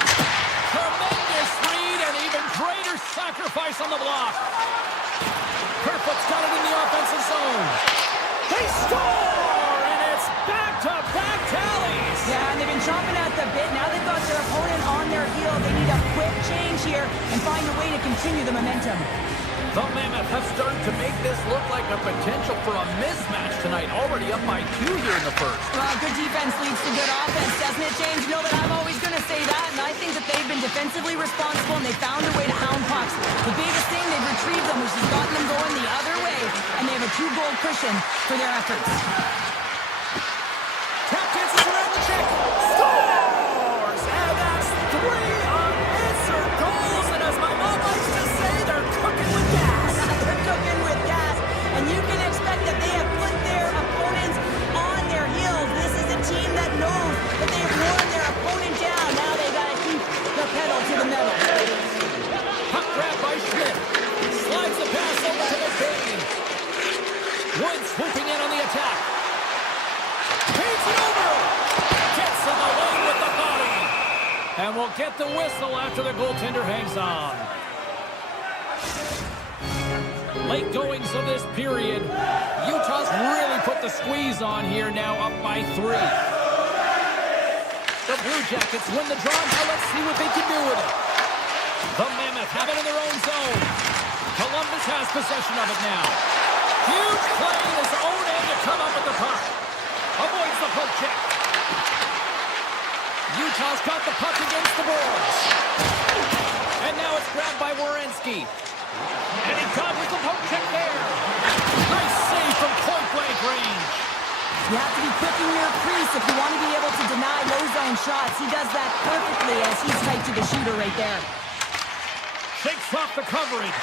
Tremendous read, and even greater sacrifice on the block. Kerfoot's got it in the offensive zone. They score, and it's back-to-back tallies. Yeah, and they've been chomping at the bit. Now they've got their opponent on their heel. They need a quick change here and find a way to continue the momentum. The Mammoth have started to make this look like a potential for a mismatch tonight. Already up by 2 here in the first. Well, good defense leads to good offense, doesn't it, James? You know that I'm always going to say that, and I think that they've been defensively responsible, and they found a way to hound pucks. The biggest thing, they've retrieved them, which has gotten them going the other way, and they have a 2-goal cushion for their efforts. Tap dances around the check. Scores! And that's 3 unanswered goals, and as my mom likes to say, they're cooking with gas. They're cooking with gas, and you can expect that they have put their opponents on their heels. This is a team that knows that they've worn their opponent down. Now they got to keep the pedal to the metal. Puck grab by Schmidt. Slides the pass over to McBain. Wood swooping in on the attack. Paints it over. Gets him away with the body. And we'll get the whistle after the goaltender hangs on. Late goings of this period. Utah's really put the squeeze on here, now up by 3. The Blue Jackets win the draw. Now let's see what they can do with it. The Mammoth have it in their own zone. Columbus has possession of it now. Huge play in his own end to come up with the puck. Avoids the poke check. Utah's got the puck against the boards. And now it's grabbed by Werenski. And he covers the poke check there. Nice save from point-blank range. You have to be quick in your crease if you want to be able to deny low zone shots. He does that perfectly as he's tight to the shooter right there. Shakes off the coverage.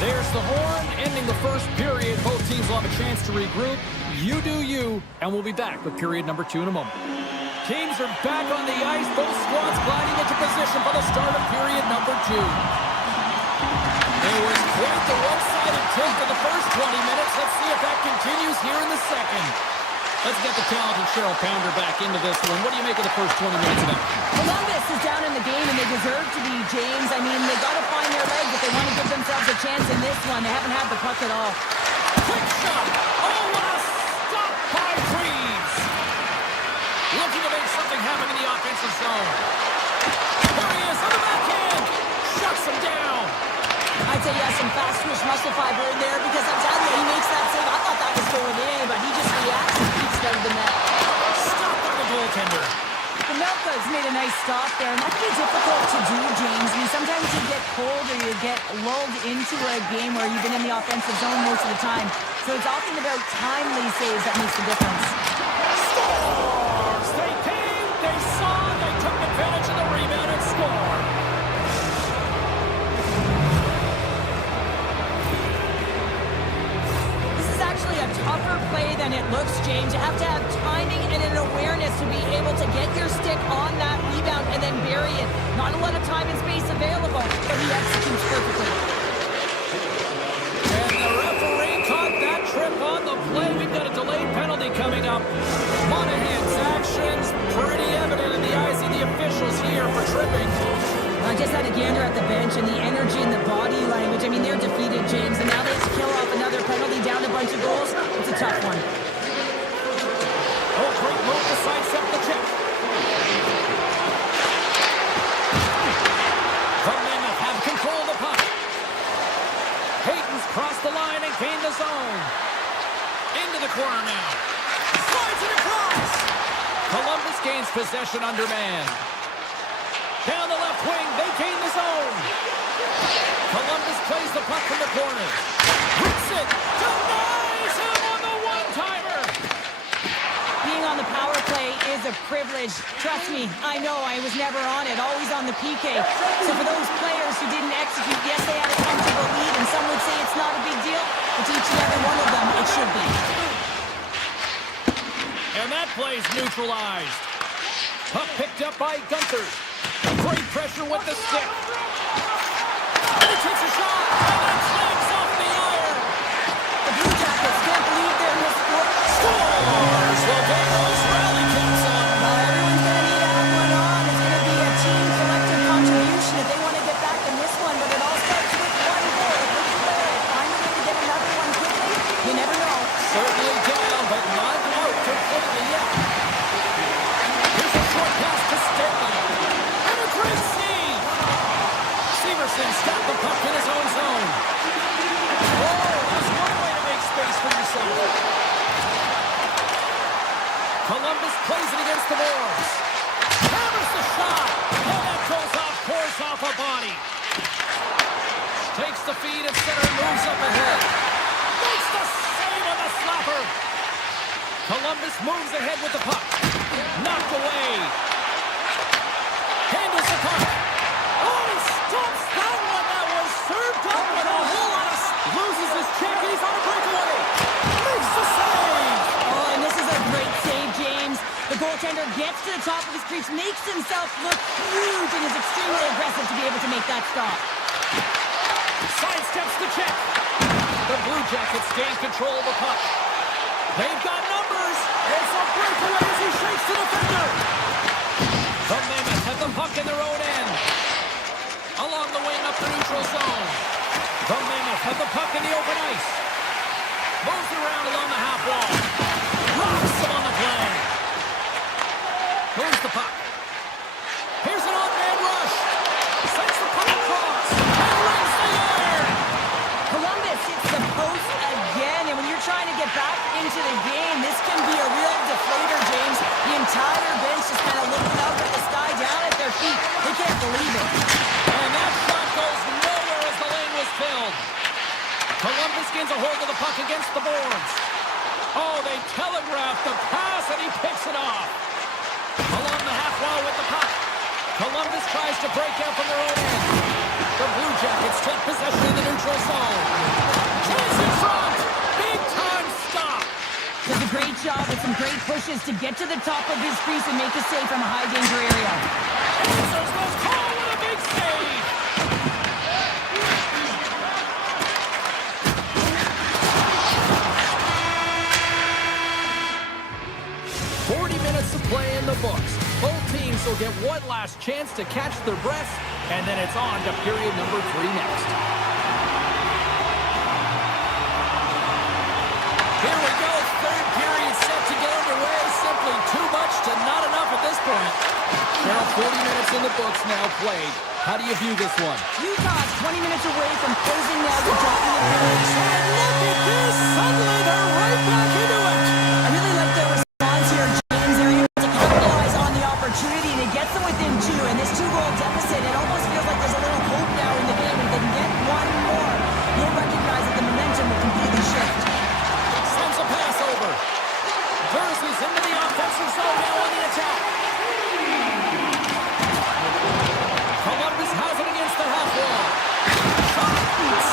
There's the horn, ending the first period. Both teams will have a chance to regroup. You do you, and we'll be back with period number 2 in a moment. Teams are back on the ice. Both squads gliding into position for the start of period number 2. There was quite the one-sided tilt in the first 20 minutes. Let's see if that continues here in the second. Let's get the talented Cheryl Pounder back into this one. What do you make of the first 20 minutes of action? Columbus is down in the game, and they deserve to be, James. I mean, they got to find their legs if they want to give themselves a chance in this one. They haven't had the puck at all. Quick shot! Oh, what a stop by Trees! Looking to make something happen in the offensive zone. There he is on the backhand! Shuts him down! I'd say he has some fast twitch muscle fiber in there because I'm telling you, he makes that save. I thought that was going in, but he just reacts and keeps it out of the net. Stop by the goaltender. The Melka's made a nice stop there, and that can be difficult to do, James. I mean, sometimes you get cold or you get lulled into a game where you've been in the offensive zone most of the time. So it's often about timely saves that makes the difference. Scores! They came, they saw, they took advantage of the rebound and scored. Actually a tougher play than it looks, James. You have to have timing and an awareness to be able to get your stick on that rebound and then bury it. Not a lot of time and space available, but he executes perfectly. And the referee caught that trip on the play. We've got a delayed penalty coming up. Monahan's actions pretty evident in the eyes of the officials here for tripping. I just had a gander at the bench and the energy and the body language. I mean, they're defeated, James, and now they have to kill off another penalty, down a bunch of goals. It's a tough one. Oh, great move to sidestep the check. The Mammoth have control of the puck. Hayton's crossed the line and gained the zone. Into the corner now. Slides it across. Columbus gains possession under man. Down the left wing, they gain the zone. Columbus plays the puck from the corner. Hits it, denies him on the one-timer. Being on the power play is a privilege. Trust me, I know I was never on it, always on the PK. So for those players who didn't execute, yes, they had a comfortable lead, and some would say it's not a big deal, but to each and every one of them, it should be. And that play's neutralized. Puck picked up by Gunther. Great pressure with the stick. And he takes a shot. And it slams off the iron. The Blue Jackets can't believe they're in this score. Scores! Logano's rally comes on. Everyone's going to need to have one on. It's going to be a team collective contribution if they want to get back in this one. But it all starts with one goal. If they find a way to get another one quickly, you never know. Certainly down, but not out completely yet. Here's a short pass to Stanley. And a great save. Severson's got the puck in his own zone. Oh, that's one way to make space for yourself. Columbus plays it against the boards. Hammers the shot. And that goes off, pours off a body. Takes the feed at center and moves up ahead. Makes the save on the slapper. Columbus moves ahead with the puck. Knocked away. Handles the puck. Oh, he stops that one. That was served up with a whole lot of... Loses his check. He's on a breakaway. Makes the save. Oh, and this is a great save, James. The goaltender gets to the top of his crease, makes himself look huge, and is extremely aggressive to be able to make that stop. Sidesteps the check. The Blue Jackets gain control of the puck. They've got numbers. It's a breakaway as he shakes the defender. The Mammoth have the puck in their own end. Along the wing up the neutral zone. The Mammoth have the puck in the open ice. Moves around along the half wall. Rocks him on the play. Moves the puck. Here's an on-man rush. Sends the puck across. And rings the iron. back into the game. This can be a real deflator, James. The entire bench is kind of looking up at the sky, down at their feet. They can't believe it. And that shot goes nowhere as the lane was filled. Columbus gains a hold of the puck against the boards. Oh, they telegraphed the pass, and he picks it off. Along the half wall with the puck. Columbus tries to break out from their own end. The Blue Jackets take possession of the neutral zone. Chase in front. Big time stop. Does a great job with some great pushes to get to the top of his crease and make a save from a high danger area. Answers goes Cole with a big save. Minutes of play in the books. Both teams will get one last chance to catch their breaths, and then it's on to period number 3 next. Here we go. Third period set to get underway. Simply too much to not enough at this point. Now 40 minutes in the books now played. How do you view this one? Utah's 20 minutes away from closing out the dropping the bridge. And look at this. Suddenly they're right back into it. I really like their response here, James. They're able to capitalize on the opportunity, and it gets them within 2. And this 2-goal deficit, it almost feels like there's a little hope now in the game. If they can get one more, you'll recognize that the momentum will completely shift. Sends a pass over. Jersey's into the offensive zone now on the attack. Columbus has it against the half wall.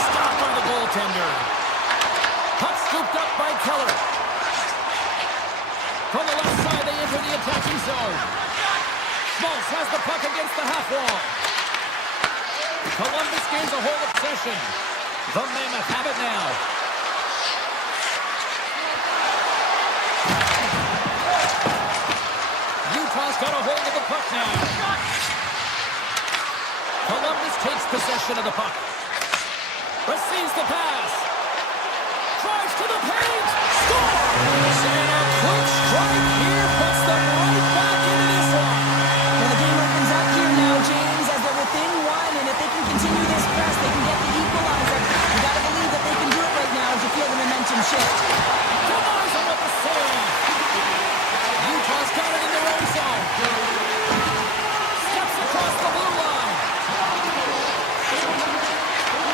Stopped by the goaltender. Puck scooped up by Keller. From the left side, they enter the attacking zone. Schmaltz has the puck against the half wall. Columbus gains a hold of possession. The Mammoth have it now. Utah's got a hold of the puck now. Columbus takes possession of the puck. Receives the pass. Drives to the paint. Scores! And a quick strike here puts them right back into this one. Well, the game opens up here now, James, as they're within 1, and if they can continue this press, they can get the equalizer. You got to believe that they can do it right now as you feel the momentum shift. Denies with the save. Utah's got it in their own zone. Steps across the blue line.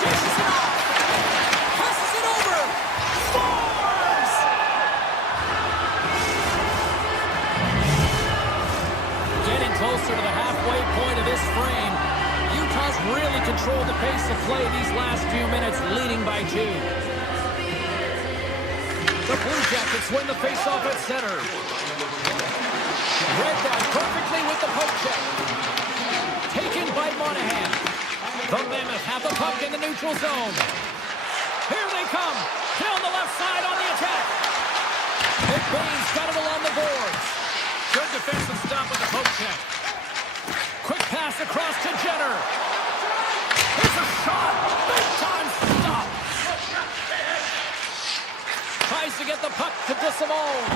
Dishes it off. Passes it over. Scores! Getting closer to the halfway point of this frame. Utah's really controlled the pace of play these last few minutes, leading by 2. The Blue Jackets win the faceoff at center. Redbot perfectly with the poke check. Taken by Monahan. The Mammoth have the puck in the neutral zone. Here they come. Down the left side on the attack. McBain's got it along the boards. Good defensive stop with the poke check. Quick pass across to Jenner. Here's a shot. Big time stop. Tries to get the puck to DeSimone.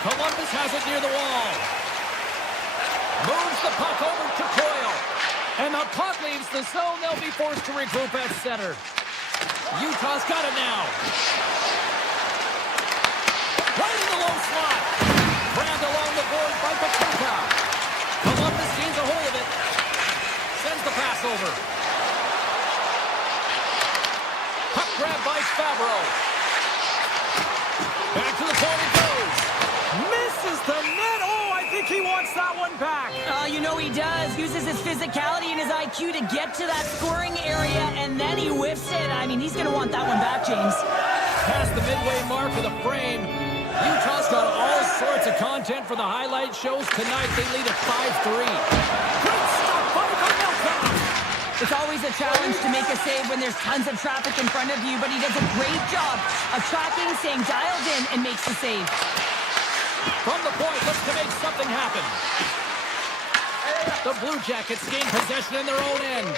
Columbus has it near the wall. Moves the puck over to Coyle. And the puck leaves the zone. They'll be forced to regroup at center. Utah's got it now. Right in the low slot. Grabbed along the board by Pachuca. Columbus gains a hold of it. Sends the pass over. Puck grabbed by Favreau. Back to the point it goes. Misses the net. Oh, I think he wants that one back. You know he does. Uses his physicality and his IQ to get to that scoring area, and then he whiffs it. I mean, he's going to want that one back, James. Past the midway mark of the frame. Utah's got all sorts of content for the highlight shows tonight. They lead at 5-3. Great stop by Pavelka. It's always a challenge to make a save when there's tons of traffic in front of you, but he does a great job of tracking, staying dialed in, and makes the save. From the point, looks to make something happen. The Blue Jackets gain possession in their own end.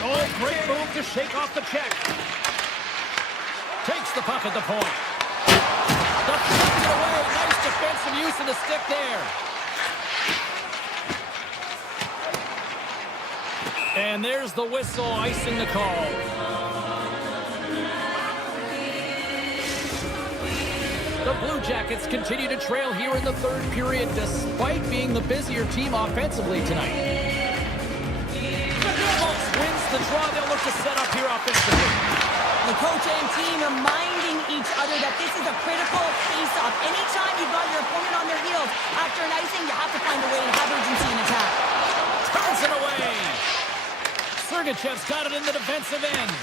Oh, great move to shake off the check. Takes the puck at the point. Deflected away. Nice defensive use of the stick there. And there's the whistle icing the call. The Blue Jackets continue to trail here in the third period despite being the busier team offensively tonight. The Bulls wins the draw. They'll look to set up here offensively. The coach and team reminding each other that this is a critical face-off. Anytime you've got your opponent on their heels after an icing, you have to find a way to have urgency in attack. Turns it away. Sergachev's got it in the defensive end.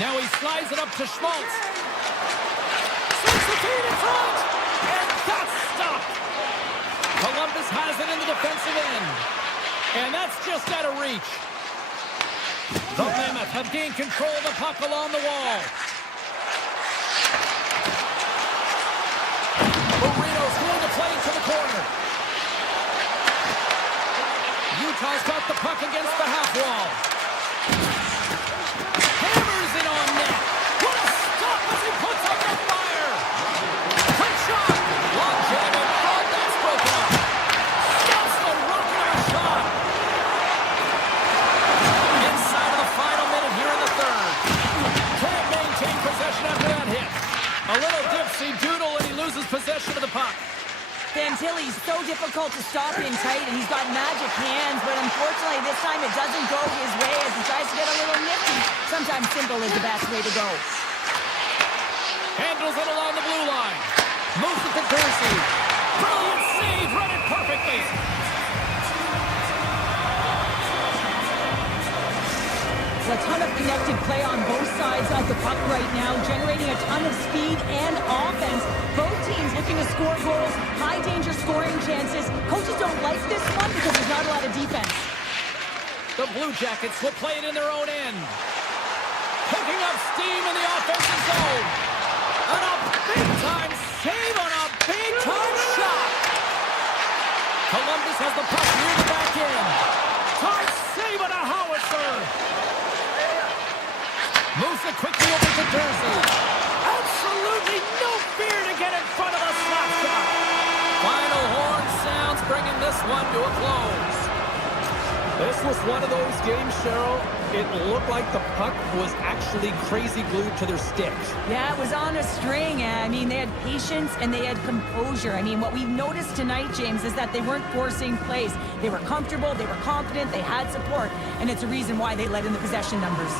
Now he slides it up to Schmaltz. Sends the feed in front. And that's stopped. Columbus has it in the defensive end. And that's just out of reach. The Mammoth have gained control of the puck along the wall. Marino's going to play to the corner. Utah's got the puck against the half wall. Hammers it on net. What a stop as he puts up the fire. Quick shot. Long jam in front. That's broken up. Stops the rocket of a shot. Inside of the final minute here in the third. Can't maintain possession after that hit. A little dipsy doodle and he loses possession of the puck. Fantilli's so difficult to stop in tight, and he's got magic hands, but unfortunately this time it doesn't go his way as he tries to get a little nifty. Sometimes simple is the best way to go. Handles it along the blue line. Moves it to Dorsey. Brilliant save, read it perfectly. A ton of connected play on both sides of the puck right now, generating a ton of speed and offense. Both teams looking to score goals, high danger scoring chances. Coaches don't like this one because there's not a lot of defense. The Blue Jackets will play it in their own end. Picking up steam in the offensive zone. And a big-time save on a big-time shot. Columbus has the puck near the back end. Tight save on a howitzer. Moves it quickly over to Dorsey. Absolutely no fear to get in front of a slap shot. Final horn sounds, bringing this one to a close. This was one of those games, Cheryl. It looked like the puck was actually crazy glued to their stick. Yeah, it was on a string. I mean, they had patience and they had composure. I mean, what we've noticed tonight, James, is that they weren't forcing plays. They were comfortable, they were confident, they had support, and it's a reason why they led in the possession numbers.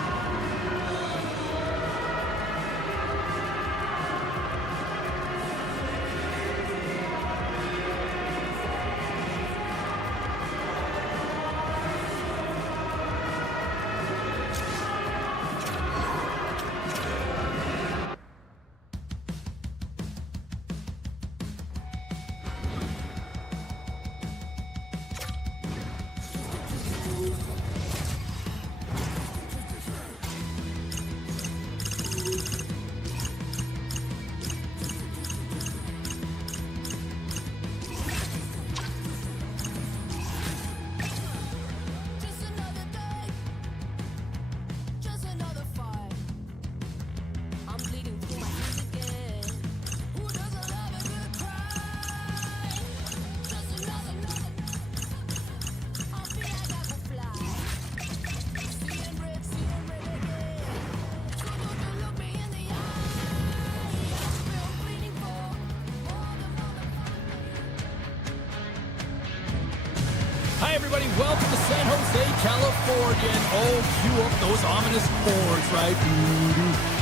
Hi, everybody. Welcome to San Jose, California. And oh, cue up those ominous boards, right?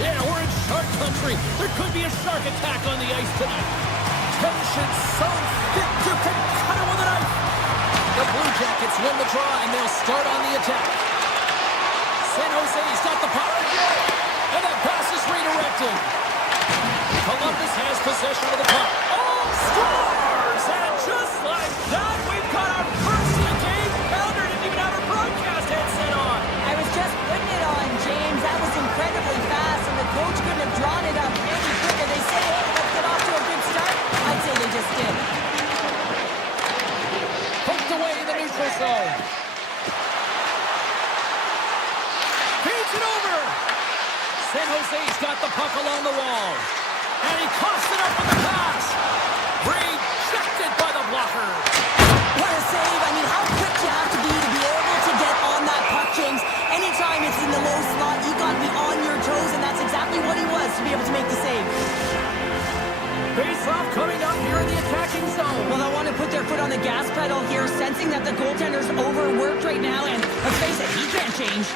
Yeah, we're in shark country. There could be a shark attack on the ice tonight. Tension so thick you can cut it with a knife. The Blue Jackets win the draw, and they'll start on the attack. San Jose's got the puck. And that pass is redirected. Columbus has possession of the puck. All scores! And just like that, we've got our first game. Elder didn't even have her broadcast headset on. I was just putting it on, James. That was incredibly fast, and the coach couldn't have drawn it up any quicker. They say, hey, let's get off to a good start. I'd say they just did. Poked away in the neutral zone. Feeds it over. San Jose's got the puck along the wall. And he coughs it up with the pass. Rejected by the blocker. What a save. I mean, how quick you have to be able to get on that puck, James. Anytime it's in the low slot, you got to be on your toes, and that's exactly what he was to be able to make the save. Face-off coming up here in the attacking zone. Well, they want to put their foot on the gas pedal here, sensing that the goaltender's overworked right now, and let's face it, he can't change.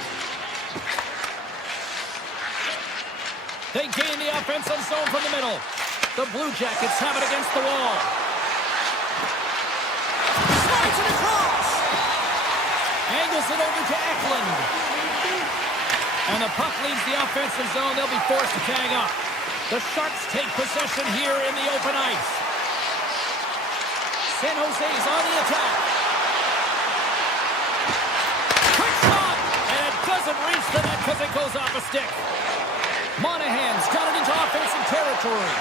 They gain the offensive zone from the middle. The Blue Jackets have it against the wall. Slides it across. Angles it over to Eklund. And the puck leaves the offensive zone. They'll be forced to tag up. The Sharks take possession here in the open ice. San Jose's on the attack. Quick shot! And it doesn't reach the net because it goes off a stick. Monahan's got it into offensive territory.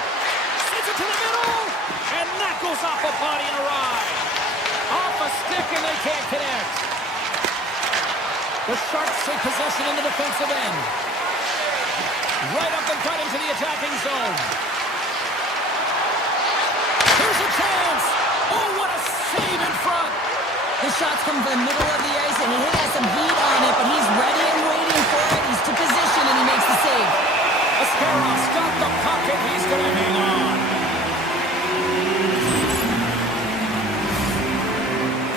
Sends it to the middle! And that goes off a body and a ride. Off a stick and they can't connect. The Sharks take possession in the defensive end. Right up and cut into the attacking zone. Here's a chance. Oh, what a save in front. The shot's come from the middle of the ice, and he has some heat on it, but he's ready and waiting for it. He's to position, and he makes the save. Ascarov's got the puck, and he's going to hang on.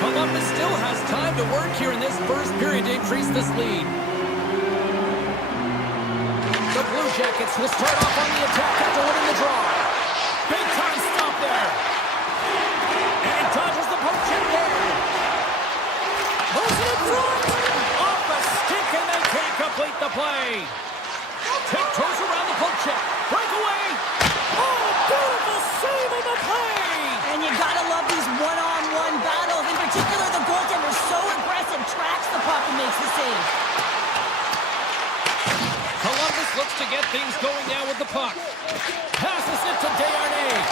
Columbus still has time to work here in this first period to increase this lead. The Blue Jackets will start off on the attack after winning the draw. Big time stop there. And he dodges the poke check there. Moves it in front. Off a stick and they can't complete the play. Tiptoes around the poke check. Breakaway. Oh, beautiful save on the play. And you gotta love these one-on-one battles. In particular, the goaltender so aggressive, tracks the puck and makes the save. Columbus looks to get things going now with the puck. Passes it to Desharnais.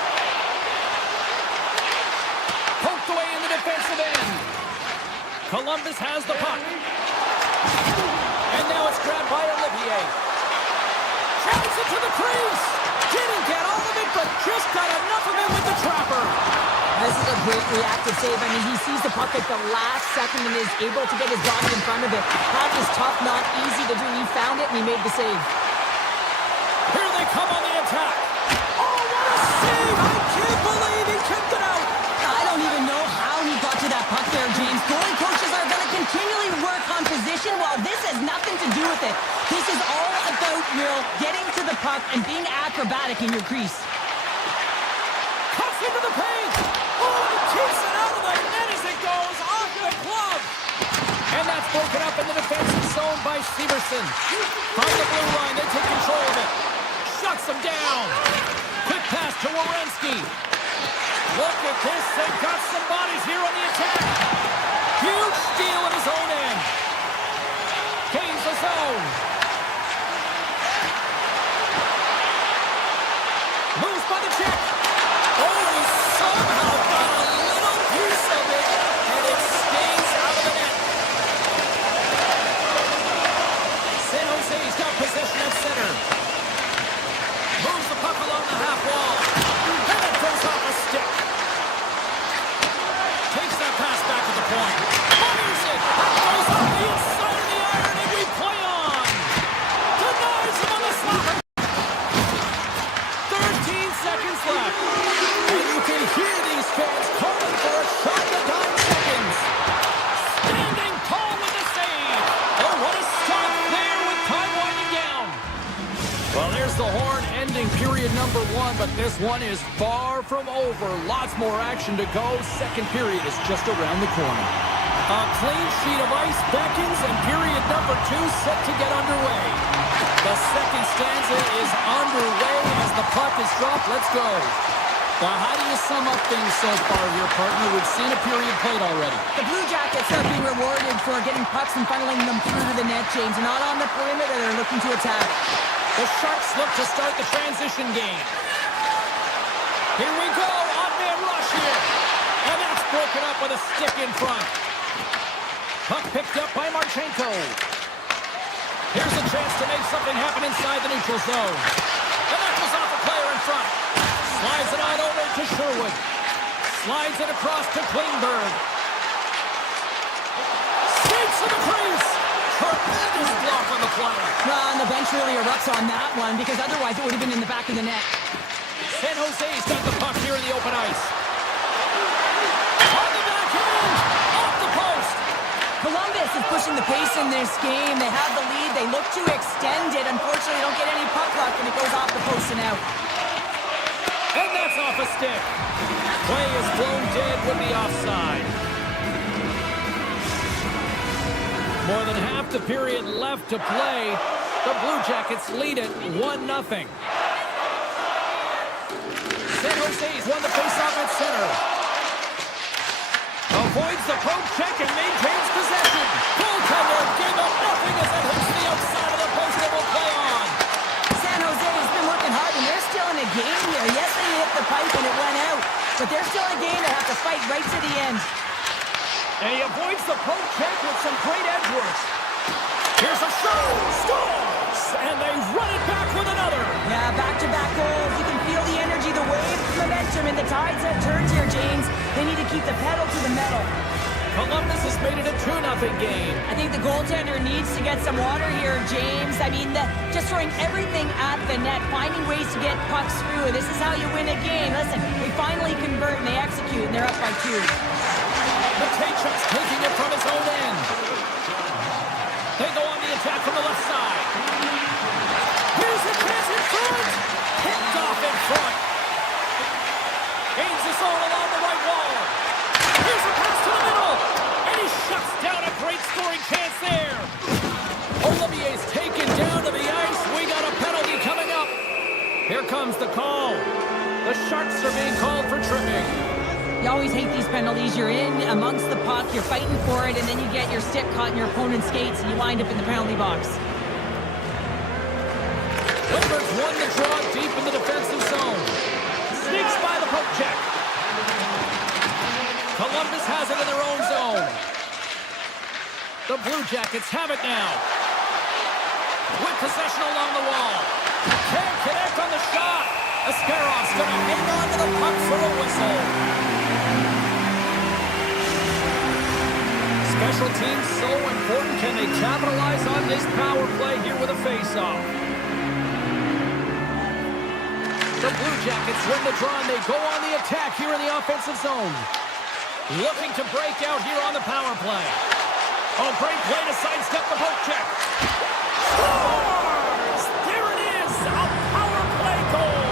Poked away in the defensive end. Columbus has the puck. And now it's grabbed by Olivier. Travels it to the crease. Didn't get all of it, but just got enough of it with the trapper. This is a great reactive save. I mean, he sees the puck at the last second and is able to get his body in front of it. That is tough, not easy to do. He found it and he made the save. Here they come on the attack. Oh, what a save! I can't believe he kept it out. I don't even know how he got to that puck there, James. Goalie coaches are going to continually work on position while this has nothing to do with it. This is all about real getting to the puck and being acrobatic in your crease. Cuts into the paint. Oh, he keeps it out of the net as it goes off the glove. And that's broken up in the defensive zone by Severson. From the blue line, they take control of it. Shuts them down. Quick pass to Werenski. Look at this. They've got some bodies here on the attack. Huge steal in his own end. Gains the zone. Moves by the check. Oh, he somehow got a little piece of it, and it stays out of the net. San Jose's got possession at center. Moves the puck along the half wall. And it goes off a stick. Takes that pass back to the point. Fires it. Goes off the inside of the iron, and we play on. Denies him on the slapper. 13 seconds left. And you can hear these fans calling for a shot in the dying seconds. Standing tall with the save. Oh, what a stop there with time winding down. Well, there's the horn ending period number 1, but this one is far from over. Lots more action to go. Second period is just around the corner. A clean sheet of ice beckons, and period number 2 set to get underway. The second stanza is underway as the puck is dropped. Let's go. Well, how do you sum up things so far here, partner? We've seen a period played already. The Blue Jackets are being rewarded for getting pucks and funneling them through to the net, James. They're not on the perimeter. They're looking to attack. The Sharks look to start the transition game. Here we go. On-man rush here. And that's broken up with a stick in front. Puck picked up by Marchenko. Here's a chance to make something happen inside the neutral zone. And that goes off a player in front. Slides it on over to Sherwood. Slides it across to Klingberg. Skates to the crease. Tremendous block on the play. Well, and the bench really erupts on that one because otherwise it would have been in the back of the net. San Jose's got the puck here in the open ice. On the backhand! Off the post! Columbus is pushing the pace in this game. They have the lead. They look to extend it. Unfortunately, they don't get any puck luck, and it goes off the post and out. And that's off a stick. Play is blown dead with the offside. More than half the period left to play. The Blue Jackets lead it 1-0. San Jose's won the faceoff at center. Avoids the poke check and maintains possession. Goaltender gave up nothing as it hits the outside of the post and will play on. San Jose has been working hard, and they're still in a game here. Yes, they hit the pipe and it went out, but they're still in a game. They have to fight right to the end. And he avoids the poke check with some great edge work. Here's a shot. Scores! And they run it back with another. Yeah, back-to-back goals. You can feel the energy, the wave, the momentum, and the tides have turned here, James. They need to keep the pedal to the metal. Columbus has made it a 2-0 game. I think the goaltender needs to get some water here, James. I mean, just throwing everything at the net, finding ways to get pucks through. This is how you win a game. Listen, they finally convert and they execute, and they're up by 2. Matejchuk's taking it from his own end. They go on the attack from the left side. Here's the chance in front. Picked off in front. Gains his own along the right wall. Here's a pass to the middle. And he shuts down a great scoring chance there. Olivier's taken down to the ice. We got a penalty coming up. Here comes the call. The Sharks are being called for tripping. You always hate these penalties. You're in amongst the puck, you're fighting for it, and then you get your stick caught in your opponent's skates, and you wind up in the penalty box. Wilber's won the draw deep in the defensive zone. Sneaks by the poke check. Columbus has it in their own zone. The Blue Jackets have it now. With possession along the wall. Can't connect on the shot. Ascarov's going to hang on to the puck for a whistle. Special teams so important. Can they capitalize on this power play here with a face-off? The Blue Jackets win the draw and they go on the attack here in the offensive zone. Looking to break out here on the power play. Oh, great play to sidestep the poke check. Scores! There it is! A power play goal!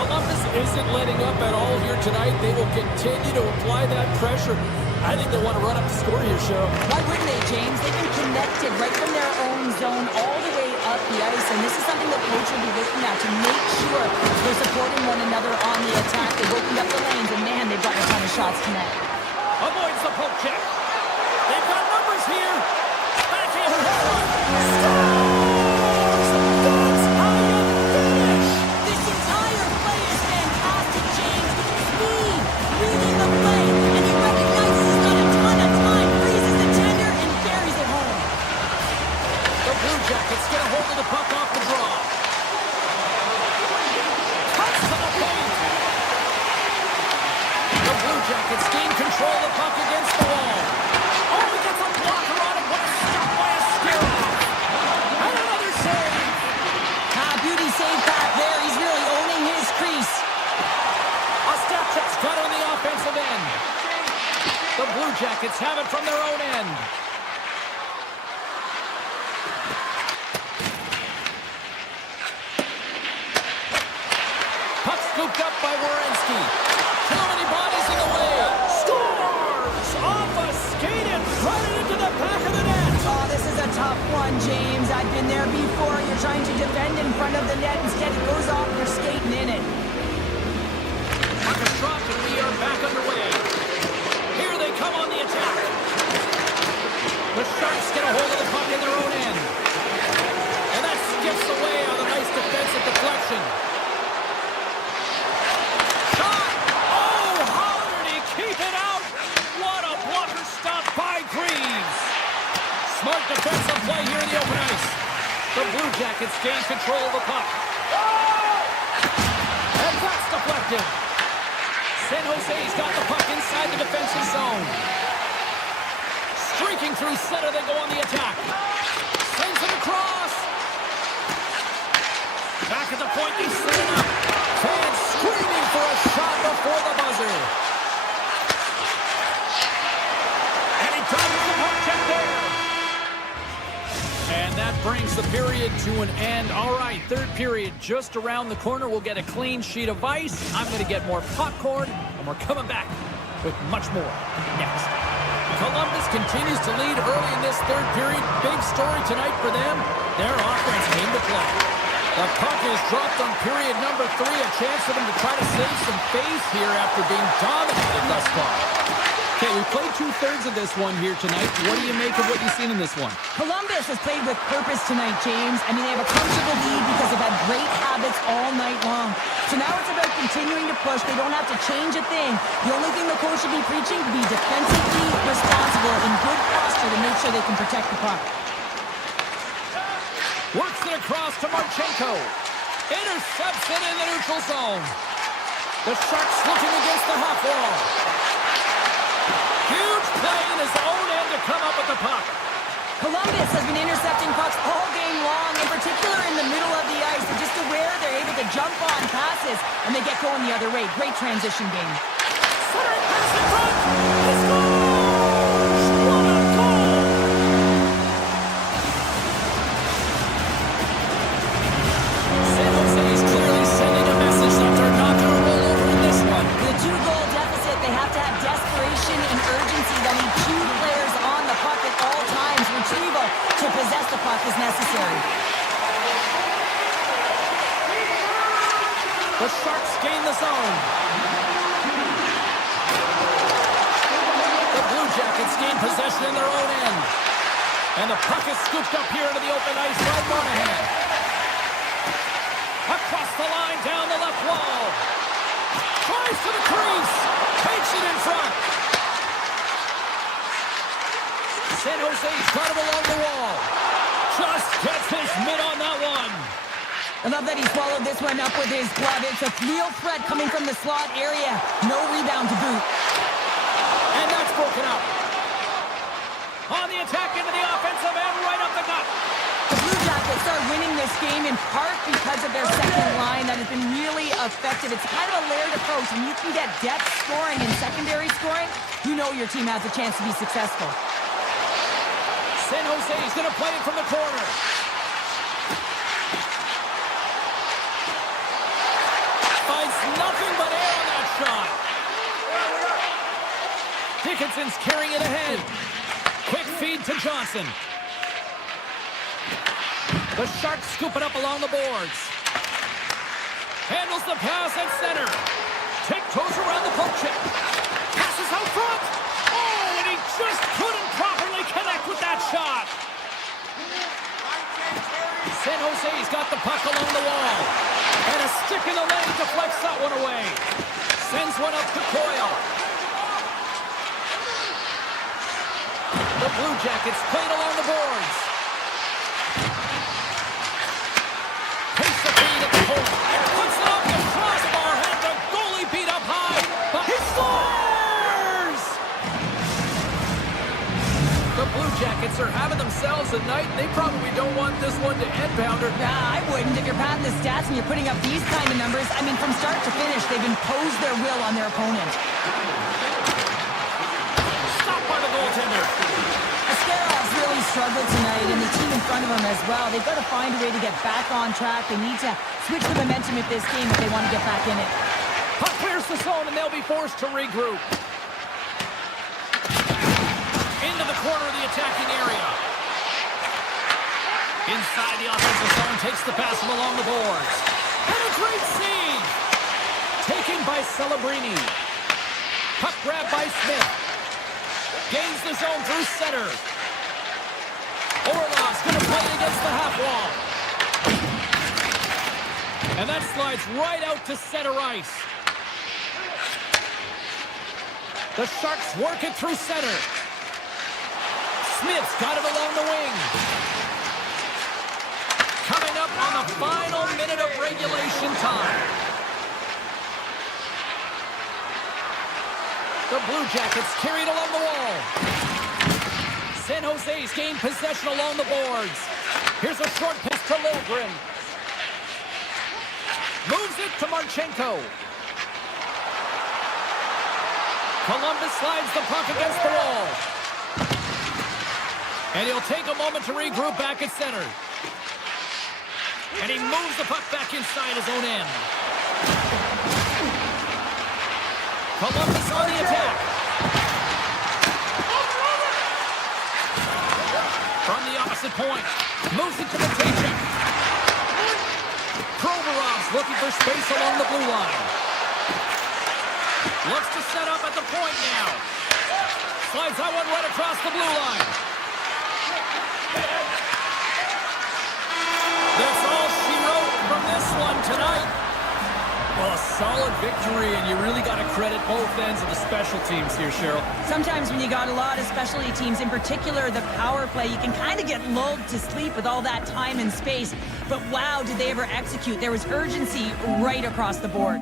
Columbus isn't letting up at all here tonight. They will continue to apply that pressure. I think they want to run up the score here, Cheryl. Why wouldn't they, James? They've been connected right from their own zone all the way up the ice, and this is something that coach will be looking at to make sure they're supporting one another on the attack. They've opened up the lanes, and man, they've got a ton of shots tonight. Avoids the poke check. They've got numbers here. Backhand. Scores! That's how you finish! This entire play is fantastic, James. Speed, reading the play, and he recognizes he's got a ton of time, freezes the tender, and carries it home. The Blue Jackets get a hold of the puck off the draw. Cuts to the paint. The Blue Jackets gain control of the puck against the wall. Oh, he gets a blocker on it. What a stop by Ascaroff. And another save. Beauty save back there. He's really owning his crease. Ostapchuk's got on the offensive end. The Blue Jackets have it from their own end. Puck scooped up by Werenski. Too many bodies in the way. Scores! Off a skate and right into the back of the net. Oh, this is a tough one, James. I've been there before. You're trying to defend in front of the net. Instead, it goes off. You're skating in it. Puck is dropped and we are back underway. Here they come on the attack. The Sharks get a hold of the puck in their own end. And that skips away on a nice defensive deflection. Shot! Oh, how did he keep it out? What a blocker stop by Greaves. Smart defensive play here in the open ice. The Blue Jackets gain control of the puck. And that's deflected. San Jose's got the puck inside the defensive zone. Streaking through center, they go on the attack. Sends it across. Back at the point, they set it up. Fans screaming for a shot before the buzzer. And he drives the puck check there. And that brings the period to an end. All right, third period just around the corner. We'll get a clean sheet of ice. I'm going to get more popcorn, and we're coming back with much more next. Columbus continues to lead early in this third period. Big story tonight for them. Their offense came to play. The puck is dropped on period number 3. A chance for them to try to save some face here after being dominated thus far. Okay, we played 2/3 of this one here tonight. What do you make of what you've seen in this one? Columbus has played with purpose tonight, James. I mean, they have a comfortable lead because they've had great habits all night long. So now it's about continuing to push. They don't have to change a thing. The only thing the coach should be preaching to be defensively responsible in good posture to make sure they can protect the puck. Works it across to Marchenko. Intercepts it in the neutral zone. The Sharks looking against the half wall. Huge play in his own end to come up with the puck. Columbus has been intercepting pucks all game long, in particular in the middle of the ice. They're just aware they're able to jump on passes, and they get going the other way. Great transition game. Centering pass in front. He scores! What a goal! San Jose is clearly sending a message that they're not going to roll over in this one. With a 2-goal deficit, they have to have desperation and urgency. They need 2 players on the puck at all times. Retrieval to possess the puck is necessary. The Sharks gain the zone. The Blue Jackets gain possession in their own end. And the puck is scooped up here into the open ice by Monahan. Across the line, down the left wall. Tries to the crease. Takes it in front. San Jose's got him along the wall. Just gets his mitt on that one. I love that he swallowed this one up with his glove. It's a real threat coming from the slot area. No rebound to boot. And that's broken up. On the attack into the offensive end, right up the gut. The Blue Jackets are winning this game in part because of their second line that has been really effective. It's kind of a layered approach. When you can get depth scoring and secondary scoring, you know your team has a chance to be successful. San Jose is going to play it from the corner. Finds nothing but air on that shot. Dickinson's carrying it ahead. Quick feed to Johnson. The Sharks scoop it up along the boards. Handles the pass at center. Tiptoes around the poke check. Passes out front. Oh, and he just couldn't properly connect with that shot. San Jose's got the puck along the wall. And a stick in the lane deflects that one away. Sends one up to Coyle. The Blue Jackets played along the boards. Takes the feed at the point. Puts it off the crossbar. Had the goalie beat up high. But he scores! The Blue Jackets are having themselves a night. They probably don't want this one to end, Pounder. Nah, I wouldn't. If you're padding the stats and you're putting up these kind of numbers, I mean, from start to finish, they've imposed their will on their opponent. Stopped by the goaltender. Askarov's really struggled tonight, and the team in front of him as well. They've got to find a way to get back on track. They need to switch the momentum of this game if they want to get back in it. Puck clears the zone, and they'll be forced to regroup. Into the corner of the attacking area. Inside the offensive zone, takes the pass from along the boards. And a great save! Taken by Celebrini. Puck grab by Smith. Gains the zone through center. Orlov's going to play it against the half wall. And that slides right out to center ice. The Sharks work it through center. Smith's got it along the wing. Coming up on the final minute of regulation time. The Blue Jackets carried along the wall. San Jose's gained possession along the boards. Here's a short pitch to Lilgren. Moves it to Marchenko. Columbus slides the puck against the wall. And he'll take a moment to regroup back at center. And he moves the puck back inside his own end. Columbus on the attack. From the opposite point. Moves it to Matejchuk. Provorov's looking for space along the blue line. Looks to set up at the point now. Slides that one right across the blue line. That's all she wrote from this one tonight. Well, a solid victory, and you really got to credit both ends of the special teams here, Cheryl. Sometimes when you got a lot of specialty teams, in particular the power play, you can kind of get lulled to sleep with all that time and space. But wow, did they ever execute. There was urgency right across the board.